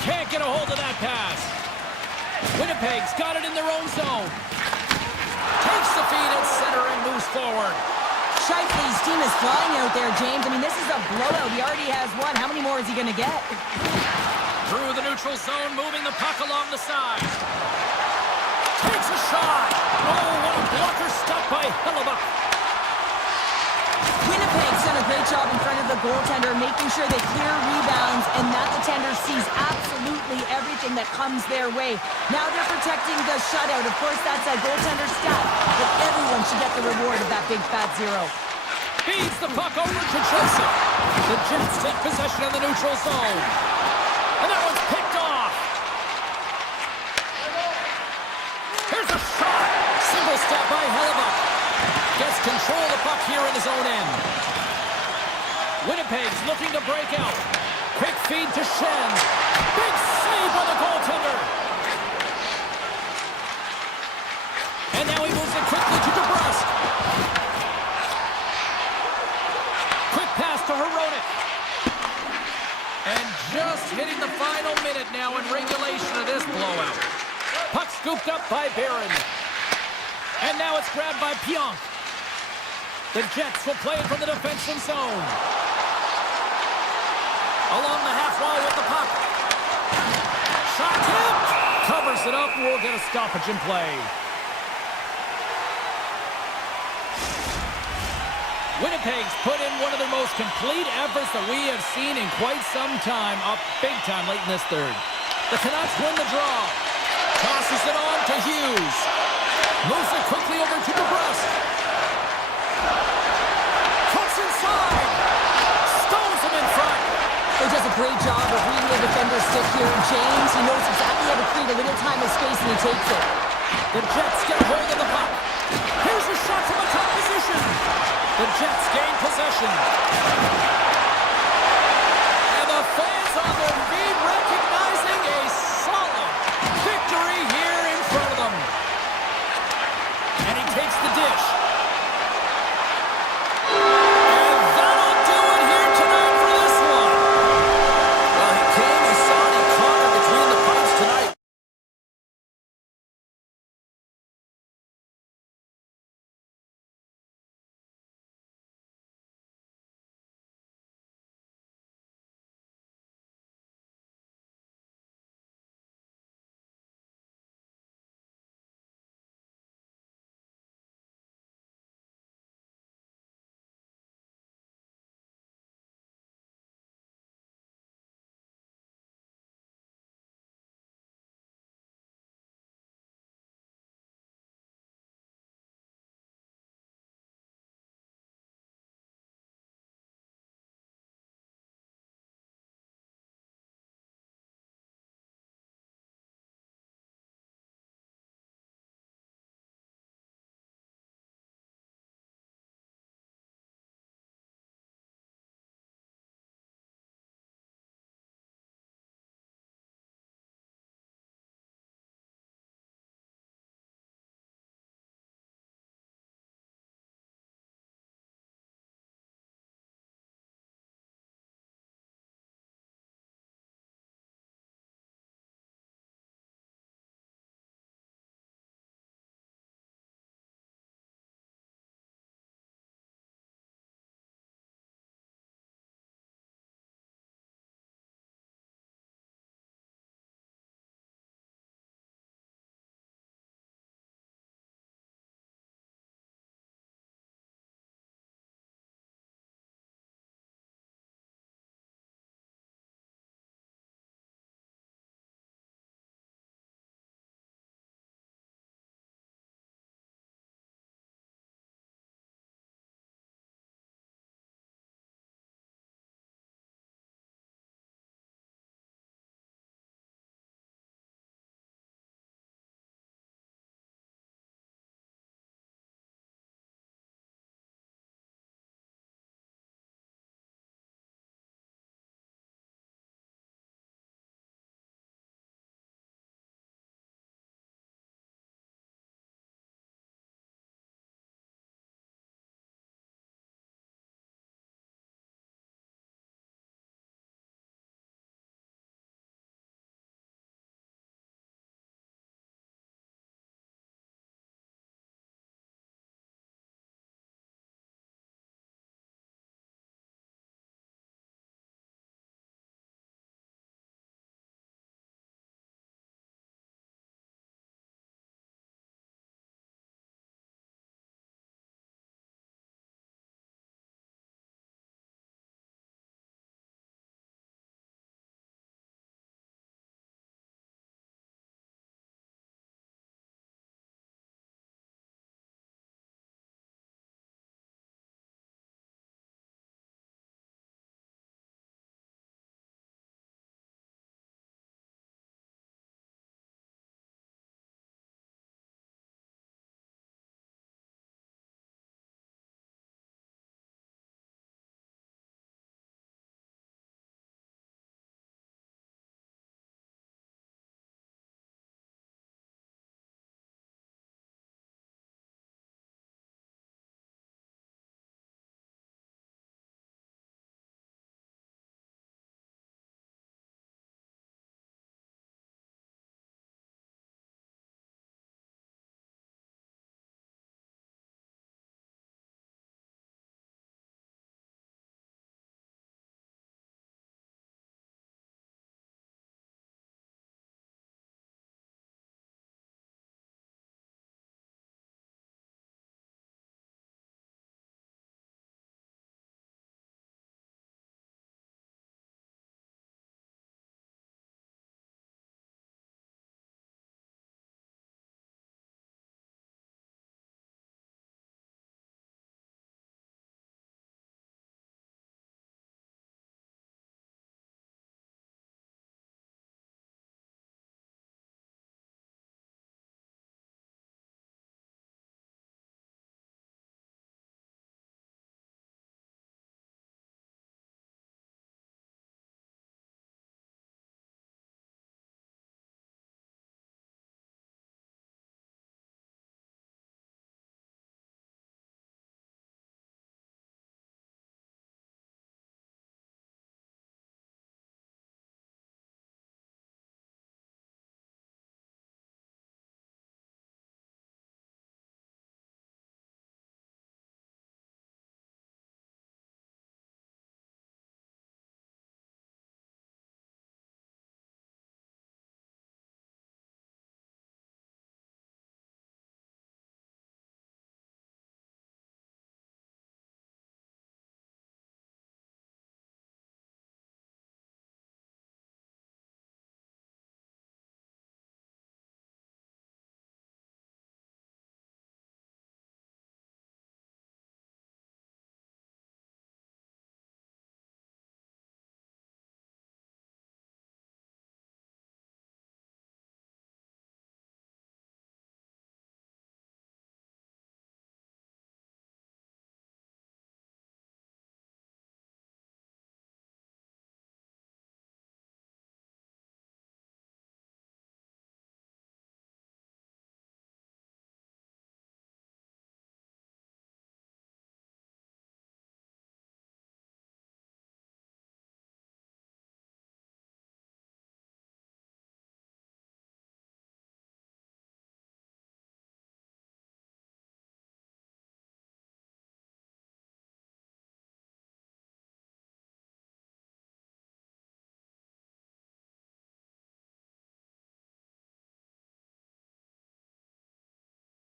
Can't get a hold of that pass. Winnipeg's got it in their own zone. Takes the feed at center and moves forward. Shifley's team is flying out there, James. I mean, this is a blowout. He already has one. How many more is he going to get? Through the neutral zone, moving the puck along the side. Takes a shot. Oh, what a blocker stop by Hellebuyck. Winnipeg's done a great job in front of the goaltender, making sure they clear rebounds and that the tender sees absolutely everything that comes their way. Now they're protecting the shutout. Of course, that's a goaltender stat, but everyone should get the reward of that big fat 0. Feeds the puck over to Joseph. The Jets take possession of the neutral zone. And that one's picked off. Here's a shot. Single step by Hellebuyck. Gets control of the puck here in his own end. Winnipeg's looking to break out. Quick feed to Shen. Big save by the goaltender. And now he moves it quickly to DeBrusque. Quick pass to Hronek. And just hitting the final minute now in regulation of this blowout. Puck scooped up by Barron. And now it's grabbed by Pionk. The Jets will play it from the defensive zone. Along the half wall with the puck. Shot tipped. Covers it up. We'll get a stoppage in play. Winnipeg's put in one of their most complete efforts that we have seen in quite some time, up big time late in this third. The Canucks win the draw. Tosses it on to Hughes. Moves it quickly over to DeBrusque. Cuts inside. Stones him in front. He does a great job of reading the defender's stick here. James, he knows exactly how to create a little time and space, and he takes it. The Jets get a hold of the puck. Here's a shot from a top position. The Jets gain possession. And the fans on their feet recognize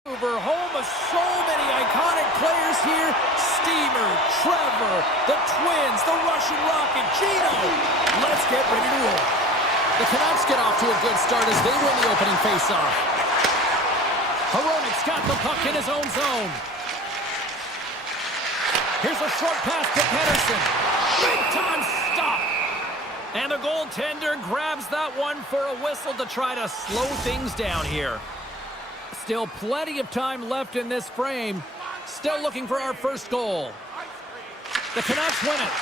Vancouver, home of so many iconic players here. Steamer, Trevor, the Twins, the Russian Rocket, Gino. Let's get ready to roll. The Canucks get off to a good start as they win the opening faceoff. Hronik's got the puck in his own zone. Here's a short pass to Pettersson. Big time stop. And the goaltender grabs that one for a whistle to try to slow things down here. Still plenty of time left in this frame. Still looking for our first goal. The Canucks win it.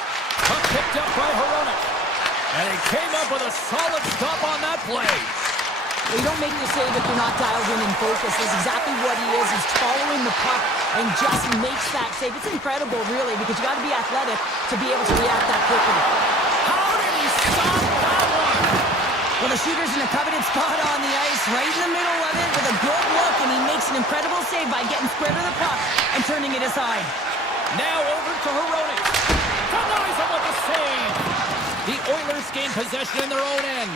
Puck picked up by Hronik. And he came up with a solid stop on that play. Well, you don't make the save if you're not dialed in and focused. That's exactly what he is. He's following the puck and just makes that save. It's incredible, really, because you got to be athletic to be able to react that quickly. How did he stop that one? Well, the shooter's in a coveted spot on the ice, right in the middle of it with a good look, and he makes an incredible save by getting square to the puck and turning it aside. Now over to Hronik. Denies him with a save. The Oilers gain possession in their own end.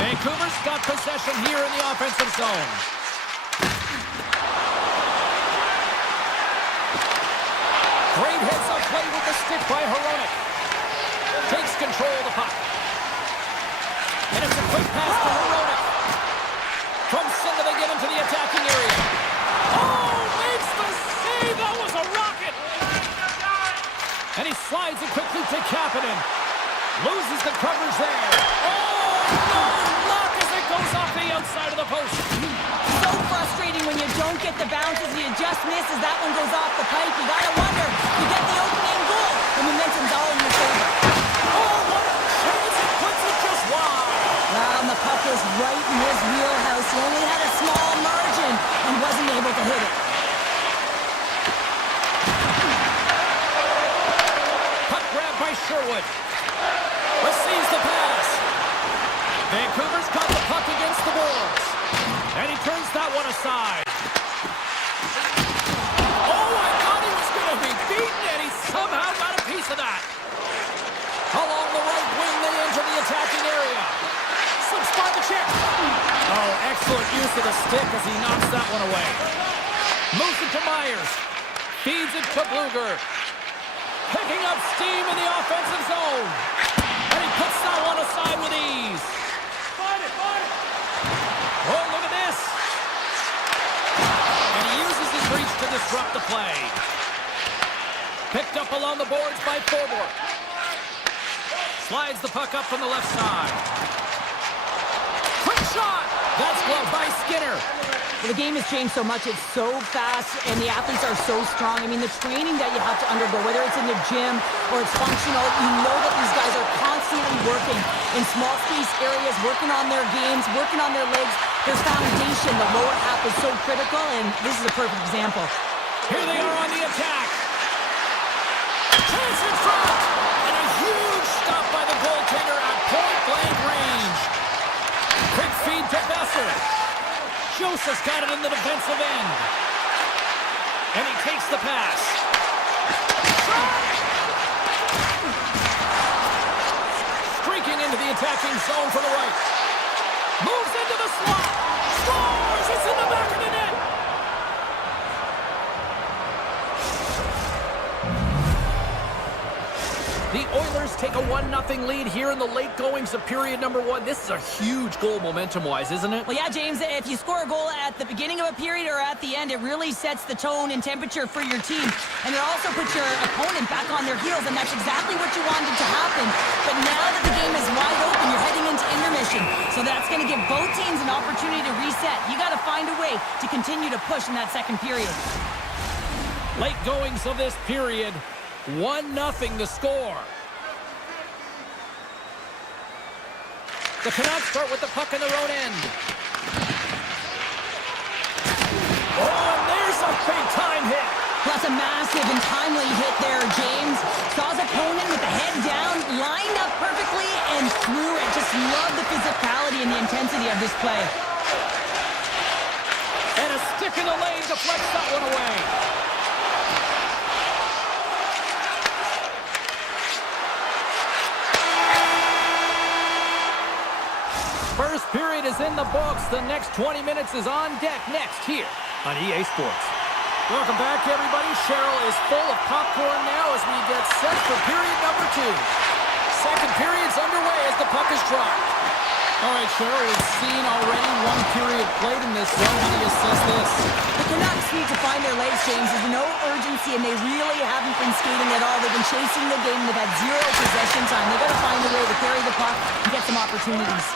Vancouver's got possession here in the offensive zone. Great heads-up play with the stick by Hronik. Takes control of the puck. And it's a quick pass to Hronik. From center they get into the attacking area. Oh, makes the save! That was a rocket! And he slides it quickly to Kapanen. Loses the coverage there. Oh, no! Luck as it goes off the outside of the post. So frustrating when you don't get the bounces. You just miss as that one goes off the pipe. You gotta wonder, you get the opening goal. The momentum's all in your favor. Oh, what a chance! It puts it just wide. Well, and the puck was right in his wheelhouse. He only had a small margin and wasn't able to hit it. Puck grab by Sherwood. Receives the pass. Vancouver's got the puck against the boards. And he turns that one aside. Oh, I thought he was going to be beaten, and he somehow got a piece of that. Along the right wing, they enter the attacking area. Slips by the check. Oh, excellent use of the stick as he knocks that one away. Moves it to Myers. Feeds it to Bluger. Picking up steam in the offensive zone. And he puts that one aside with ease. Oh, look at this. And he uses his reach to disrupt the play. Picked up along the boards by Forbort. Slides the puck up from the left side. Quick shot. That's blocked by Skinner. Well, the game has changed so much. It's so fast, and the athletes are so strong. I mean, the training that you have to undergo, whether it's in the gym or it's functional, you know that these guys are constantly working in small space areas, working on their games, working on their legs. Their foundation, the lower half, is so critical, and this is a perfect example. Here they are on the attack. Chance in front, and a huge stop by the goaltender at point-blank range. Quick feed to Besser. Joseph's got it in the defensive end. And he takes the pass. Streaking into the attacking zone for the right. Moves into the slot. Scores! It's in the back of the net. The Oilers take a 1-0 lead here in the late goings of period number 1. This is a huge goal momentum-wise, isn't it? Well, yeah, James, if you score a goal at the beginning of a period or at the end, it really sets the tone and temperature for your team. And it also puts your opponent back on their heels, and that's exactly what you wanted to happen. But now that the game is wide open, you're heading into intermission. So that's going to give both teams an opportunity to reset. You got to find a way to continue to push in that second period. Late goings of this period, 1-0 the score. The Canucks start with the puck in their own end. Oh, and there's a big-time hit. That's a massive and timely hit there, James. Saw his opponent with the head down, lined up perfectly, and threw it. Just love the physicality and the intensity of this play. And a stick in the lane deflects that one away. First period is in the books. The next 20 minutes is on deck next here on EA Sports. Welcome back, everybody. Cheryl is full of popcorn now as we get set for period number 2. Second period's underway as the puck is dropped. All right, Cheryl, we've seen already one period played in this one. How do you assess this? The Canucks need to find their legs, James. There's no urgency, and they really haven't been skating at all. They've been chasing the game. They've had 0 possession time. They've got to find a way to carry the puck and get some opportunities.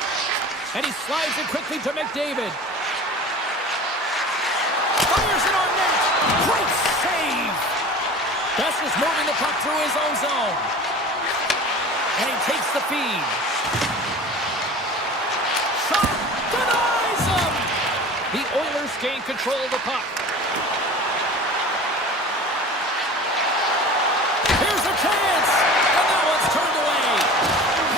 And he slides it quickly to McDavid. Fires it on net. Great save. Best is moving the puck through his own zone. And he takes the feed. Shot denies him. The Oilers gain control of the puck. Here's a chance. And that one's turned away.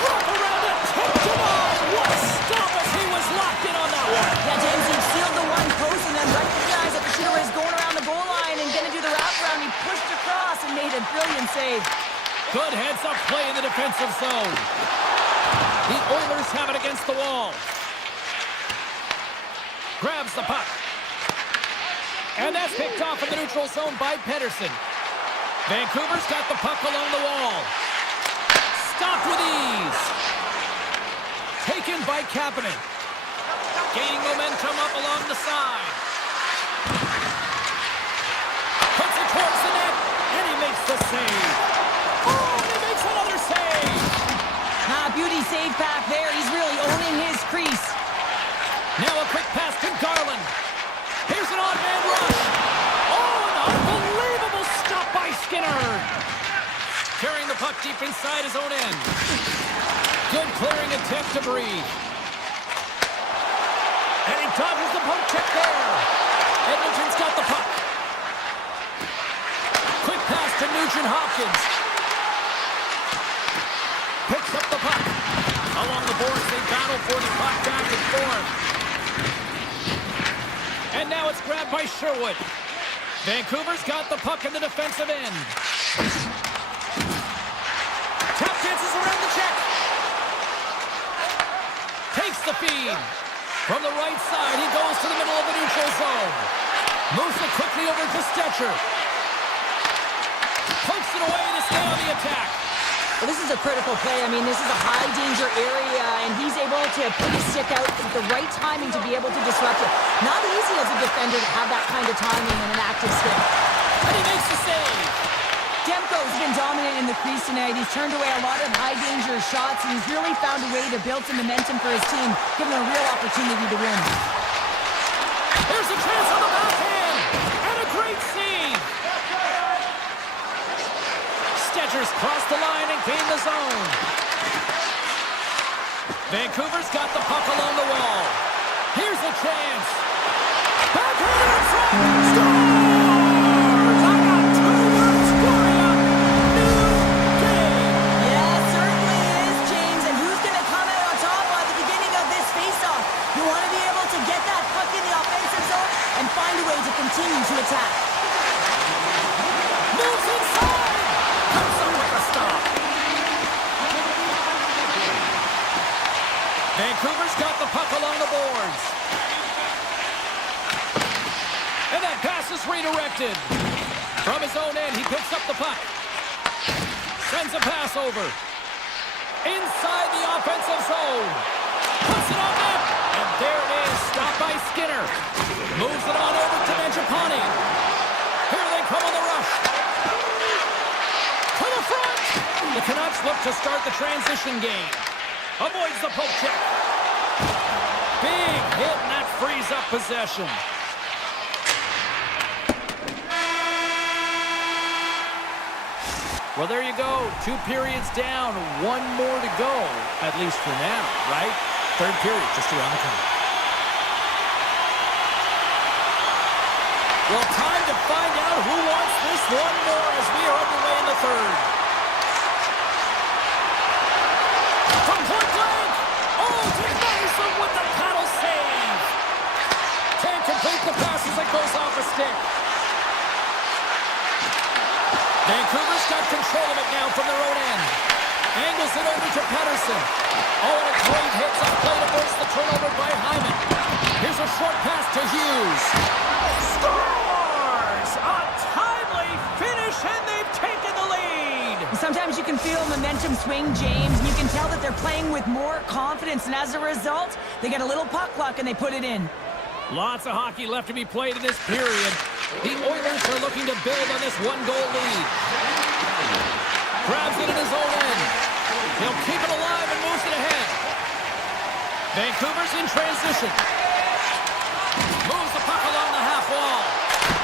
Wrap around it. Tipped it on. What a stop as he was locked in on that one. Yeah, James, he sealed the one post and then recognized that the shooter was going around the goal line and going to do the wraparound. He pushed across and made a brilliant save. Good heads-up play in the defensive zone. The Oilers have it against the wall. Grabs the puck. And that's picked off in the neutral zone by Pedersen. Vancouver's got the puck along the wall. Stopped with ease. Taken by Kapanen. Gaining momentum up along the side. Puts it towards the net. And he makes the save. Oh, and he makes another save. Beauty save back there. He's really owning his crease. Now a quick pass to Garland. Here's an odd man rush. Oh, an unbelievable stop by Skinner. Carrying the puck deep inside his own end. Good clearing attempt to breathe. And he dodges the poke check there. Edmonton's got the puck. Quick pass to Nugent-Hopkins. Picks up the puck. Along the boards, they battle for the puck back and forth. And now it's grabbed by Sherwood. Vancouver's got the puck in the defensive end. Tap dances around the check. Takes the feed. From the right side, he goes to the middle of the neutral zone. Moves it quickly over to Stetcher. Pokes it away to stay on the attack. Well, this is a critical play. I mean, this is a high-danger area, and he's able to put his stick out at the right timing to be able to disrupt it. Not easy as a defender to have that kind of timing and an active stick. And he makes the save. Demko's been dominant in the crease tonight. He's turned away a lot of high-danger shots, and he's really found a way to build some momentum for his team, giving them a real opportunity to win. Here's a chance on the backhand, and a great save. Stetcher's crossed the line and gained the zone. Vancouver's got the puck along the wall. Here's a chance. Backhand in front. Scores! I got 2 words for you. New game. Yeah, certainly is, James. And who's going to come out on top at the beginning of this faceoff? You want to be able to get that puck in the offensive zone and find a way to continue to attack. Moves inside. Comes up with a stop. Vancouver's got the puck along the boards. And that pass is redirected. From his own end, he picks up the puck. Sends a pass over. Inside the offensive zone. Puts it on net. And there it is. Stopped by Skinner. Moves it on over to Mangiapane. Here they come on the rush. To the front. The Canucks look to start the transition game. Avoids the poke check. Big hit, and that frees up possession. Well, there you go. 2 periods down, 1 more to go, at least for now, right? Third period just around the corner. Well, time to find out who wants this one more as we are underway in the third. From point blank! Oh, denies him with the paddle save! Can't complete the pass as it goes off a stick. Vancouver's got control of it now from their own end. Angles it over to Pedersen. Oh, and a great hits on play to force the turnover by Hyman. Here's a short pass to Hughes. feel momentum swing, James. You can tell that they're playing with more confidence, and as a result, they get a little puck luck and they put it in. Lots of hockey left to be played in this period. The Oilers are looking to build on this one-goal lead. Grabs it in his own end. He'll keep it alive and moves it ahead. Vancouver's in transition. Moves the puck along the half wall.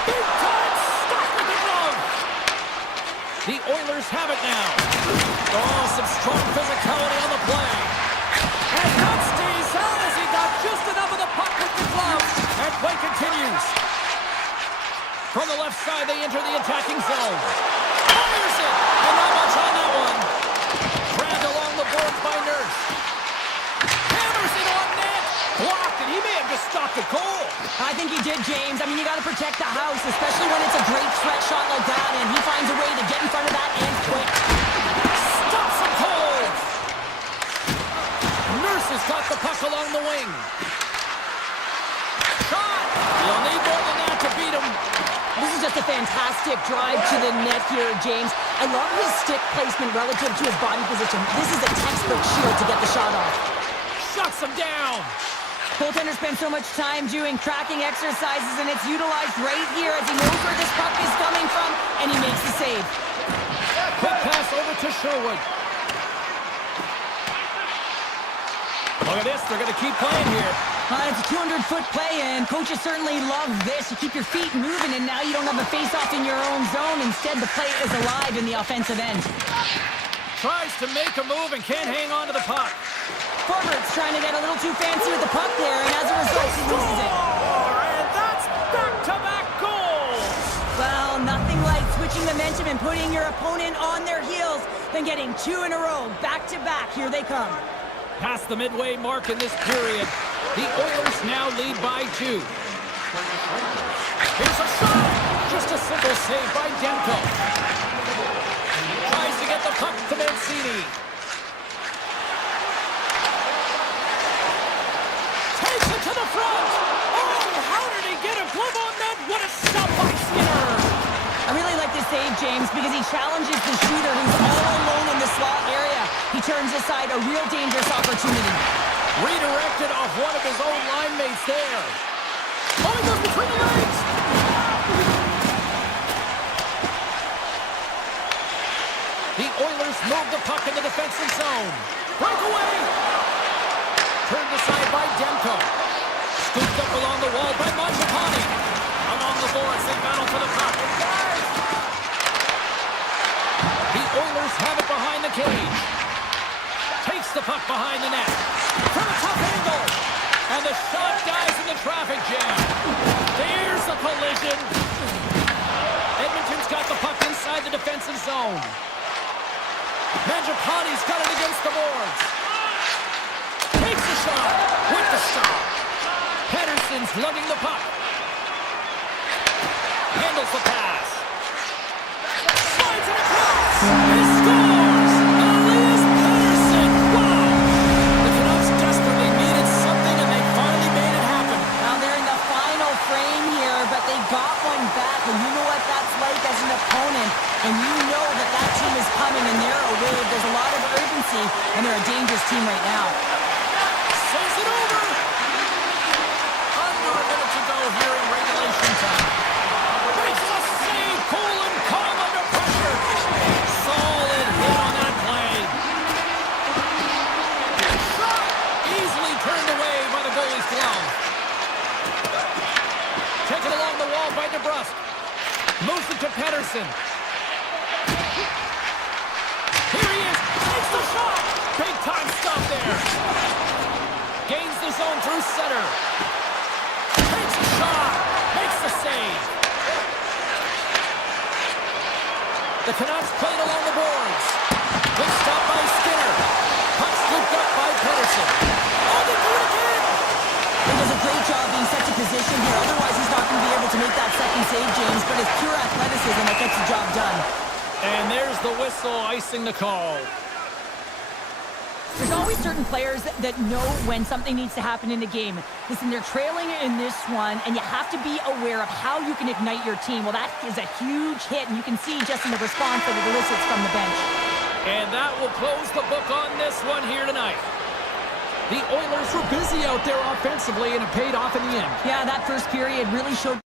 Big time stop with the glove. The Oilers have it now. Oh, some strong physicality on the play. And that stays out as he got just enough of the puck with the glove. And play continues. From the left side, they enter the attacking zone. Fires it! And not much on that one. Grabbed along the boards by Nurse. Hammers it on net. Blocked, and he may have just stopped a goal. I think he did, James. I mean, you got to protect the house, especially when it's a great threat shot like that, and he finds a way to get in front of that and quick. Stops him cold. Nurse has got the puck along the wing. Shot! You'll need more than that to beat him. This is just a fantastic drive to the net here, James. I love his stick placement relative to his body position. This is a textbook shield to get the shot off. Shuts him down. Goaltender spends so much time doing tracking exercises, and it's utilized right here as he knows where this puck is coming from, and he makes the save. Quick pass over to Sherwood. Look at this, they're going to keep playing here. It's a 200-foot play, and coaches certainly love this. You keep your feet moving, and now you don't have a face-off in your own zone. Instead, the play is alive in the offensive end. Tries to make a move and can't hang on to the puck. Forward's trying to get a little too fancy with the puck there, and as a result, he loses it. And that's back-to-back goals! Well, nothing like switching momentum and putting your opponent on their heels than getting two in a row, back-to-back. Here they come. Past the midway mark in this period, the Oilers now lead by 2. Here's a shot! Just a simple save by Demko. Tries to get the puck to Mancini. Takes it to the front! Oh, how did he get a glove on that? What a stop by Skinner! I really like this save, James, because he challenges the shooter who's all alone in the slot area. He turns aside a real dangerous opportunity. Redirected off one of his own line mates there. Oh, he goes between the legs! The Oilers move the puck in the defensive zone. Breakaway! Turned aside by Demko. Scooped up along the wall by Mangiapane. Along the boards, they battle for the puck. The Oilers have it behind the cage. Takes the puck behind the net. From a tough angle. And the shot dies in the traffic jam. There's a collision. Edmonton's got the puck inside the defensive zone. Mangiapane's got it against the boards. Takes the shot with the stop. Pettersson's lugging the puck. Handles the pass. Slides it across. He scores! Elias Pettersson! Wow! The Canucks desperately needed something, and they finally made it happen. Now they're in the final frame here, but they got one back, and you know what that's like as an opponent. And you know that that team is coming, and they're aware there's a lot of urgency, and they're a dangerous team right now. Saves it over! Under a minute to go here in regulation time. Makes a save, cool and calm under pressure. Solid hit on that play. Shot easily turned away by the goalie's glove. Taken along the wall by DeBrusque. Moves it to Pettersson. Here he is, takes the shot! Big time stop there. Gains the zone through center. Takes the shot, makes the save. The Canucks played along the boards. Good stop by Skinner. Puck scooped up by Pettersson. Oh, they do it again! He does a great job being set to position here. Otherwise, he's not going to be able to make that second save, James. But it's pure athleticism that gets the job done. And there's the whistle icing the call. There's always certain players that know when something needs to happen in the game. Listen, they're trailing in this one, and you have to be aware of how you can ignite your team. Well, that is a huge hit, and you can see just in the response that it elicits from the bench. And that will close the book on this one here tonight. The Oilers were busy out there offensively, and it paid off in the end. Yeah, that first period really showed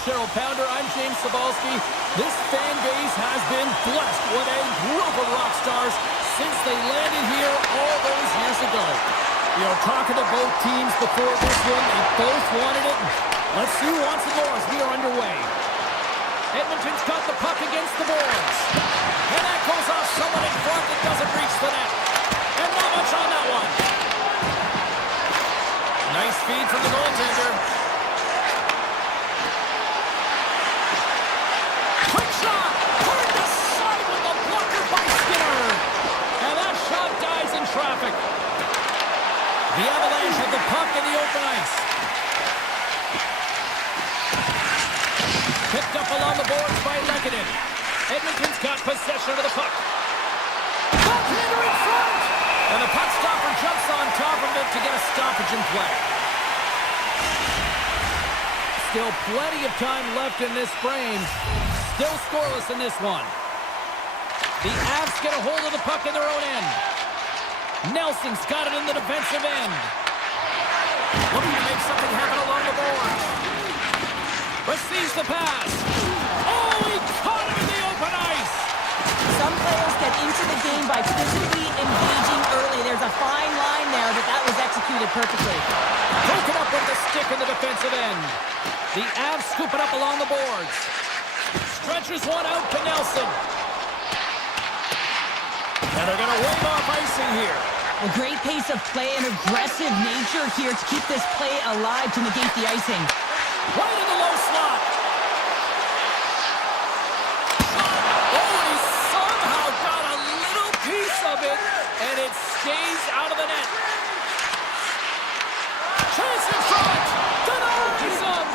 Cheryl Pounder. I'm James Cebulski. This fan base has been blessed with a group of rock stars since they landed here all those years ago. You know, talking to both teams before this one, they both wanted it. Let's see who wants it more as we are underway. Edmonton's got the puck against the boards. And that goes off someone in front that doesn't reach the net. And not much on that one. Nice feed from the goaltender. Quick shot! Turned aside with the blocker by Skinner. And that shot dies in traffic. The Avalanche have the puck in the open ice. Picked up along the boards by Lehkonen. Edmonton's got possession of the puck. Goaltender in front! And the puck stopper jumps on top of it to get a stoppage in play. Still plenty of time left in this frame. Still scoreless in this one. The Avs get a hold of the puck in their own end. Nelson's got it in the defensive end. Looking to make something happen along the boards. Receives the pass. Oh, he caught him in the open ice. Some players get into the game by physically engaging early. There's a fine line there, but that was executed perfectly. Broken up with the stick in the defensive end. The Avs scoop it up along the boards. Stretches one out to Nelson. And they're going to wave off icing here. A great pace of play and aggressive nature here to keep this play alive to negate the icing. Right in the low slot. Oh, he somehow got a little piece of it, and it stays out of the net. Chance in front. Denies him.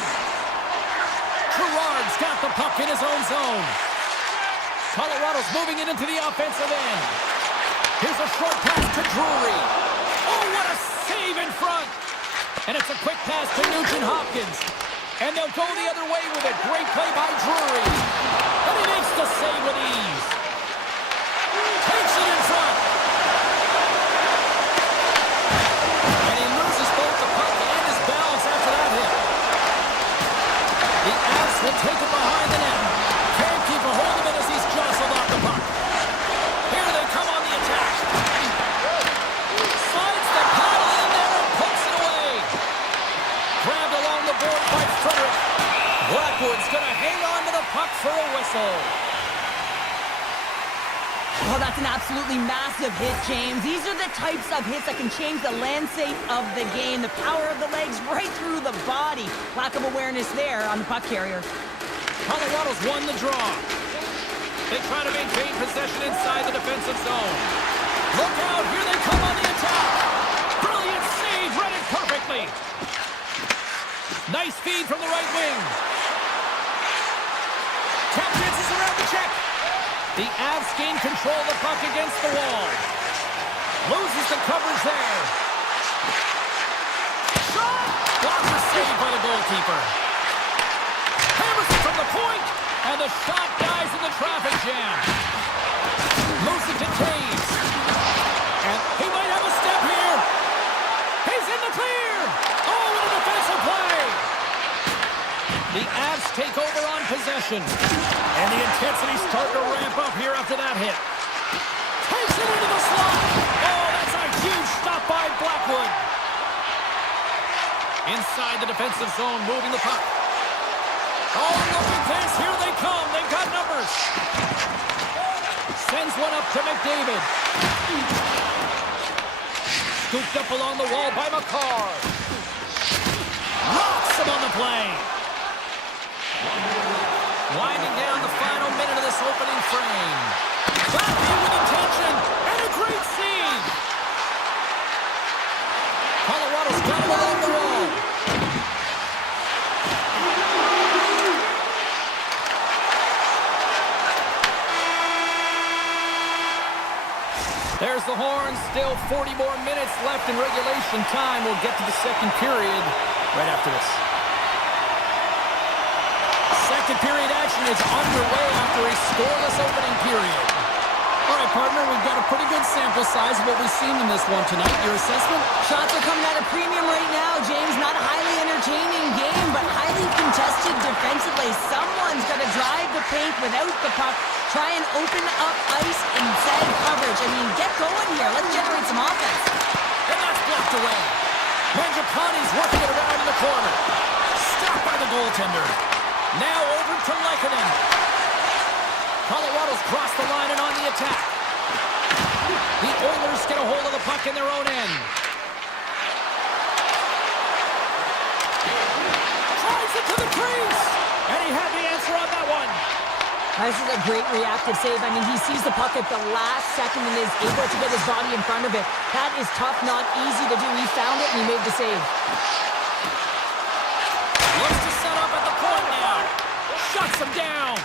Gerard's got the puck in his own zone. Colorado's moving it into the offensive end. Here's a short pass to Drury. Oh, what a save in front. And it's a quick pass to Nugent-Hopkins. And they'll go the other way with it. Great play by Drury. And he makes the save with ease. Takes it in front. And he loses both the puck and his balance after that hit. The Avs will take it behind the net. Can't keep a hold of it as he's jostled off the puck. Here they come on the attack. Slides the paddle in there and puts it away. Grabbed along the board by Frederick. Blackwood's going to hang on to the puck for a whistle. Oh, that's an absolutely massive hit, James. These are the types of hits that can change the landscape of the game. The power of the legs right through the body. Lack of awareness there on the puck carrier. Colorado's won the draw. They try to maintain possession inside the defensive zone. Look out, here they come on the attack. Brilliant save, read it perfectly. Nice feed from the right wing. Tap chances around the check. The Avs gain control of the puck against the wall. Loses the coverage there. Shot! Blocker saved by the goalkeeper. Hammers it from the point, and the shot dies in the traffic jam. Moves it to Taves. And he might have a step here. He's in the clear. Oh, what a defensive play. The Avs take over on possession. And the intensity's starting to ramp up here after that hit. Takes it into the slot. Oh, that's a huge stop by Blackwood. Inside the defensive zone, moving the puck. Oh, look at this. Here they come. They've got numbers. Sends one up to McDavid. Scooped up along the wall by McCarr. Rocks him on the play. Winding down the final minute of this opening frame. Back in with intention. And a great save. Colorado's got it along the wall. There's the horn. Still 40 more minutes left in regulation time. We'll get to the second period right after this. Second period action is underway after a scoreless opening period. All right, partner, we've got a pretty good sample size of what we've seen in this one tonight. Your assessment? Shots are coming at a premium right now, James. Not a highly entertaining game, but highly contested defensively. without the puck. Try and open up ice and send coverage. I mean, get going here. Let's generate some offense. And that's blocked away. Mangiapane's working it around in the corner. Stopped by the goaltender. Now over to Lehkonen. Colorado's crossed the line and on the attack. The Oilers get a hold of the puck in their own end. Drives it to the crease. And he had the answer on that one. This is a great reactive save. I mean, he sees the puck at the last second and is able to get his body in front of it. That is tough, not easy to do. He found it and he made the save. Looks to set up at the point now. Shuts him down.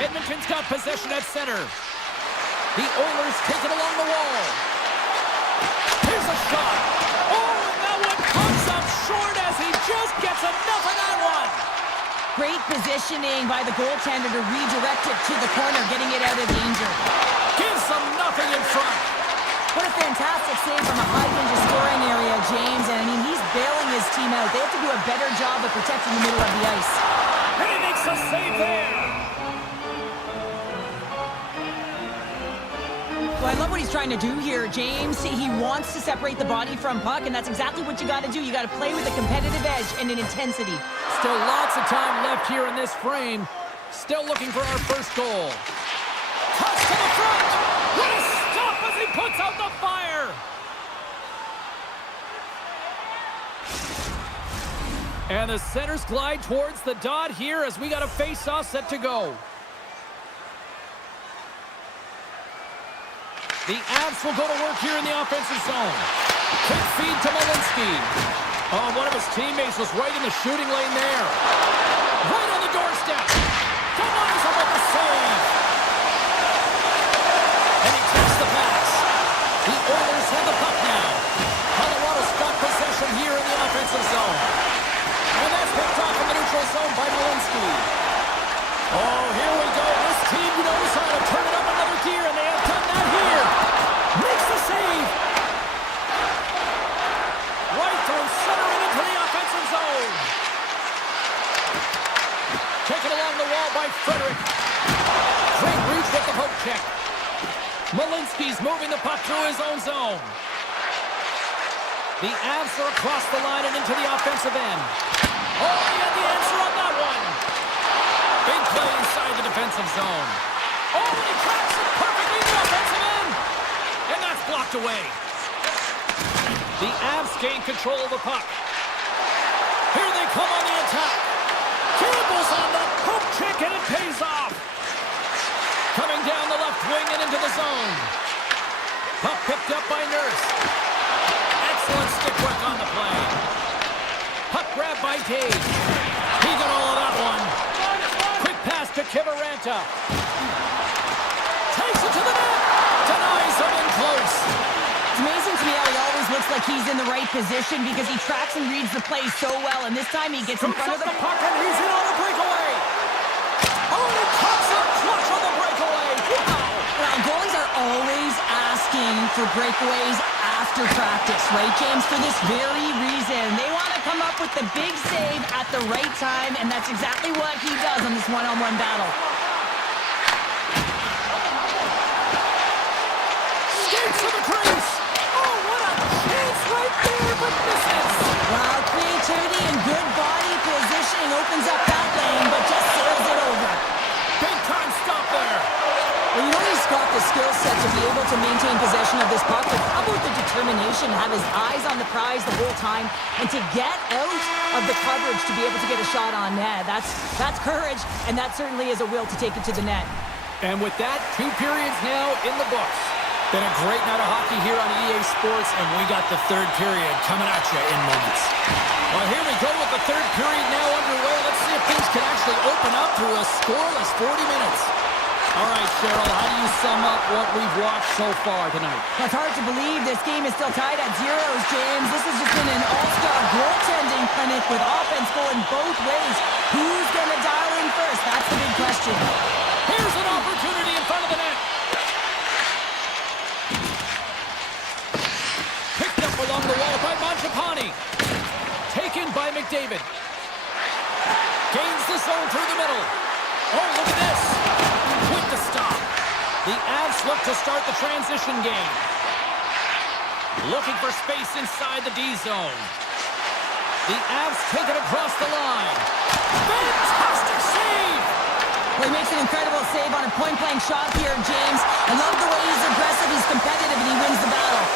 Edmonton's got possession at center. The Oilers take it along the wall. Here's a shot. Oh, and that one comes up short as he just gets enough of that one. Great positioning by the goaltender to redirect it to the corner, getting it out of danger. Gives them nothing in front. What a fantastic save from a high-danger scoring area, James. And, I mean, he's bailing his team out. They have to do a better job of protecting the middle of the ice. And he makes a save there. Well, I love what he's trying to do here, James. He wants to separate the body from puck, and that's exactly what you got to do. You got to play with a competitive edge and an intensity. Still lots of time left here in this frame. Still looking for our first goal. Toss to the front. What a stop as he puts out the fire. And the centers glide towards the dot here as we got a face-off set to go. The Avs will go to work here in the offensive zone. Quick feed to Malinsky. Oh, one of his teammates was right in the shooting lane there. Right on the doorstep. Denies him with the save. And he takes the pass. The Oilers have the puck now. Colorado's got possession here in the offensive zone. And that's picked off in the neutral zone by Malinsky. Oh, here we go. This team knows how to turn it up another gear, and they have done that here. Makes the save. Right through center and into the offensive zone. Taken along the wall by Frederick. Great reach with the poke check. Malinsky's moving the puck through his own zone. The Avs are across the line and into the offensive end. Oh, he had the answer on that one. Big play inside the defensive zone. Oh, and he tracks it perfectly in the offensive end. And that's blocked away. The Avs gain control of the puck. Here they come on the attack. Campbell's on the poke check and it pays off. Coming down the left wing and into the zone. Puck picked up by Nurse. Excellent stick work on the play. Puck grab by Gage. He got all of that one. Quick pass to Kiviranta. Takes it to the net. Denies him in close. It's amazing to me how he always looks like he's in the right position because he tracks and reads the play so well. And this time he gets in front of the puck and he's in on a breakaway. Oh, and he cuts up clutch on the breakaway. Wow. Well, goalies are always asking for breakaways after practice, right, James? For this very reason. They want to come up with the big save at the right time, and that's exactly what he does on this one-on-one battle. Skates to the crease. Oh, what a chance right there, but misses. Wow, creativity and good body positioning opens up that lane, but just sails it over. Big time stop there. Well, you know he's got the skill set to be able to maintain possession of this puck, but how about the determination to have his eyes on the prize the whole time and to get out of the coverage to be able to get a shot on net? That's courage, and that certainly is a will to take it to the net. And with that, 2 periods now in the books. Been a great night of hockey here on EA Sports, and we got the 3rd period coming at you in moments. Well, here we go with the 3rd period now underway. Let's see if things can actually open up to a scoreless 40 minutes. All right, Cheryl, how do you sum up what we've watched so far tonight? It's hard to believe this game is still tied at 0s, James. This has just been an all-star goaltending clinic with offense going both ways. Who's going to dial in first? That's the big question. Here's an opportunity in front of the net. Picked up along the wall by Mangiapane. Taken by McDavid. Gains the zone through the middle. Oh, look at this. With the stop. The Avs look to start the transition game. Looking for space inside the D zone. The Avs take it across the line. Fantastic save! Well, he makes an incredible save on a point-blank shot here, James. I love the way he's aggressive, he's competitive, and he wins the battle.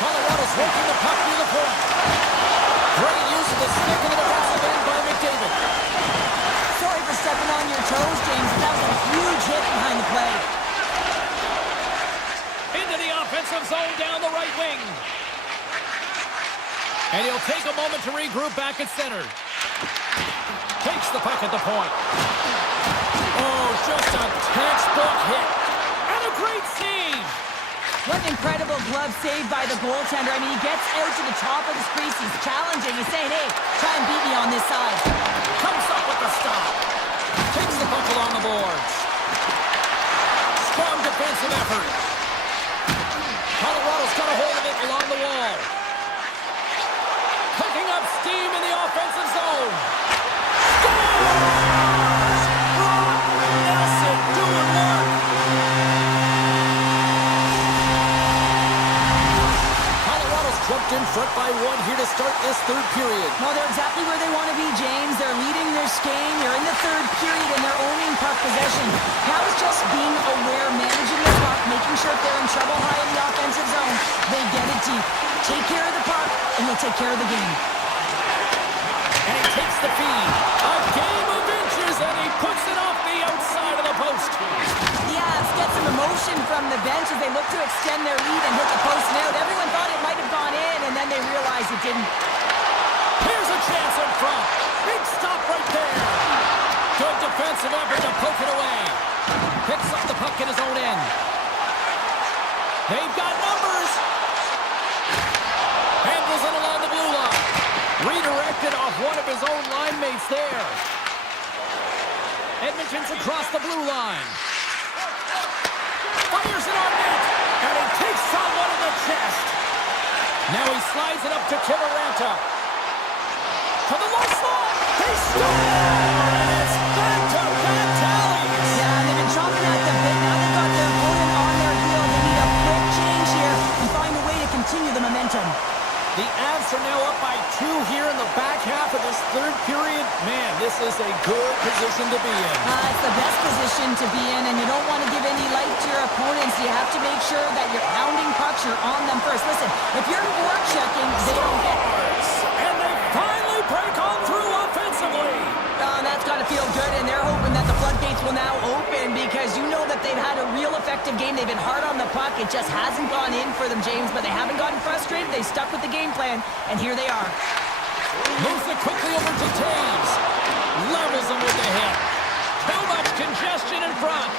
Colorado's working the puck near the point. Great use of the stick in the defensive end by McDavid. Sorry for stepping on your toes, James, but that was a huge hit behind the play. Into the offensive zone down the right wing. And he'll take a moment to regroup back at center. Takes the puck at the point. Oh, just a textbook hit. And a great save. What an incredible glove save by the goaltender. I mean, he gets out to the top of the crease. He's challenging. He's saying, hey, try and beat me on this side. Comes up with the stop. Takes the puck along the boards. Strong defensive effort. Colorado's got a hold of it along the wall. Picking up steam in the offensive zone. Scores! Brock Nelson doing work. Colorado's jumped in front by one here to start this third period. Well, they're exactly where they want to be, James. They're leading their game. You're in the third period, and they're owning puck possession. Now it's just being aware, managing the puck, making sure if they're in trouble high in the offensive zone, they get it deep. Take care of the puck, and they'll take care of the game. And he takes the feed. A game of inches, and he puts it off the outside of the post. The Avs get some emotion from the bench as they look to extend their lead and hit the post out. Everyone thought it might have gone in, and then they realized it didn't. Here's a chance in front. Big stop right there. Good defensive effort to poke it away. Picks up the puck in his own end. They've got numbers. Handles it along the blue line. Redirected off one of his own line mates there. Edmonton's across the blue line. Fires it on net. And he takes someone in the chest. Now he slides it up to Kivaranta. To the low slot. They score! And it's back-to-back tallies. Yeah, they've been chomping at the bit. Now they've got their opponent on their heel. They need a quick change here and find a way to continue the momentum. The Avs are now up by 2 here in the back half of this third period. Man, this is a good position to be in. It's the best position to be in, and you don't want to give any light to your opponents. You have to make sure that you're pounding pucks, you're on them first. Listen, if you're forechecking, they don't get it. And they finally break on through offensively. That's got to feel good, and they're hoping that the floodgates will now open because you know that they've had a real effective game. They've been hard on the puck. It just hasn't gone in for them, James, but they haven't gotten frustrated. They stuck with the game plan, and here they are. Moves it quickly over to Taves. Levels him with the hit. Too much congestion in front.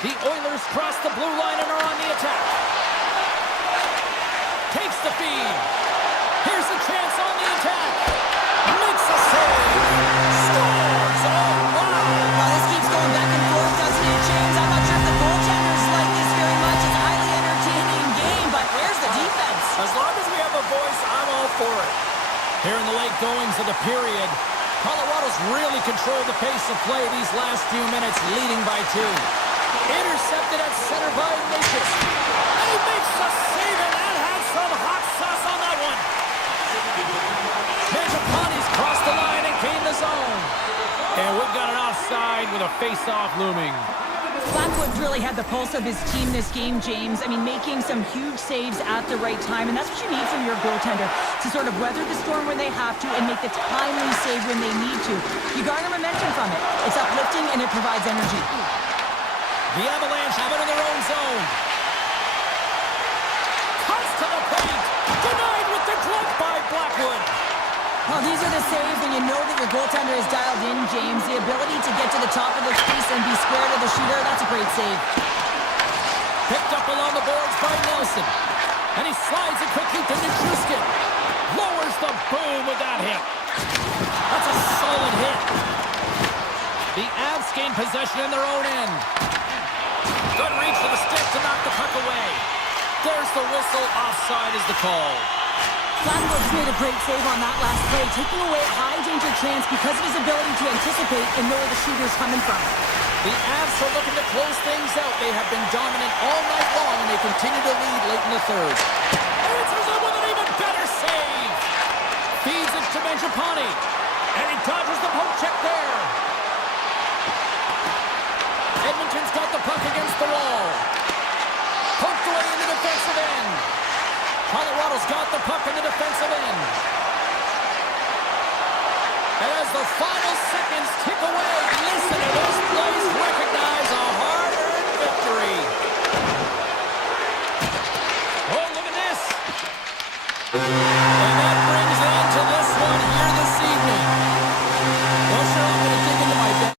The Oilers cross the blue line and are on the attack. Takes the feed. Here's a chance on the attack. Makes a save. Scores. Oh, wow. Well, this keeps going back and forth, doesn't it, James? I'm not sure if the goaltenders like this very much. It's a highly entertaining game, but where's the defense? As long as we have a voice, I'm all for it. Here in the late goings of the period, Colorado's really controlled the pace of play these last few minutes, leading by 2. Intercepted at center by Ignatius. And he makes the save, and that had some hot sauce on that one. Mangiapane's crossed the line and gained the zone. And we've got an offside with a face-off looming. Blackwood's really had the pulse of his team this game, James. I mean, making some huge saves at the right time, and that's what you need from your goaltender, to sort of weather the storm when they have to and make the timely save when they need to. You garner momentum from it. It's uplifting, and it provides energy. The Avalanche have it in their own zone. Cuts to the paint. Denied with the glove by Blackwood. Well, these are the saves when you know that your goaltender is dialed in, James. The ability to get to the top of the crease and be square to the shooter, that's a great save. Picked up along the boards by Nelson. And he slides it quickly to Nichushkin. Lowers the boom with that hit. That's a solid hit. The Avs gain possession in their own end. Good reach for the stick to knock the puck away. There's the whistle. Offside is the call. Flattenberg's made a great save on that last play, taking away a high-danger chance because of his ability to anticipate and know where the shooter's coming from. The Avs are looking to close things out. They have been dominant all night long, and they continue to lead late in the third. Answers it with an even better save. Feeds it to Benjapani. And he dodges the poke check there. Edmonton's got the puck against the wall. Poked away in the defensive end. Colorado's got the puck in the defensive end. And as the final seconds tick away, listen to this place recognize a hard-earned victory. Oh, look at this. And that brings an end to this one here this evening. Well, sure, I'm going to dig into my bet.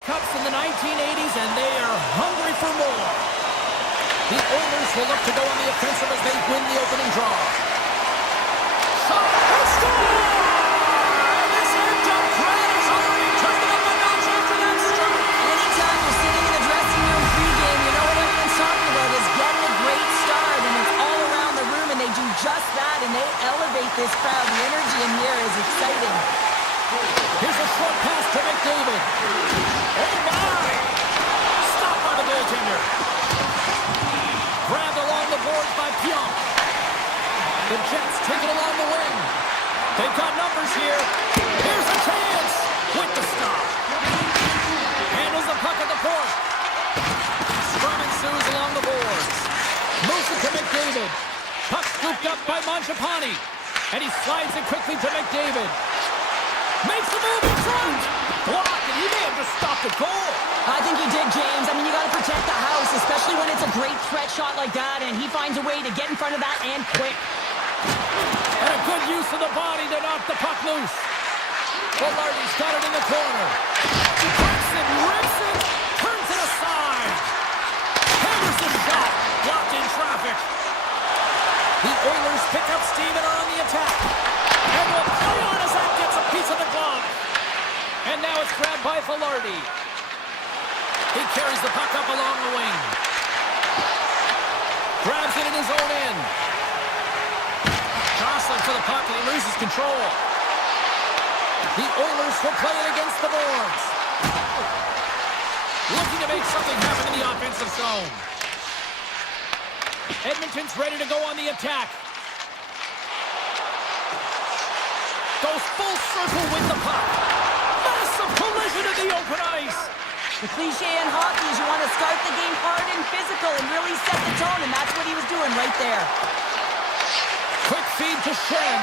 Cups in the 1980s, and they are hungry for more. The Oilers will look to go on the offensive as they win the opening draw. Shot, they score! This amped-up crowd is already turning up a notch after that strike. Anytime you're sitting in the dressing room pregame, you know what everyone's talking about is getting a great start, and it's all around the room, and they do just that, and they elevate this crowd. The energy in here is exciting. Here's a short pass to McDavid. Oh my! Stopped by the goaltender. Grabbed along the boards by Pionk. The Jets take it along the wing. They've got numbers here. Here's a chance with the stop. Handles the puck at the point. Scrum ensues along the boards. Moves it to McDavid. Puck scooped up by Mangiapane. And he slides it quickly to McDavid. Makes the move in front. Blocked, and he may have just stopped a goal. I think he did, James. I mean, you got to protect the house, especially when it's a great threat shot like that, and he finds a way to get in front of that and quick. And a good use of the body to knock the puck loose. Velarde's got it in the corner. Cuts it, rips it, turns it aside. Hammers the shot. Blocked in traffic. The Oilers pick up steam and are on the attack. And will play on as that gets a piece of the glove. And now it's grabbed by Velarde. He carries the puck up along the wing. Grabs it in his own end. Jostling for the puck and he loses control. The Oilers will play it against the boards. Looking to make something happen in the offensive zone. Edmonton's ready to go on the attack. Goes full circle with the puck. Massive collision in the open ice. The cliche in hockey is you want to start the game hard and physical and really set the tone, and that's what he was doing right there. Quick feed to Shen.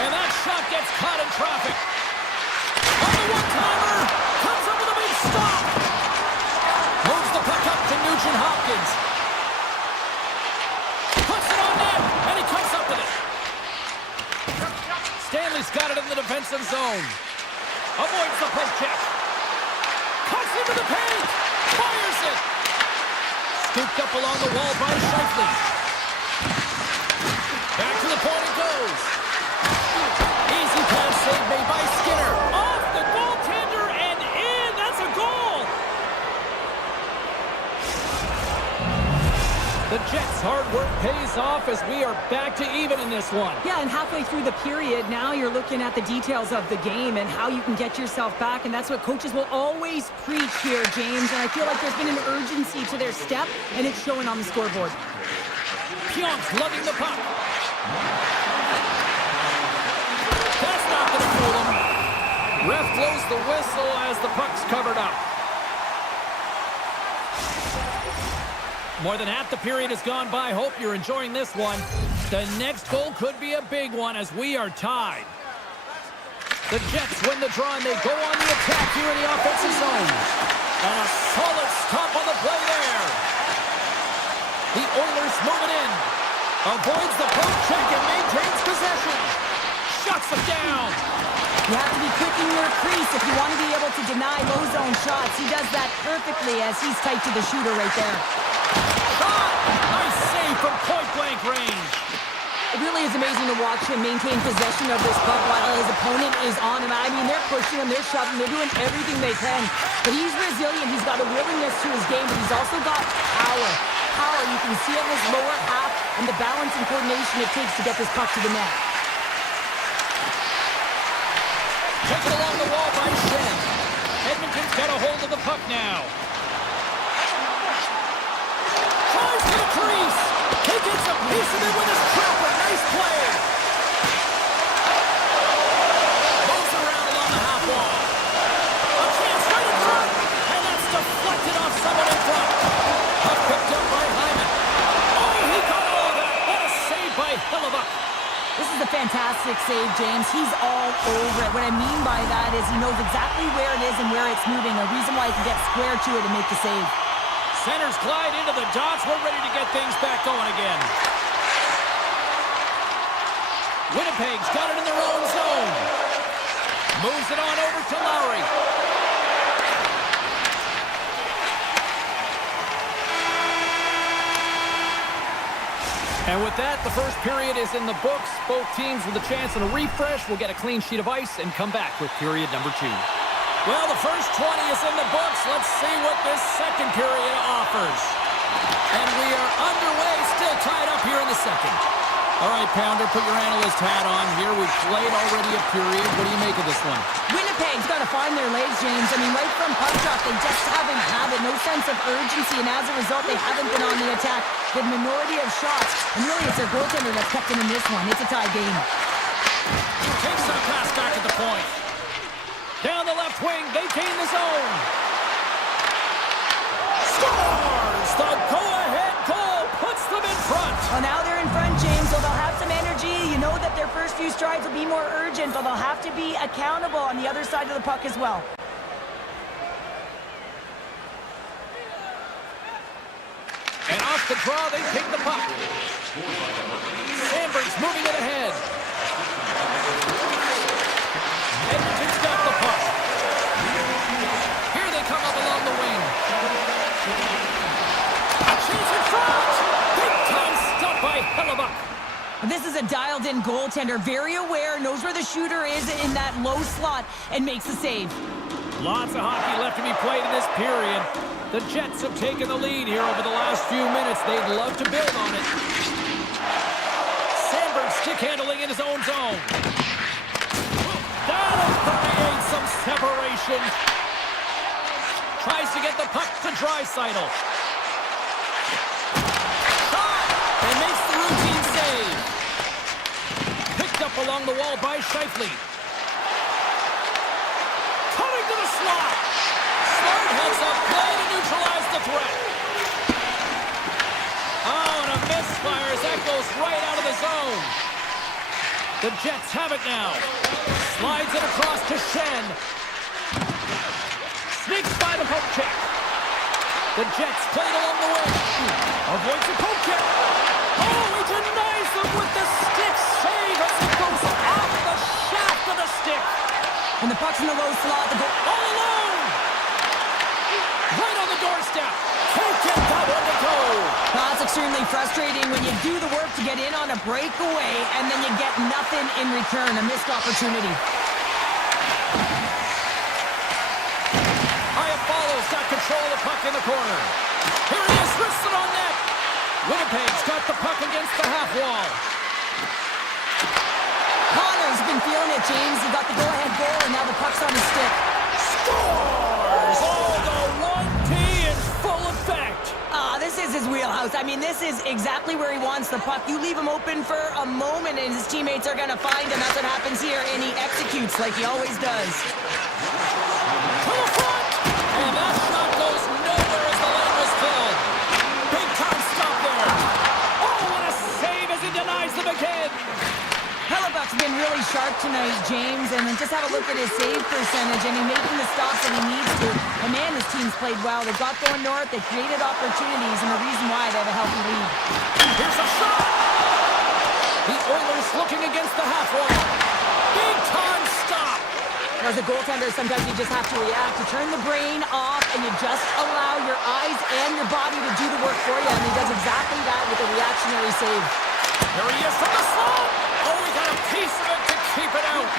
And that shot gets caught in traffic. On the one-timer. Comes up with a big stop. Moves the puck up to Nugent Hopkins. Puts it on net, and he comes up with it. Stanley's got it in the defensive zone. Avoids the poke check. Cuts into the paint. Fires it. Scooped up along the wall by Scheifele. Back to the point it goes. Easy pass save made by Skinner. Off the goaltender and in. That's a goal. The Jets' hard work pays off as we are back to even in this one. Yeah, and halfway through the period, now you're looking at the details of the game and how you can get yourself back, and that's what coaches will always preach here, James, and I feel like there's been an urgency to their step, and it's showing on the scoreboard. Pionk's lugging the puck. That's not going to fool him. Ref blows the whistle as the puck's covered up. More than half the period has gone by. Hope you're enjoying this one. The next goal could be a big one as we are tied. The Jets win the draw and they go on the attack here in the offensive zone. And a solid stop on the play there. The Oilers moving in. Avoids the poke check and maintains possession. Shuts them down. You have to be quick in your crease if you want to be able to deny low zone shots. He does that perfectly as he's tight to the shooter right there. Shot! Nice save from point-blank range. It really is amazing to watch him maintain possession of this puck while his opponent is on him. I mean, they're pushing him, they're shoving, they're doing everything they can. But he's resilient, he's got a willingness to his game, but he's also got power. Power, you can see it in his lower half and the balance and coordination it takes to get this puck to the net. Taken along the wall by Shen. Edmonton's got a hold of the puck now. Tries to the crease. He gets a piece of it with his trapper. Nice play. Moves around along the half wall. A chance right in front. And that's deflected off someone in front. Puck picked up by Hyman. Oh, he got all of that. What a save by Hellebuck. This is a fantastic save, James. He's all over it. What I mean by that is he knows exactly where it is and where it's moving. A reason why he can get square to it and make the save. Centers glide into the dots. We're ready to get things back going again. Winnipeg's got it in their own zone. Moves it on over to Lowry. And with that, the first period is in the books. Both teams with a chance and a refresh will get a clean sheet of ice and come back with period number 2. Well, the first 20 is in the books. Let's see what this second period offers. And we are underway, still tied up here in the second. All right, Pounder, put your analyst hat on here. We've played already a period. What do you make of this one? Winnipeg's got to find their legs, James. I mean, right from puck drop, they just haven't had it. No sense of urgency, and as a result, they haven't been on the attack. The minority of shots, and really it's their goaltender that's kept them in this one. It's a tie game. Takes that pass back at the point. Down the left wing, they gain the zone. Scores! The go-ahead goal puts them in front. Well, now they're in front, James, so they'll have some energy. You know that their first few strides will be more urgent, but they'll have to be accountable on the other side of the puck as well. And off the draw, they take the puck. Sandberg's moving it ahead. Edmonton's got the puck. Here they come up along the wing. A chance in front! Big time stop by Hellebuck. This is a dialed-in goaltender, very aware, knows where the shooter is in that low slot, and makes the save. Lots of hockey left to be played in this period. The Jets have taken the lead here over the last few minutes. They'd love to build on it. Sandberg stick handling in his own zone. That'll create some separation. Tries to get the puck to Draisaitl. Shot! And makes the routine save. Picked up along the wall by Scheifele. Coming to the slot. Smart heads up play to neutralize the threat. Oh, and a misfire as that goes right out of the zone. The Jets have it now. Slides it across to Shen. Sneaks by the poke check. The Jets played along the way. Avoids the poke check. Oh, he denies them with the stick save as it goes off the shaft of the stick. And the puck's in the low slot. The goal all alone. Right on the doorstep. Can't get that one to go. That's extremely frustrating when you do the work to get in on a breakaway and then you get nothing in return. A missed opportunity. Iafallo's got control of the puck in the corner. Here he is, wrists it on net. Winnipeg's got the puck against the half wall. Connor's been feeling it, James. He got the go-ahead goal, and now the puck's on his stick. Scores! Oh, the 1T in full effect. This is his wheelhouse. I mean, this is exactly where he wants the puck. You leave him open for a moment, and his teammates are going to find him. That's what happens here, and he executes like he always does. To the front! And that shot goes nowhere as the lane was filled. Big time stop there. Oh, what a save as he denies them again. Hellebuck's been really sharp tonight, James, and then just have a look at his save percentage, and he's making the stops that he needs to. And man, his team's played well. They've got going north, they created opportunities, and the reason why they have a healthy lead. Here's a shot! The Oilers looking against the half wall. Big time stop! As a goaltender, sometimes you just have to react. You turn the brain off, and you just allow your eyes and your body to do the work for you, and he does exactly that with a reactionary save. Here he is from the slot! Oh, he got a piece of it to keep it out.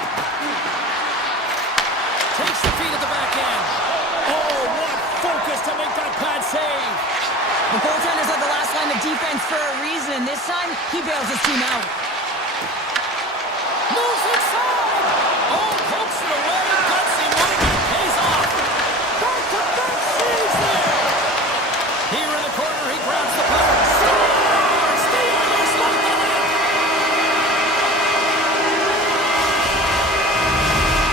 Takes the feet at the back end. Oh, what focus to make that pad save. The goaltenders are the last line of defense for a reason. This time, he bails his team out. Moves inside. Oh, pokes it away. Gutsy one. Pays off. Back-to-back saves there. Here in the corner, he grabs the puck. Scores! The Oilers lock the net.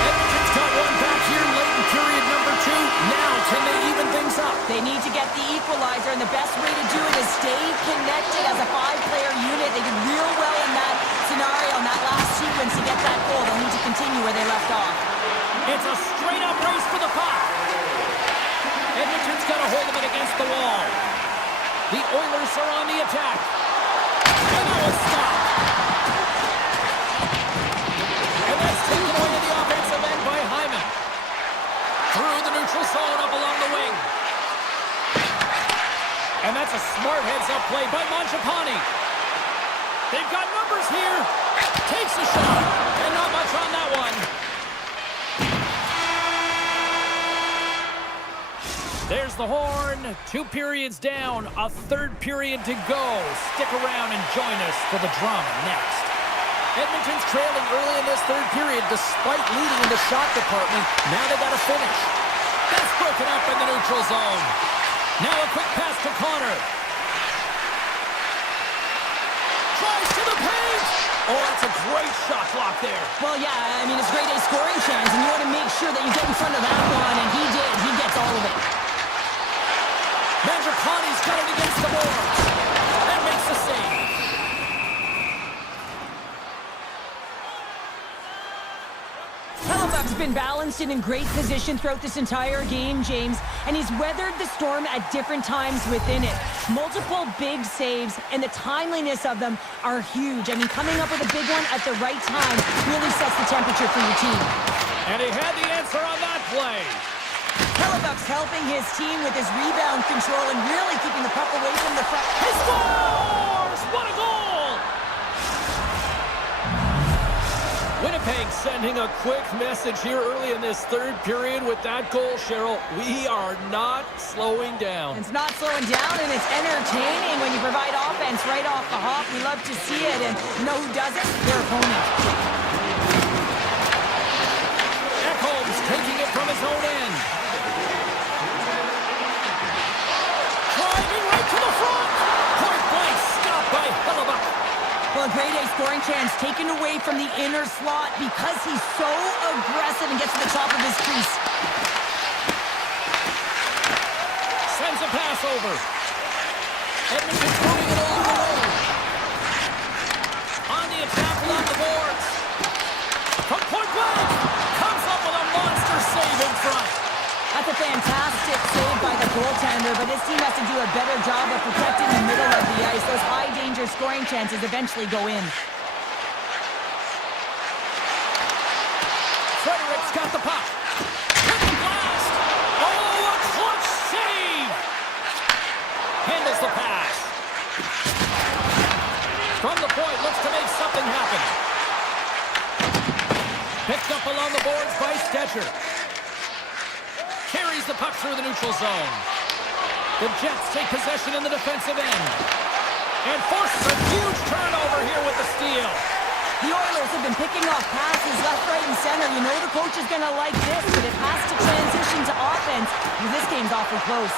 Edmonton's got one back here late in period number 2. Now, can they even things up? They need to get the equalizer, and the best way to do it is stay connected as a 5-player unit. They did real well in that scenario, in that last sequence to get that goal. They'll need to continue where they left off. It's a straight-up race for the puck. Edmonton's got a hold of it against the wall. The Oilers are on the attack. And now it's stopped. And that's taken away to the offensive end by zone up along the wing. And that's a smart heads-up play by Mangiapane. They've got numbers here. Takes a shot, and not much on that one. There's the horn. 2 periods down, a 3rd period to go. Stick around and join us for the drama next. Edmonton's trailing early in this 3rd period despite leading in the shot department. Now they got to finish. That's broken up in the neutral zone. Now a quick pass to Connor. Tries to the paint. Oh, that's a great shot block there. Well, yeah, I mean, it's grade A scoring chance, and you want to make sure that you get in front of that one, and he did. He gets all of it. Mangiapane's got it against the boards. And makes the save. Hellebuck's been balanced and in great position throughout this entire game, James, and he's weathered the storm at different times within it. Multiple big saves, and the timeliness of them are huge. I mean, coming up with a big one at the right time really sets the temperature for your team. And he had the answer on that play. Hellebuck's helping his team with his rebound control and really keeping the puck away from the front. He scores! What a goal! Winnipeg sending a quick message here early in this 3rd period with that goal, Cheryl. We are not slowing down. It's not slowing down, and it's entertaining when you provide offense right off the hop. We love to see it, and you know who does it? Their opponent. Ekholm's taking it from his own end. Driving right to the front. Point blank stopped by Hellebuck. Well, a grade A scoring chance taken away from the inner slot because he's so aggressive and gets to the top of his crease. Sends a pass over. Edmonton's moving it along the road. On the attack along the boards. From point blank. Comes up with a monster save in front. That's a fantastic save by the goaltender, but his team has to do a better job of protecting the middle of the ice. Those high-danger scoring chances eventually go in. Frederick's got the puck. Hit blast. Oh, a clutch save. Handles the pass. From the point, looks to make something happen. Picked up along the boards by Stetcher. Carries the puck through the neutral zone. The Jets take possession in the defensive end. And forces a huge turnover here with the steal. The Oilers have been picking off passes left, right, and center. You know the coach is going to like this, but it has to transition to offense, because this game's awfully close.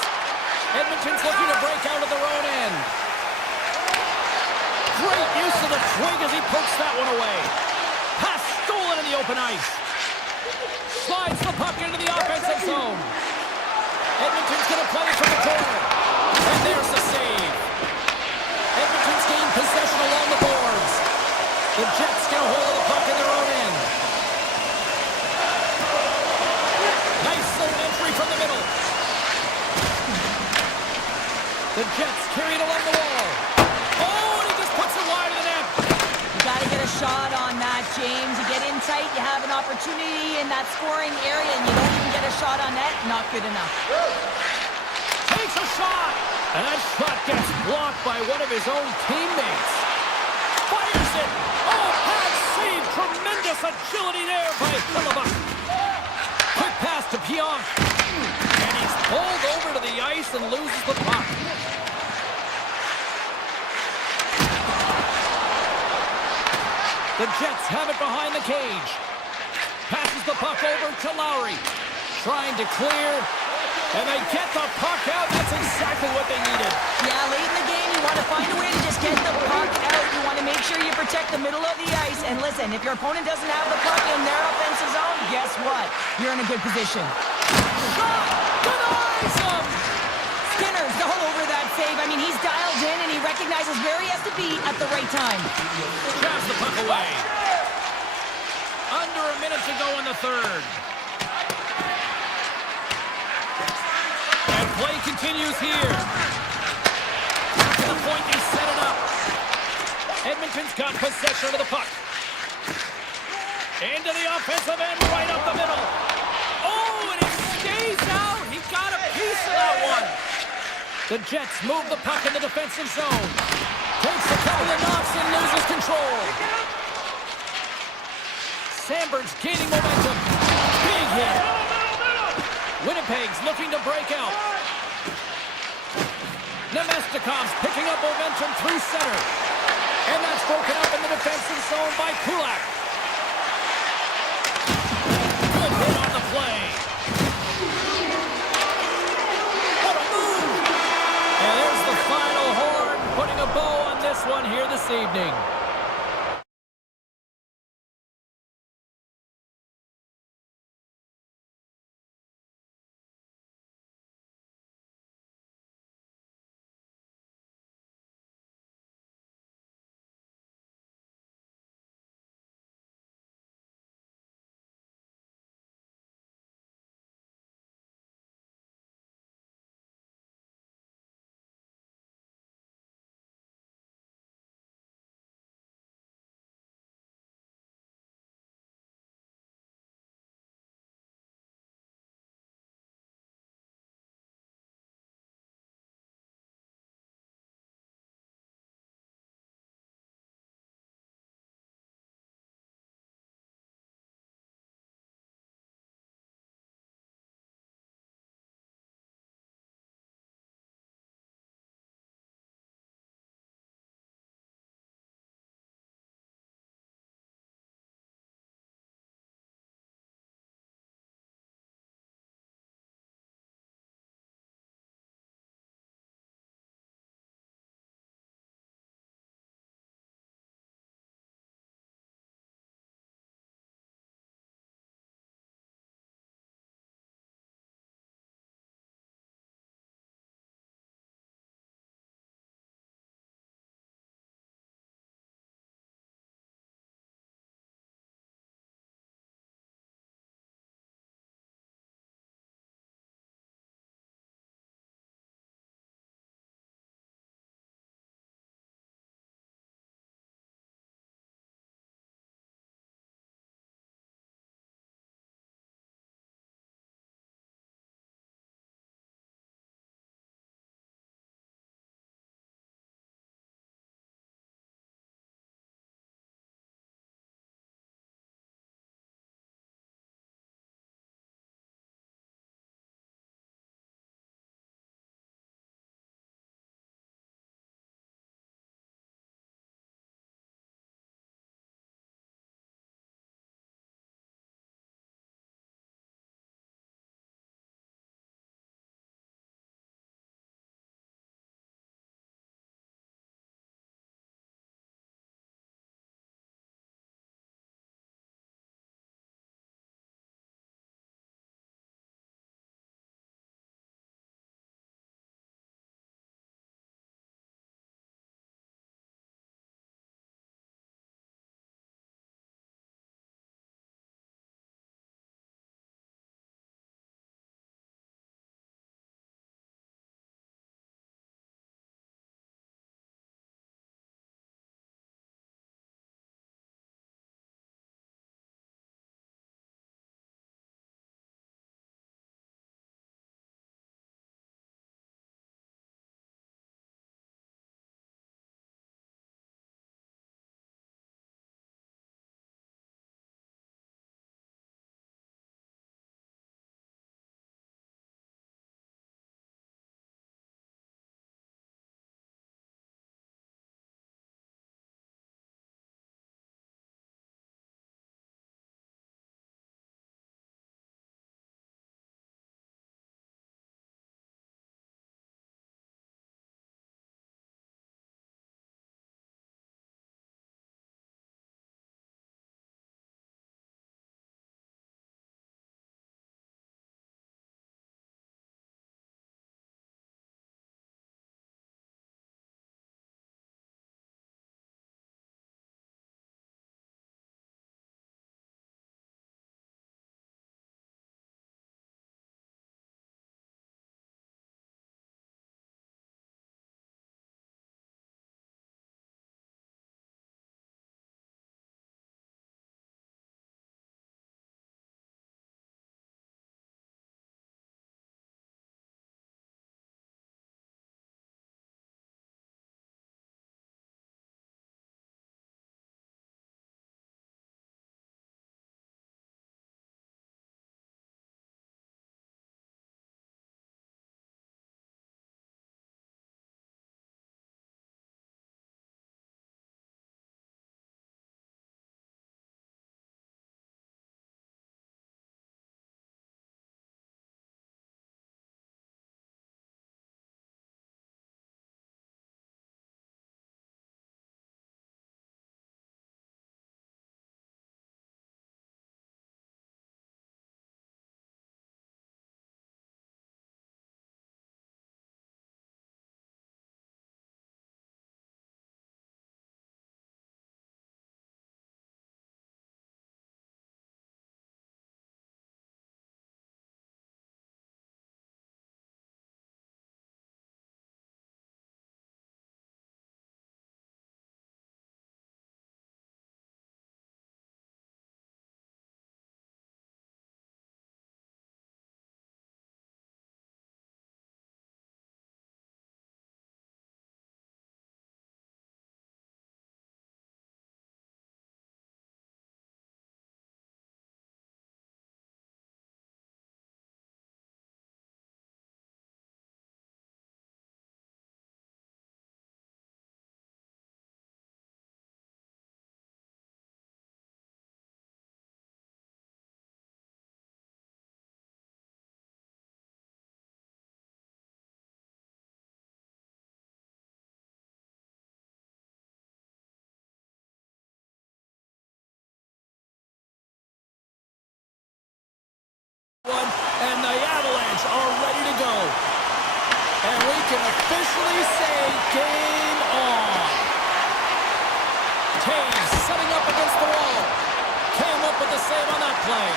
Edmonton's looking to break out of their own end. Great use of the twig as he pokes that one away. Pass stolen in the open ice. Slides the puck into the offensive zone. Edmonton's going to play it from the corner. And there's the save. Edmonton's gained possession along the boards. The Jets get a hold of the puck in their own end. Nice zone entry from the middle. The Jets carry it along the wall. Oh, and he just puts it wide of the net. You got to get a shot on that, James. You get in tight, you have an opportunity in that scoring area, and you don't even get a shot on net. Not good enough. Takes a shot, and that shot gets blocked by one of his own teammates. Fires it. Oh, pad save. Tremendous agility there by Hellebuck. Quick pass to Pionk. And he's pulled over to the ice and loses the puck. The Jets have it behind the cage. Passes the puck over to Lowry. Trying to clear. And they get the puck out. That's exactly what they needed. Yeah, late in the game, you want to find a way to just get the puck out. You want to make sure you protect the middle of the ice. And listen, if your opponent doesn't have the puck in their offensive zone, guess what? You're in a good position. Shot! Denies him! Skinner's all over that save. I mean, he's dialed in and he recognizes where he has to be at the right time. Grabs the puck away. Under a minute to go in the 3rd. And play continues here. To the point, they set it up. Edmonton's got possession of the puck. Into the offensive end, right up the middle. Oh, and it stays out. got a piece of that one. The Jets move the puck in the defensive zone. Takes a couple of knocks and loses control. Sandberg's gaining momentum. Big hit. Winnipeg's looking to break out. Nemestikov's picking up momentum through center. And that's broken up in the defensive zone by Kulak. Good hit on the play. What a move! And there's the final horn, putting a bow on this one here this evening. And the Avalanche are ready to go. And we can officially say game on. Taves setting up against the wall. Came up with the save on that play.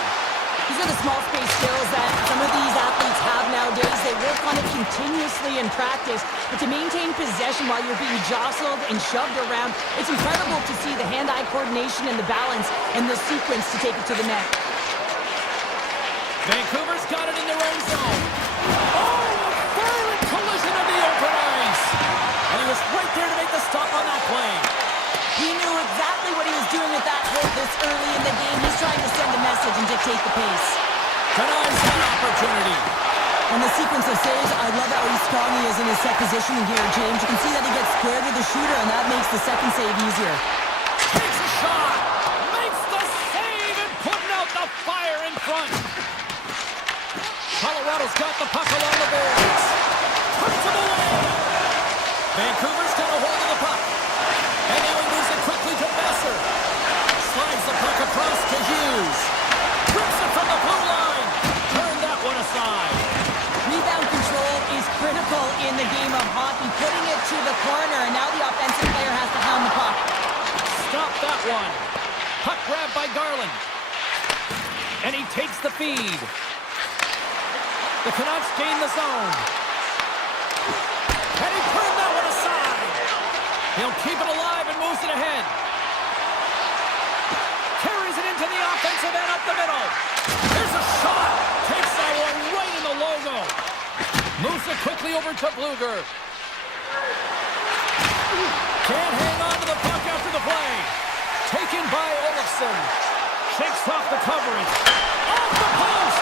These are the small space skills that some of these athletes have nowadays. They work on it continuously in practice. But to maintain possession while you're being jostled and shoved around, it's incredible to see the hand-eye coordination and the balance and the sequence to take it to the net. Vancouver's got it in their own zone. Oh, a violent collision of the open ice. And he was right there to make the stop on that play. He knew exactly what he was doing with that hold this early in the game. He's trying to send a message and dictate the pace. Denies that opportunity. And the sequence of saves, I love how strong he is in his set positioning here, James. You can see that he gets square to the shooter, and that makes the second save easier. Takes a shot. Makes the save and putting out the fire in front. Colorado's got the puck along the boards. Puts him away. Vancouver's got a hold of the puck. And now he moves it quickly to Besser. Slides the puck across to Hughes. Rips it from the blue line. Turn that one aside. Rebound control is critical in the game of hockey. Putting it to the corner, and now the offensive player has to hound the puck. Stop that one. Puck grabbed by Garland. And he takes the feed. The Canucks gain the zone. And he turned that one aside. He'll keep it alive and moves it ahead. Carries it into the offensive end up the middle. There's a shot. Takes that one right in the logo. Moves it quickly over to Bluger. Can't hang on to the puck after the play. Taken by Olofsson. Shakes off the coverage. Off the post.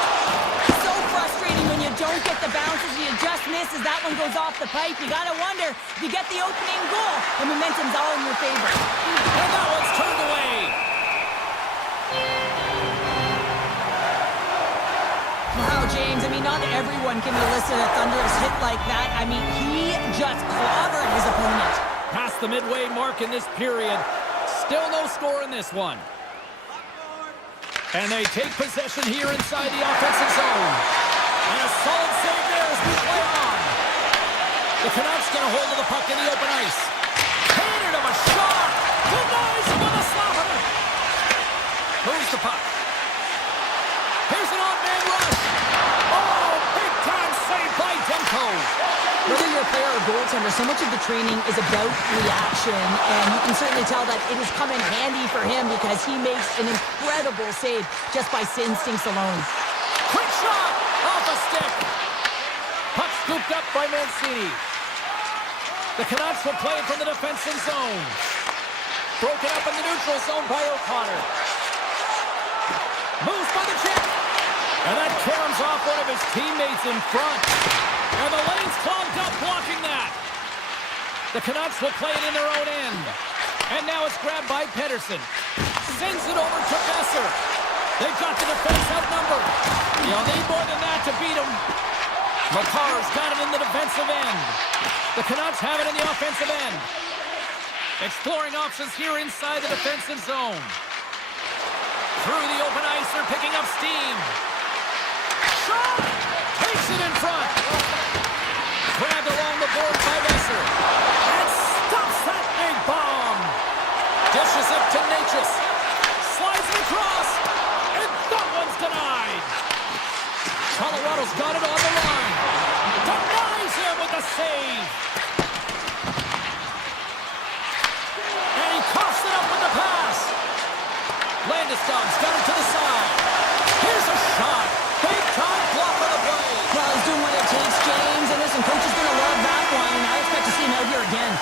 So frustrating when you don't get the bounces. You just miss as that one goes off the pipe. You gotta wonder if you get the opening goal. The momentum's all in your favor. And that one's turned away. Wow, James, I mean, not everyone can elicit a thunderous hit like that. I mean, he just clobbered his opponent. Past the midway mark in this period. Still no score in this one. And they take possession here inside the offensive zone. And a solid save there as we play on. The Canucks get a hold of the puck in the open ice. Handed him a shot. Denies him with a slapper. Moves the puck. Here's an odd-man rush. Oh, big-time save by Demko. Whether you're a player or goaltender, so much of the training is about reaction, and you can certainly tell that it has come in handy for him because he makes an incredible save just by instincts alone. Quick shot off a stick. Puck scooped up by Mancini. The Canucks will play it from the defensive zone. Broken up in the neutral zone by O'Connor. Moves by the chip. And that caroms off one of his teammates in front. And the lane's clogged up blocking that. The Canucks will play it in their own end. And now it's grabbed by Pettersson. Sends it over to Besser. They've got the defense outnumbered. You'll need more than that to beat them. Makar's got it in the defensive end. The Canucks have it in the offensive end. Exploring options here inside the defensive zone. Through the open ice, they're picking up steam. Shot! Takes it in front. Grabbed along the board by Besser. And stops that big bomb. Dishes it to Natchez. Slides it across. And that one's denied. Colorado's got it on the line. Denies him with the save. And he coughs it up with the pass. Landeskog's got it to the side. Here's a shot. Big time block on the play. Well, he's doing what it takes, James. And listen, coach is going to love that one. I expect to see him out here again.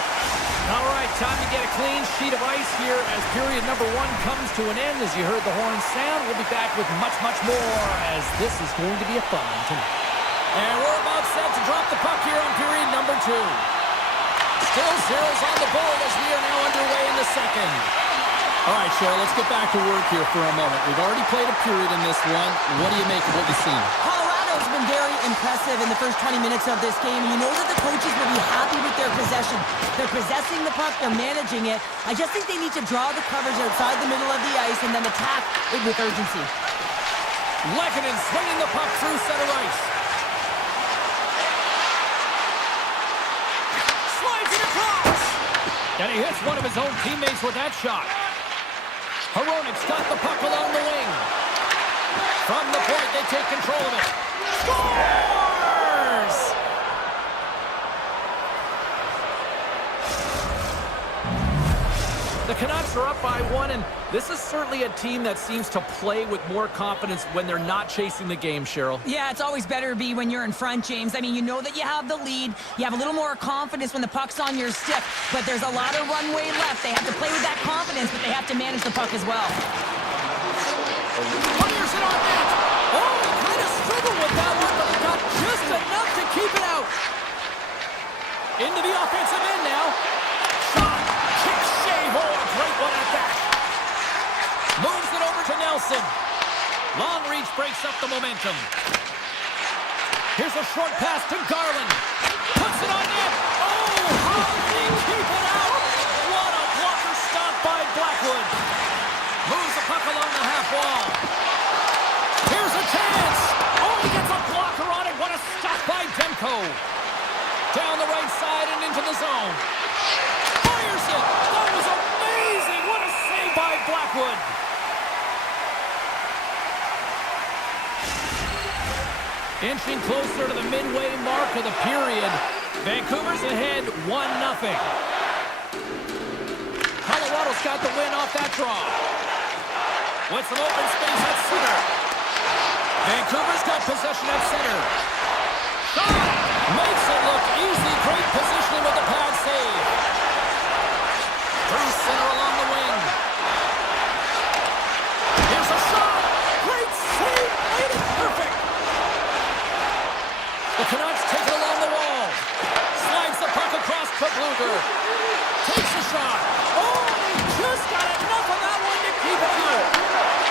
All right, time to get a clean sheet of ice here as period number one comes to an end. As you heard the horn sound, we'll be back with much, much more as this is going to be a fun one tonight. And we're about set to drop the puck here on period number two. Still zeros on the board as we are now underway in the second. All right, Cheryl, let's get back to work here for a moment. We've already played a period in this one. What do you make of what you've seen? Colorado's been very impressive in the first 20 minutes of this game. You know that the coaches will be happy with their possession. They're possessing the puck. They're managing it. I just think they need to draw the coverage outside the middle of the ice and then attack it with urgency. Lekkinen swinging the puck through center ice. Slides it across. And he hits one of his own teammates with that shot. Hronik's got the puck along the wing. From the point, they take control of it. Scores! The Canucks are up by 1, and this is certainly a team that seems to play with more confidence when they're not chasing the game, Cheryl. Yeah, it's always better to be when you're in front, James. I mean, you know that you have the lead. You have a little more confidence when the puck's on your stick, but there's a lot of runway left. They have to play with that confidence, but they have to manage the puck as well. Fires it on net. Oh, kind of struggled with that one, but he got just enough to keep it out. Into the offensive end now. Shot. Kick shave. Oh, a great one at that. Moves it over to Nelson. Long reach breaks up the momentum. Here's a short pass to Garland. Puts it on net. Oh, how did he keep it out? What a blocker stop by Blackwood. Moves the puck along the half wall. Here's a chance. Oh, he gets a blocker on it. What a stop by Demko. Down the right side and into the zone. Fires it. That was amazing. What a save by Blackwood. Inching closer to the midway mark of the period. Vancouver's ahead 1-0. Colorado's got the win off that draw. With some open space at center. Vancouver's got possession at center. Shot! Makes it look easy. Great positioning with the pad save. Through center along the wing. Here's a shot! Great save! Made it perfect! The Canucks take it along the wall. Slides the puck across to Bluger. Takes a shot. Oh, he just got enough of that one to keep it out.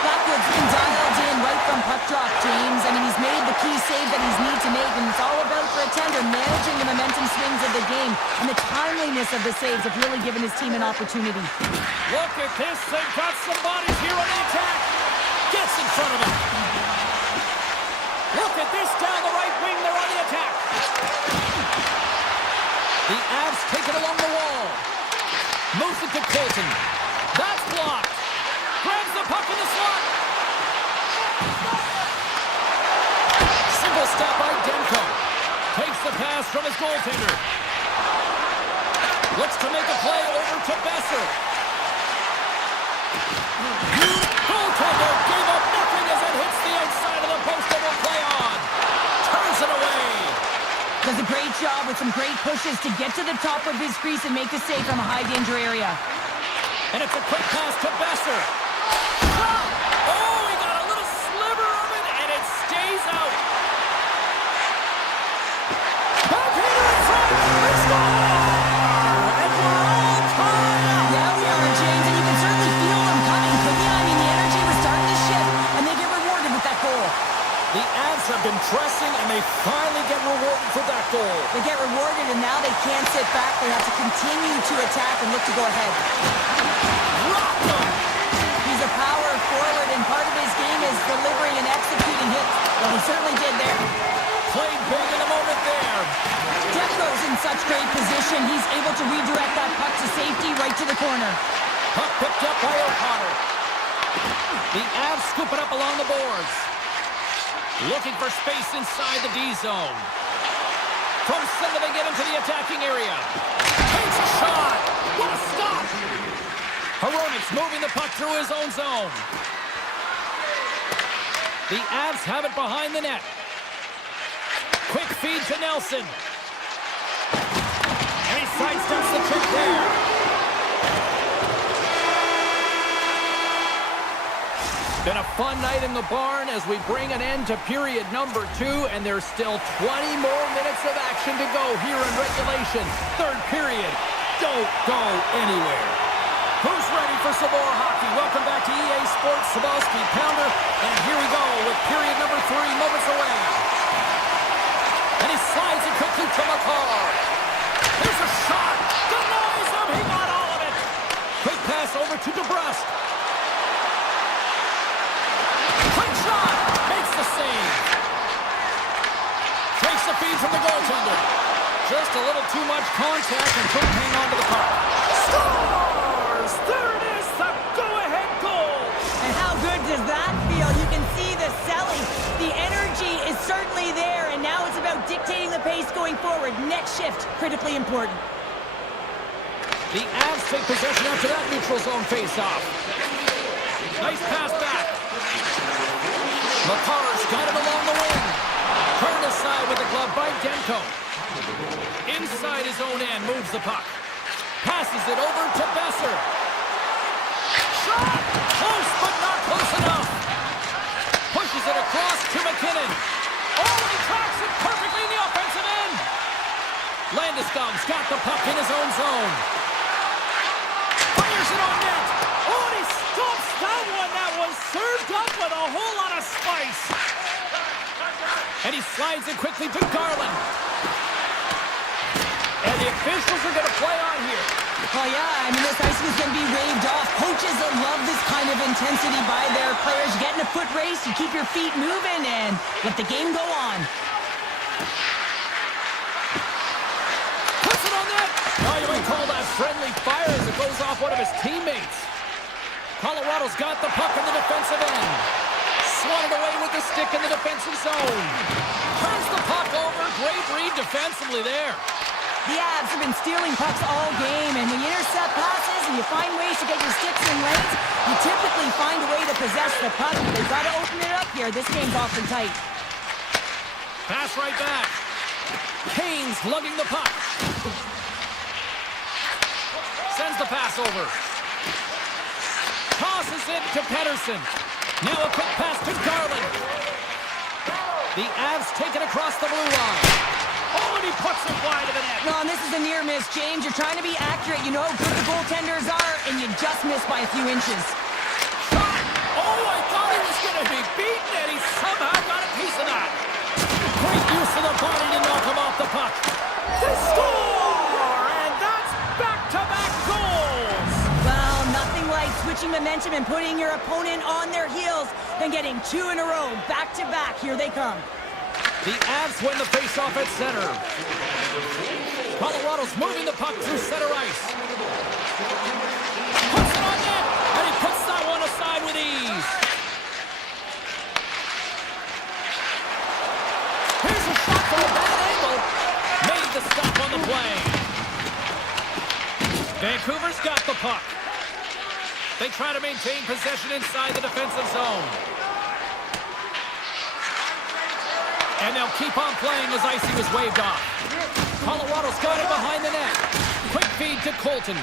Blackwood's been dialed in right from puck drop, James. I mean, he's made the key save that he's need to make, and it's all about for a tender managing the momentum swings of the game, and the timeliness of the saves have really given his team an opportunity. Look at this. They've got some bodies here on the attack. Gets in front of him. Look at this down the right wing. They're on the attack. The Avs take it along the wall. Moves it to Colton. That's blocked. Grabs the puck in the slot. Single stop by Demko. Takes the pass from his goaltender. Looks to make a play over to Besser. Goaltender gave up nothing as it hits the outside of the post and will play on. Turns it away. Does a great job with some great pushes to get to the top of his crease and make the save from a high danger area. And it's a quick pass to Besser. Shot! Oh, he got a little sliver of it, and it stays out. Backhander in front. They score! And we're all tied up. Yeah, we are, James, and you can certainly feel them coming, couldn't you? I mean, the energy was starting to shift, and they get rewarded with that goal. The Avs have been pressing, and they finally get rewarded for that goal. They get rewarded, and now they can't sit back. They have to continue to attack and look to go ahead. Rock him! He's a power forward, and part of his game is delivering and executing hits. Well, he certainly did there. Played big in the moment there. Demko's in such great position. He's able to redirect that puck to safety right to the corner. Puck picked up by O'Connor. The Avs scoop it up along the boards. Looking for space inside the D zone. From center they get into the attacking area. Takes a shot. What a stop. Hronik's moving the puck through his own zone. The Avs have it behind the net. Quick feed to Nelson. And he sidesteps the trick there. Been a fun night in the barn as we bring an end to period number 2, and there's still 20 more minutes of action to go here in regulation. Third period. Don't go anywhere. Who's ready for some more hockey? Welcome back to EA Sports Sabalski Pounder, and here we go with period number 3 moments away. And he slides it quickly to McCall. Here's a shot. Denies him. He got all of it. Quick pass over to DeBrusque. Quick shot! Makes from the goaltender. Just a little too much contact and couldn't hang on to the puck. Scores! There it is, the go-ahead goal! And how good does that feel? You can see the selling. The energy is certainly there, and now it's about dictating the pace going forward. Next shift, critically important. The Avs take possession after that neutral zone face-off. Nice pass back. Makar's got it along the wing. Turned aside with the glove by Demko. Inside his own end, moves the puck. Passes it over to Besser. Shot! Close, but not close enough. Pushes it across to McKinnon. Oh, he tracks it perfectly in the offensive end. Landeskog's got the puck in his own zone. Fires it on net. Oh, and he stops that one. That was served up with a whole lot of spice. And he slides it quickly to Garland. And the officials are going to play on here. Oh, yeah, I mean, this icing is going to be waved off. Coaches love this kind of intensity by their players. You get in a foot race, you keep your feet moving, and let the game go on. Puts it on net. Oh, you might call that friendly fire as it goes off one of his teammates. Colorado's got the puck in the defensive end. Swatted away with the stick in the defensive zone. Turns the puck over. Great read defensively there. The Avs have been stealing pucks all game, and when you intercept passes and you find ways to get your sticks in lanes, you typically find a way to possess the puck. They've got to open it up here. This game's awfully tight. Pass right back. Kane's lugging the puck. Sends the pass over. Tosses it to Pettersson. Now a quick pass to Garland. The Avs take it across the blue line. Oh, and he puts it wide of the net. No, and this is a near miss, James. You're trying to be accurate. You know how good the goaltenders are, and you just missed by a few inches. Shot! Oh, I thought he was going to be beaten, and he somehow got a piece of that. Great use of the body to knock him off the puck. They score! And that's back-to-back goals! Well, nothing like switching momentum and putting your opponent on their heels than getting two in a row, back-to-back. Here they come. The Avs win the face-off at center. Colorado's moving the puck through center ice. Puts it on net, and he puts that one aside with ease. Here's a shot from a bad angle. Made the stop on the play. Vancouver's got the puck. They try to maintain possession inside the defensive zone. And they'll keep on playing as icing is waved off. Colorado's got it behind the net. Quick feed to Colton.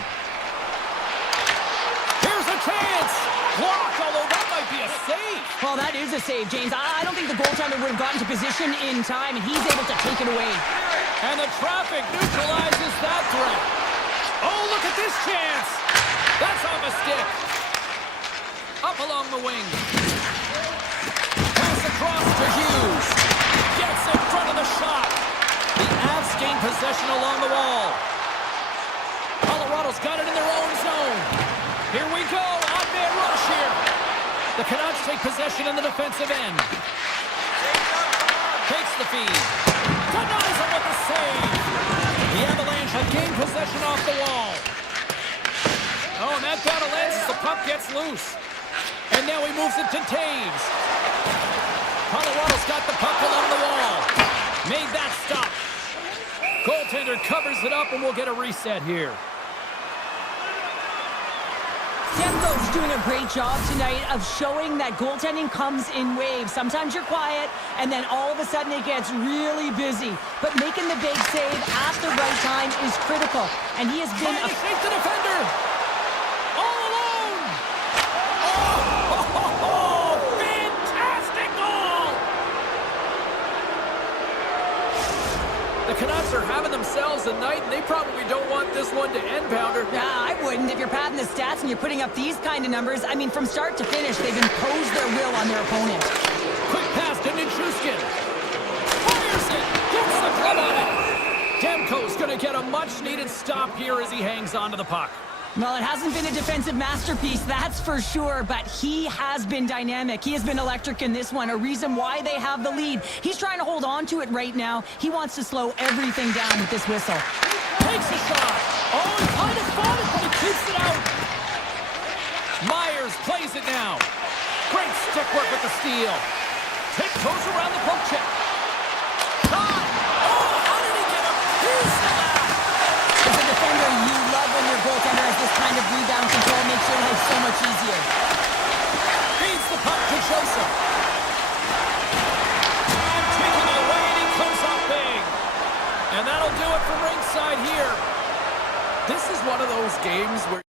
Here's a chance. Blocked, although that might be a save. Well, that is a save, James. I don't think the goaltender would have gotten to position in time, and he's able to take it away. And the traffic neutralizes that threat. Oh, look at this chance. That's off a stick. Up along the wing. Pass across to Hughes. Gets in front of the shot. The Avs gain possession along the wall. Colorado's got it in their own zone. Here we go. Odd man rush here. The Canucks take possession in the defensive end. Takes the feed. Denies him with the save. The Avalanche have gained possession off the wall. Oh, and that battle ends as the puck gets loose. And now he moves it to Taves. Colorado's got the puck along the wall. Made that stop. Goaltender covers it up, and we'll get a reset here. Demko's doing a great job tonight of showing that goaltending comes in waves. Sometimes you're quiet, and then all of a sudden it gets really busy. But making the big save at the right time is critical. And he has been Trying to shake the defender. All alone. Oh, fantastic goal. The Canucks are having themselves a night, and they probably don't want this one to end, Pounder. Yeah, I wouldn't. If you're padding the stats and you're putting up these kind of numbers, I mean, from start to finish, they've imposed their will on their opponent. Quick pass to Nichushkin. Fires it. Gets the glove on it. Demko's going to get a much-needed stop here as he hangs onto the puck. Well, it hasn't been a defensive masterpiece, that's for sure, but he has been dynamic. He has been electric in this one, a reason why they have the lead. He's trying to hold on to it right now. He wants to slow everything down with this whistle. Takes a shot. Oh, he kind of fought it, but he keeps it out. Myers plays it now. Great stick work with the steal. Tiptoes around the poke check. Shot. Oh, how did he get a piece of that? As a defender, you love when your goaltender has this kind of rebound control. Makes your life so much easier. Feeds the puck to Joseph. And taking it away, and he comes up big. And that'll do it from ringside here. This is one of those games where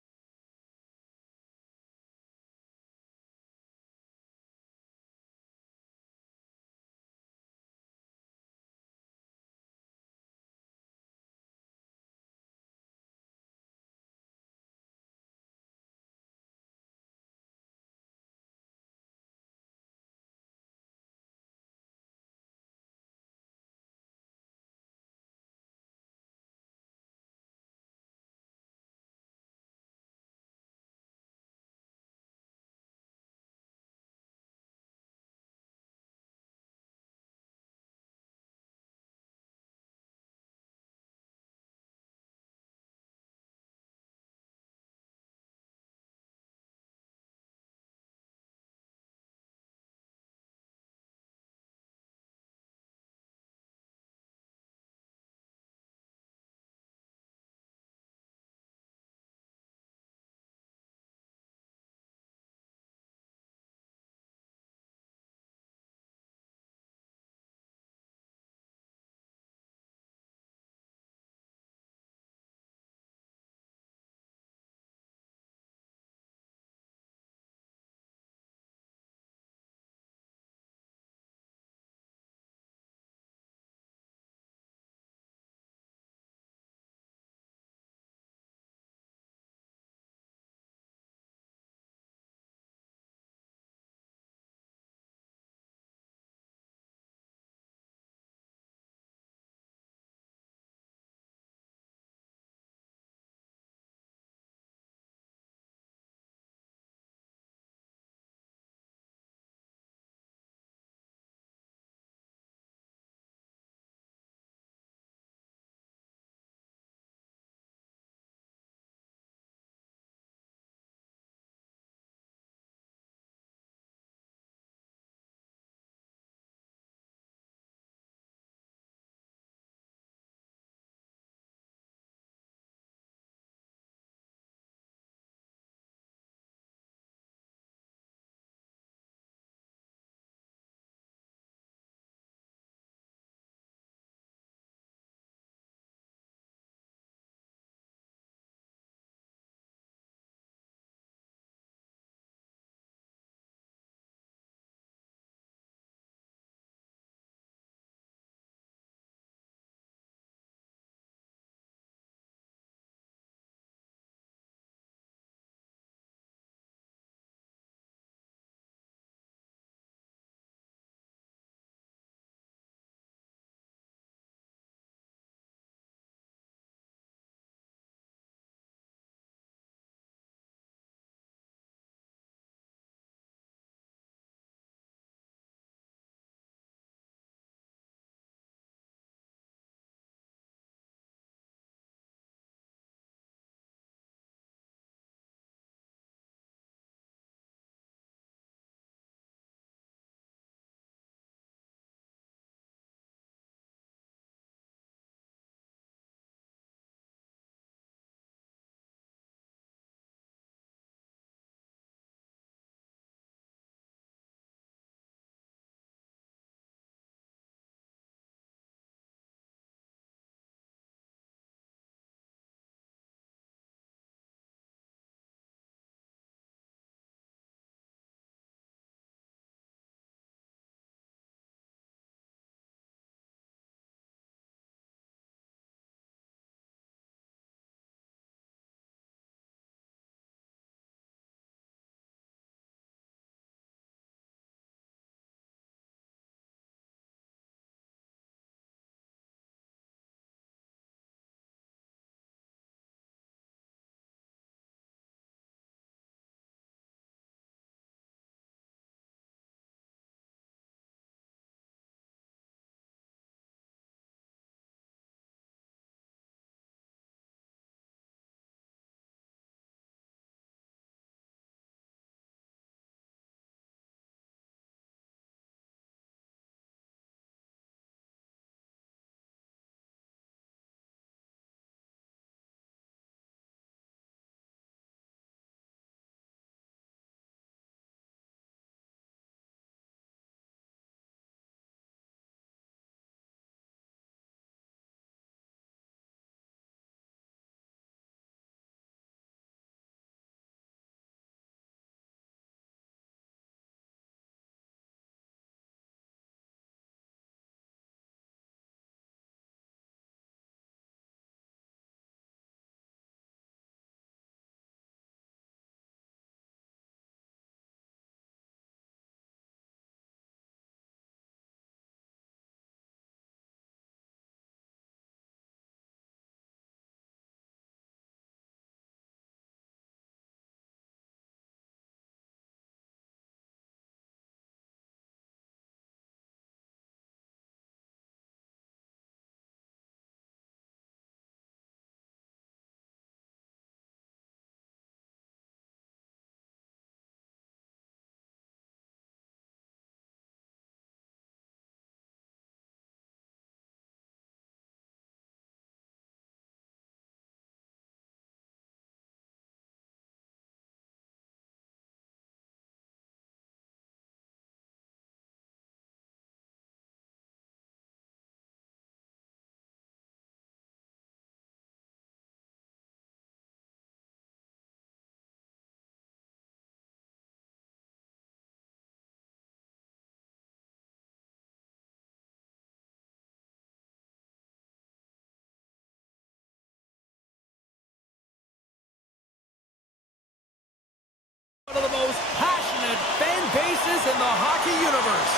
voices in the hockey universe.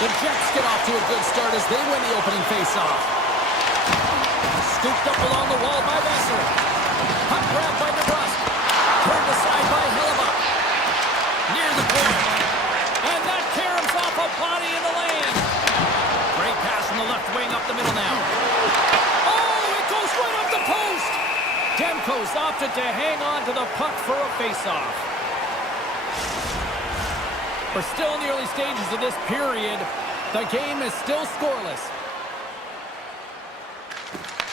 The Jets get off to a good start as they win the opening faceoff. Scooped up along the wall by Besser. Puck grabbed by DeBrusque. Turned aside by Hellebuyck. Near the point. And that caroms off a body in the lane. Great pass from the left wing up the middle now. Oh, it goes right up the post. Demko's opted to hang on to the puck for a faceoff. We're still in the early stages of this period. The game is still scoreless.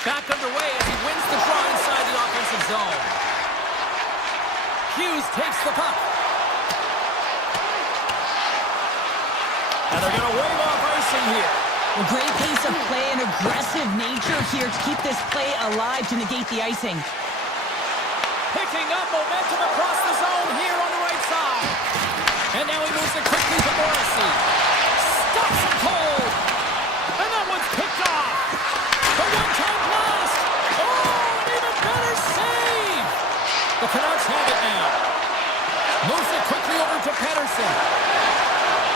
Back underway as he wins the draw inside the offensive zone. Hughes takes the puck. And they're going to wave off icing here. A great pace of play and aggressive nature here to keep this play alive to negate the icing. Picking up momentum across the zone here on the right side. And now he moves it quickly to Morrissey. Stops it cold. And that one's picked off. The one-time blast. Oh, an even better save. The Canucks have it now. Moves it quickly over to Pettersson.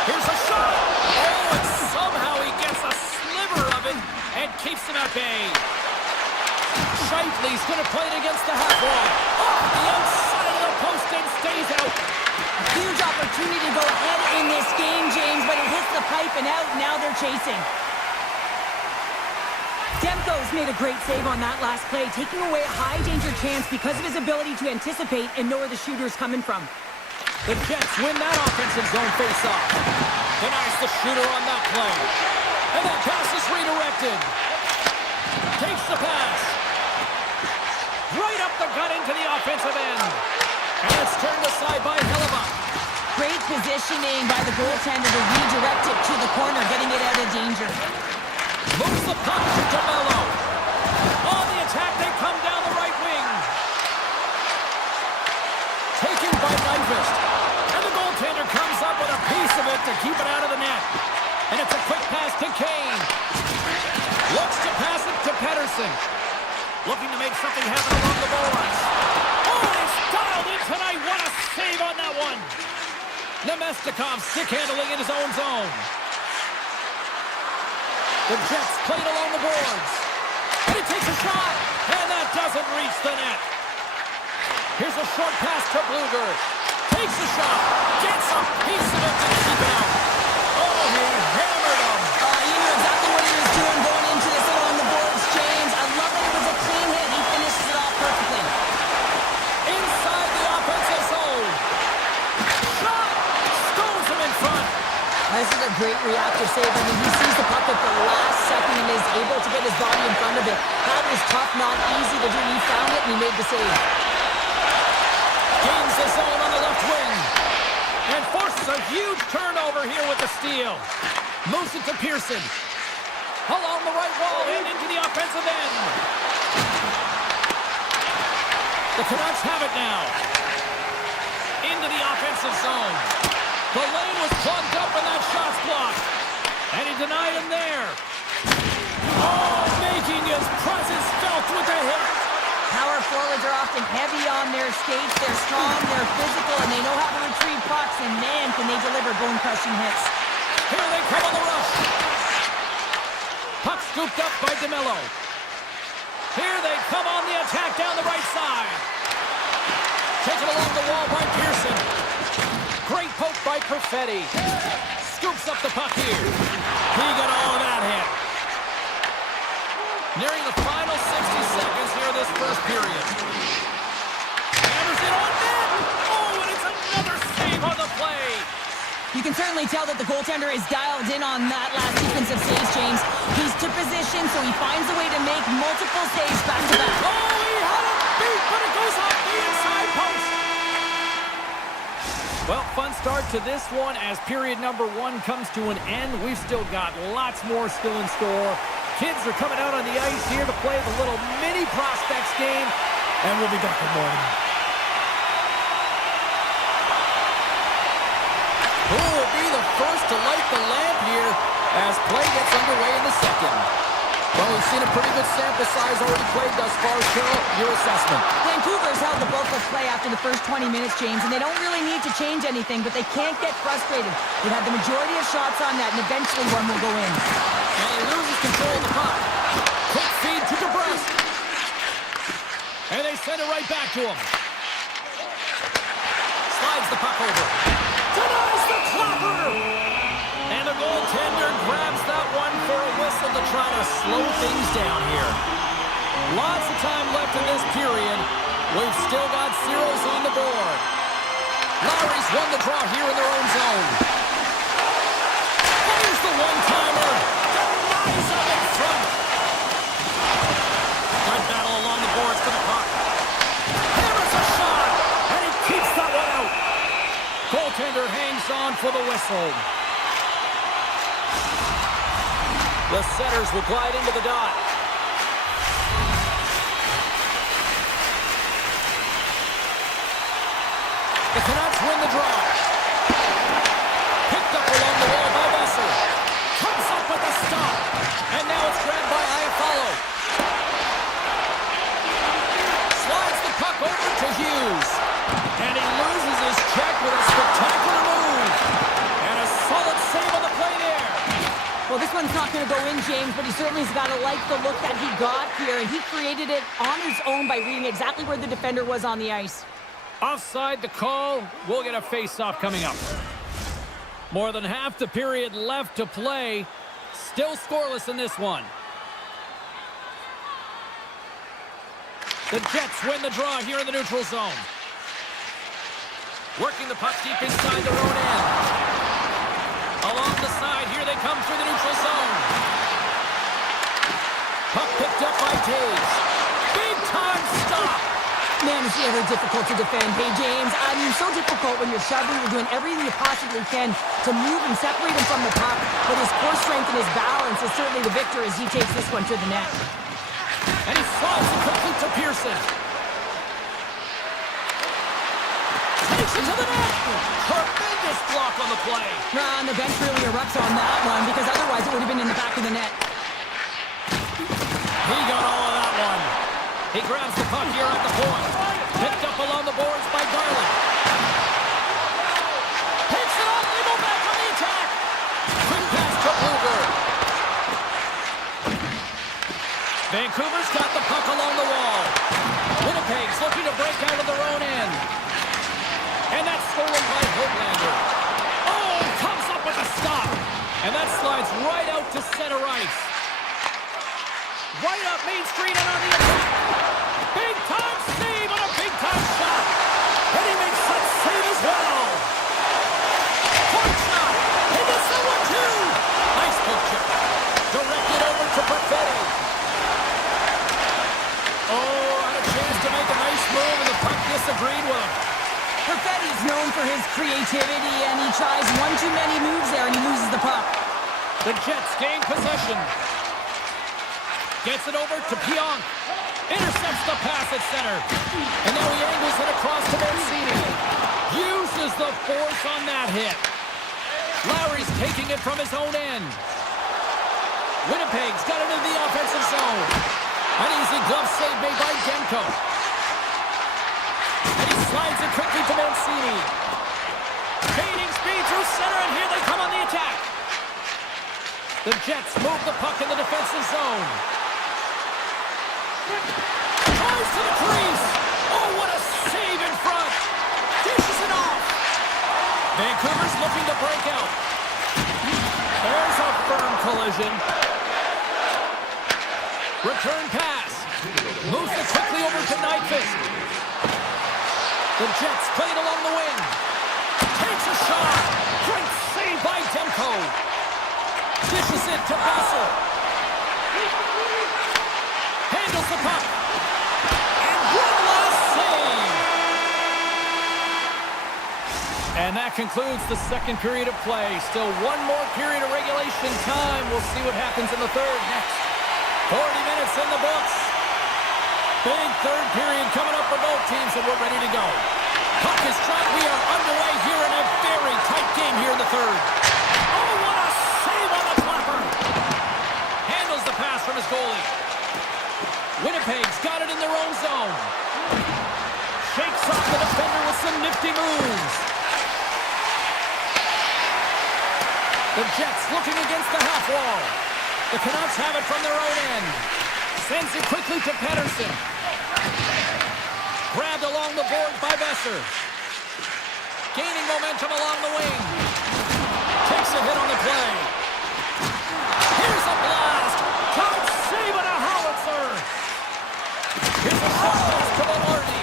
Here's a shot. Oh, and somehow he gets a sliver of it and keeps him at bay. Shifley's going to play it against the half wall. Off the outside of the post and stays out. A huge opportunity to go ahead in this game, James, but it hits the pipe and out. Now they're chasing. Demko's made a great save on that last play, taking away a high-danger chance because of his ability to anticipate and know where the shooter's coming from. The Jets win that offensive zone face-off. Denies the shooter on that play. And that pass is redirected. Takes the pass. Right up the gut into the offensive end. And it's turned aside by Hellebuyck. Great positioning by the goaltender to redirect it to the corner, getting it out of danger. Moves the puck to DeMello. On the attack, they come down the right wing. Taken by Nyquist. And the goaltender comes up with a piece of it to keep it out of the net. And it's a quick pass to Kane. Looks to pass it to Pettersson. Looking to make something happen along the boards. Oh, he's dialed in tonight. What a save on that one. Nemestikov stick handling in his own zone. The Jets played along the boards. And he takes a shot. And that doesn't reach the net. Here's a short pass to Bluger. Takes the shot. Gets a piece of it to keep it out. Oh, he hammered him. He knew exactly what he was doing going into this along the boards, James. I love that it was a clean hit. He finishes it off perfectly. Inside the offensive zone. Shot. Stones him in front. This is a great reactive save. I mean, he sees the puck at the last second and is able to get his body in front of it. That was tough, not easy to do. He found it and he made the save. Gains the zone on the left wing. And forces a huge turnover here with the steal. Moves it to Pearson. Along the right wall and into the offensive end. The Canucks have it now. Into the offensive zone. The lane was plugged up and that shot's blocked. And he denied him there. Oh, making his presence felt with a hit. Power forwards are often heavy on their skates. They're strong, they're physical, and they know how to retrieve pucks. And man, can they deliver bone-crushing hits. Here they come on the rush. Puck scooped up by DeMello. Here they come on the attack down the right side. Taken along the wall by Pearson. Great poke by Perfetti. Scoops up the puck here. He got all of that hit. Nearing the final 60 seconds here of this first period. Hammers it on net. Oh, and it's another save on the play. You can certainly tell that the goaltender is dialed in on that last sequence of saves, James. He's to position, so he finds a way to make multiple saves back-to-back. Oh, he had a beat, but it goes off the inside post. Well, fun start to this one as period number one comes to an end. We've still got lots more still in store. Kids are coming out on the ice here to play the little mini prospects game, and we'll be back in the morning. Who will be the first to light the lamp here as play gets underway in the second? Well, we've seen a pretty good sample size already played thus far. Carol, your assessment. Vancouver's held the bulk of play after the first 20 minutes, James, and they don't really need to change anything, but they can't get frustrated. They've had the majority of shots on net, and eventually one will go in. And he loses control of the puck. Quick feed to DeBrusque. And they send it right back to him. Slides the puck over. Denies the clapper! And the goaltender grabs that one for a whistle to try to slow things down here. Lots of time left in this period. We've still got zeros on the board. Lowry's won the draw here in their own zone. Here's the one-timer. Denies up in front. Good battle along the boards for the puck. Hammers a shot, and he keeps that one out. Goaltender hangs on for the whistle. The setters will glide into the dot. The Canucks win the draw. Picked up along the wall by Besser. Comes up with a stop. And now it's grabbed by Iafallo. Slides the puck over to Hughes. And he loses his check with a spectacular move. And a solid save on the play there. Well, this one's not going to go in, James, but he certainly's got to like the look that he got here, and he created it on his own by reading exactly where the defender was on the ice. Offside the call. We'll get a face-off coming up. More than half the period left to play. Still scoreless in this one. The Jets win the draw here in the neutral zone. Working the puck deep inside their own end. Along the side, here they come through the neutral zone. Puck picked up by Taves. Big time stop. Man, is he ever difficult to defend. Hey, James, I mean, so difficult when you're shoving, you're doing everything you possibly can to move and separate him from the puck, but his core strength and his balance is certainly the victor as he takes this one to the net. And he slides it quickly to Pearson. Takes it to the net. Tremendous block on the play. And the bench really erupts on that one because otherwise it would have been in the back of the net. He got all of that one. He grabs the puck here at the point. Picked up along the boards by Garland. Takes it off. They go back on the attack. Quick pass to Bluger. Vancouver's got the puck along the wall. Winnipeg's looking to break out of their own end. And that's stolen by Hoaglander. Oh, comes up with a stop. And that slides right out to center ice. Right up Main Street and on the attack. Big time save and a big time shot. And he makes that save as well. Point shot. He gets that one too. Nice picture. Directed over to Perfetti. Oh, had a chance to make a nice move and the puck disagreed with him. Perfetti's known for his creativity, and he tries one too many moves there, and he loses the puck. The Jets gain possession. Gets it over to Pionk. Intercepts the pass at center. And now he angles it across to Mancini. Uses the force on that hit. Lowry's taking it from his own end. Winnipeg's got it into the offensive zone. An easy glove save made by Demko. And he slides it quickly to Mancini. Gaining speed through center, and here they come on the attack. The Jets move the puck in the defensive zone. Tries to the crease. Oh, what a save in front. Dishes it off. Vancouver's looking to break out. There's a firm collision. Return pass. Moves it quickly over to Nyquist. The Jets play it along the wing. Takes a shot. Great save by Demko. Dishes it to Bassel. Handles the puck. And one last save. And that concludes the second period of play. Still one more period of regulation time. We'll see what happens in the third next. 40 minutes in the books. Big third period coming up for both teams, and we're ready to go. Puck is dropped. We are underway here in a very tight game here in the third. Oh, what a save on the clapper. Handles the pass from his goalie. Winnipeg's got it in their own zone. Shakes off the defender with some nifty moves. The Jets looking against the half wall. The Canucks have it from their own end. Sends it quickly to Pettersson. Grabbed along the board by Besser. Gaining momentum along the wing. Takes a hit on the play. Here's a blast. Can't save it, a howitzer. Here's a shot pass to Velarde.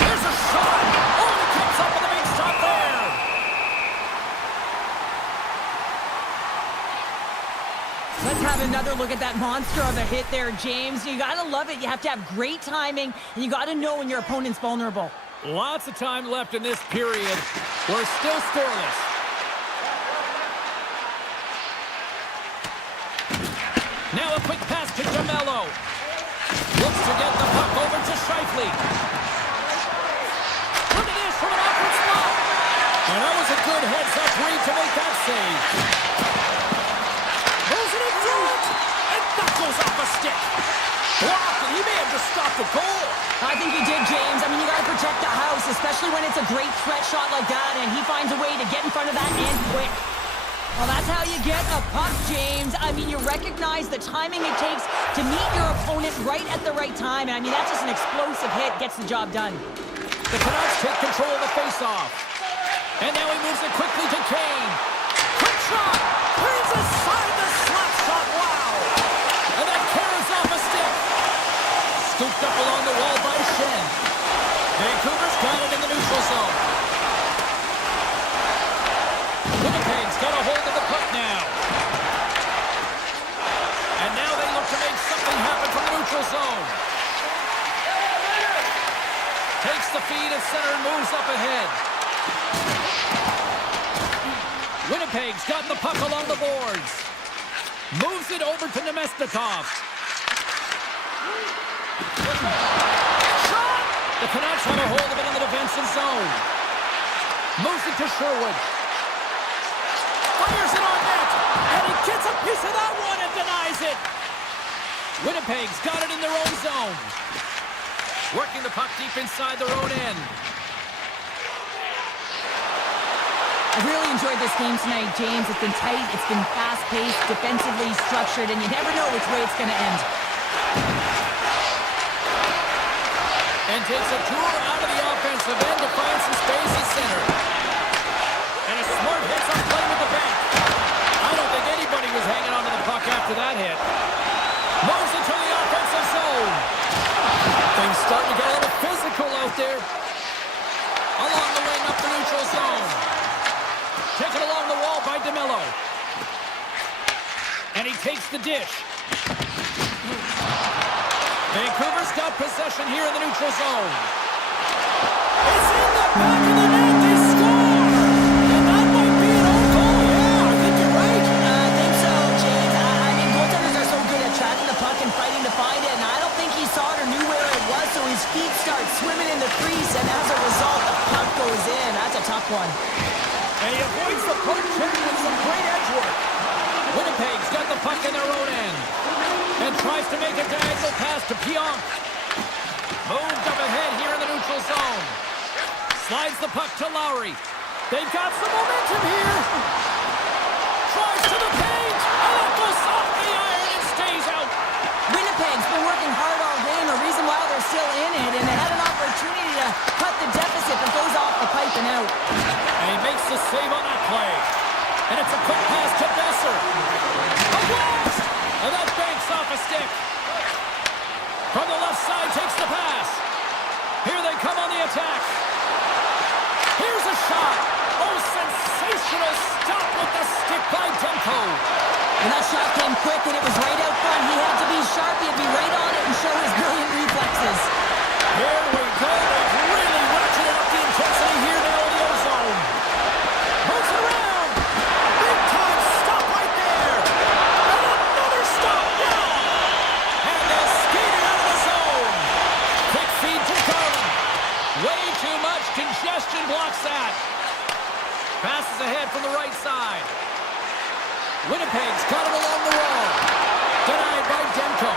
Here's a shot. Only comes up with a big stop there. Let's have another look at that monster of a hit there, James. You gotta love it. You have to have great timing, and you gotta know when your opponent's vulnerable. Lots of time left in this period. We're still scoreless. Now a quick pass to DeMello. Looks to get the puck over to Scheifele. Look at this from an awkward spot. And that was a good heads-up read to make that save. Goes in front. And that goes off a stick. Blocked, and he may have just stopped the goal. I think he did, James. I mean, you gotta protect the house, especially when it's a great threat shot like that, and he finds a way to get in front of that and quick. Well, that's how you get a puck, James. I mean, you recognize the timing it takes to meet your opponent right at the right time. And I mean, that's just an explosive hit, gets the job done. The Canucks take control of the faceoff. And now he moves it quickly to Kane. Quick shot! Turns aside the slap shot, wow! And that carries off a stick. Scooped up along the wall by Shen. Vancouver's got it in the neutral zone. Winnipeg's got a hold of the puck now. And now they look to make something happen from the neutral zone. Takes the feed at center and moves up ahead. Winnipeg's got the puck along the boards. Moves it over to Nemestikov. Shot! The Canucks have a hold of it in the defensive zone. Moves it to Sherwood. Fires it on net. And he gets a piece of that one and denies it. Winnipeg's got it in their own zone. Working the puck deep inside their own end. I really enjoyed this game tonight, James. It's been tight, it's been fast-paced, defensively structured, and you never know which way it's going to end. And takes a tour out of the offensive end to find some space at center. And a smart hits on play with the bank. I don't think anybody was hanging on to the puck after that hit. Moves it to the offensive zone. Things starting to get a little physical out there. Along the wing up the neutral zone. Taken along the wall by DeMello. And he takes the dish. Vancouver's got possession here in the neutral zone. It's in the back of the net. They score! And that might be an own goal. Yeah, I think you're right. I think so, James. I mean, goaltenders are so good at tracking the puck and fighting to find it, and I don't think he saw it or knew where it was, so his feet start swimming in the crease, and as a result, the puck goes in. That's a tough one. And he avoids the poke check with some great edge work. Winnipeg's got the puck in their own end. And tries to make a diagonal pass to Pionk. Moved up ahead here in the neutral zone. Slides the puck to Lowry. They've got some momentum here. Tries to the paint. And that goes off the iron and stays out. Winnipeg's been working hard all day, and the reason why they're still in it, and they had an opportunity to cut the deficit, but goes off the pipe and out. And he makes the save on that play. And it's a quick pass to Besser. A blast! And that banks off a stick. From the left side takes the pass. Here they come on the attack. Here's a shot. Oh, sensational stop with the stick by Demko. And that shot came quick, and it was right out front. He had to be sharp. He had to be right on it and show his brilliant reflexes. Here we go. They've really ratcheted up the intensity here in the ozone. Moves it around. Big time stop right there. And another stop down. And they're skating out of the zone. Quick feed to Garland. Way too much congestion blocks that. Passes ahead from the right side. Winnipeg's got it along the wall. Denied by Demko.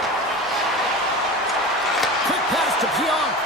Quick pass to Pionk.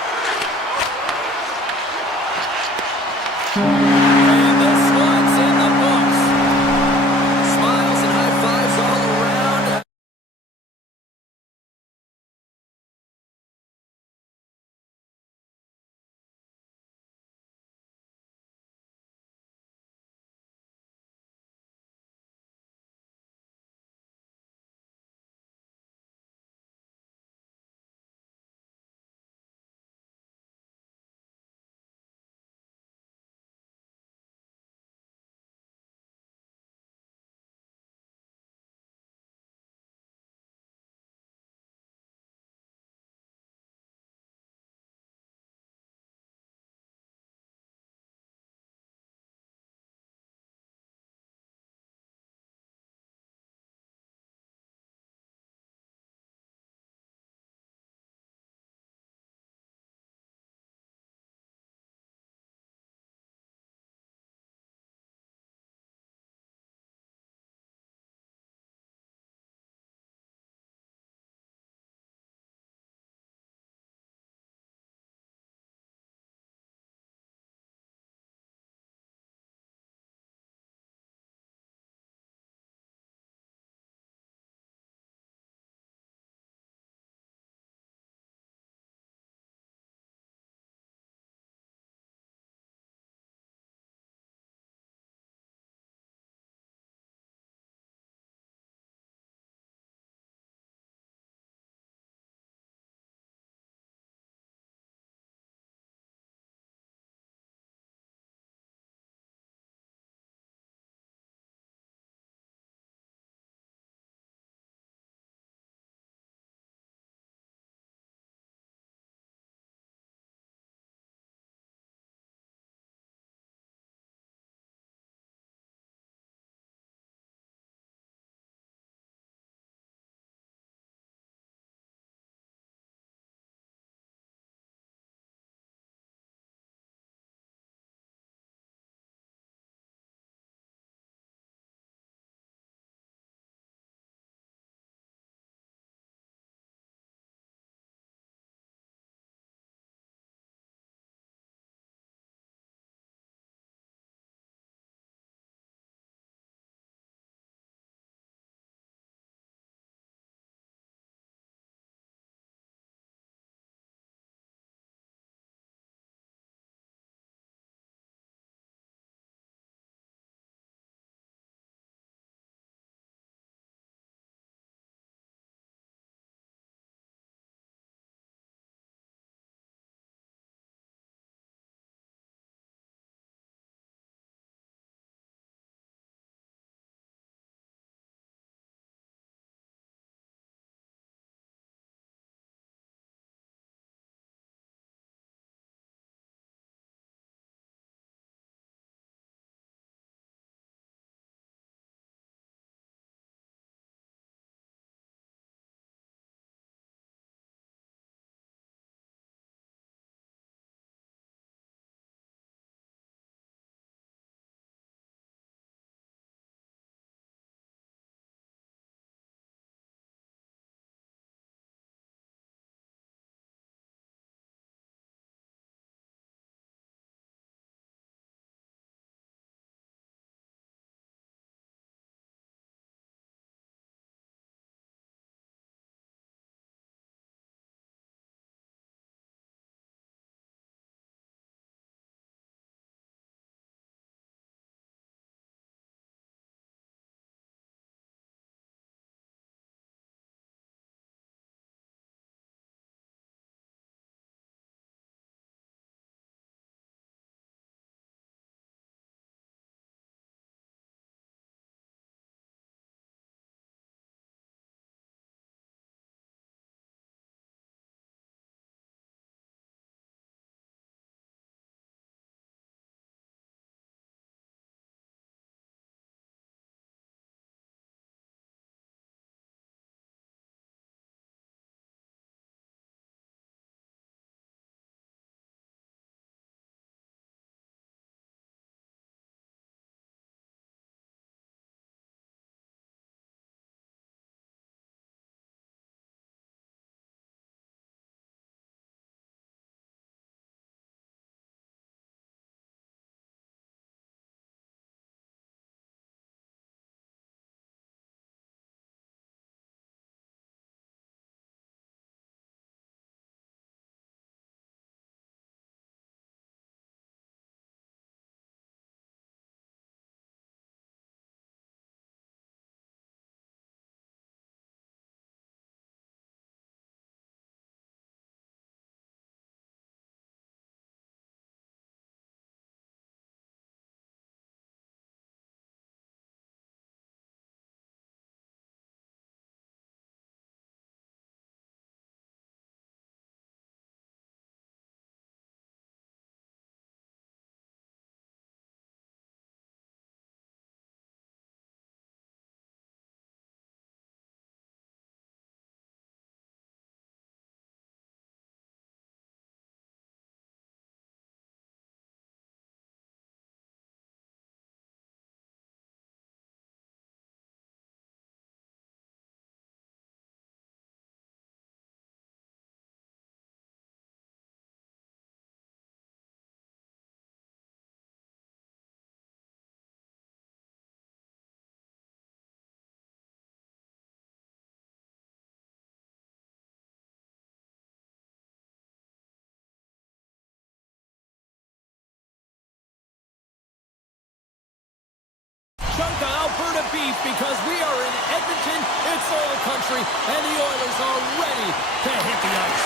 relief because we are in Edmonton, it's oil country, and the Oilers are ready to hit the ice.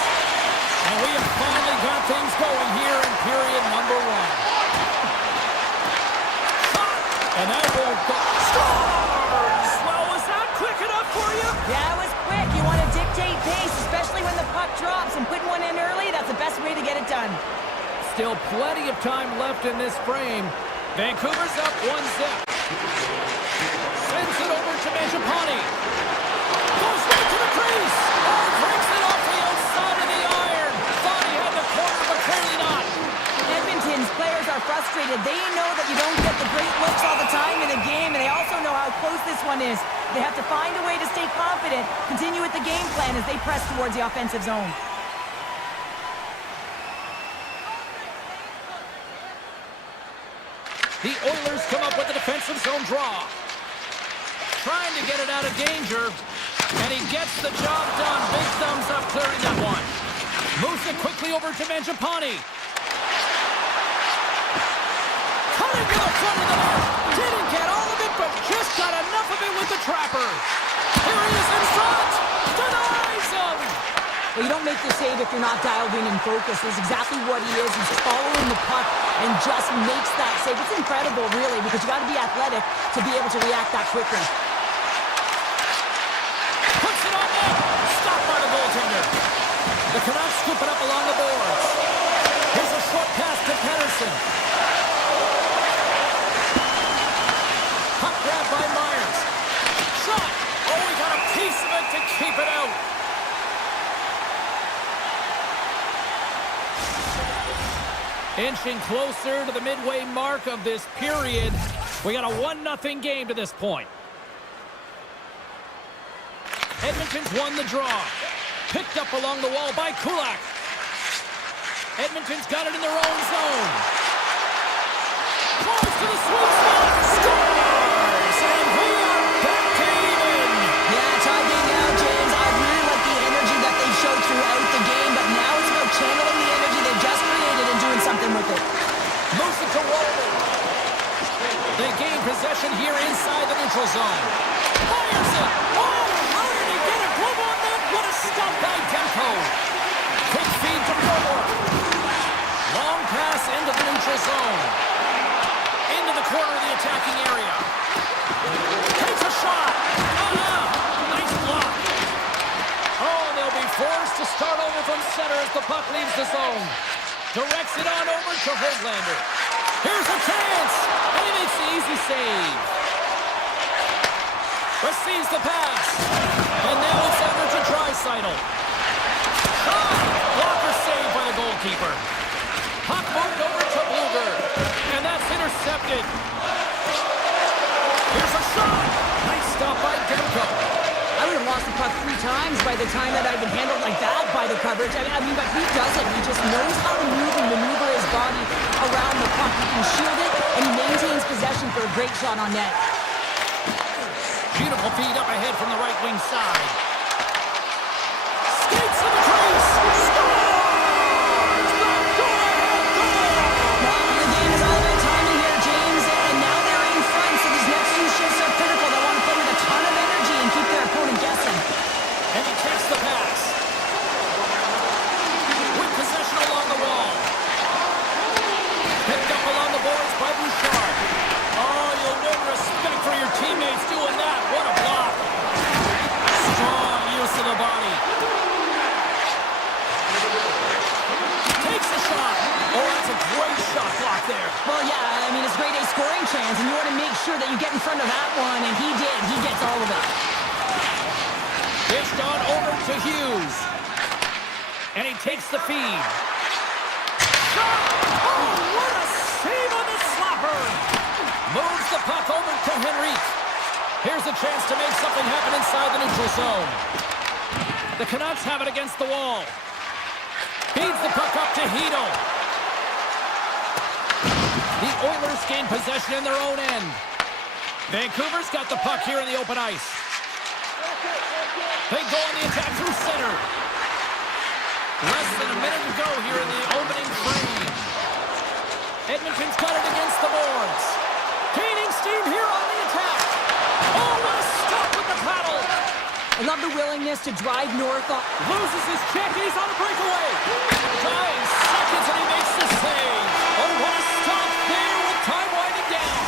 And we have finally got things going here in period number one. Shot! And that will go. Scores! Well, was that quick enough for you? Yeah, it was quick. You want to dictate pace, especially when the puck drops, and putting one in early, that's the best way to get it done. Still plenty of time left in this frame. Vancouver's up 1-0. Sends it over to Mangiapane. Goes right to the crease. Oh, breaks it off the outside of the iron. Thought he had the corner, but clearly not. Edmonton's players are frustrated. They know that you don't get the great looks all the time in a game, and they also know how close this one is. They have to find a way to stay confident, continue with the game plan as they press towards the offensive zone. The Oilers come up with a defensive zone draw. Trying to get it out of danger, and he gets the job done. Big thumbs up clearing that one. Moves it quickly over to Mangiapane. Cutting to the front of the net. Didn't get all of it, but just got enough of it with the trapper. Here he is in front. Denies him. Well, you don't make the save if you're not dialed in and focused. That's exactly what he is. He's following the puck and just makes that save. It's incredible, really, because you got to be athletic to be able to react that quickly. Puts it on net. Stopped by the goaltender. The Canucks scoop it up along the boards. Here's a short pass to Pettersson. Puck grab by Myers. Shot. Oh, he got a piece of it to keep it out. Inching closer to the midway mark of this period. We got a 1-0 game to this point. Edmonton's won the draw. Picked up along the wall by Kulak. Edmonton's got it in their own zone. Close to the sweet spot. Scores! And we are back to even. Yeah, tied game now, James. I really like the energy that they showed throughout the game, but now it's about channeling the energy they just created and doing something with it. Moves it to Roman. They gain possession here inside the neutral zone. Fires it. Oh, how did he get a glove on that? What a stop by Demko. Quick feed to Moore. Long pass into the neutral zone. Into the corner of the attacking area. Takes a shot. Nice block. Oh, they'll be forced to start over from center as the puck leaves the zone. Directs it on over to Höglander. Here's a chance. And he makes the easy save. Receives the pass. And now it's over to Draisaitl. Shot. Blocker saved by the goalkeeper. Puck moved over to Bluger. And that's intercepted. Here's a shot. Nice stop by Demko. I would have lost the puck 3 times by the time that I've been handled like that by the coverage. I mean, but he doesn't. He just knows how to move and maneuver his body around the puck. He can shield it, and he maintains possession for a great shot on net. Beautiful feed up ahead from the right wing side. Skates to the crease. Scores! The go-ahead goal! Well, the game is all about timing here, James, and now they're in front, so these next 2 shifts are critical. They want to play with a ton of energy and keep their opponent guessing. And he takes the pass. With possession along the wall. Picked up along the boards by Bouchard. Oh, you'll win respect for your teammates doing that. What a block. Strong use of the body. Takes a shot. Oh, that's a great shot block there. Well, yeah, I mean, it's grade A scoring chance, and you want to make sure that you get in front of that one, and he did. He gets all of it. Pitched on over to Hughes. And he takes the feed. Shot! Oh, what a save on the slapper! Moves the puck over to Henrique. Here's a chance to make something happen inside the neutral zone. The Canucks have it against the wall. Feeds the puck up to Hito. The Oilers gain possession in their own end. Vancouver's got the puck here in the open ice. They go on the attack through center. Less than a minute to go here in the opening frame. Edmonton's got it against the boards. Gaining steam here on the attack. Oh, love the willingness to drive north. Loses his check, and he's on a breakaway. Dying seconds, and he makes the save. Oh, what a stop there with time winding down.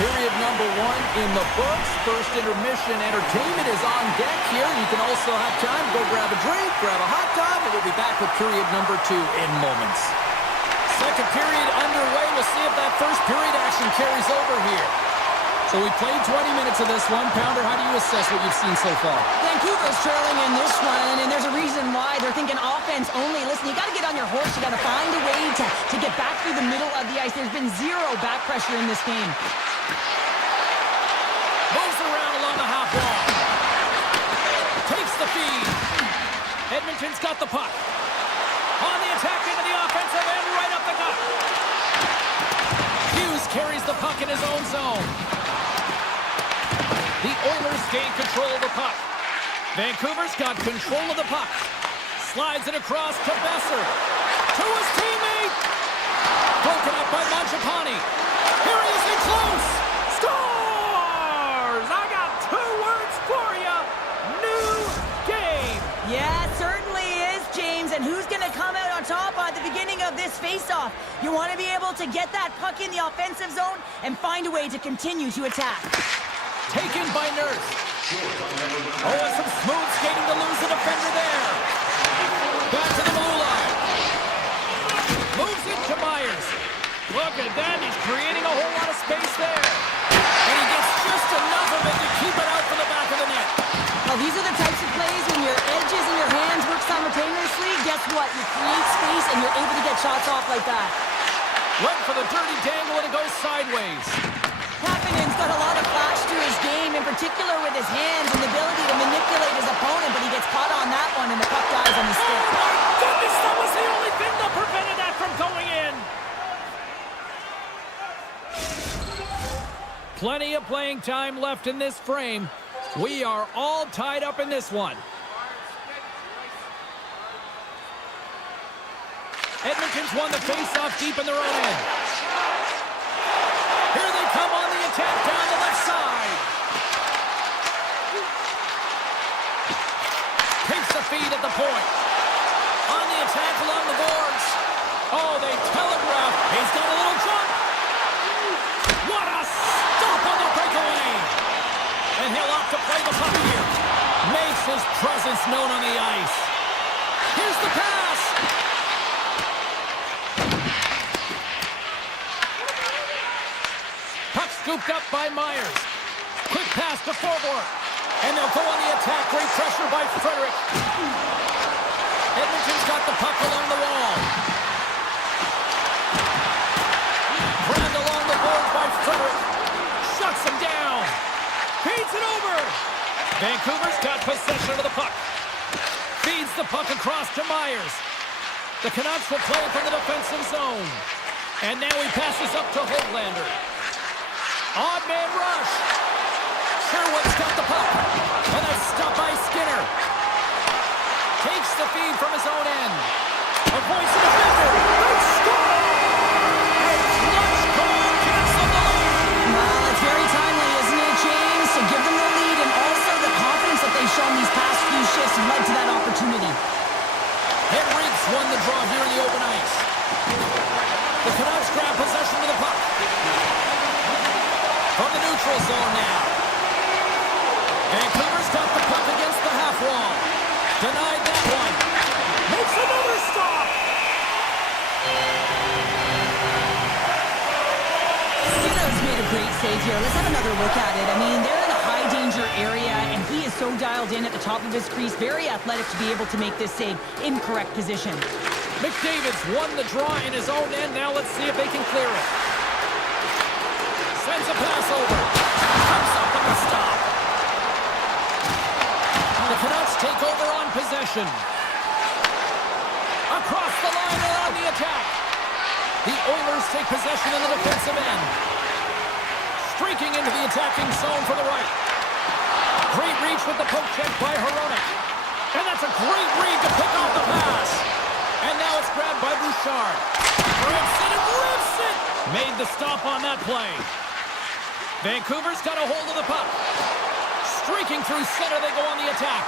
Period number 1 in the books. First intermission entertainment is on deck here. You can also have time to go grab a drink, grab a hot dog, and we'll be back with period number 2 in moments. Second period underway. We'll see if that first period action carries over here. So we played 20 minutes of this one. Pounder, how do you assess what you've seen so far? Vancouver's trailing in this one, and there's a reason why. They're thinking offense only. Listen, you got to get on your horse. You got to find a way to get back through the middle of the ice. There's been zero back pressure in this game. Moves around along the half wall. Takes the feed. Edmonton's got the puck. On the attack into the offensive end, right up the gut. Hughes carries the puck in his own zone. The Oilers gain control of the puck. Vancouver's got control of the puck. Slides it across to Besser. To his teammate. Broken up by Mangiapane. Here he is in close. Scores! I got 2 words for you. New game. Yeah, it certainly is, James. And who's going to come out on top at the beginning of this face-off? You want to be able to get that puck in the offensive zone and find a way to continue to attack. Taken by Nurse. Oh, and some smooth skating to lose the defender there. Back to the blue line. Moves it to Myers. Look at that. He's creating a whole lot of space there. And he gets just enough of it to keep it out for the back of the net. Well, these are the types of plays when your edges and your hands work simultaneously. Guess what? You create space and you're able to get shots off like that. Went for the dirty dangle and it goes sideways. Kapanen's got a lot of flash to his game, in particular with his hands and the ability to manipulate his opponent, but he gets caught on that one and the puck dies on his stick. Oh my goodness, that was the only thing that prevented that from going in. Plenty of playing time left in this frame. We are all tied up in this one. Edmonton's won the face-off deep in their own end. Here they come on the attack down the left side. Takes the feed at the point. On the attack along the boards. Oh, they telegraph. He's got a little jump. What a stop on the breakaway. And he'll opt to play the puck here. Makes his presence known on the ice. Here's the pass. Puck scooped up by Myers. Quick pass to forward. And they'll go on the attack. Great pressure by Frederick. Edmonton's got the puck along the wall. Grabbed along the boards by Frederick. Shuts him down. Feeds it over. Vancouver's got possession of the puck. Feeds the puck across to Myers. The Canucks will play it from the defensive zone. And now he passes up to Hoglander. Odd man rush. Sherwood's got the puck. And that's stopped by Skinner. Takes the feed from his own end. Avoids the defender. They score! A clutch goal kicks them the lead. Well, it's very timely, isn't it, James? To give them the lead and also the confidence that they've shown these past few shifts led to that opportunity. Henriques won the draw here in the open ice. The Canucks grab possession of the puck. From the neutral zone now. Vancouver's got the puck against the half wall. Denied that one. Makes another stop. Skinner's made a great save here. Let's have another look at it. I mean, they're in a high danger area, and he is so dialed in at the top of his crease. Very athletic to be able to make this save in correct position. McDavid's won the draw in his own end. Now let's see if they can clear it. Sends a pass over. Comes up with a stop. The Canucks take over on possession. Across the line and on the attack. The Oilers take possession in the defensive end. Streaking into the attacking zone for the right. Great reach with the poke check by Hronek. And that's a great read to pick off the pass. And now it's grabbed by Bouchard. Rips it and rips it! Made the stop on that play. Vancouver's got a hold of the puck. Streaking through center, they go on the attack.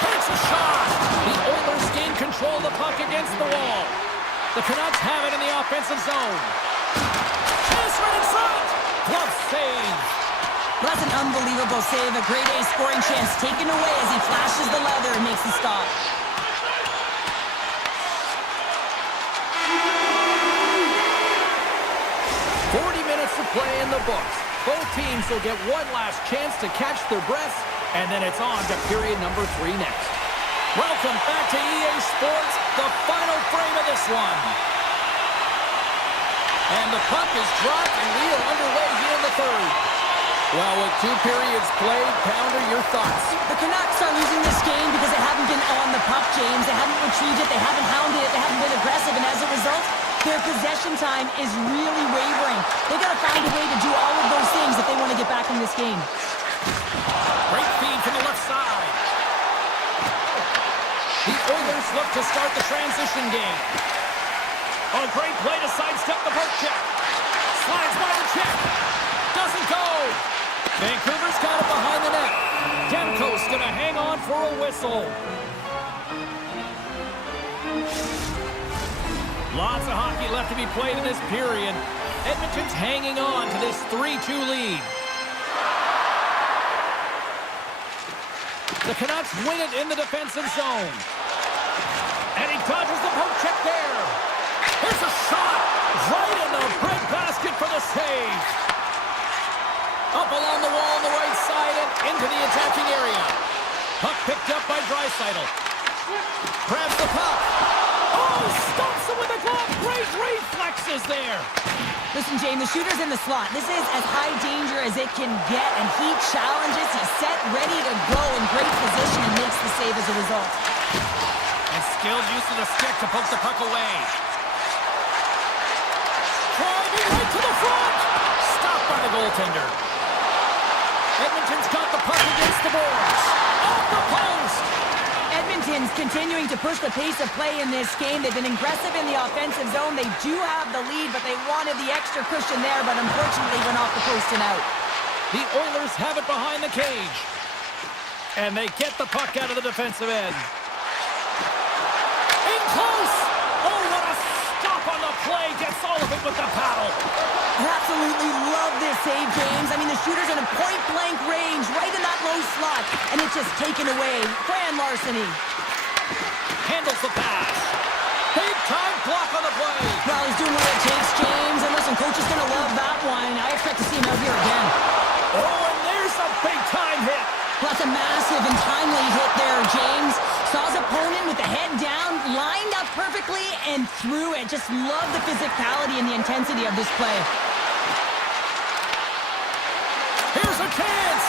Takes a shot. The Oilers gain control of the puck against the wall. The Canucks have it in the offensive zone. Chase right in front. Glove save. Well, that's an unbelievable save. A grade A scoring chance taken away as he flashes the leather and makes the stop. 40 minutes to play in the books. Both teams will get one last chance to catch their breaths, and then it's on to period number 3 next. Welcome back to EA Sports, the final frame of this one. And the puck is dropped, and we are underway here in the third. Well, with 2 periods played, Pounder, your thoughts? The Canucks are losing this game because they haven't been on the puck, James. They haven't retrieved it, they haven't hounded it, they haven't been aggressive, and as a result, their possession time is really wavering. They got to find a way to do all of those things if they want to get back in this game. Great feed from the left side. The Oilers look to start the transition game. A great play to sidestep the poke check. Slides by the check. Doesn't go. Vancouver's got it behind the net. Demko's going to hang on for a whistle. Lots of hockey left to be played in this period. Edmonton's hanging on to this 3-2 lead. The Canucks win it in the defensive zone. And he dodges the poke check there. Here's a shot. Right in the breadbasket for the save. Up along the wall on the right side and into the attacking area. Puck picked up by Draisaitl. Grabs the puck. Oh, stumps him with a glove. Great reflexes there. Listen, James, the shooter's in the slot. This is as high danger as it can get, and he challenges. He's set, ready to go in great position, and makes the save as a result. And skilled use of the stick to poke the puck away. Driving right to the front. Stopped by the goaltender. Edmonton's got the puck against the boards. Off the post. Edmonton's continuing to push the pace of play in this game. They've been aggressive in the offensive zone. They do have the lead, but they wanted the extra cushion there, but unfortunately went off the post and out. The Oilers have it behind the cage. And they get the puck out of the defensive end. In close! Oh, what a stop on the play. Gets all of it with the paddle. I absolutely love this save, James. I mean, the shooter's in a point-blank range, right in that low slot, and it's just taken away. Grand larceny. Handles the pass. Big-time block on the play. Well, he's doing what it takes, James. And listen, coach is going to love that one. I expect to see him out here again. Oh, and there's a big-time hit. Well, that's a massive and timely hit there, James. Saw his opponent with the head down, lined up perfectly, and threw it. Just love the physicality and the intensity of this play. Here's a chance.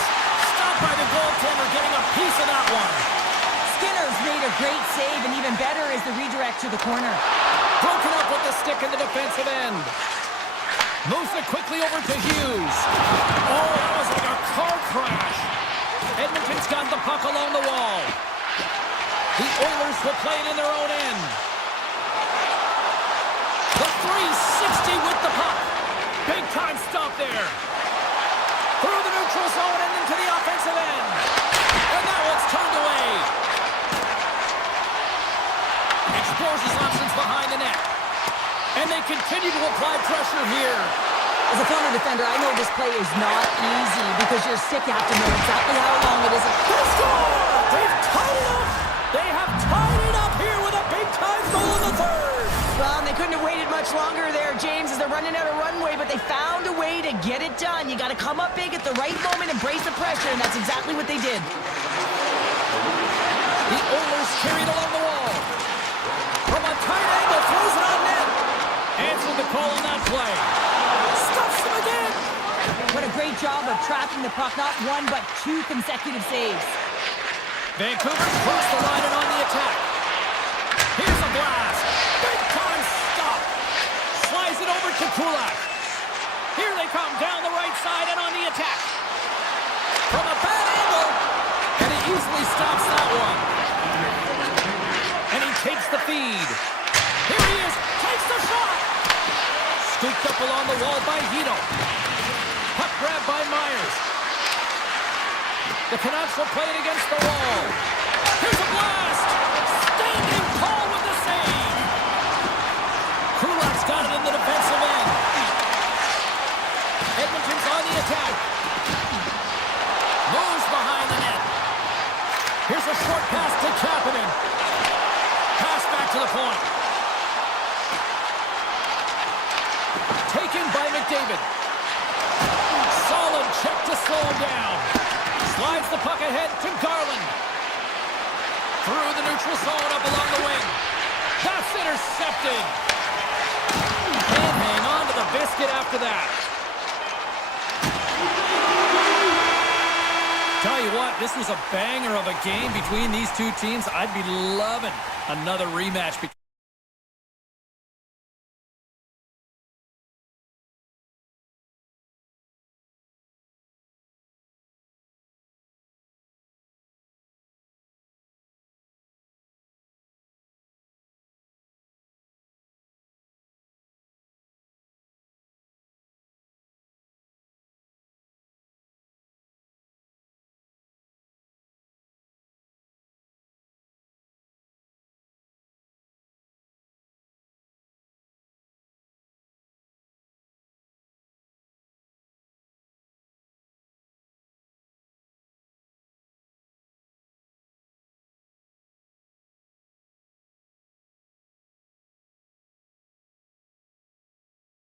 Stopped by the goaltender, getting a piece of that one. Skinner's made a great save, and even better is the redirect to the corner. Broken up with the stick in the defensive end. Moves it quickly over to Hughes. Oh, that was like a car crash. Edmonton's got the puck along the wall. The Oilers will play it in their own end. The 360 with the puck. Big time stop there. Through the neutral zone and into the offensive end. And that one's turned away. Explores his options behind the net. And they continue to apply pressure here. As a former defender, I know this play is not easy because you're sick. You have to know exactly how long it is. They score! They've tied it up! They have tied it up here with a big-time goal in the third! Well, and they couldn't have waited much longer there, James, as they're running out of runway, but they found a way to get it done. You got to come up big at the right moment and brace the pressure, and that's exactly what they did. The Oilers carried along the wall. From a tight angle, throws it on net. Answered the call on that play. Stuffs him again. What a great job of tracking the puck. Not one, but 2 consecutive saves. Vancouver's first the line and on the attack. Here's a blast. Big time stop. Slides it over to Kulak. Here they come down the right side and on the attack. From a bad angle. And he easily stops that one. And he takes the feed. Here he is. Takes the shot. Scooped up along the wall by Hito. Puck grab by Myers. The Canucks will play it against the wall. Here's a blast! Standing tall with the save! Kulak's got it in the defensive end. Edmonton's on the attack. Moves behind the net. Here's a short pass to Kapanen. Pass back to the point. Taken by McDavid. Solid check to slow him down. Slides the puck ahead to Garland. Through the neutral zone up along the wing. That's intercepted. Can't hang on to the biscuit after that. Tell you what, this was a banger of a game between these two teams. I'd be loving another rematch.